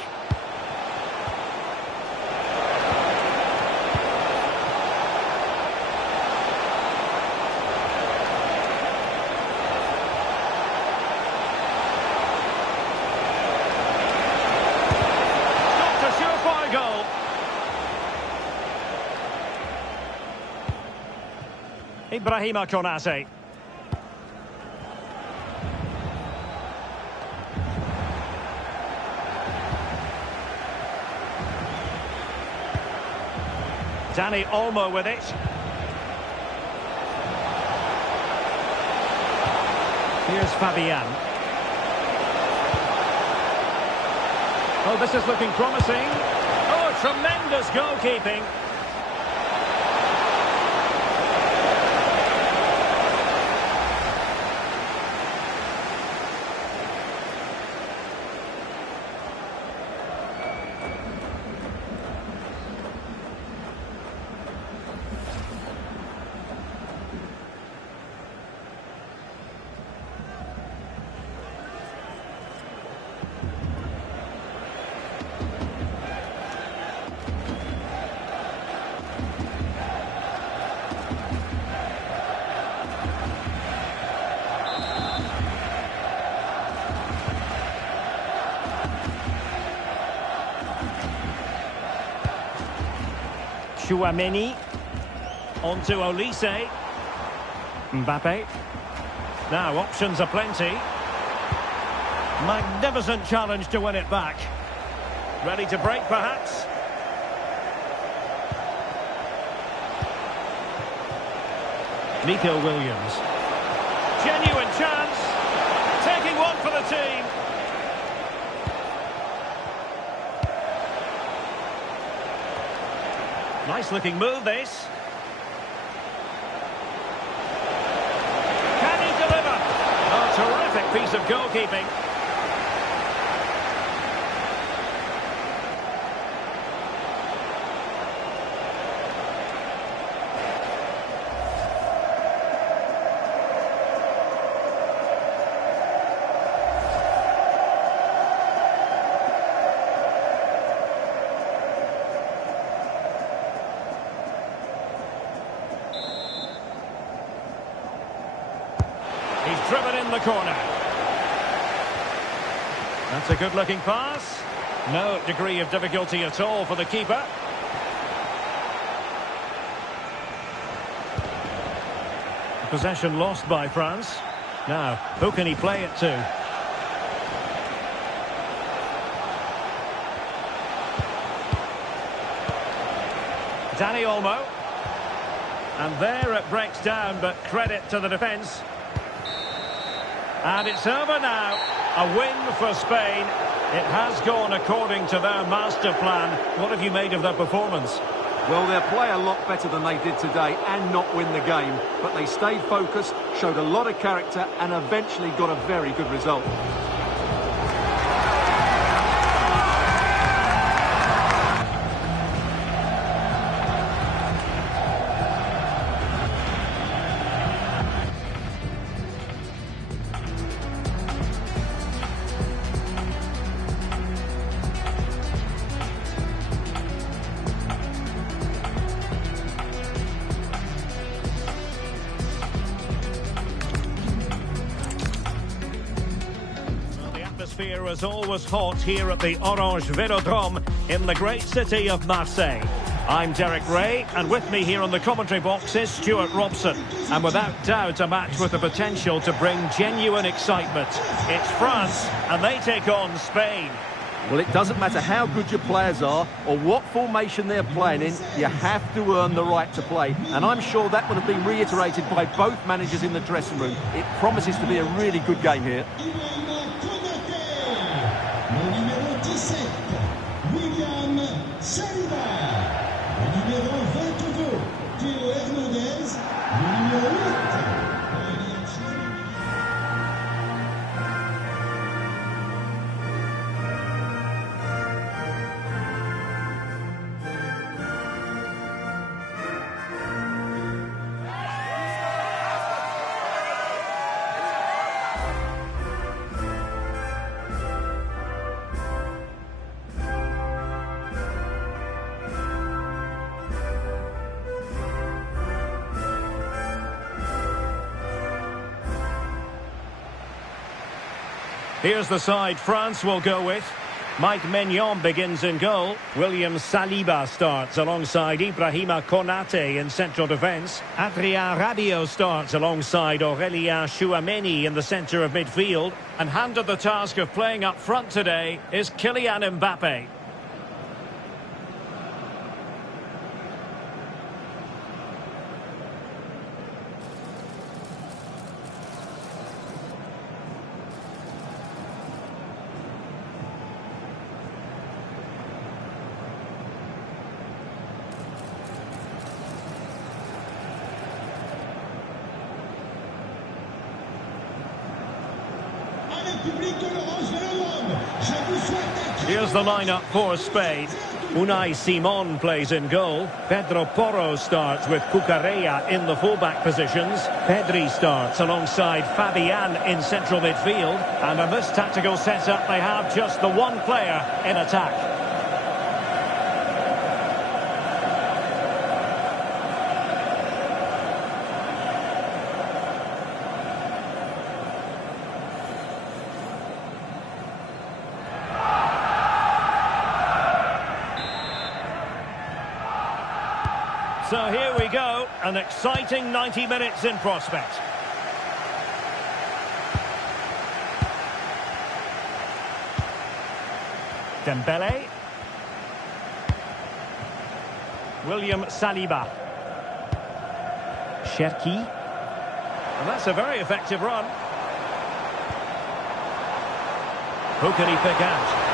Ibrahima Konate. Dani Olmo with it. Here's Fabian. Oh, this is looking promising. Oh, tremendous goalkeeping. Tchouaméni. On to Olise. Mbappe. Now options are plenty. Magnificent challenge to win it back. Ready to break perhaps? Nico Williams. Genuine chance. Taking one for the team. Nice looking move, this. Can he deliver? Oh, terrific Great piece of goalkeeping. He's driven in the corner. That's a good-looking pass. No degree of difficulty at all for the keeper. Possession lost by France. Now, who can he play it to? Dani Olmo. And there it breaks down, but credit to the defence. And it's over now. A win for Spain. It has gone according to their master plan. What have you made of their performance? Well, they'll play a lot better than they did today and not win the game. But they stayed focused, showed a lot of character and eventually got a very good result. Atmosphere is always hot here at the Orange Velodrome in the great city of Marseille. I'm Derek Ray, and with me here on the commentary box is Stuart Robson. And without doubt, a match with the potential to bring genuine excitement. It's France, and they take on Spain. Well, it doesn't matter how good your players are or what formation they're playing in, you have to earn the right to play. And I'm sure that would have been reiterated by both managers in the dressing room. It promises to be a really good game here. Here's the side France will go with. Mike Maignan begins in goal. William Saliba starts alongside Ibrahima Konate in central defence. Adrien Rabiot starts alongside Aurélien Tchouameni in the centre of midfield. And handed the task of playing up front today is Kylian Mbappe. Here's the lineup for Spain. Unai Simon plays in goal. Pedro Porro starts with Cucurella in the fullback positions. Pedri starts alongside Fabian in central midfield. And in this tactical setup, they have just the one player in attack. So here we go, an exciting 90 minutes in prospect. Dembele. William Saliba. Cherki. And that's a very effective run. Who can he pick out?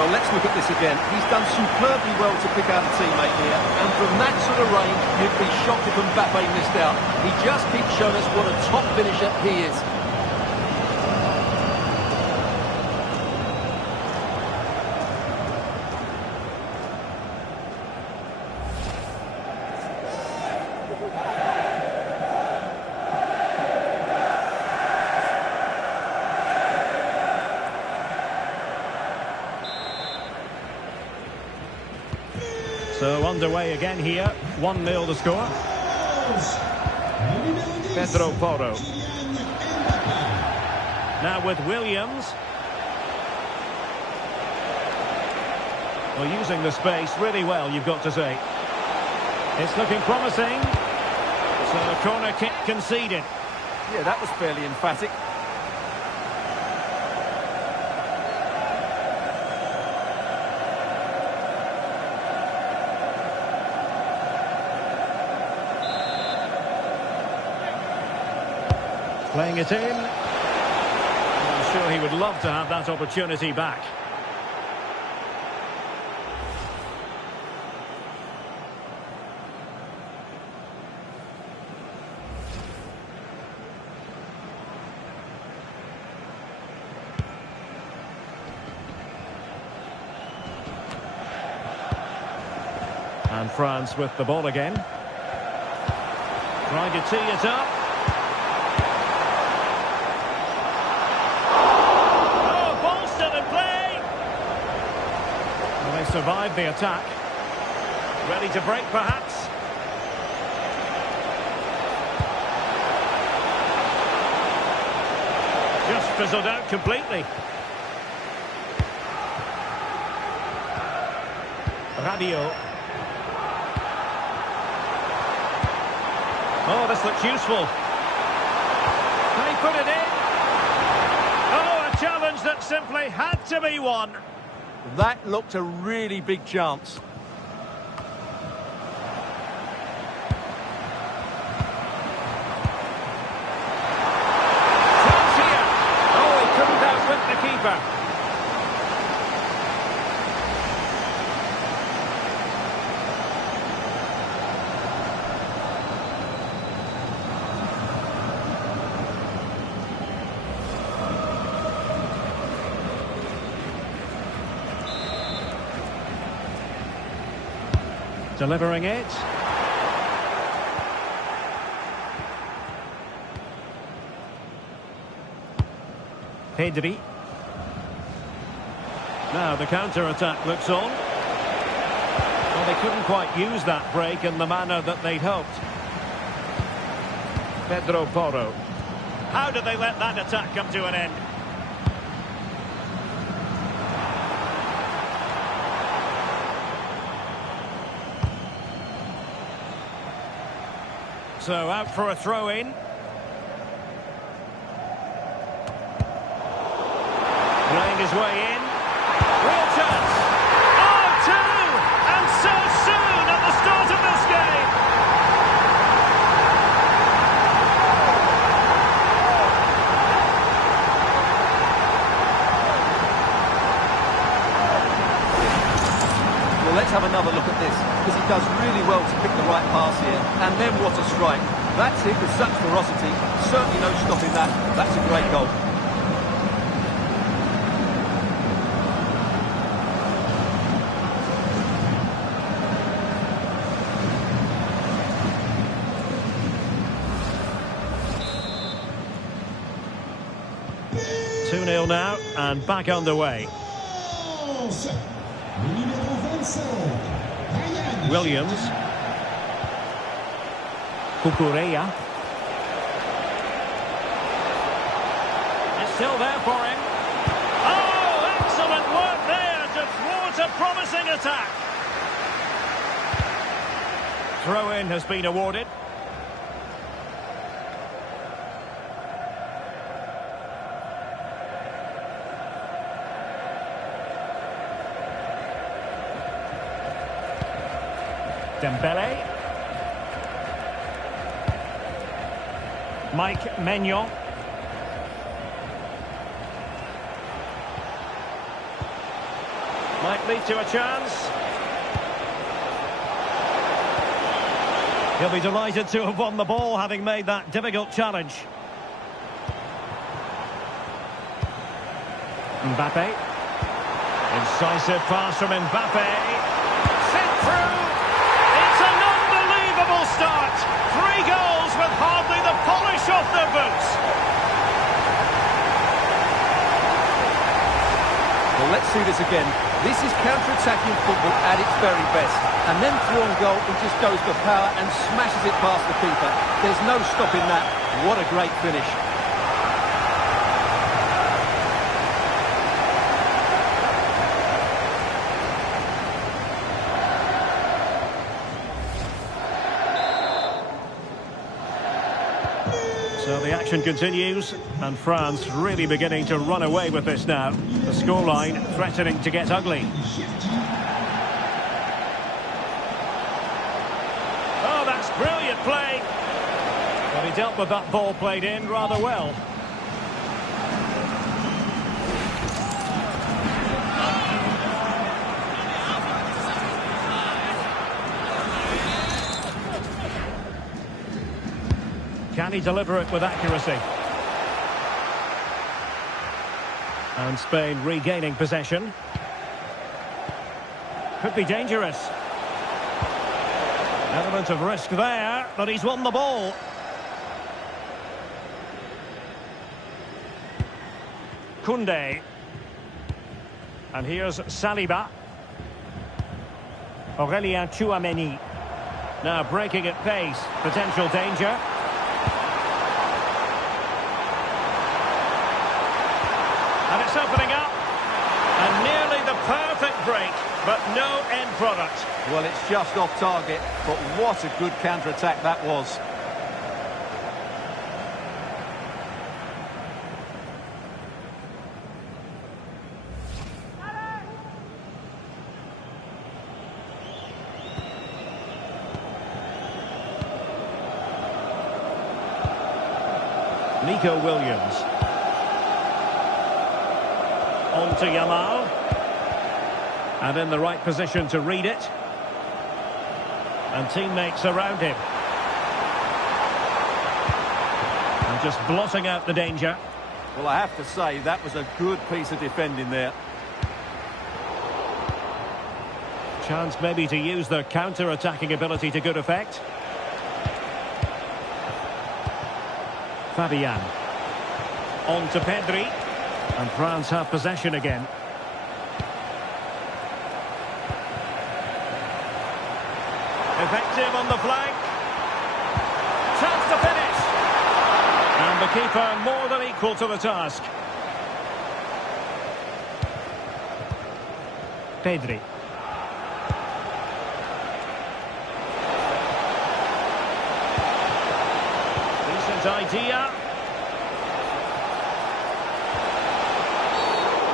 Well, let's look at this again. He's done superbly well to pick out a teammate here, and from that sort of range, you'd be shocked if Mbappe missed out. He just keeps showing us what a top finisher he is. So underway again here, 1-0 the score. Pedro Porro. Now with Williams. Well, using the space really well, you've got to say. It's looking promising. So a corner kick conceded. Yeah, that was fairly emphatic. Playing it in. I'm sure he would love to have that opportunity back. And France with the ball again. Trying to tee it up. Survived the attack. Ready to break, perhaps. Just fizzled out completely. Radio. Oh, this looks useful. Can he put it in? Oh, a challenge that simply had to be won. That looked a really big chance. Chance here. Oh, he couldn't outwit the keeper. Delivering it. Pedri. Now the counter-attack looks on. Well, they couldn't quite use that break in the manner that they'd hoped. Pedro Porro. How did they let that attack come to an end? So out for a throw-in. Playing his way in. Real chance. Oh, two! And so soon at the start of this game. Well, let's have another look at this, because he does really well to pick the right pass here. And then what a strike. That's hit with such ferocity. Certainly no stopping that. That's a great goal. Two 2-0 now, and back underway. Williams. Cucurella. It's still there for him. Oh, excellent work there to thwart a promising attack. Throw-in has been awarded. Dembele. Mike Maignan. Might lead to a chance. He'll be delighted to have won the ball, having made that difficult challenge. Mbappe. Incisive pass from Mbappe. Sent through. It's an unbelievable start. 3 goals with hardly the polish off their boots. Well, let's see this again. This is counter-attacking football at its very best. And then through on goal, he just goes for power and smashes it past the keeper. There's no stopping that. What a great finish. So the action continues, and France really beginning to run away with this now. The scoreline threatening to get ugly. Oh, that's brilliant play. Well, he dealt with that ball played in rather well. Can he deliver it with accuracy? And Spain regaining possession. Could be dangerous. Element of risk there, but he's won the ball. Koundé. And here's Saliba. Aurélien Tchouaméni. Now breaking at pace. Potential danger. And it's opening up. And nearly the perfect break, but no end product. Well, it's just off target, but what a good counter-attack that was. Nico Williams. On to Yamal. And in the right position to read it. And teammates around him. And just blotting out the danger. Well, I have to say, that was a good piece of defending there. Chance maybe to use their counter-attacking ability to good effect. Fabian. On to Pedri. And France have possession again. Effective on the flank. Chance to finish. And the keeper more than equal to the task. Pedri. Decent idea.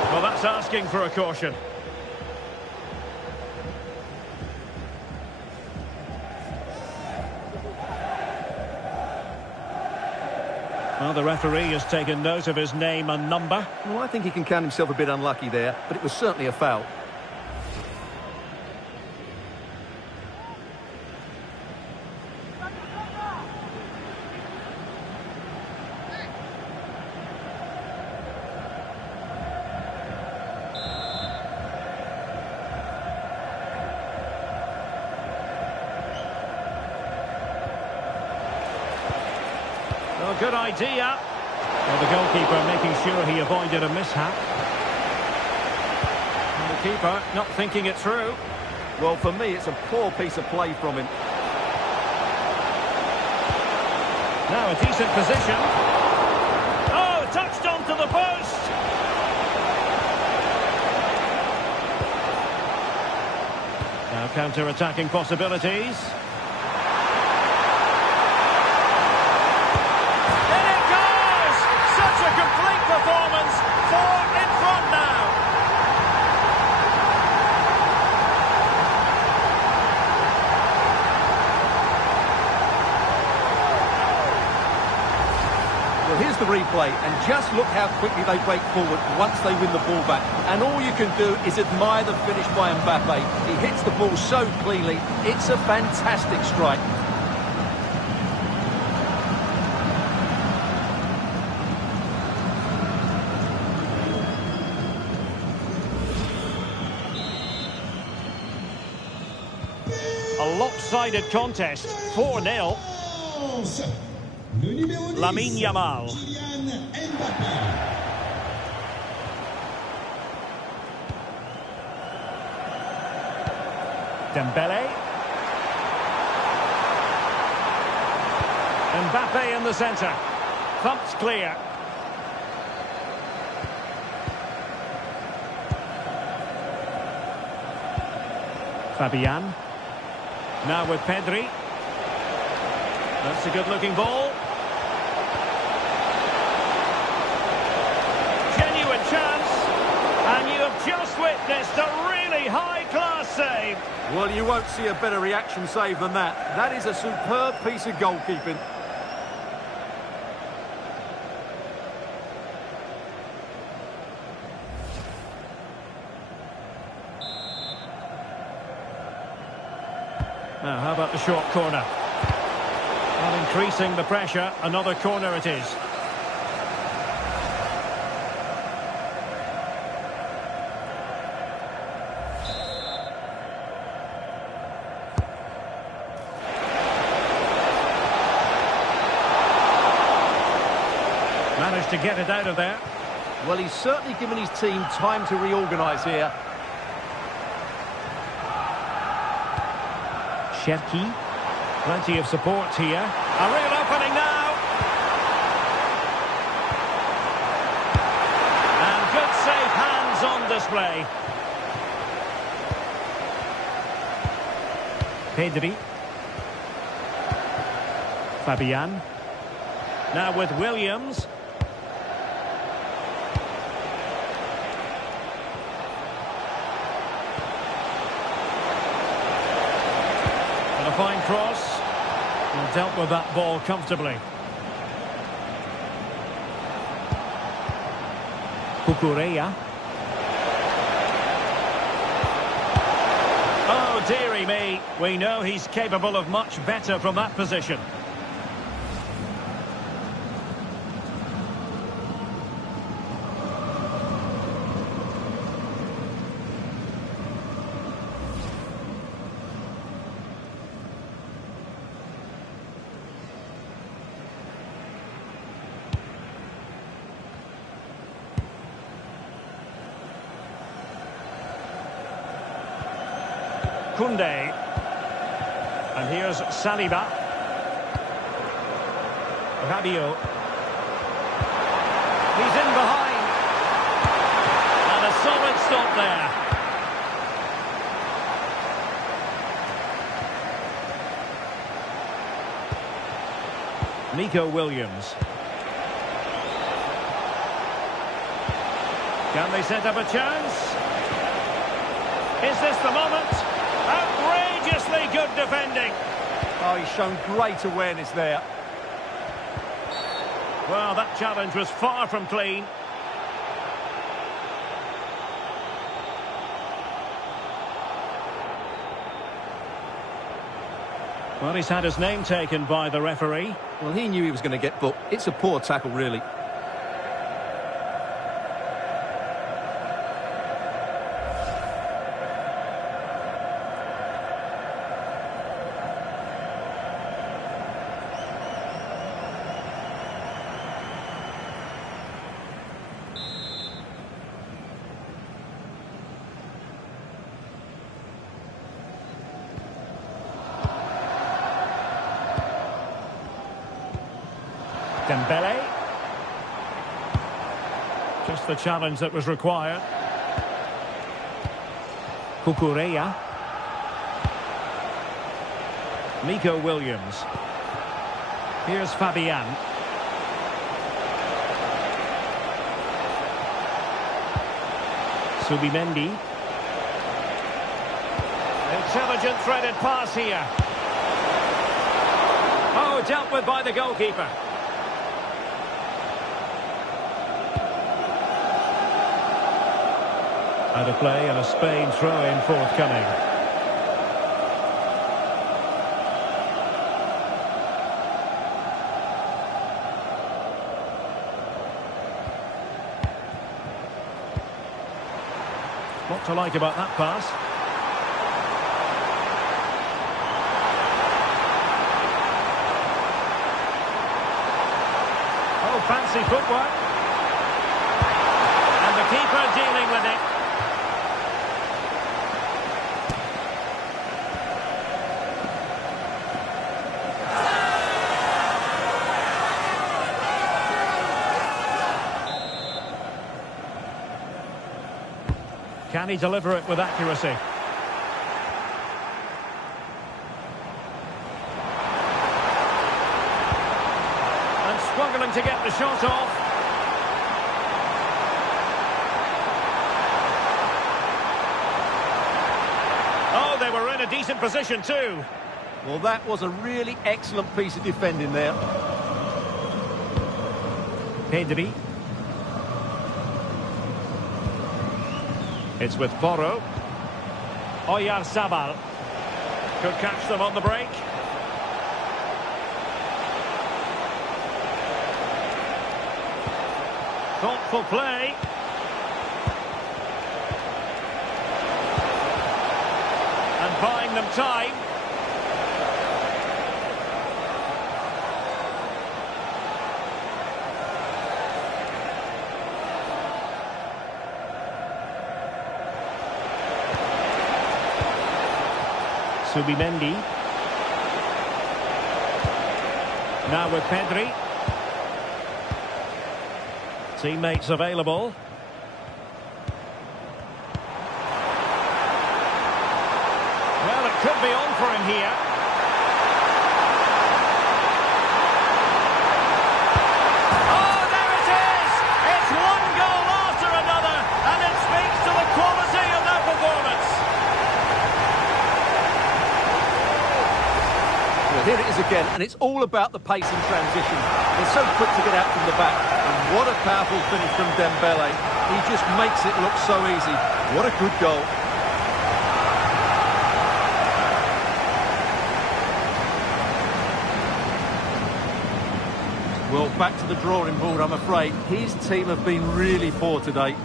Well, that's asking for a caution. Well, the referee has taken note of his name and number. Well, I think he can count himself a bit unlucky there, but it was certainly a foul. Well, good idea. Well, the goalkeeper making sure he avoided a mishap. And the keeper not thinking it through. Well, for me, it's a poor piece of play from him. Now a decent position. Oh, touched onto the post. Now counter-attacking possibilities. Performance, 4 in front now. Well, his Here's the replay, and just look how quickly they break forward once they win the ball back. And all you can do is admire the finish by Mbappe. He hits the ball so cleanly. It's a fantastic strike. A lopsided contest, 4-0. Lamine Yamal. Dembele. Mbappe in the centre. Thumped clear. Fabian. Now with Pedri. That's a good-looking ball. Genuine chance. And you have just witnessed a really high-class save. Well, you won't see a better reaction save than that. That is a superb piece of goalkeeping. Now, how about the short corner? Well, increasing the pressure, another corner it is. Managed to get it out of there. Well, he's certainly given his team time to reorganise here. Cherki. Plenty of support here. A real opening now. And good safe hands on display. Pedri. Fabian. Now with Williams. And a fine cross. And dealt with that ball comfortably. Cucurella. Oh, dearie me. We know he's capable of much better from that position. Koundé. And here's Saliba. Rabiot. He's in behind. And a solid stop there. Nico Williams. Can they set up a chance? Is this the moment? Outrageously good defending. Oh, he's shown great awareness there. Well, that challenge was far from clean. Well, he's had his name taken by the referee. Well, he knew he was going to get booked. It's a poor tackle, really. Dembele. Just the challenge that was required. Cucurella. Nico Williams. Here's Fabian. Subimendi. Intelligent threaded pass here. Oh, dealt with by the goalkeeper. Out of play and a Spain throw-in forthcoming. What to like about that pass? Oh, fancy footwork. And the keeper dealing with it. Can he deliver it with accuracy? And struggling to get the shot off. Oh, they were in a decent position too. Well, that was a really excellent piece of defending there. Pedri. It's with Porro. Oyarzabal. Could catch them on the break. Thoughtful play. And buying them time. Subimendi. Now with Pedri. Teammates available. Well, it could be on for him here. Oh, there it is! It's one goal after another, and it speaks to the quality of that performance. Here it is again, and it's all about the pace and transition. They're so quick to get out from the back. And what a powerful finish from Dembele. He just makes it look so easy. What a good goal. Well, back to the drawing board, I'm afraid. His team have been really poor today.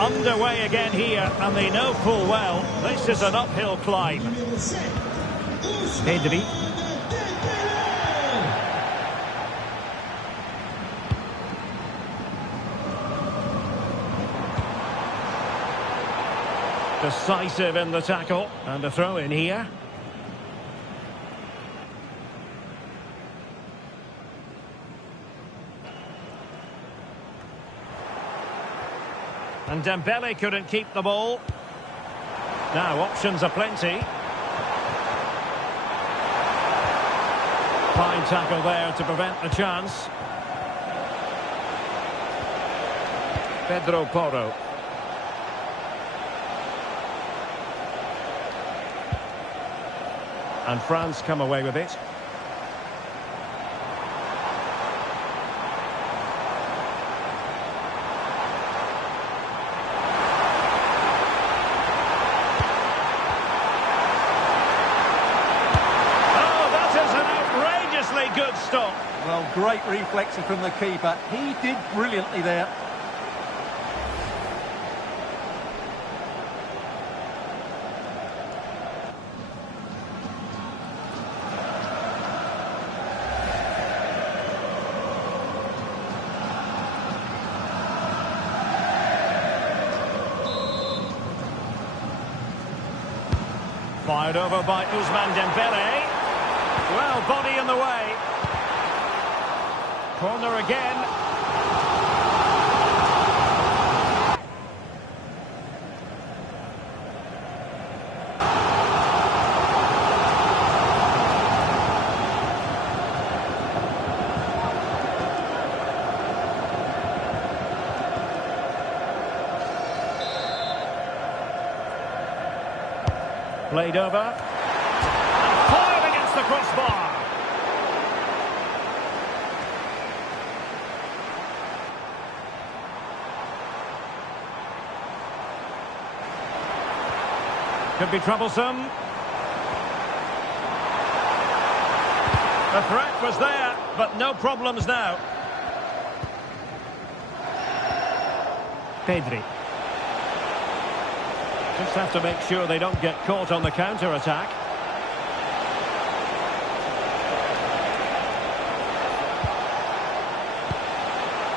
Underway again here, and they know full well this is an uphill climb. Pedri. Decisive in the tackle, and a throw in here. And Dembele couldn't keep the ball. Now options are plenty. Fine tackle there to prevent the chance. Pedro Porro. And France come away with it. Good stop. Well, great reflexes from the keeper. He did brilliantly there. Fired over by Ousmane Dembele. Well, body in the way. Corner again. Played over. And fired against the crossbar. Could be troublesome. The threat was there, but no problems now. Pedri. Just have to make sure they don't get caught on the counter-attack.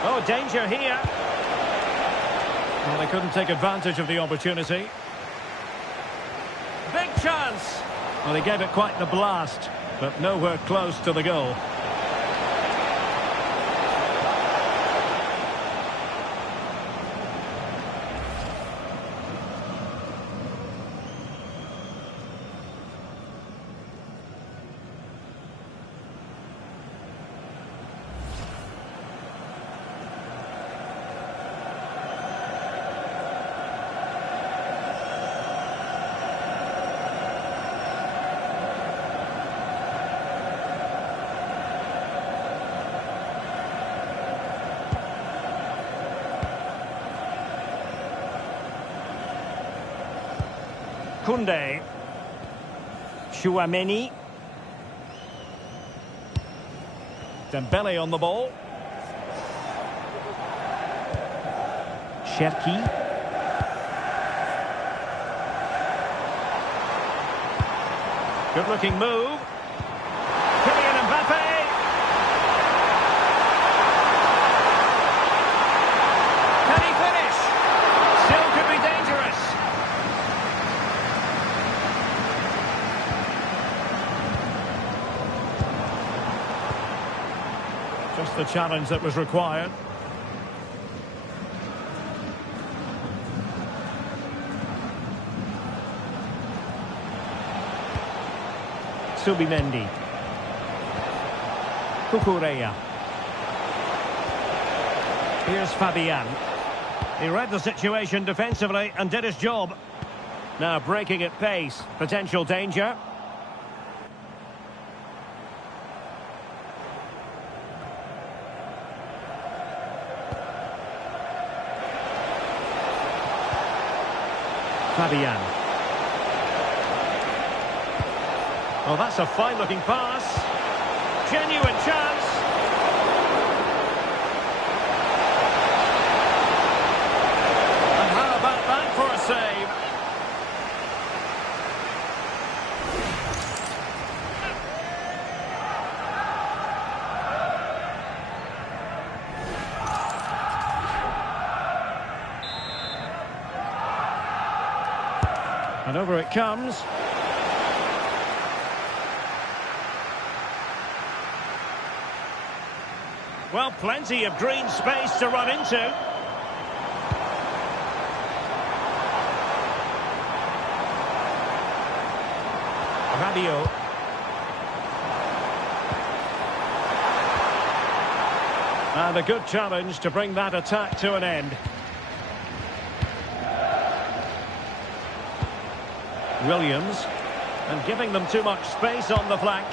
Oh, danger here. Well, they couldn't take advantage of the opportunity. Big chance. Well, they gave it quite the blast, but nowhere close to the goal. Koundé. Chouameni. Dembele on the ball. Cherki. Good looking move. Kylian Mbappe. Can he finish? Still could be dangerous. Just the challenge that was required. Subimendi. Cucurella. Here's Fabian. He read the situation defensively and did his job. Now breaking at pace. Potential danger. Fabian. Oh, that's a fine-looking pass. Genuine chance. And how about that for a save? And over it comes. Well, plenty of green space to run into. Rabiot. And a good challenge to bring that attack to an end. Williams. And giving them too much space on the flank.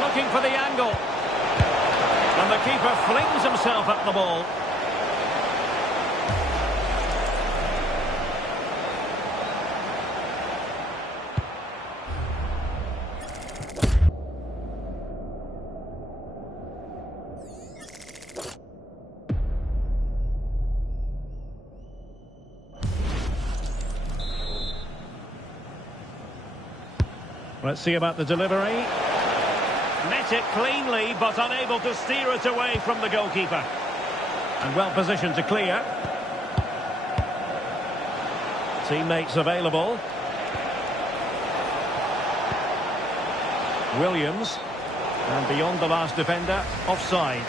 Looking for the angle. And the keeper flings himself at the ball. Let's see about the delivery. Met it cleanly, but unable to steer it away from the goalkeeper. And well positioned to clear. Teammates available. Williams. And beyond the last defender, offside.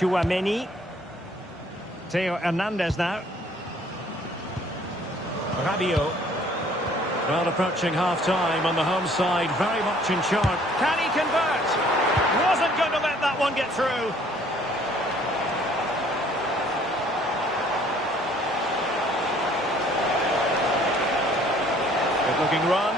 Chouameni. Theo Hernandez now. Rabiot. Well, approaching half-time on the home side, very much in charge. Can he convert? Wasn't going to let that one get through. Good-looking run.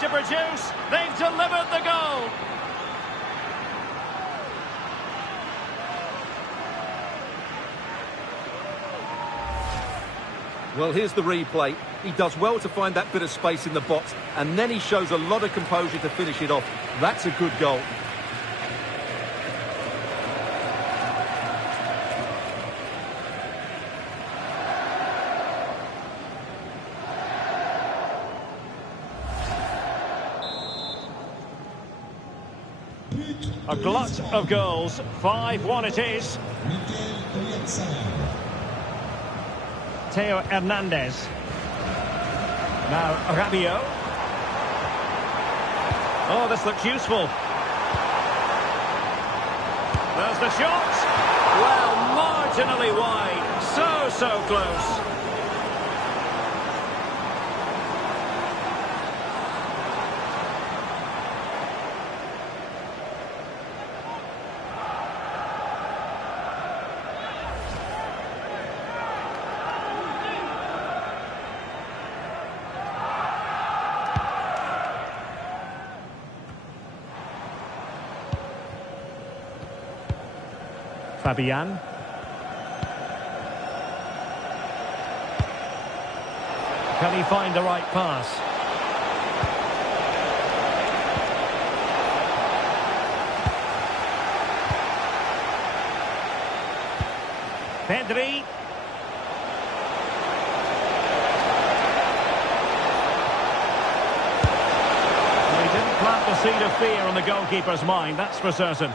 To produce, they've delivered the goal. Well, here's the replay. He does well to find that bit of space in the box, and then he shows a lot of composure to finish it off. That's a good goal. A glut of goals. 5-1 it is. Theo Hernandez. Now Rabiot. Oh, this looks useful. There's the shot. Well, marginally wide. So close. Fabian. Can he find the right pass? Pedri. Well, he didn't plant the seed of fear on the goalkeeper's mind, that's for certain.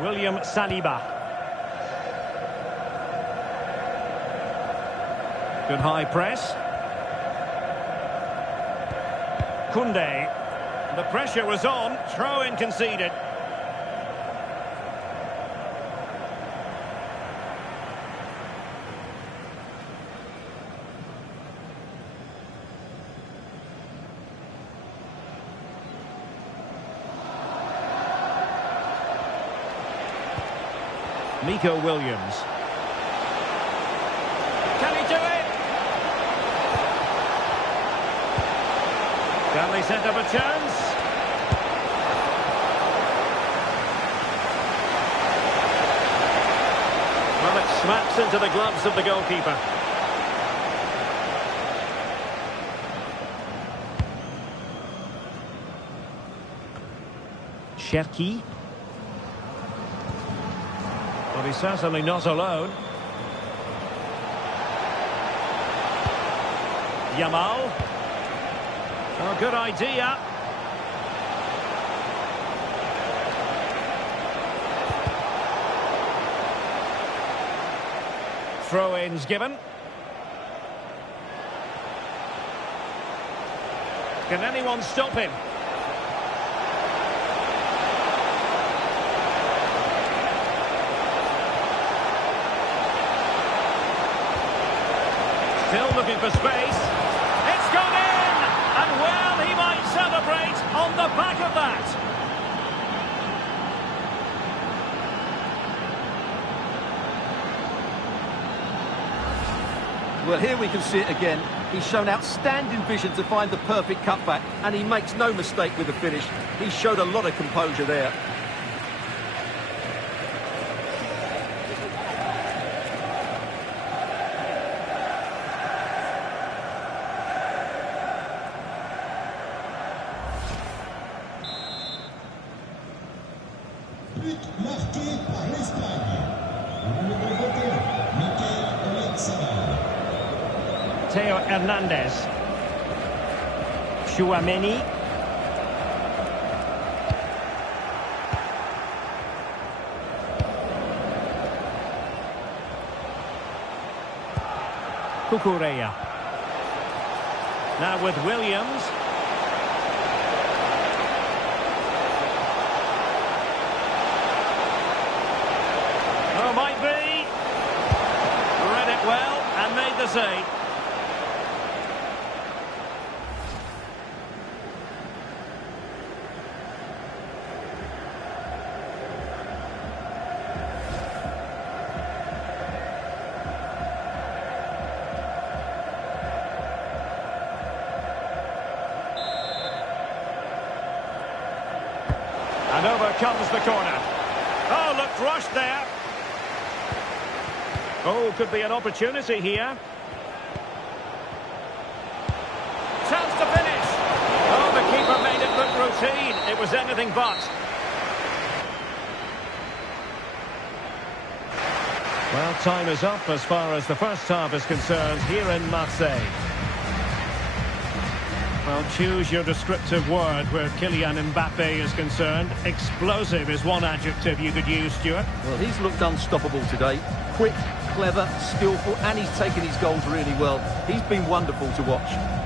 William Saliba. Good high press. Koundé. The pressure was on. Throw-in conceded. Nico Williams. Can he do it? Can they set up a chance? Well, it smacks into the gloves of the goalkeeper. Cherki. Well, he's certainly not alone. Yamal. Oh, good idea. Throw-ins given. Can anyone stop him? Still looking for space. It's gone in! And well, he might celebrate on the back of that. Well, here we can see it again. He's shown outstanding vision to find the perfect cutback, and he makes no mistake with the finish. He showed a lot of composure there. but marqué par l'Espagne. Le numéro 21, Mikel Oyarzabal. Theo Hernandez. Chouameni. Cucurella. Now with Williams. Oh, might be. Read it well and made the save. And over comes the corner. Oh, looked rushed there. Oh, could be an opportunity here. Chance to finish. Oh, the keeper made it look routine. It was anything but. Well, time is up as far as the first half is concerned here in Marseille. Well, choose your descriptive word where Kylian Mbappe is concerned. Explosive is one adjective you could use, Stuart. Well, he's looked unstoppable today. Quick, clever, skillful, and he's taken his goals really well. He's been wonderful to watch.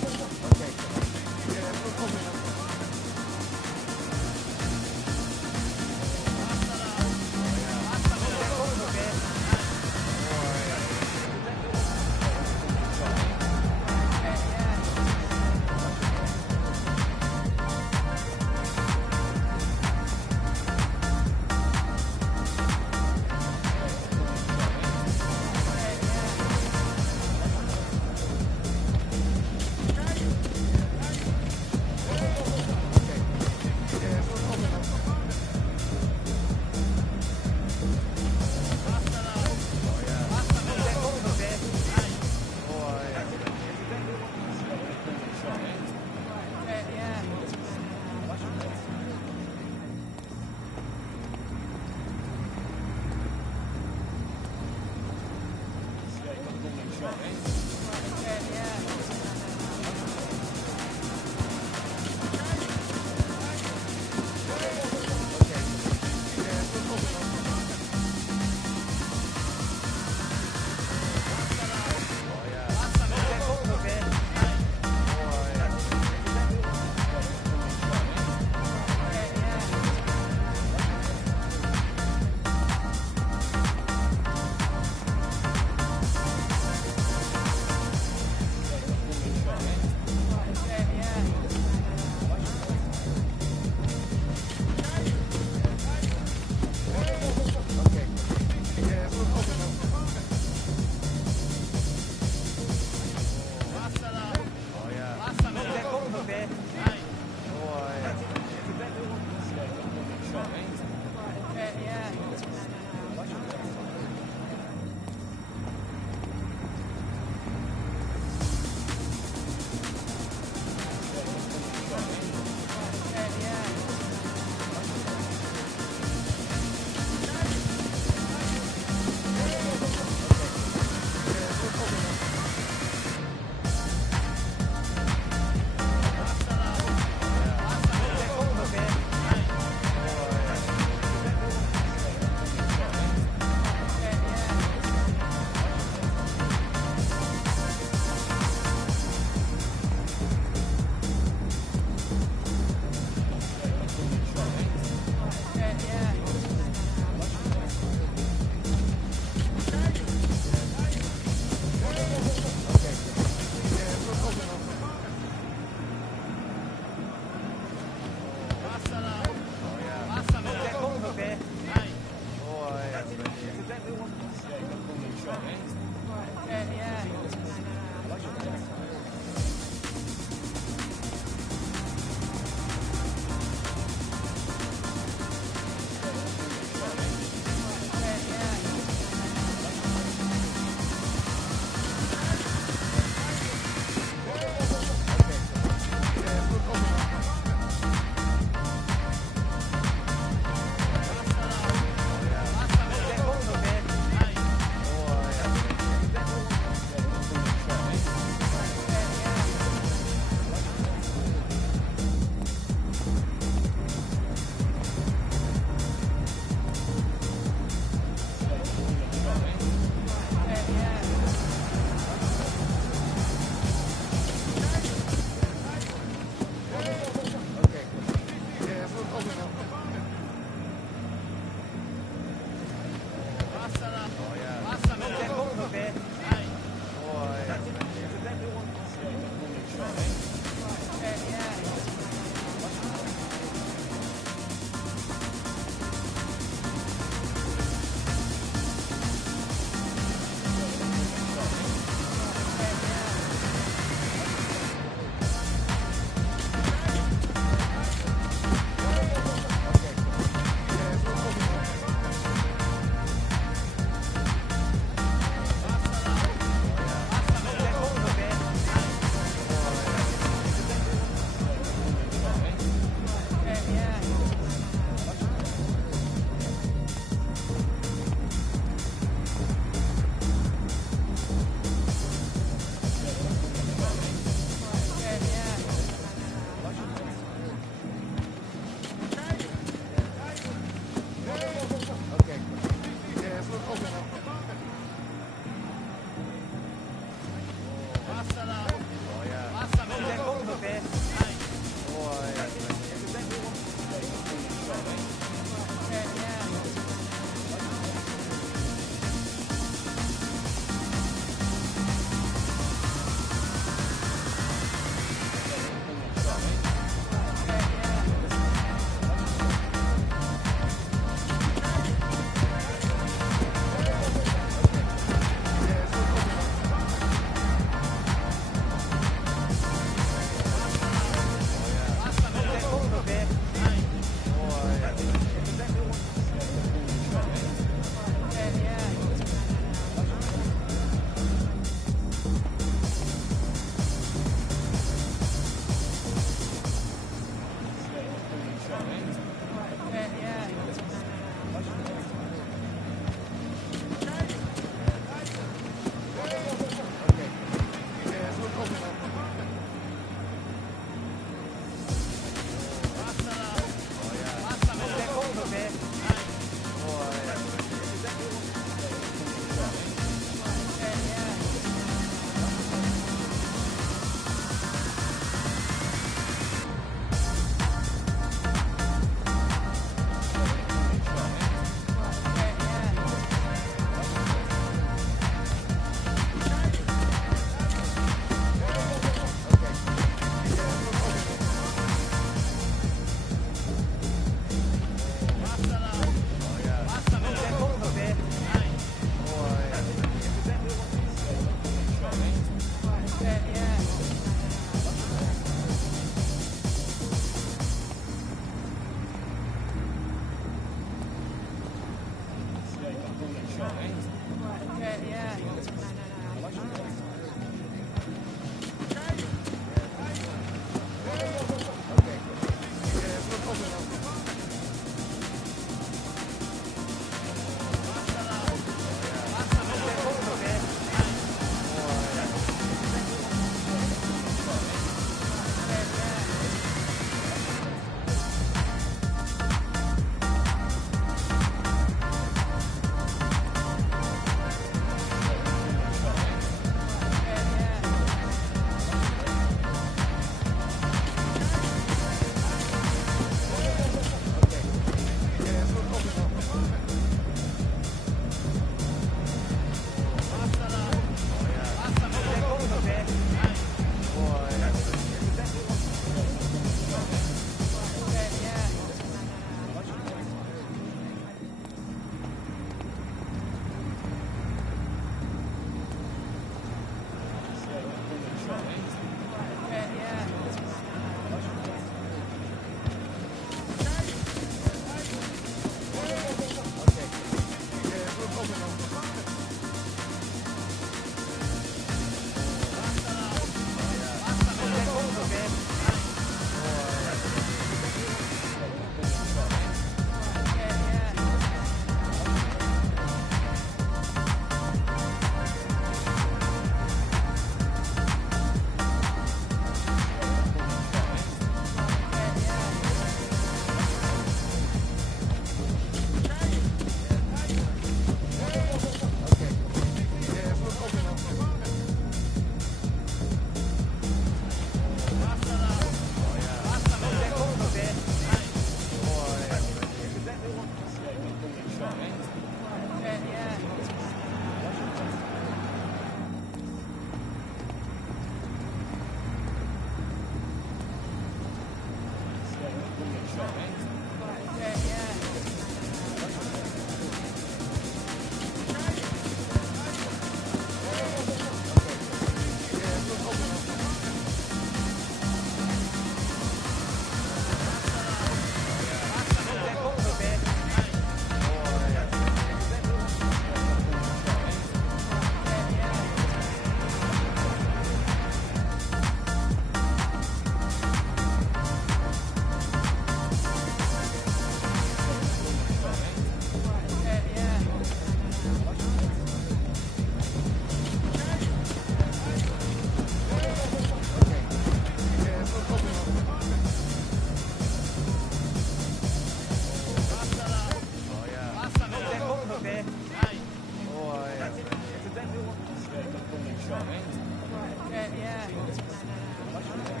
Yeah.